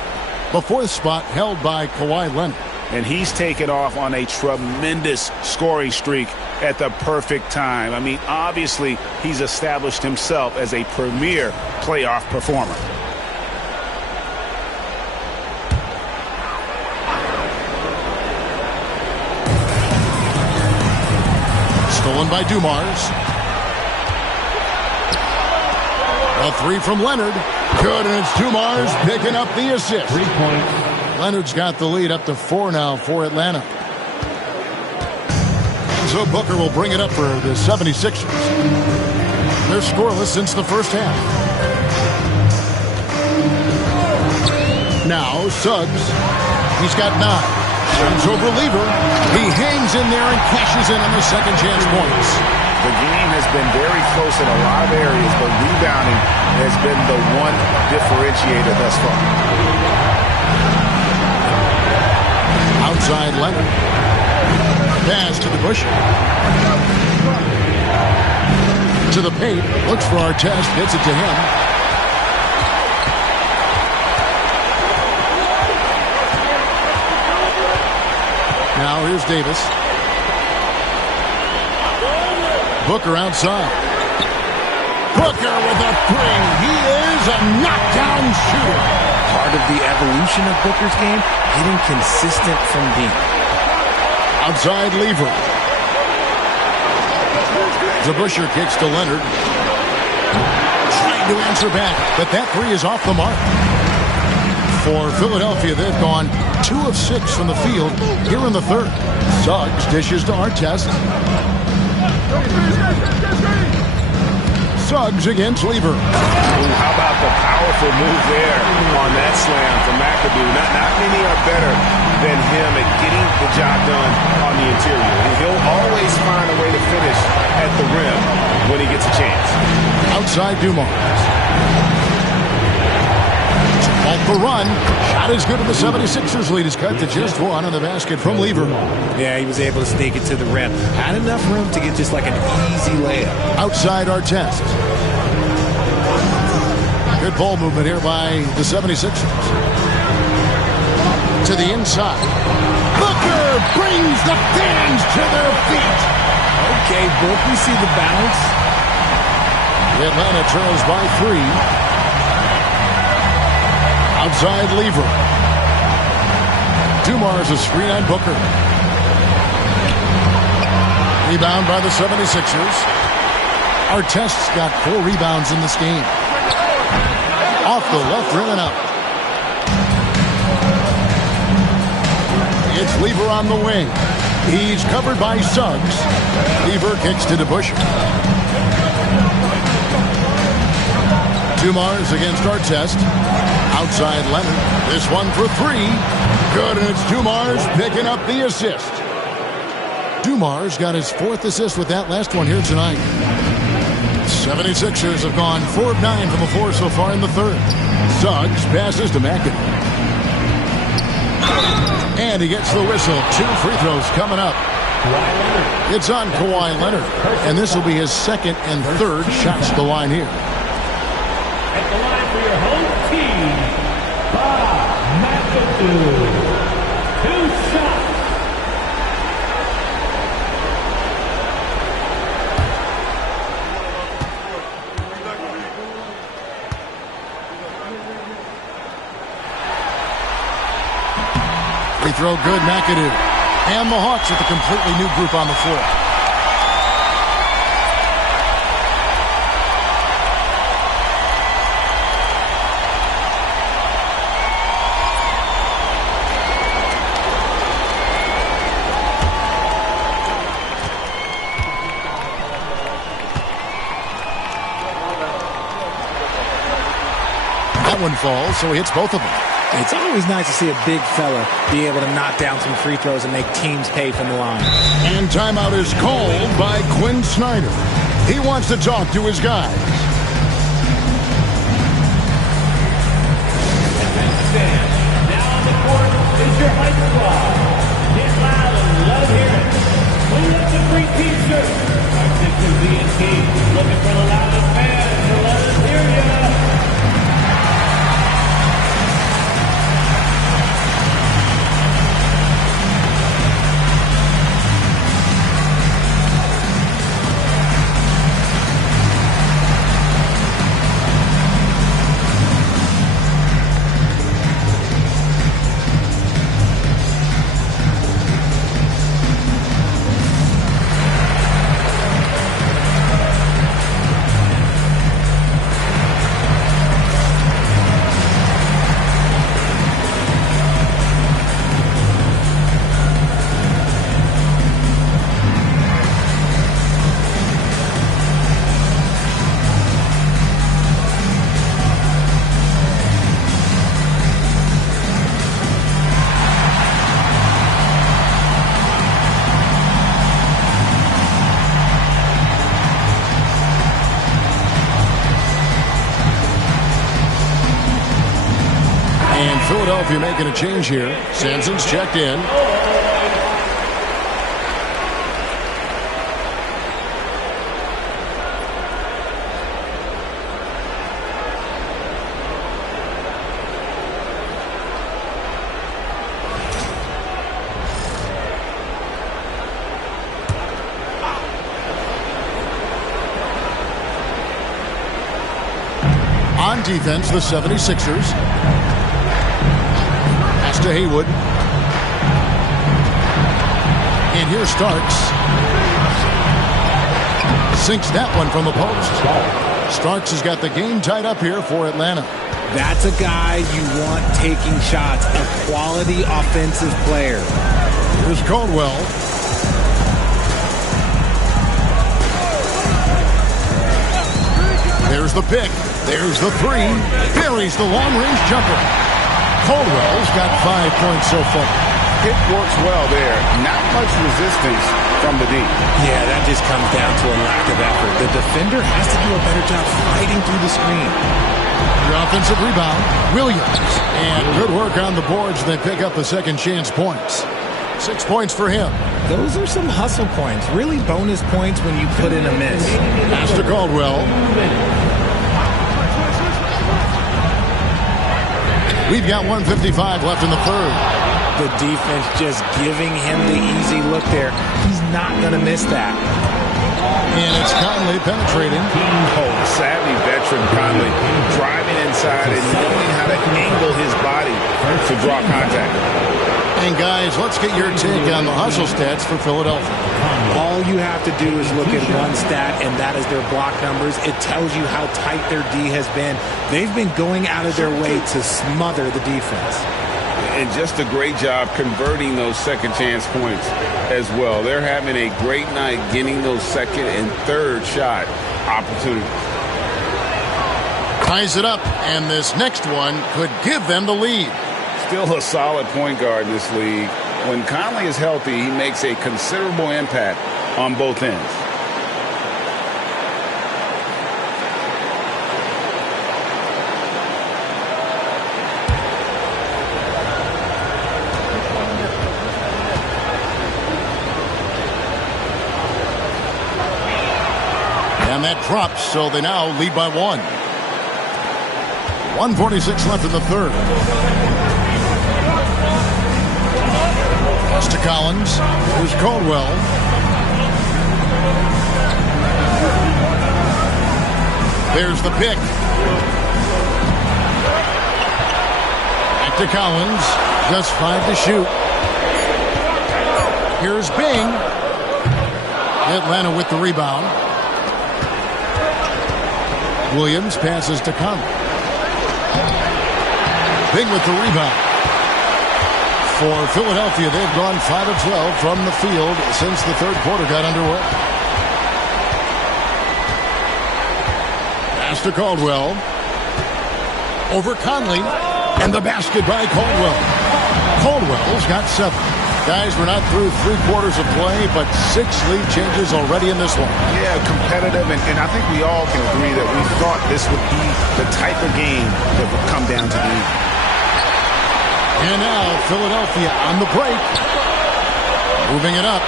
The 4th spot held by Kawhi Leonard. And he's taken off on a tremendous scoring streak at the perfect time. I mean, obviously, he's established himself as a premier playoff performer. Stolen by Dumars. A 3 from Leonard. Good, and it's Dumars picking up the assist. 3 points. Leonard's got the lead up to 4 now for Atlanta. And so Booker will bring it up for the 76ers. They're scoreless since the first half. Now Suggs. He's got 9. Turns over Lever. He hangs in there and cashes in on the second chance points. The game has been very close in a lot of areas, but rebounding has been the one differentiator thus far. Outside Leonard. Pass to the Bush. To the paint. Looks for Artest. Gets it to him. Now here's Davis. Booker outside. Booker with a 3. He is a knockdown shooter. Part of the evolution of Booker's game, getting consistent from deep. Outside Lever. Zabusher kicks to Leonard. Trying to answer back, but that 3 is off the mark. For Philadelphia, they've gone 2 of 6 from the field here in the third. Suggs dishes to Artest. Suggs against Lever. How about the powerful move there on that slam from McAdoo? Not many are better than him at getting the job done on the interior. And he'll always find a way to finish at the rim when he gets a chance. Outside Dumars. Off the run. Shot is good, and the 76ers lead is cut to just 1 on the basket from Lever. Yeah, he was able to sneak it to the rim. Had enough room to get just like an easy layup. Outside Artest. Good ball movement here by the 76ers. To the inside. Booker brings the fans to their feet. Okay, Book, we see the bounce. Atlanta trails by 3. Outside Lever. Dumars a screen on Booker. Rebound by the 76ers. Artest's got 4 rebounds in this game. Off the left rim and out. It's Lever on the wing. He's covered by Suggs. Lever kicks to DeBusschere. Dumars against Artest. Outside Leonard. This one for 3. Good, and it's Dumars picking up the assist. Dumars got his 4th assist with that last one here tonight. 76ers have gone 4 of 9 from the floor so far in the third. Suggs passes to McAdoo. And he gets the whistle. 2 free throws coming up. It's on Kawhi Leonard. And this will be his 2nd and 3rd shots to the line here. At the line for your home team, McAdoo. 2 shots. Free throw good, McAdoo. And the Hawks with a completely new group on the floor. That one falls, so he hits both of them. It's always nice to see a big fella be able to knock down some free throws and make teams pay from the line. And timeout is called by Quinn Snyder. He wants to talk to his guys. Now on the court is your high squad. Get loud and let them hear it. Clean up the 3-piece shirt. Our Sixers DNT looking for the loudest fans to let us hear ya. And Philadelphia making a change here. Sanson's checked in. On defense, the 76ers. Pass to Haywood. And here's Starks. Sinks that one from the post. Starks has got the game tied up here for Atlanta. That's a guy you want taking shots, a quality offensive player. Here's Caldwell. There's the pick. There's the three. Buries the long-range jumper. Caldwell's got 5 points so far. It works well there. Not much resistance from the D. Yeah, that just comes down to a lack of effort. The defender has to do a better job fighting through the screen. Your offensive rebound, Williams. And good work on the boards. They pick up the second chance points. 6 points for him. Those are some hustle points. Really bonus points when you put in a miss. Pass to Caldwell. We've got 1:55 left in the third. The defense just giving him the easy look there. He's not going to miss that. And it's Conley penetrating. Oh, savvy veteran Conley driving inside and knowing how to angle his body to draw contact. And guys, let's get your take on the hustle stats for Philadelphia. All you have to do is look at one stat, and that is their block numbers. It tells you how tight their D has been. They've been going out of their way to smother the defense. And just a great job converting those second chance points as well. They're having a great night getting those second and third shot opportunities. Ties it up, and this next one could give them the lead. Still a solid point guard in this league. When Conley is healthy, he makes a considerable impact on both ends. And that drops, so they now lead by 1. 1:46 left in the third. Pass to Collins. Here's Caldwell. There's the pick. Back to Collins. Just 5 to shoot. Here's Bing. Atlanta with the rebound. Williams passes to Conley. Bing with the rebound. For Philadelphia, they've gone 5 of 12 from the field since the third quarter got underway. Pass to Caldwell. Over Conley. And the basket by Caldwell. Caldwell's got 7. Guys, we're not through 3 quarters of play, but 6 lead changes already in this one. Yeah, competitive, and I think we all can agree that we thought this would be the type of game that would come down to the end. And now Philadelphia on the break. Moving it up.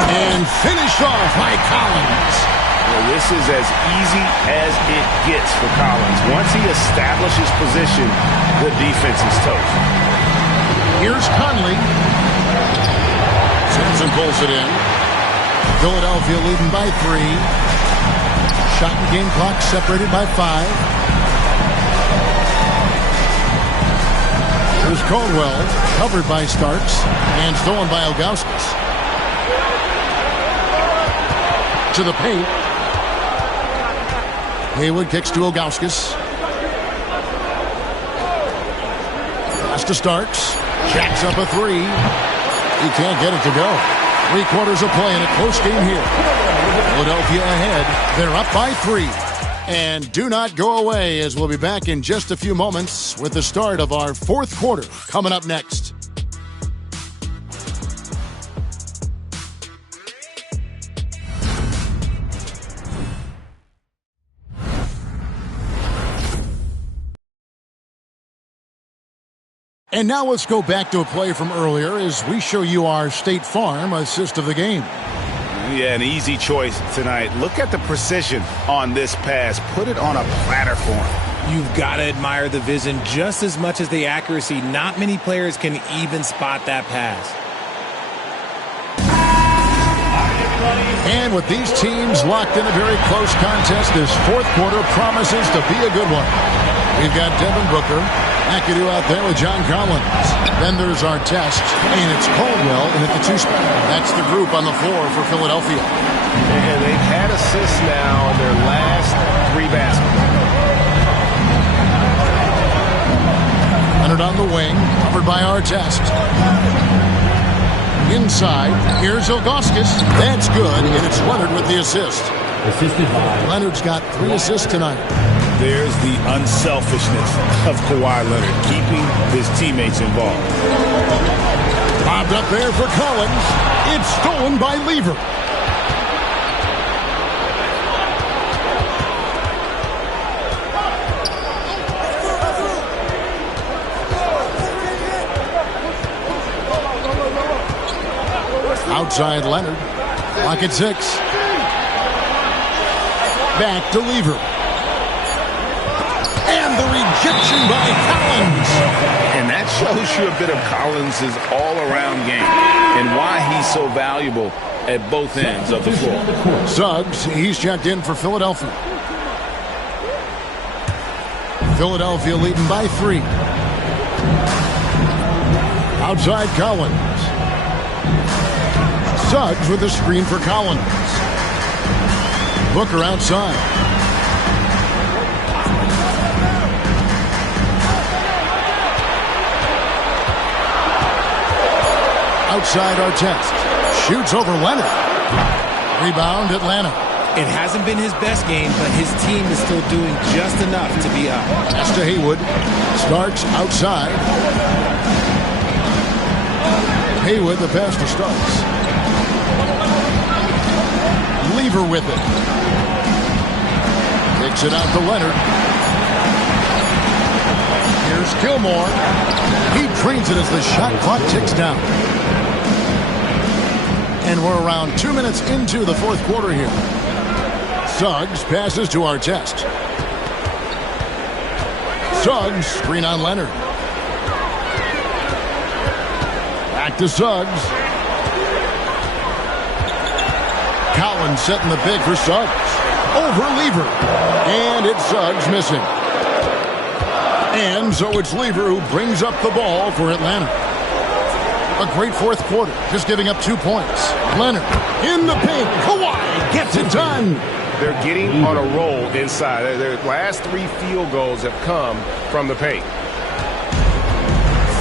And finished off by Collins. Well, this is as easy as it gets for Collins. Once he establishes position, the defense is toast. Here's Conley. Sampson pulls it in. Philadelphia leading by 3. Shot and game clock separated by 5. Here's Caldwell, covered by Starks, and stolen by Ilgauskas. To the paint. Haywood kicks to Ilgauskas. Pass to Starks. Jacks up a 3. He can't get it to go. 3 quarters of play in a close game here. Philadelphia ahead. They're up by 3. And do not go away, as we'll be back in just a few moments with the start of our 4th quarter coming up next. And now let's go back to a play from earlier as we show you our State Farm assist of the game. Yeah, an easy choice tonight. Look at the precision on this pass. Put it on a platter for him. You've got to admire the vision just as much as the accuracy. Not many players can even spot that pass. And with these teams locked in a very close contest, this fourth quarter promises to be a good one. We've got Devin Booker, McAdoo out there with John Collins. Then there's our test, and it's Caldwell in at the 2 spot. That's the group on the floor for Philadelphia. And they've had assists now in their last 3 baskets. Leonard on the wing, covered by our test. Inside, here's Ilgauskas. That's good, and it's Leonard with the assist. Assisted by Leonard's got 3 assists tonight. There's the unselfishness of Kawhi Leonard, keeping his teammates involved. Bobbed up there for Collins. It's stolen by Lever. Outside Leonard. Clock at 6. Back to Lever. And the rejection by Collins. And that shows you a bit of Collins' all-around game and why he's so valuable at both ends of the floor. Suggs, he's checked in for Philadelphia. Philadelphia leading by 3. Outside Collins. Suggs with a screen for Collins. Booker outside. Outside Artest. Shoots over Leonard. Rebound Atlanta. It hasn't been his best game, but his team is still doing just enough to be up. Pass to Haywood. Starks outside. Haywood the pass to Starks. Lever with it. Takes it out to Leonard. Here's Gilmore. He trains it as the shot clock ticks down. And we're around 2 minutes into the fourth quarter here. Suggs passes to Artest. Suggs, screen on Leonard. Back to Suggs. Collins setting the big for Suggs. Over Lever. And it's Suggs missing. And so it's Lever who brings up the ball for Atlanta. A great fourth quarter, just giving up 2 points. Leonard in the paint. Kawhi gets it done. They're getting on a roll inside. Their last 3 field goals have come from the paint.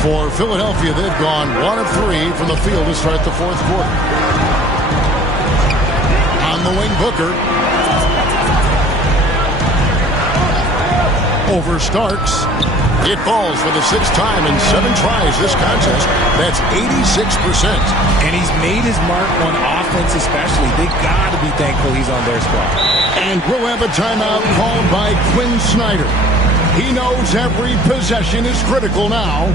For Philadelphia, they've gone 1 of 3 from the field to start the fourth quarter. On the wing, Booker. Over Starks. It falls for the 6th time in 7 tries this contest. That's 86%. And he's made his mark on offense especially. They got to be thankful he's on their squad. And we'll have a timeout called by Quinn Snyder. He knows every possession is critical now.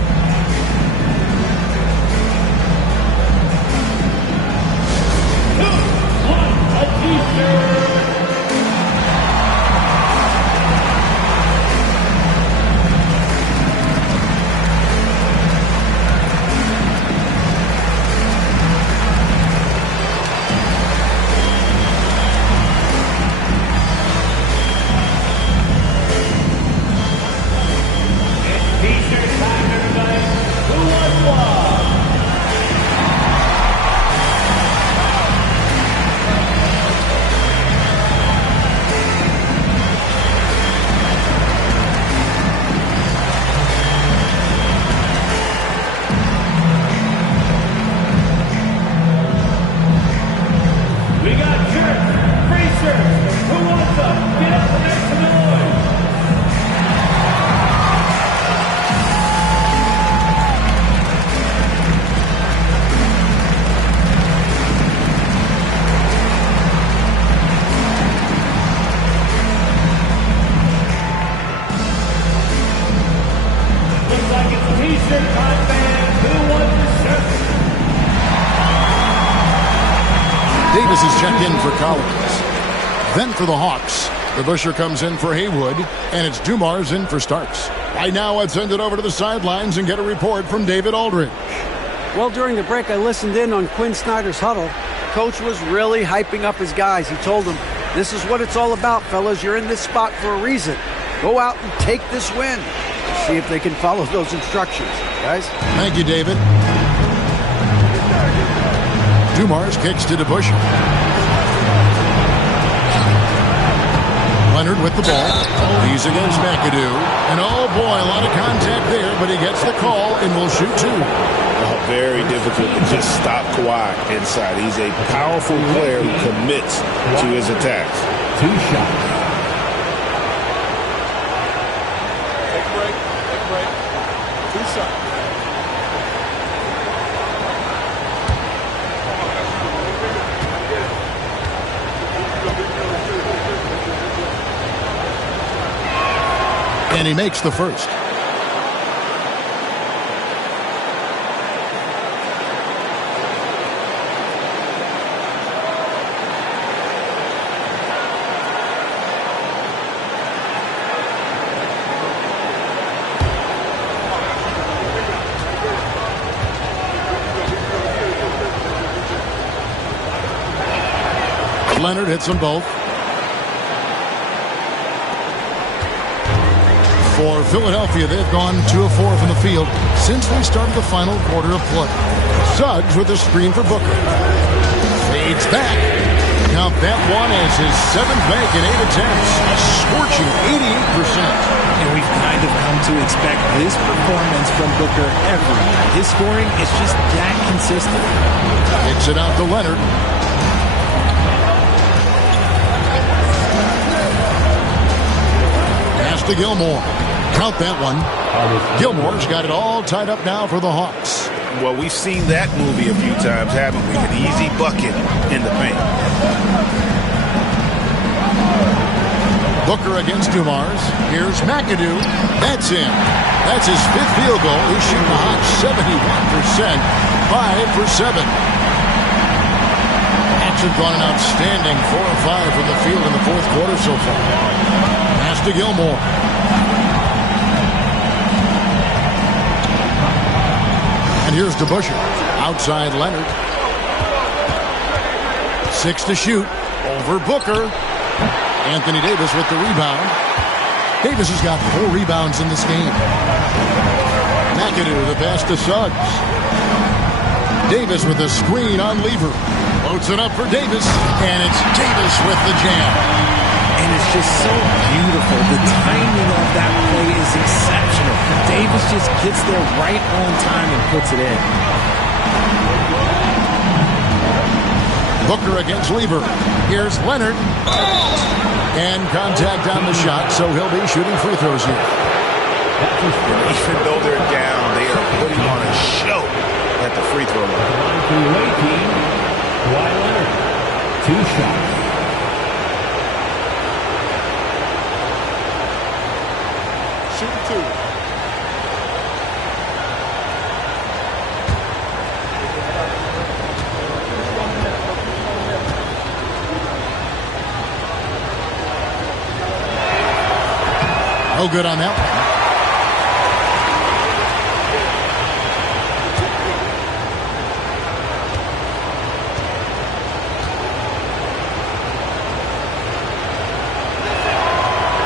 Eastern time fans who want to serve. Davis is checked in for Collins. Then for the Hawks, the Busher comes in for Haywood, and it's Dumars in for Starks. Right now, let's send it over to the sidelines and get a report from David Aldridge. Well, during the break, I listened in on Quinn Snyder's huddle. Coach was really hyping up his guys. He told them, this is what it's all about, fellas. You're in this spot for a reason. Go out and take this win. See if they can follow those instructions, guys. Thank you, David. Dumars kicks to DeBusschere. Leonard with the ball. He's against McAdoo. And oh boy, a lot of contact there, but he gets the call and will shoot two. Very difficult to just stop Kawhi inside. He's a powerful player who commits to his attacks. 2 shots. Take a break. 2 shots. And he makes the first. Leonard hits them both. For Philadelphia, they've gone 2 of 4 from the field since they started the final quarter of play. Suggs with a screen for Booker. Fades back. Now that one is his 7th bank in 8 attempts. A scorching 88%. And we've kind of come to expect this performance from Booker every night. His scoring is just that consistent. Kicks it out to Leonard. Pass to Gilmore. Count that one. Gilmore's got it all tied up now for the Hawks. Well, we've seen that movie a few times, haven't we? An easy bucket in the paint. Booker against Dumars. Here's McAdoo. That's in. That's his 5th field goal. He's shooting a hot 71%. 5 for 7. Hawks have gone an outstanding 4 of 5 from the field in the 4th quarter so far. Pass to Gilmore. And here's DeBusschere. Outside Leonard. 6 to shoot. Over Booker. Anthony Davis with the rebound. Davis has got 4 rebounds in this game. McAdoo, the pass to Suggs. Davis with a screen on Lever. Loads it up for Davis. And it's Davis with the jam. And it's just so beautiful. The timing of that play is exceptional. Davis just gets there right on time and puts it in. Booker against Lever. Here's Leonard. And contact on the shot, so he'll be shooting free throws here. Even though they're down, they are putting on a show at the free throw line. Kawhi Leonard. 2 shots. Shoot 2. No good on that one.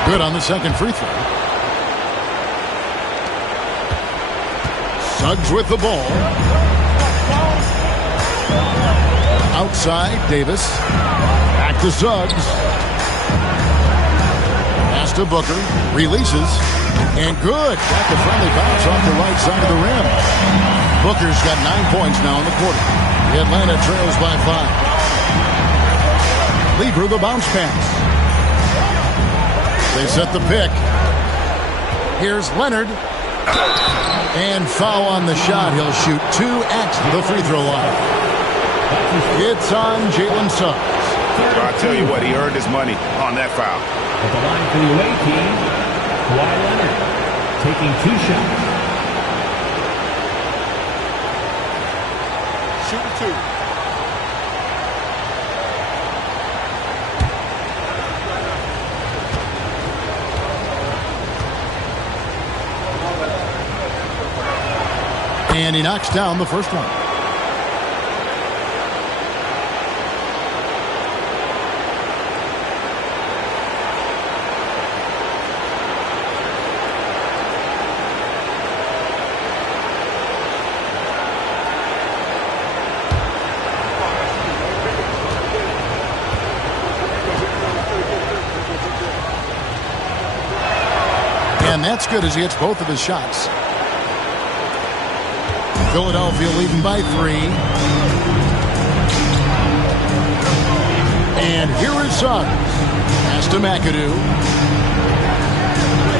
Good on the second free throw. Suggs with the ball. Outside, Davis. Back to Suggs. Pass to Booker. Releases. And good. Got the friendly bounce off the right side of the rim. Booker's got 9 points now in the quarter. The Atlanta trails by 5. Lever the bounce pass. They set the pick. Here's Leonard. And foul on the shot. He'll shoot 2 at the free throw line. It's on Jalen Suggs. I'll tell you what, he earned his money on that foul. At the line for the away team, Kawhi Leonard taking 2 shots. 2. And he knocks down the first one. And that's good as he hits both of his shots. Philadelphia leading by 3. And here is Suggs. Pass to McAdoo.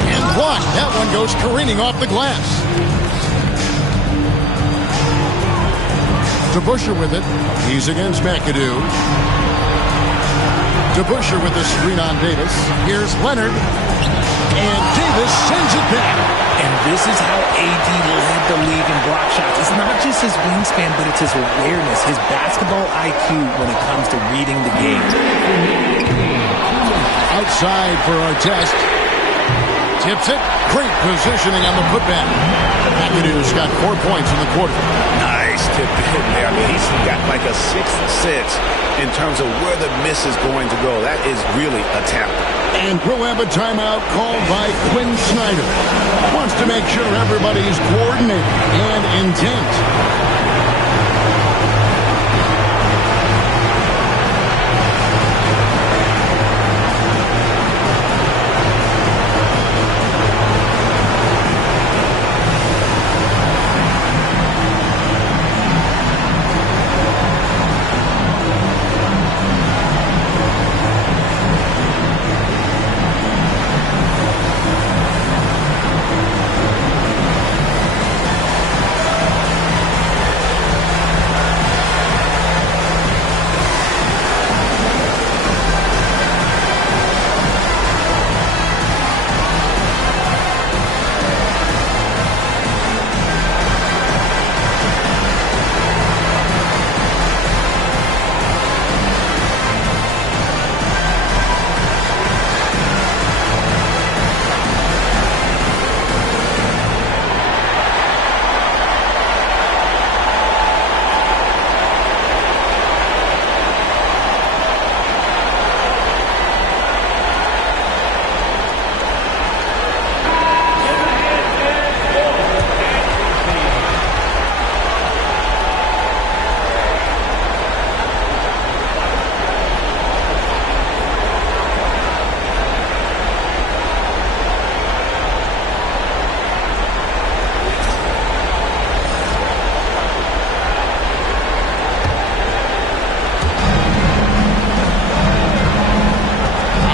And blocked. That one goes careening off the glass. To Busher with it. He's against McAdoo. To Busher with the screen on Davis. Here's Leonard. And Davis sends it back. And this is how AD led the league in block shots. It's not just his wingspan, but it's his awareness, his basketball IQ when it comes to reading the game. Outside for our test. Tips it. Great positioning on the putback. McAdoo's got 4 points in the quarter. Nice tip in there. I mean, he's got like a sixth sense in terms of where the miss is going to go. That is really a talent. And we'll have a timeout called by Quinn Snyder. Wants to make sure everybody's coordinated and intent.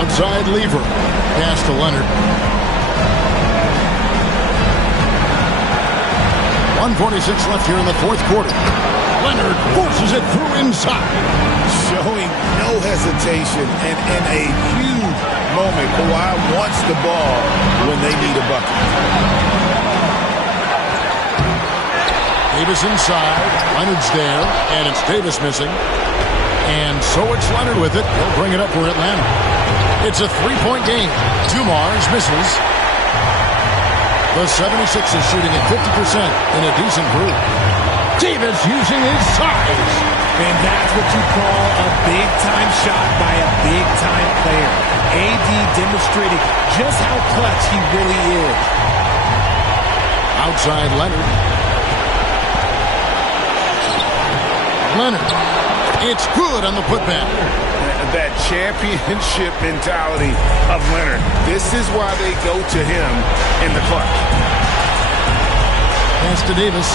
Outside Lever. Pass to Leonard. 1:46 left here in the fourth quarter. Leonard forces it through inside. Showing no hesitation and in a huge moment. Kawhi wants the ball when they need a bucket. Davis inside. Leonard's there. And it's Davis missing. And so it's Leonard with it. He'll bring it up for Atlanta. It's a three-point game. Dumars misses. The 76ers shooting at 50% in a decent group. Davis using his size. And that's what you call a big-time shot by a big-time player. AD demonstrated just how clutch he really is. Outside Leonard. Leonard. It's good on the putback. That championship mentality of Leonard. This is why they go to him in the clutch. Pass to Davis.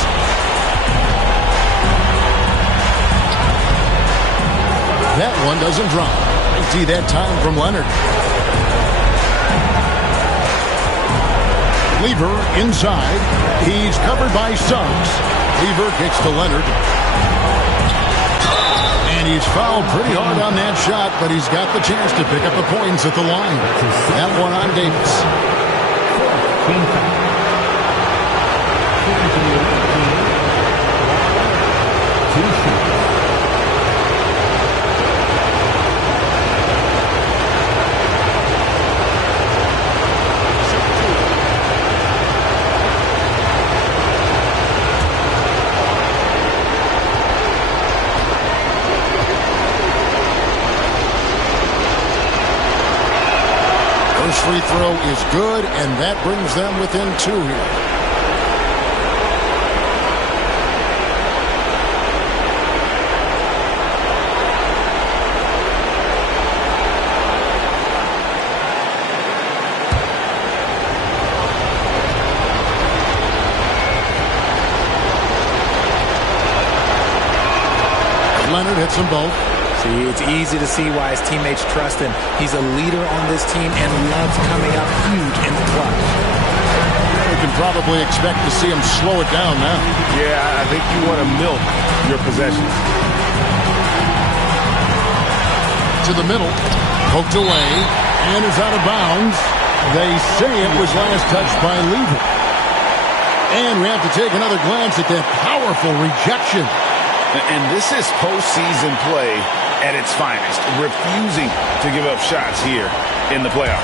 That one doesn't drop. I see that time from Leonard. Lever inside. He's covered by Suggs. Lever kicks to Leonard. And he's fouled pretty hard on that shot, but he's got the chance to pick up the points at the line. That one on Davis. free throw is good, and that brings them within 2 here. Leonard hits them both. See, it's easy to see why his teammates trust him. He's a leader on this team and loves coming up huge in the clutch. We can probably expect to see him slow it down now. Yeah, I think you want to milk your possessions. To the middle, poked away, and is out of bounds. They say it was last touched by Lever. And we have to take another glance at that powerful rejection. And this is postseason play at its finest, refusing to give up shots here in the playoffs.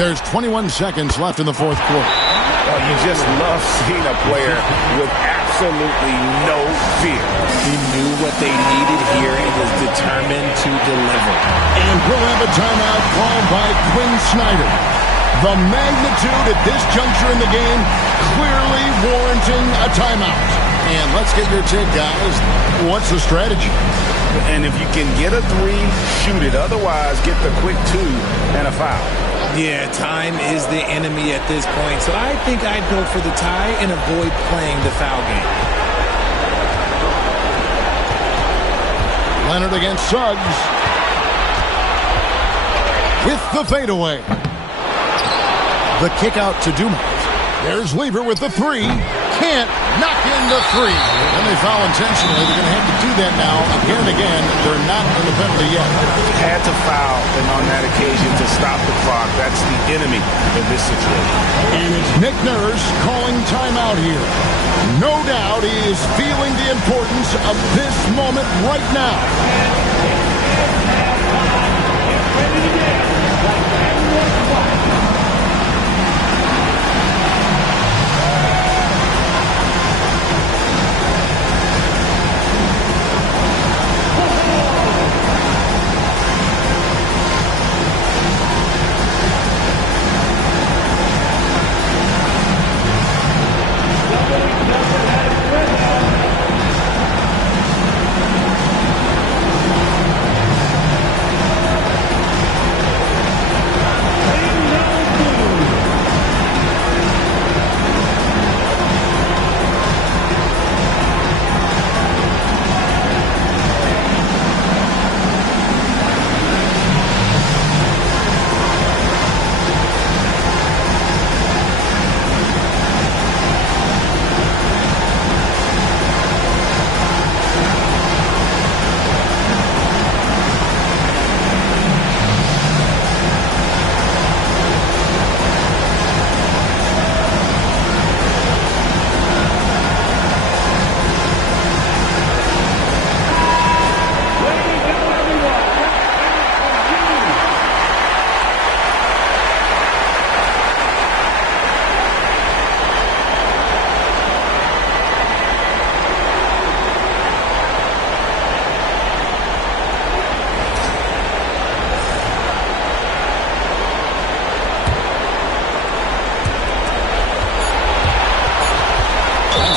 There's 21 seconds left in the fourth quarter. Oh, you just love seeing a player with absolutely no fear. He knew what they needed here and was determined to deliver. And we'll have a timeout called by Quinn Snyder. The magnitude at this juncture in the game clearly warranting a timeout. And let's get your take, guys. What's the strategy? And if you can get a 3, shoot it. Otherwise, get the quick 2 and a foul. Yeah, time is the enemy at this point. So I think I'd go for the tie and avoid playing the foul game. Leonard against Suggs. With the fadeaway. The kick out to Dumas. There's Lever with the 3. Can't knock in the 3. And they foul intentionally. They're going to have to do that now again and again. They're not in the penalty yet. Had to foul, and on that occasion to stop the clock. That's the enemy in this situation. And it's Nick Nurse calling timeout here. No doubt he is feeling the importance of this moment right now.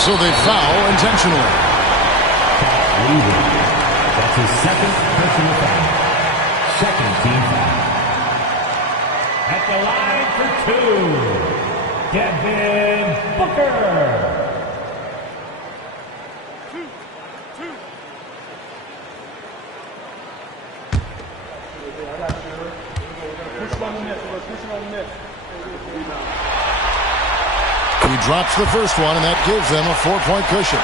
So they foul intentionally. That's his second personal foul. Second team foul. At the line for 2, Devin Booker. He drops the first one, and that gives them a 4-point cushion.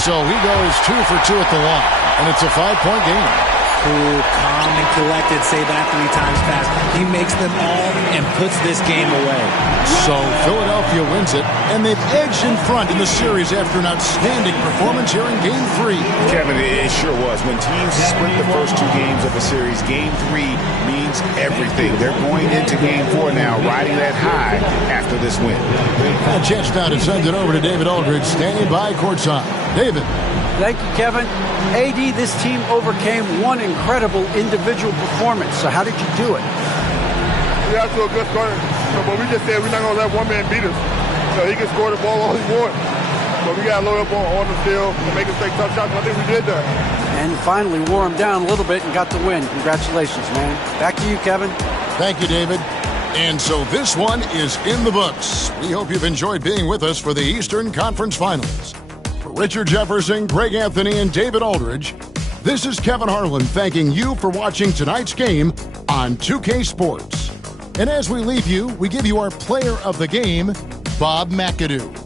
So he goes 2 for 2 at the line, and it's a 5-point game. cool, calm, and collected. Say that 3 times fast. He makes them all and puts this game away. So Philadelphia wins it, and they've edged in front in the series after an outstanding performance here in Game 3. Kevin, it sure was. When teams split the first 2 games of a series, Game 3 means everything. They're going into Game 4 now, riding that high after this win. A chance now to send it over to David Aldridge, standing by courtside. David. Thank you, Kevin. AD, this team overcame one incredible individual performance. So how did you do it? We got to a good start, but we just said we're not going to let one man beat us. So he can score the ball all he wants. But we got to load up on the field and make us take tough shots. I think we did that. And finally wore him down a little bit and got the win. Congratulations, man. Back to you, Kevin. Thank you, David. And so this one is in the books. We hope you've enjoyed being with us for the Eastern Conference Finals. For Richard Jefferson, Greg Anthony, and David Aldridge, this is Kevin Harlan thanking you for watching tonight's game on 2K Sports. And as we leave you, we give you our player of the game, Bob McAdoo.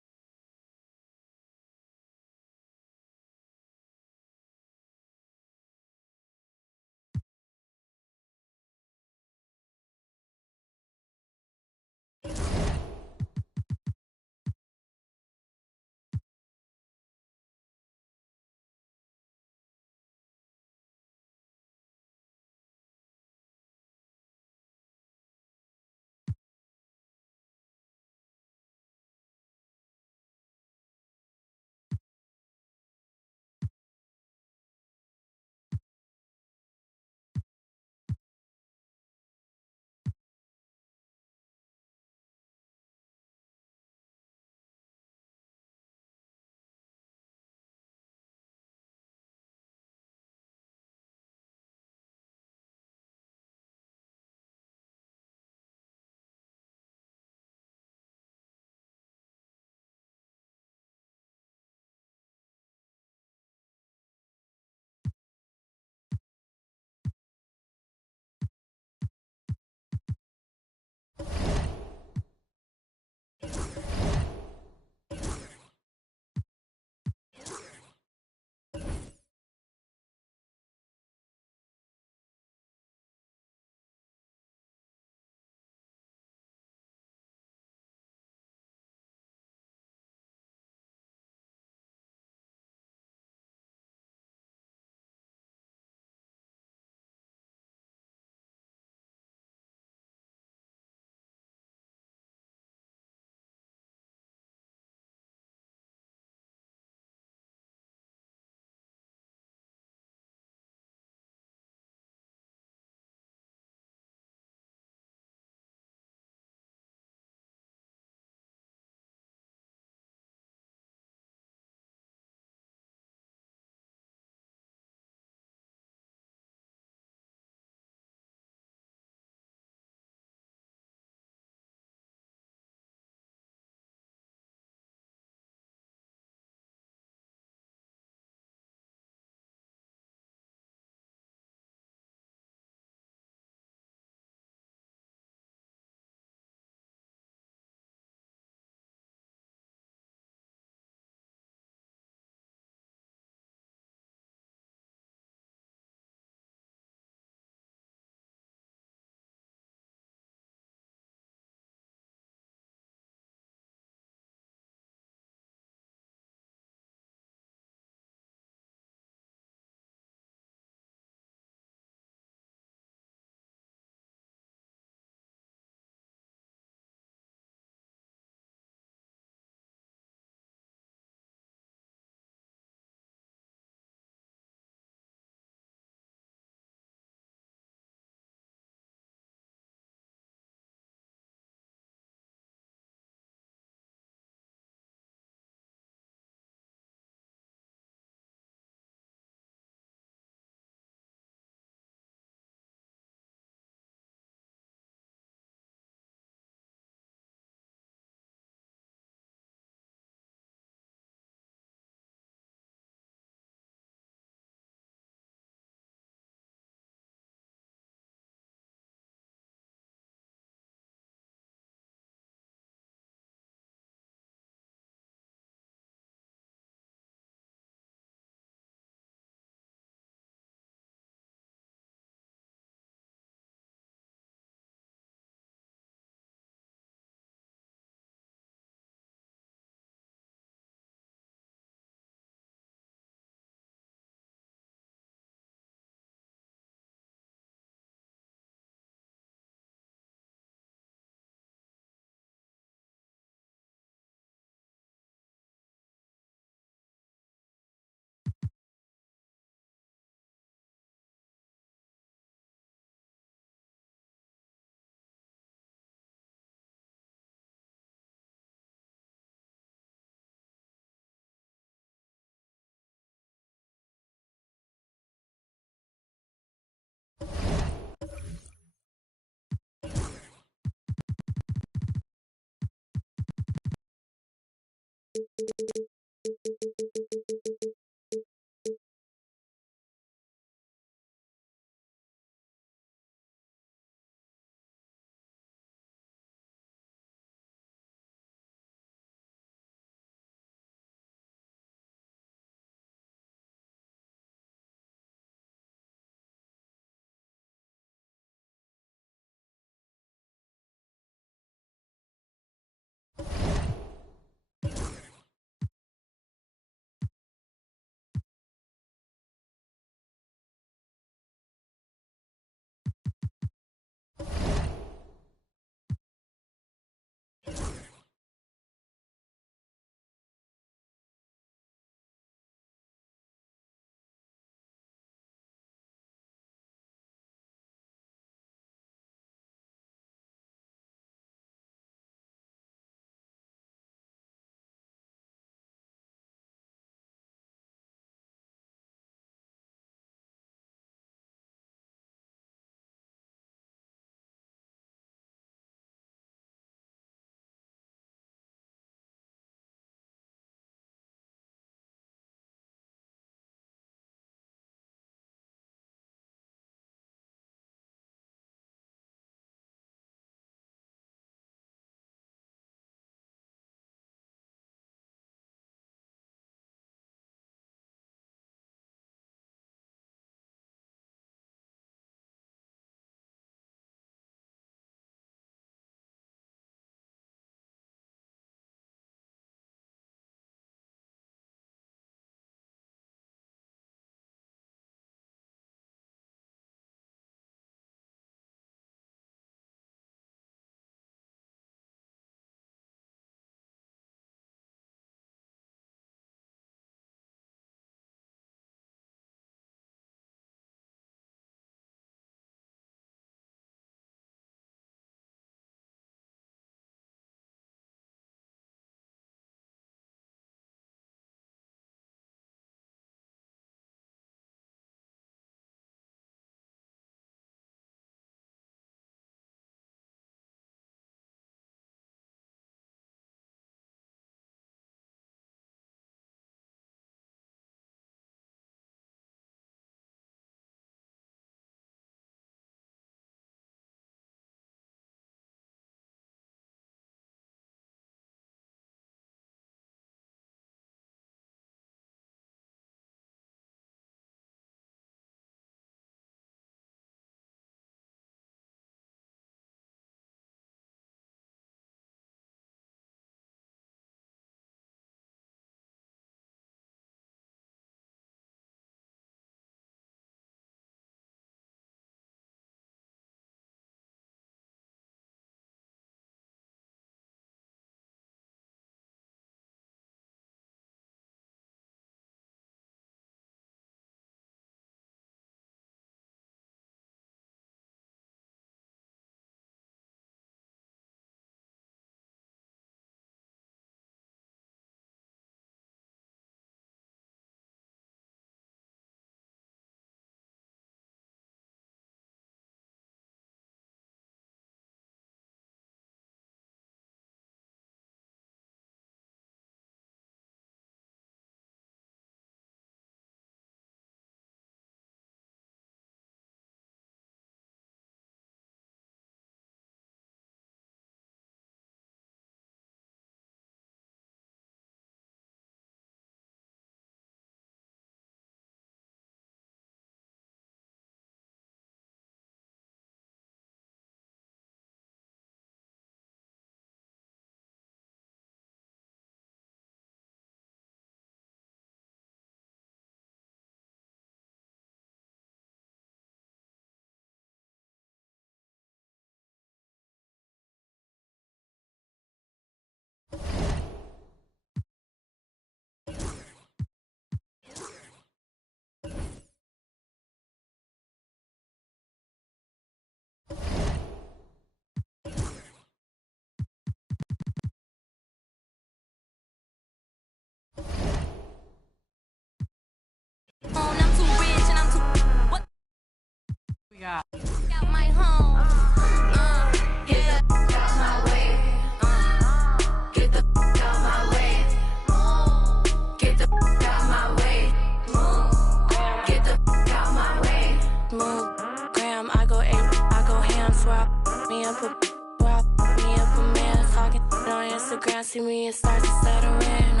ground, see me and start to settle in.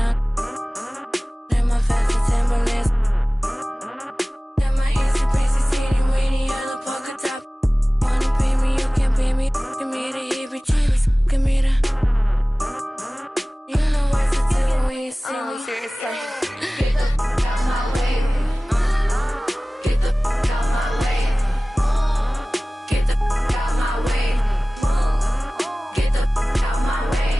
In my vest and Timberlands. In my easy breezy, teeny weeny, yellow polka dot. Wanna be me, you can't be me. Give me the heebie-jeebies, give me the. You know what to do when you see me. Seriously. Get the fuck out my way. Get the fuck out my way. Get the fuck out my way. Get the fuck out my way.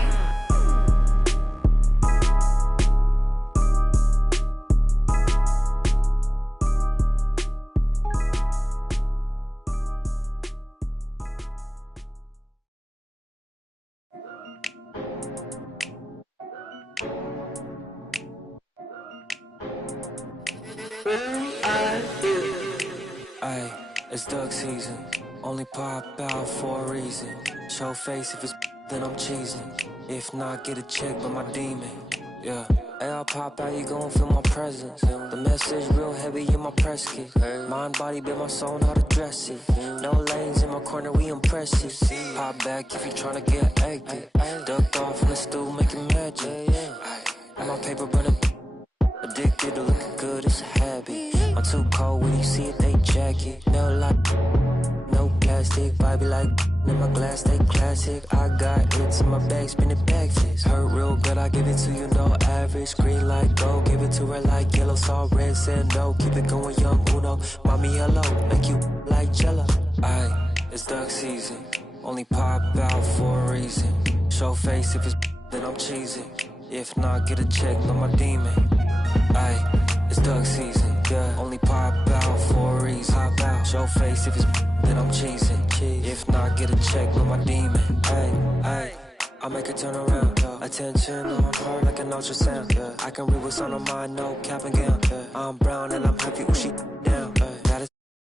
Ay, it's duck season. Only pop out for a reason. Show face if it's then I'm cheesing. If not, get a check by my demon. Yeah. Hey, I'll pop out, you gon' feel my presence. The message real heavy in my press kit. Mind, body, but my soul, not address it. No lanes in my corner, we impressive. Pop back if you tryna get active. Ducked off in the stool, making magic. And my paper burning. Addicted to looking good, it's a habit. I'm too cold when you see it, they jacket. No like, no plastic. Vibe like, in my glass, they classic. I got hits in my bag, spinning backflips. Hurt real good, I give it to you, no average. Green light, go, give it to her like yellow. Saw red, said no, keep it going, young Uno. Mommy, hello, make you like jello. Aye, it's duck season. Only pop out for a reason. Show face if it's then I'm cheesing. If not, get a check, no my demon. Aye, it's duck season, yeah. Only pop out for a reason. Pop out, show face if it's then I'm cheesing. If not, get a check with my demon. Aye, aye, I make her turn around. Attention on her like an ultrasound. I can read what's on her mind, no cap and gown. I'm brown and I'm happy when she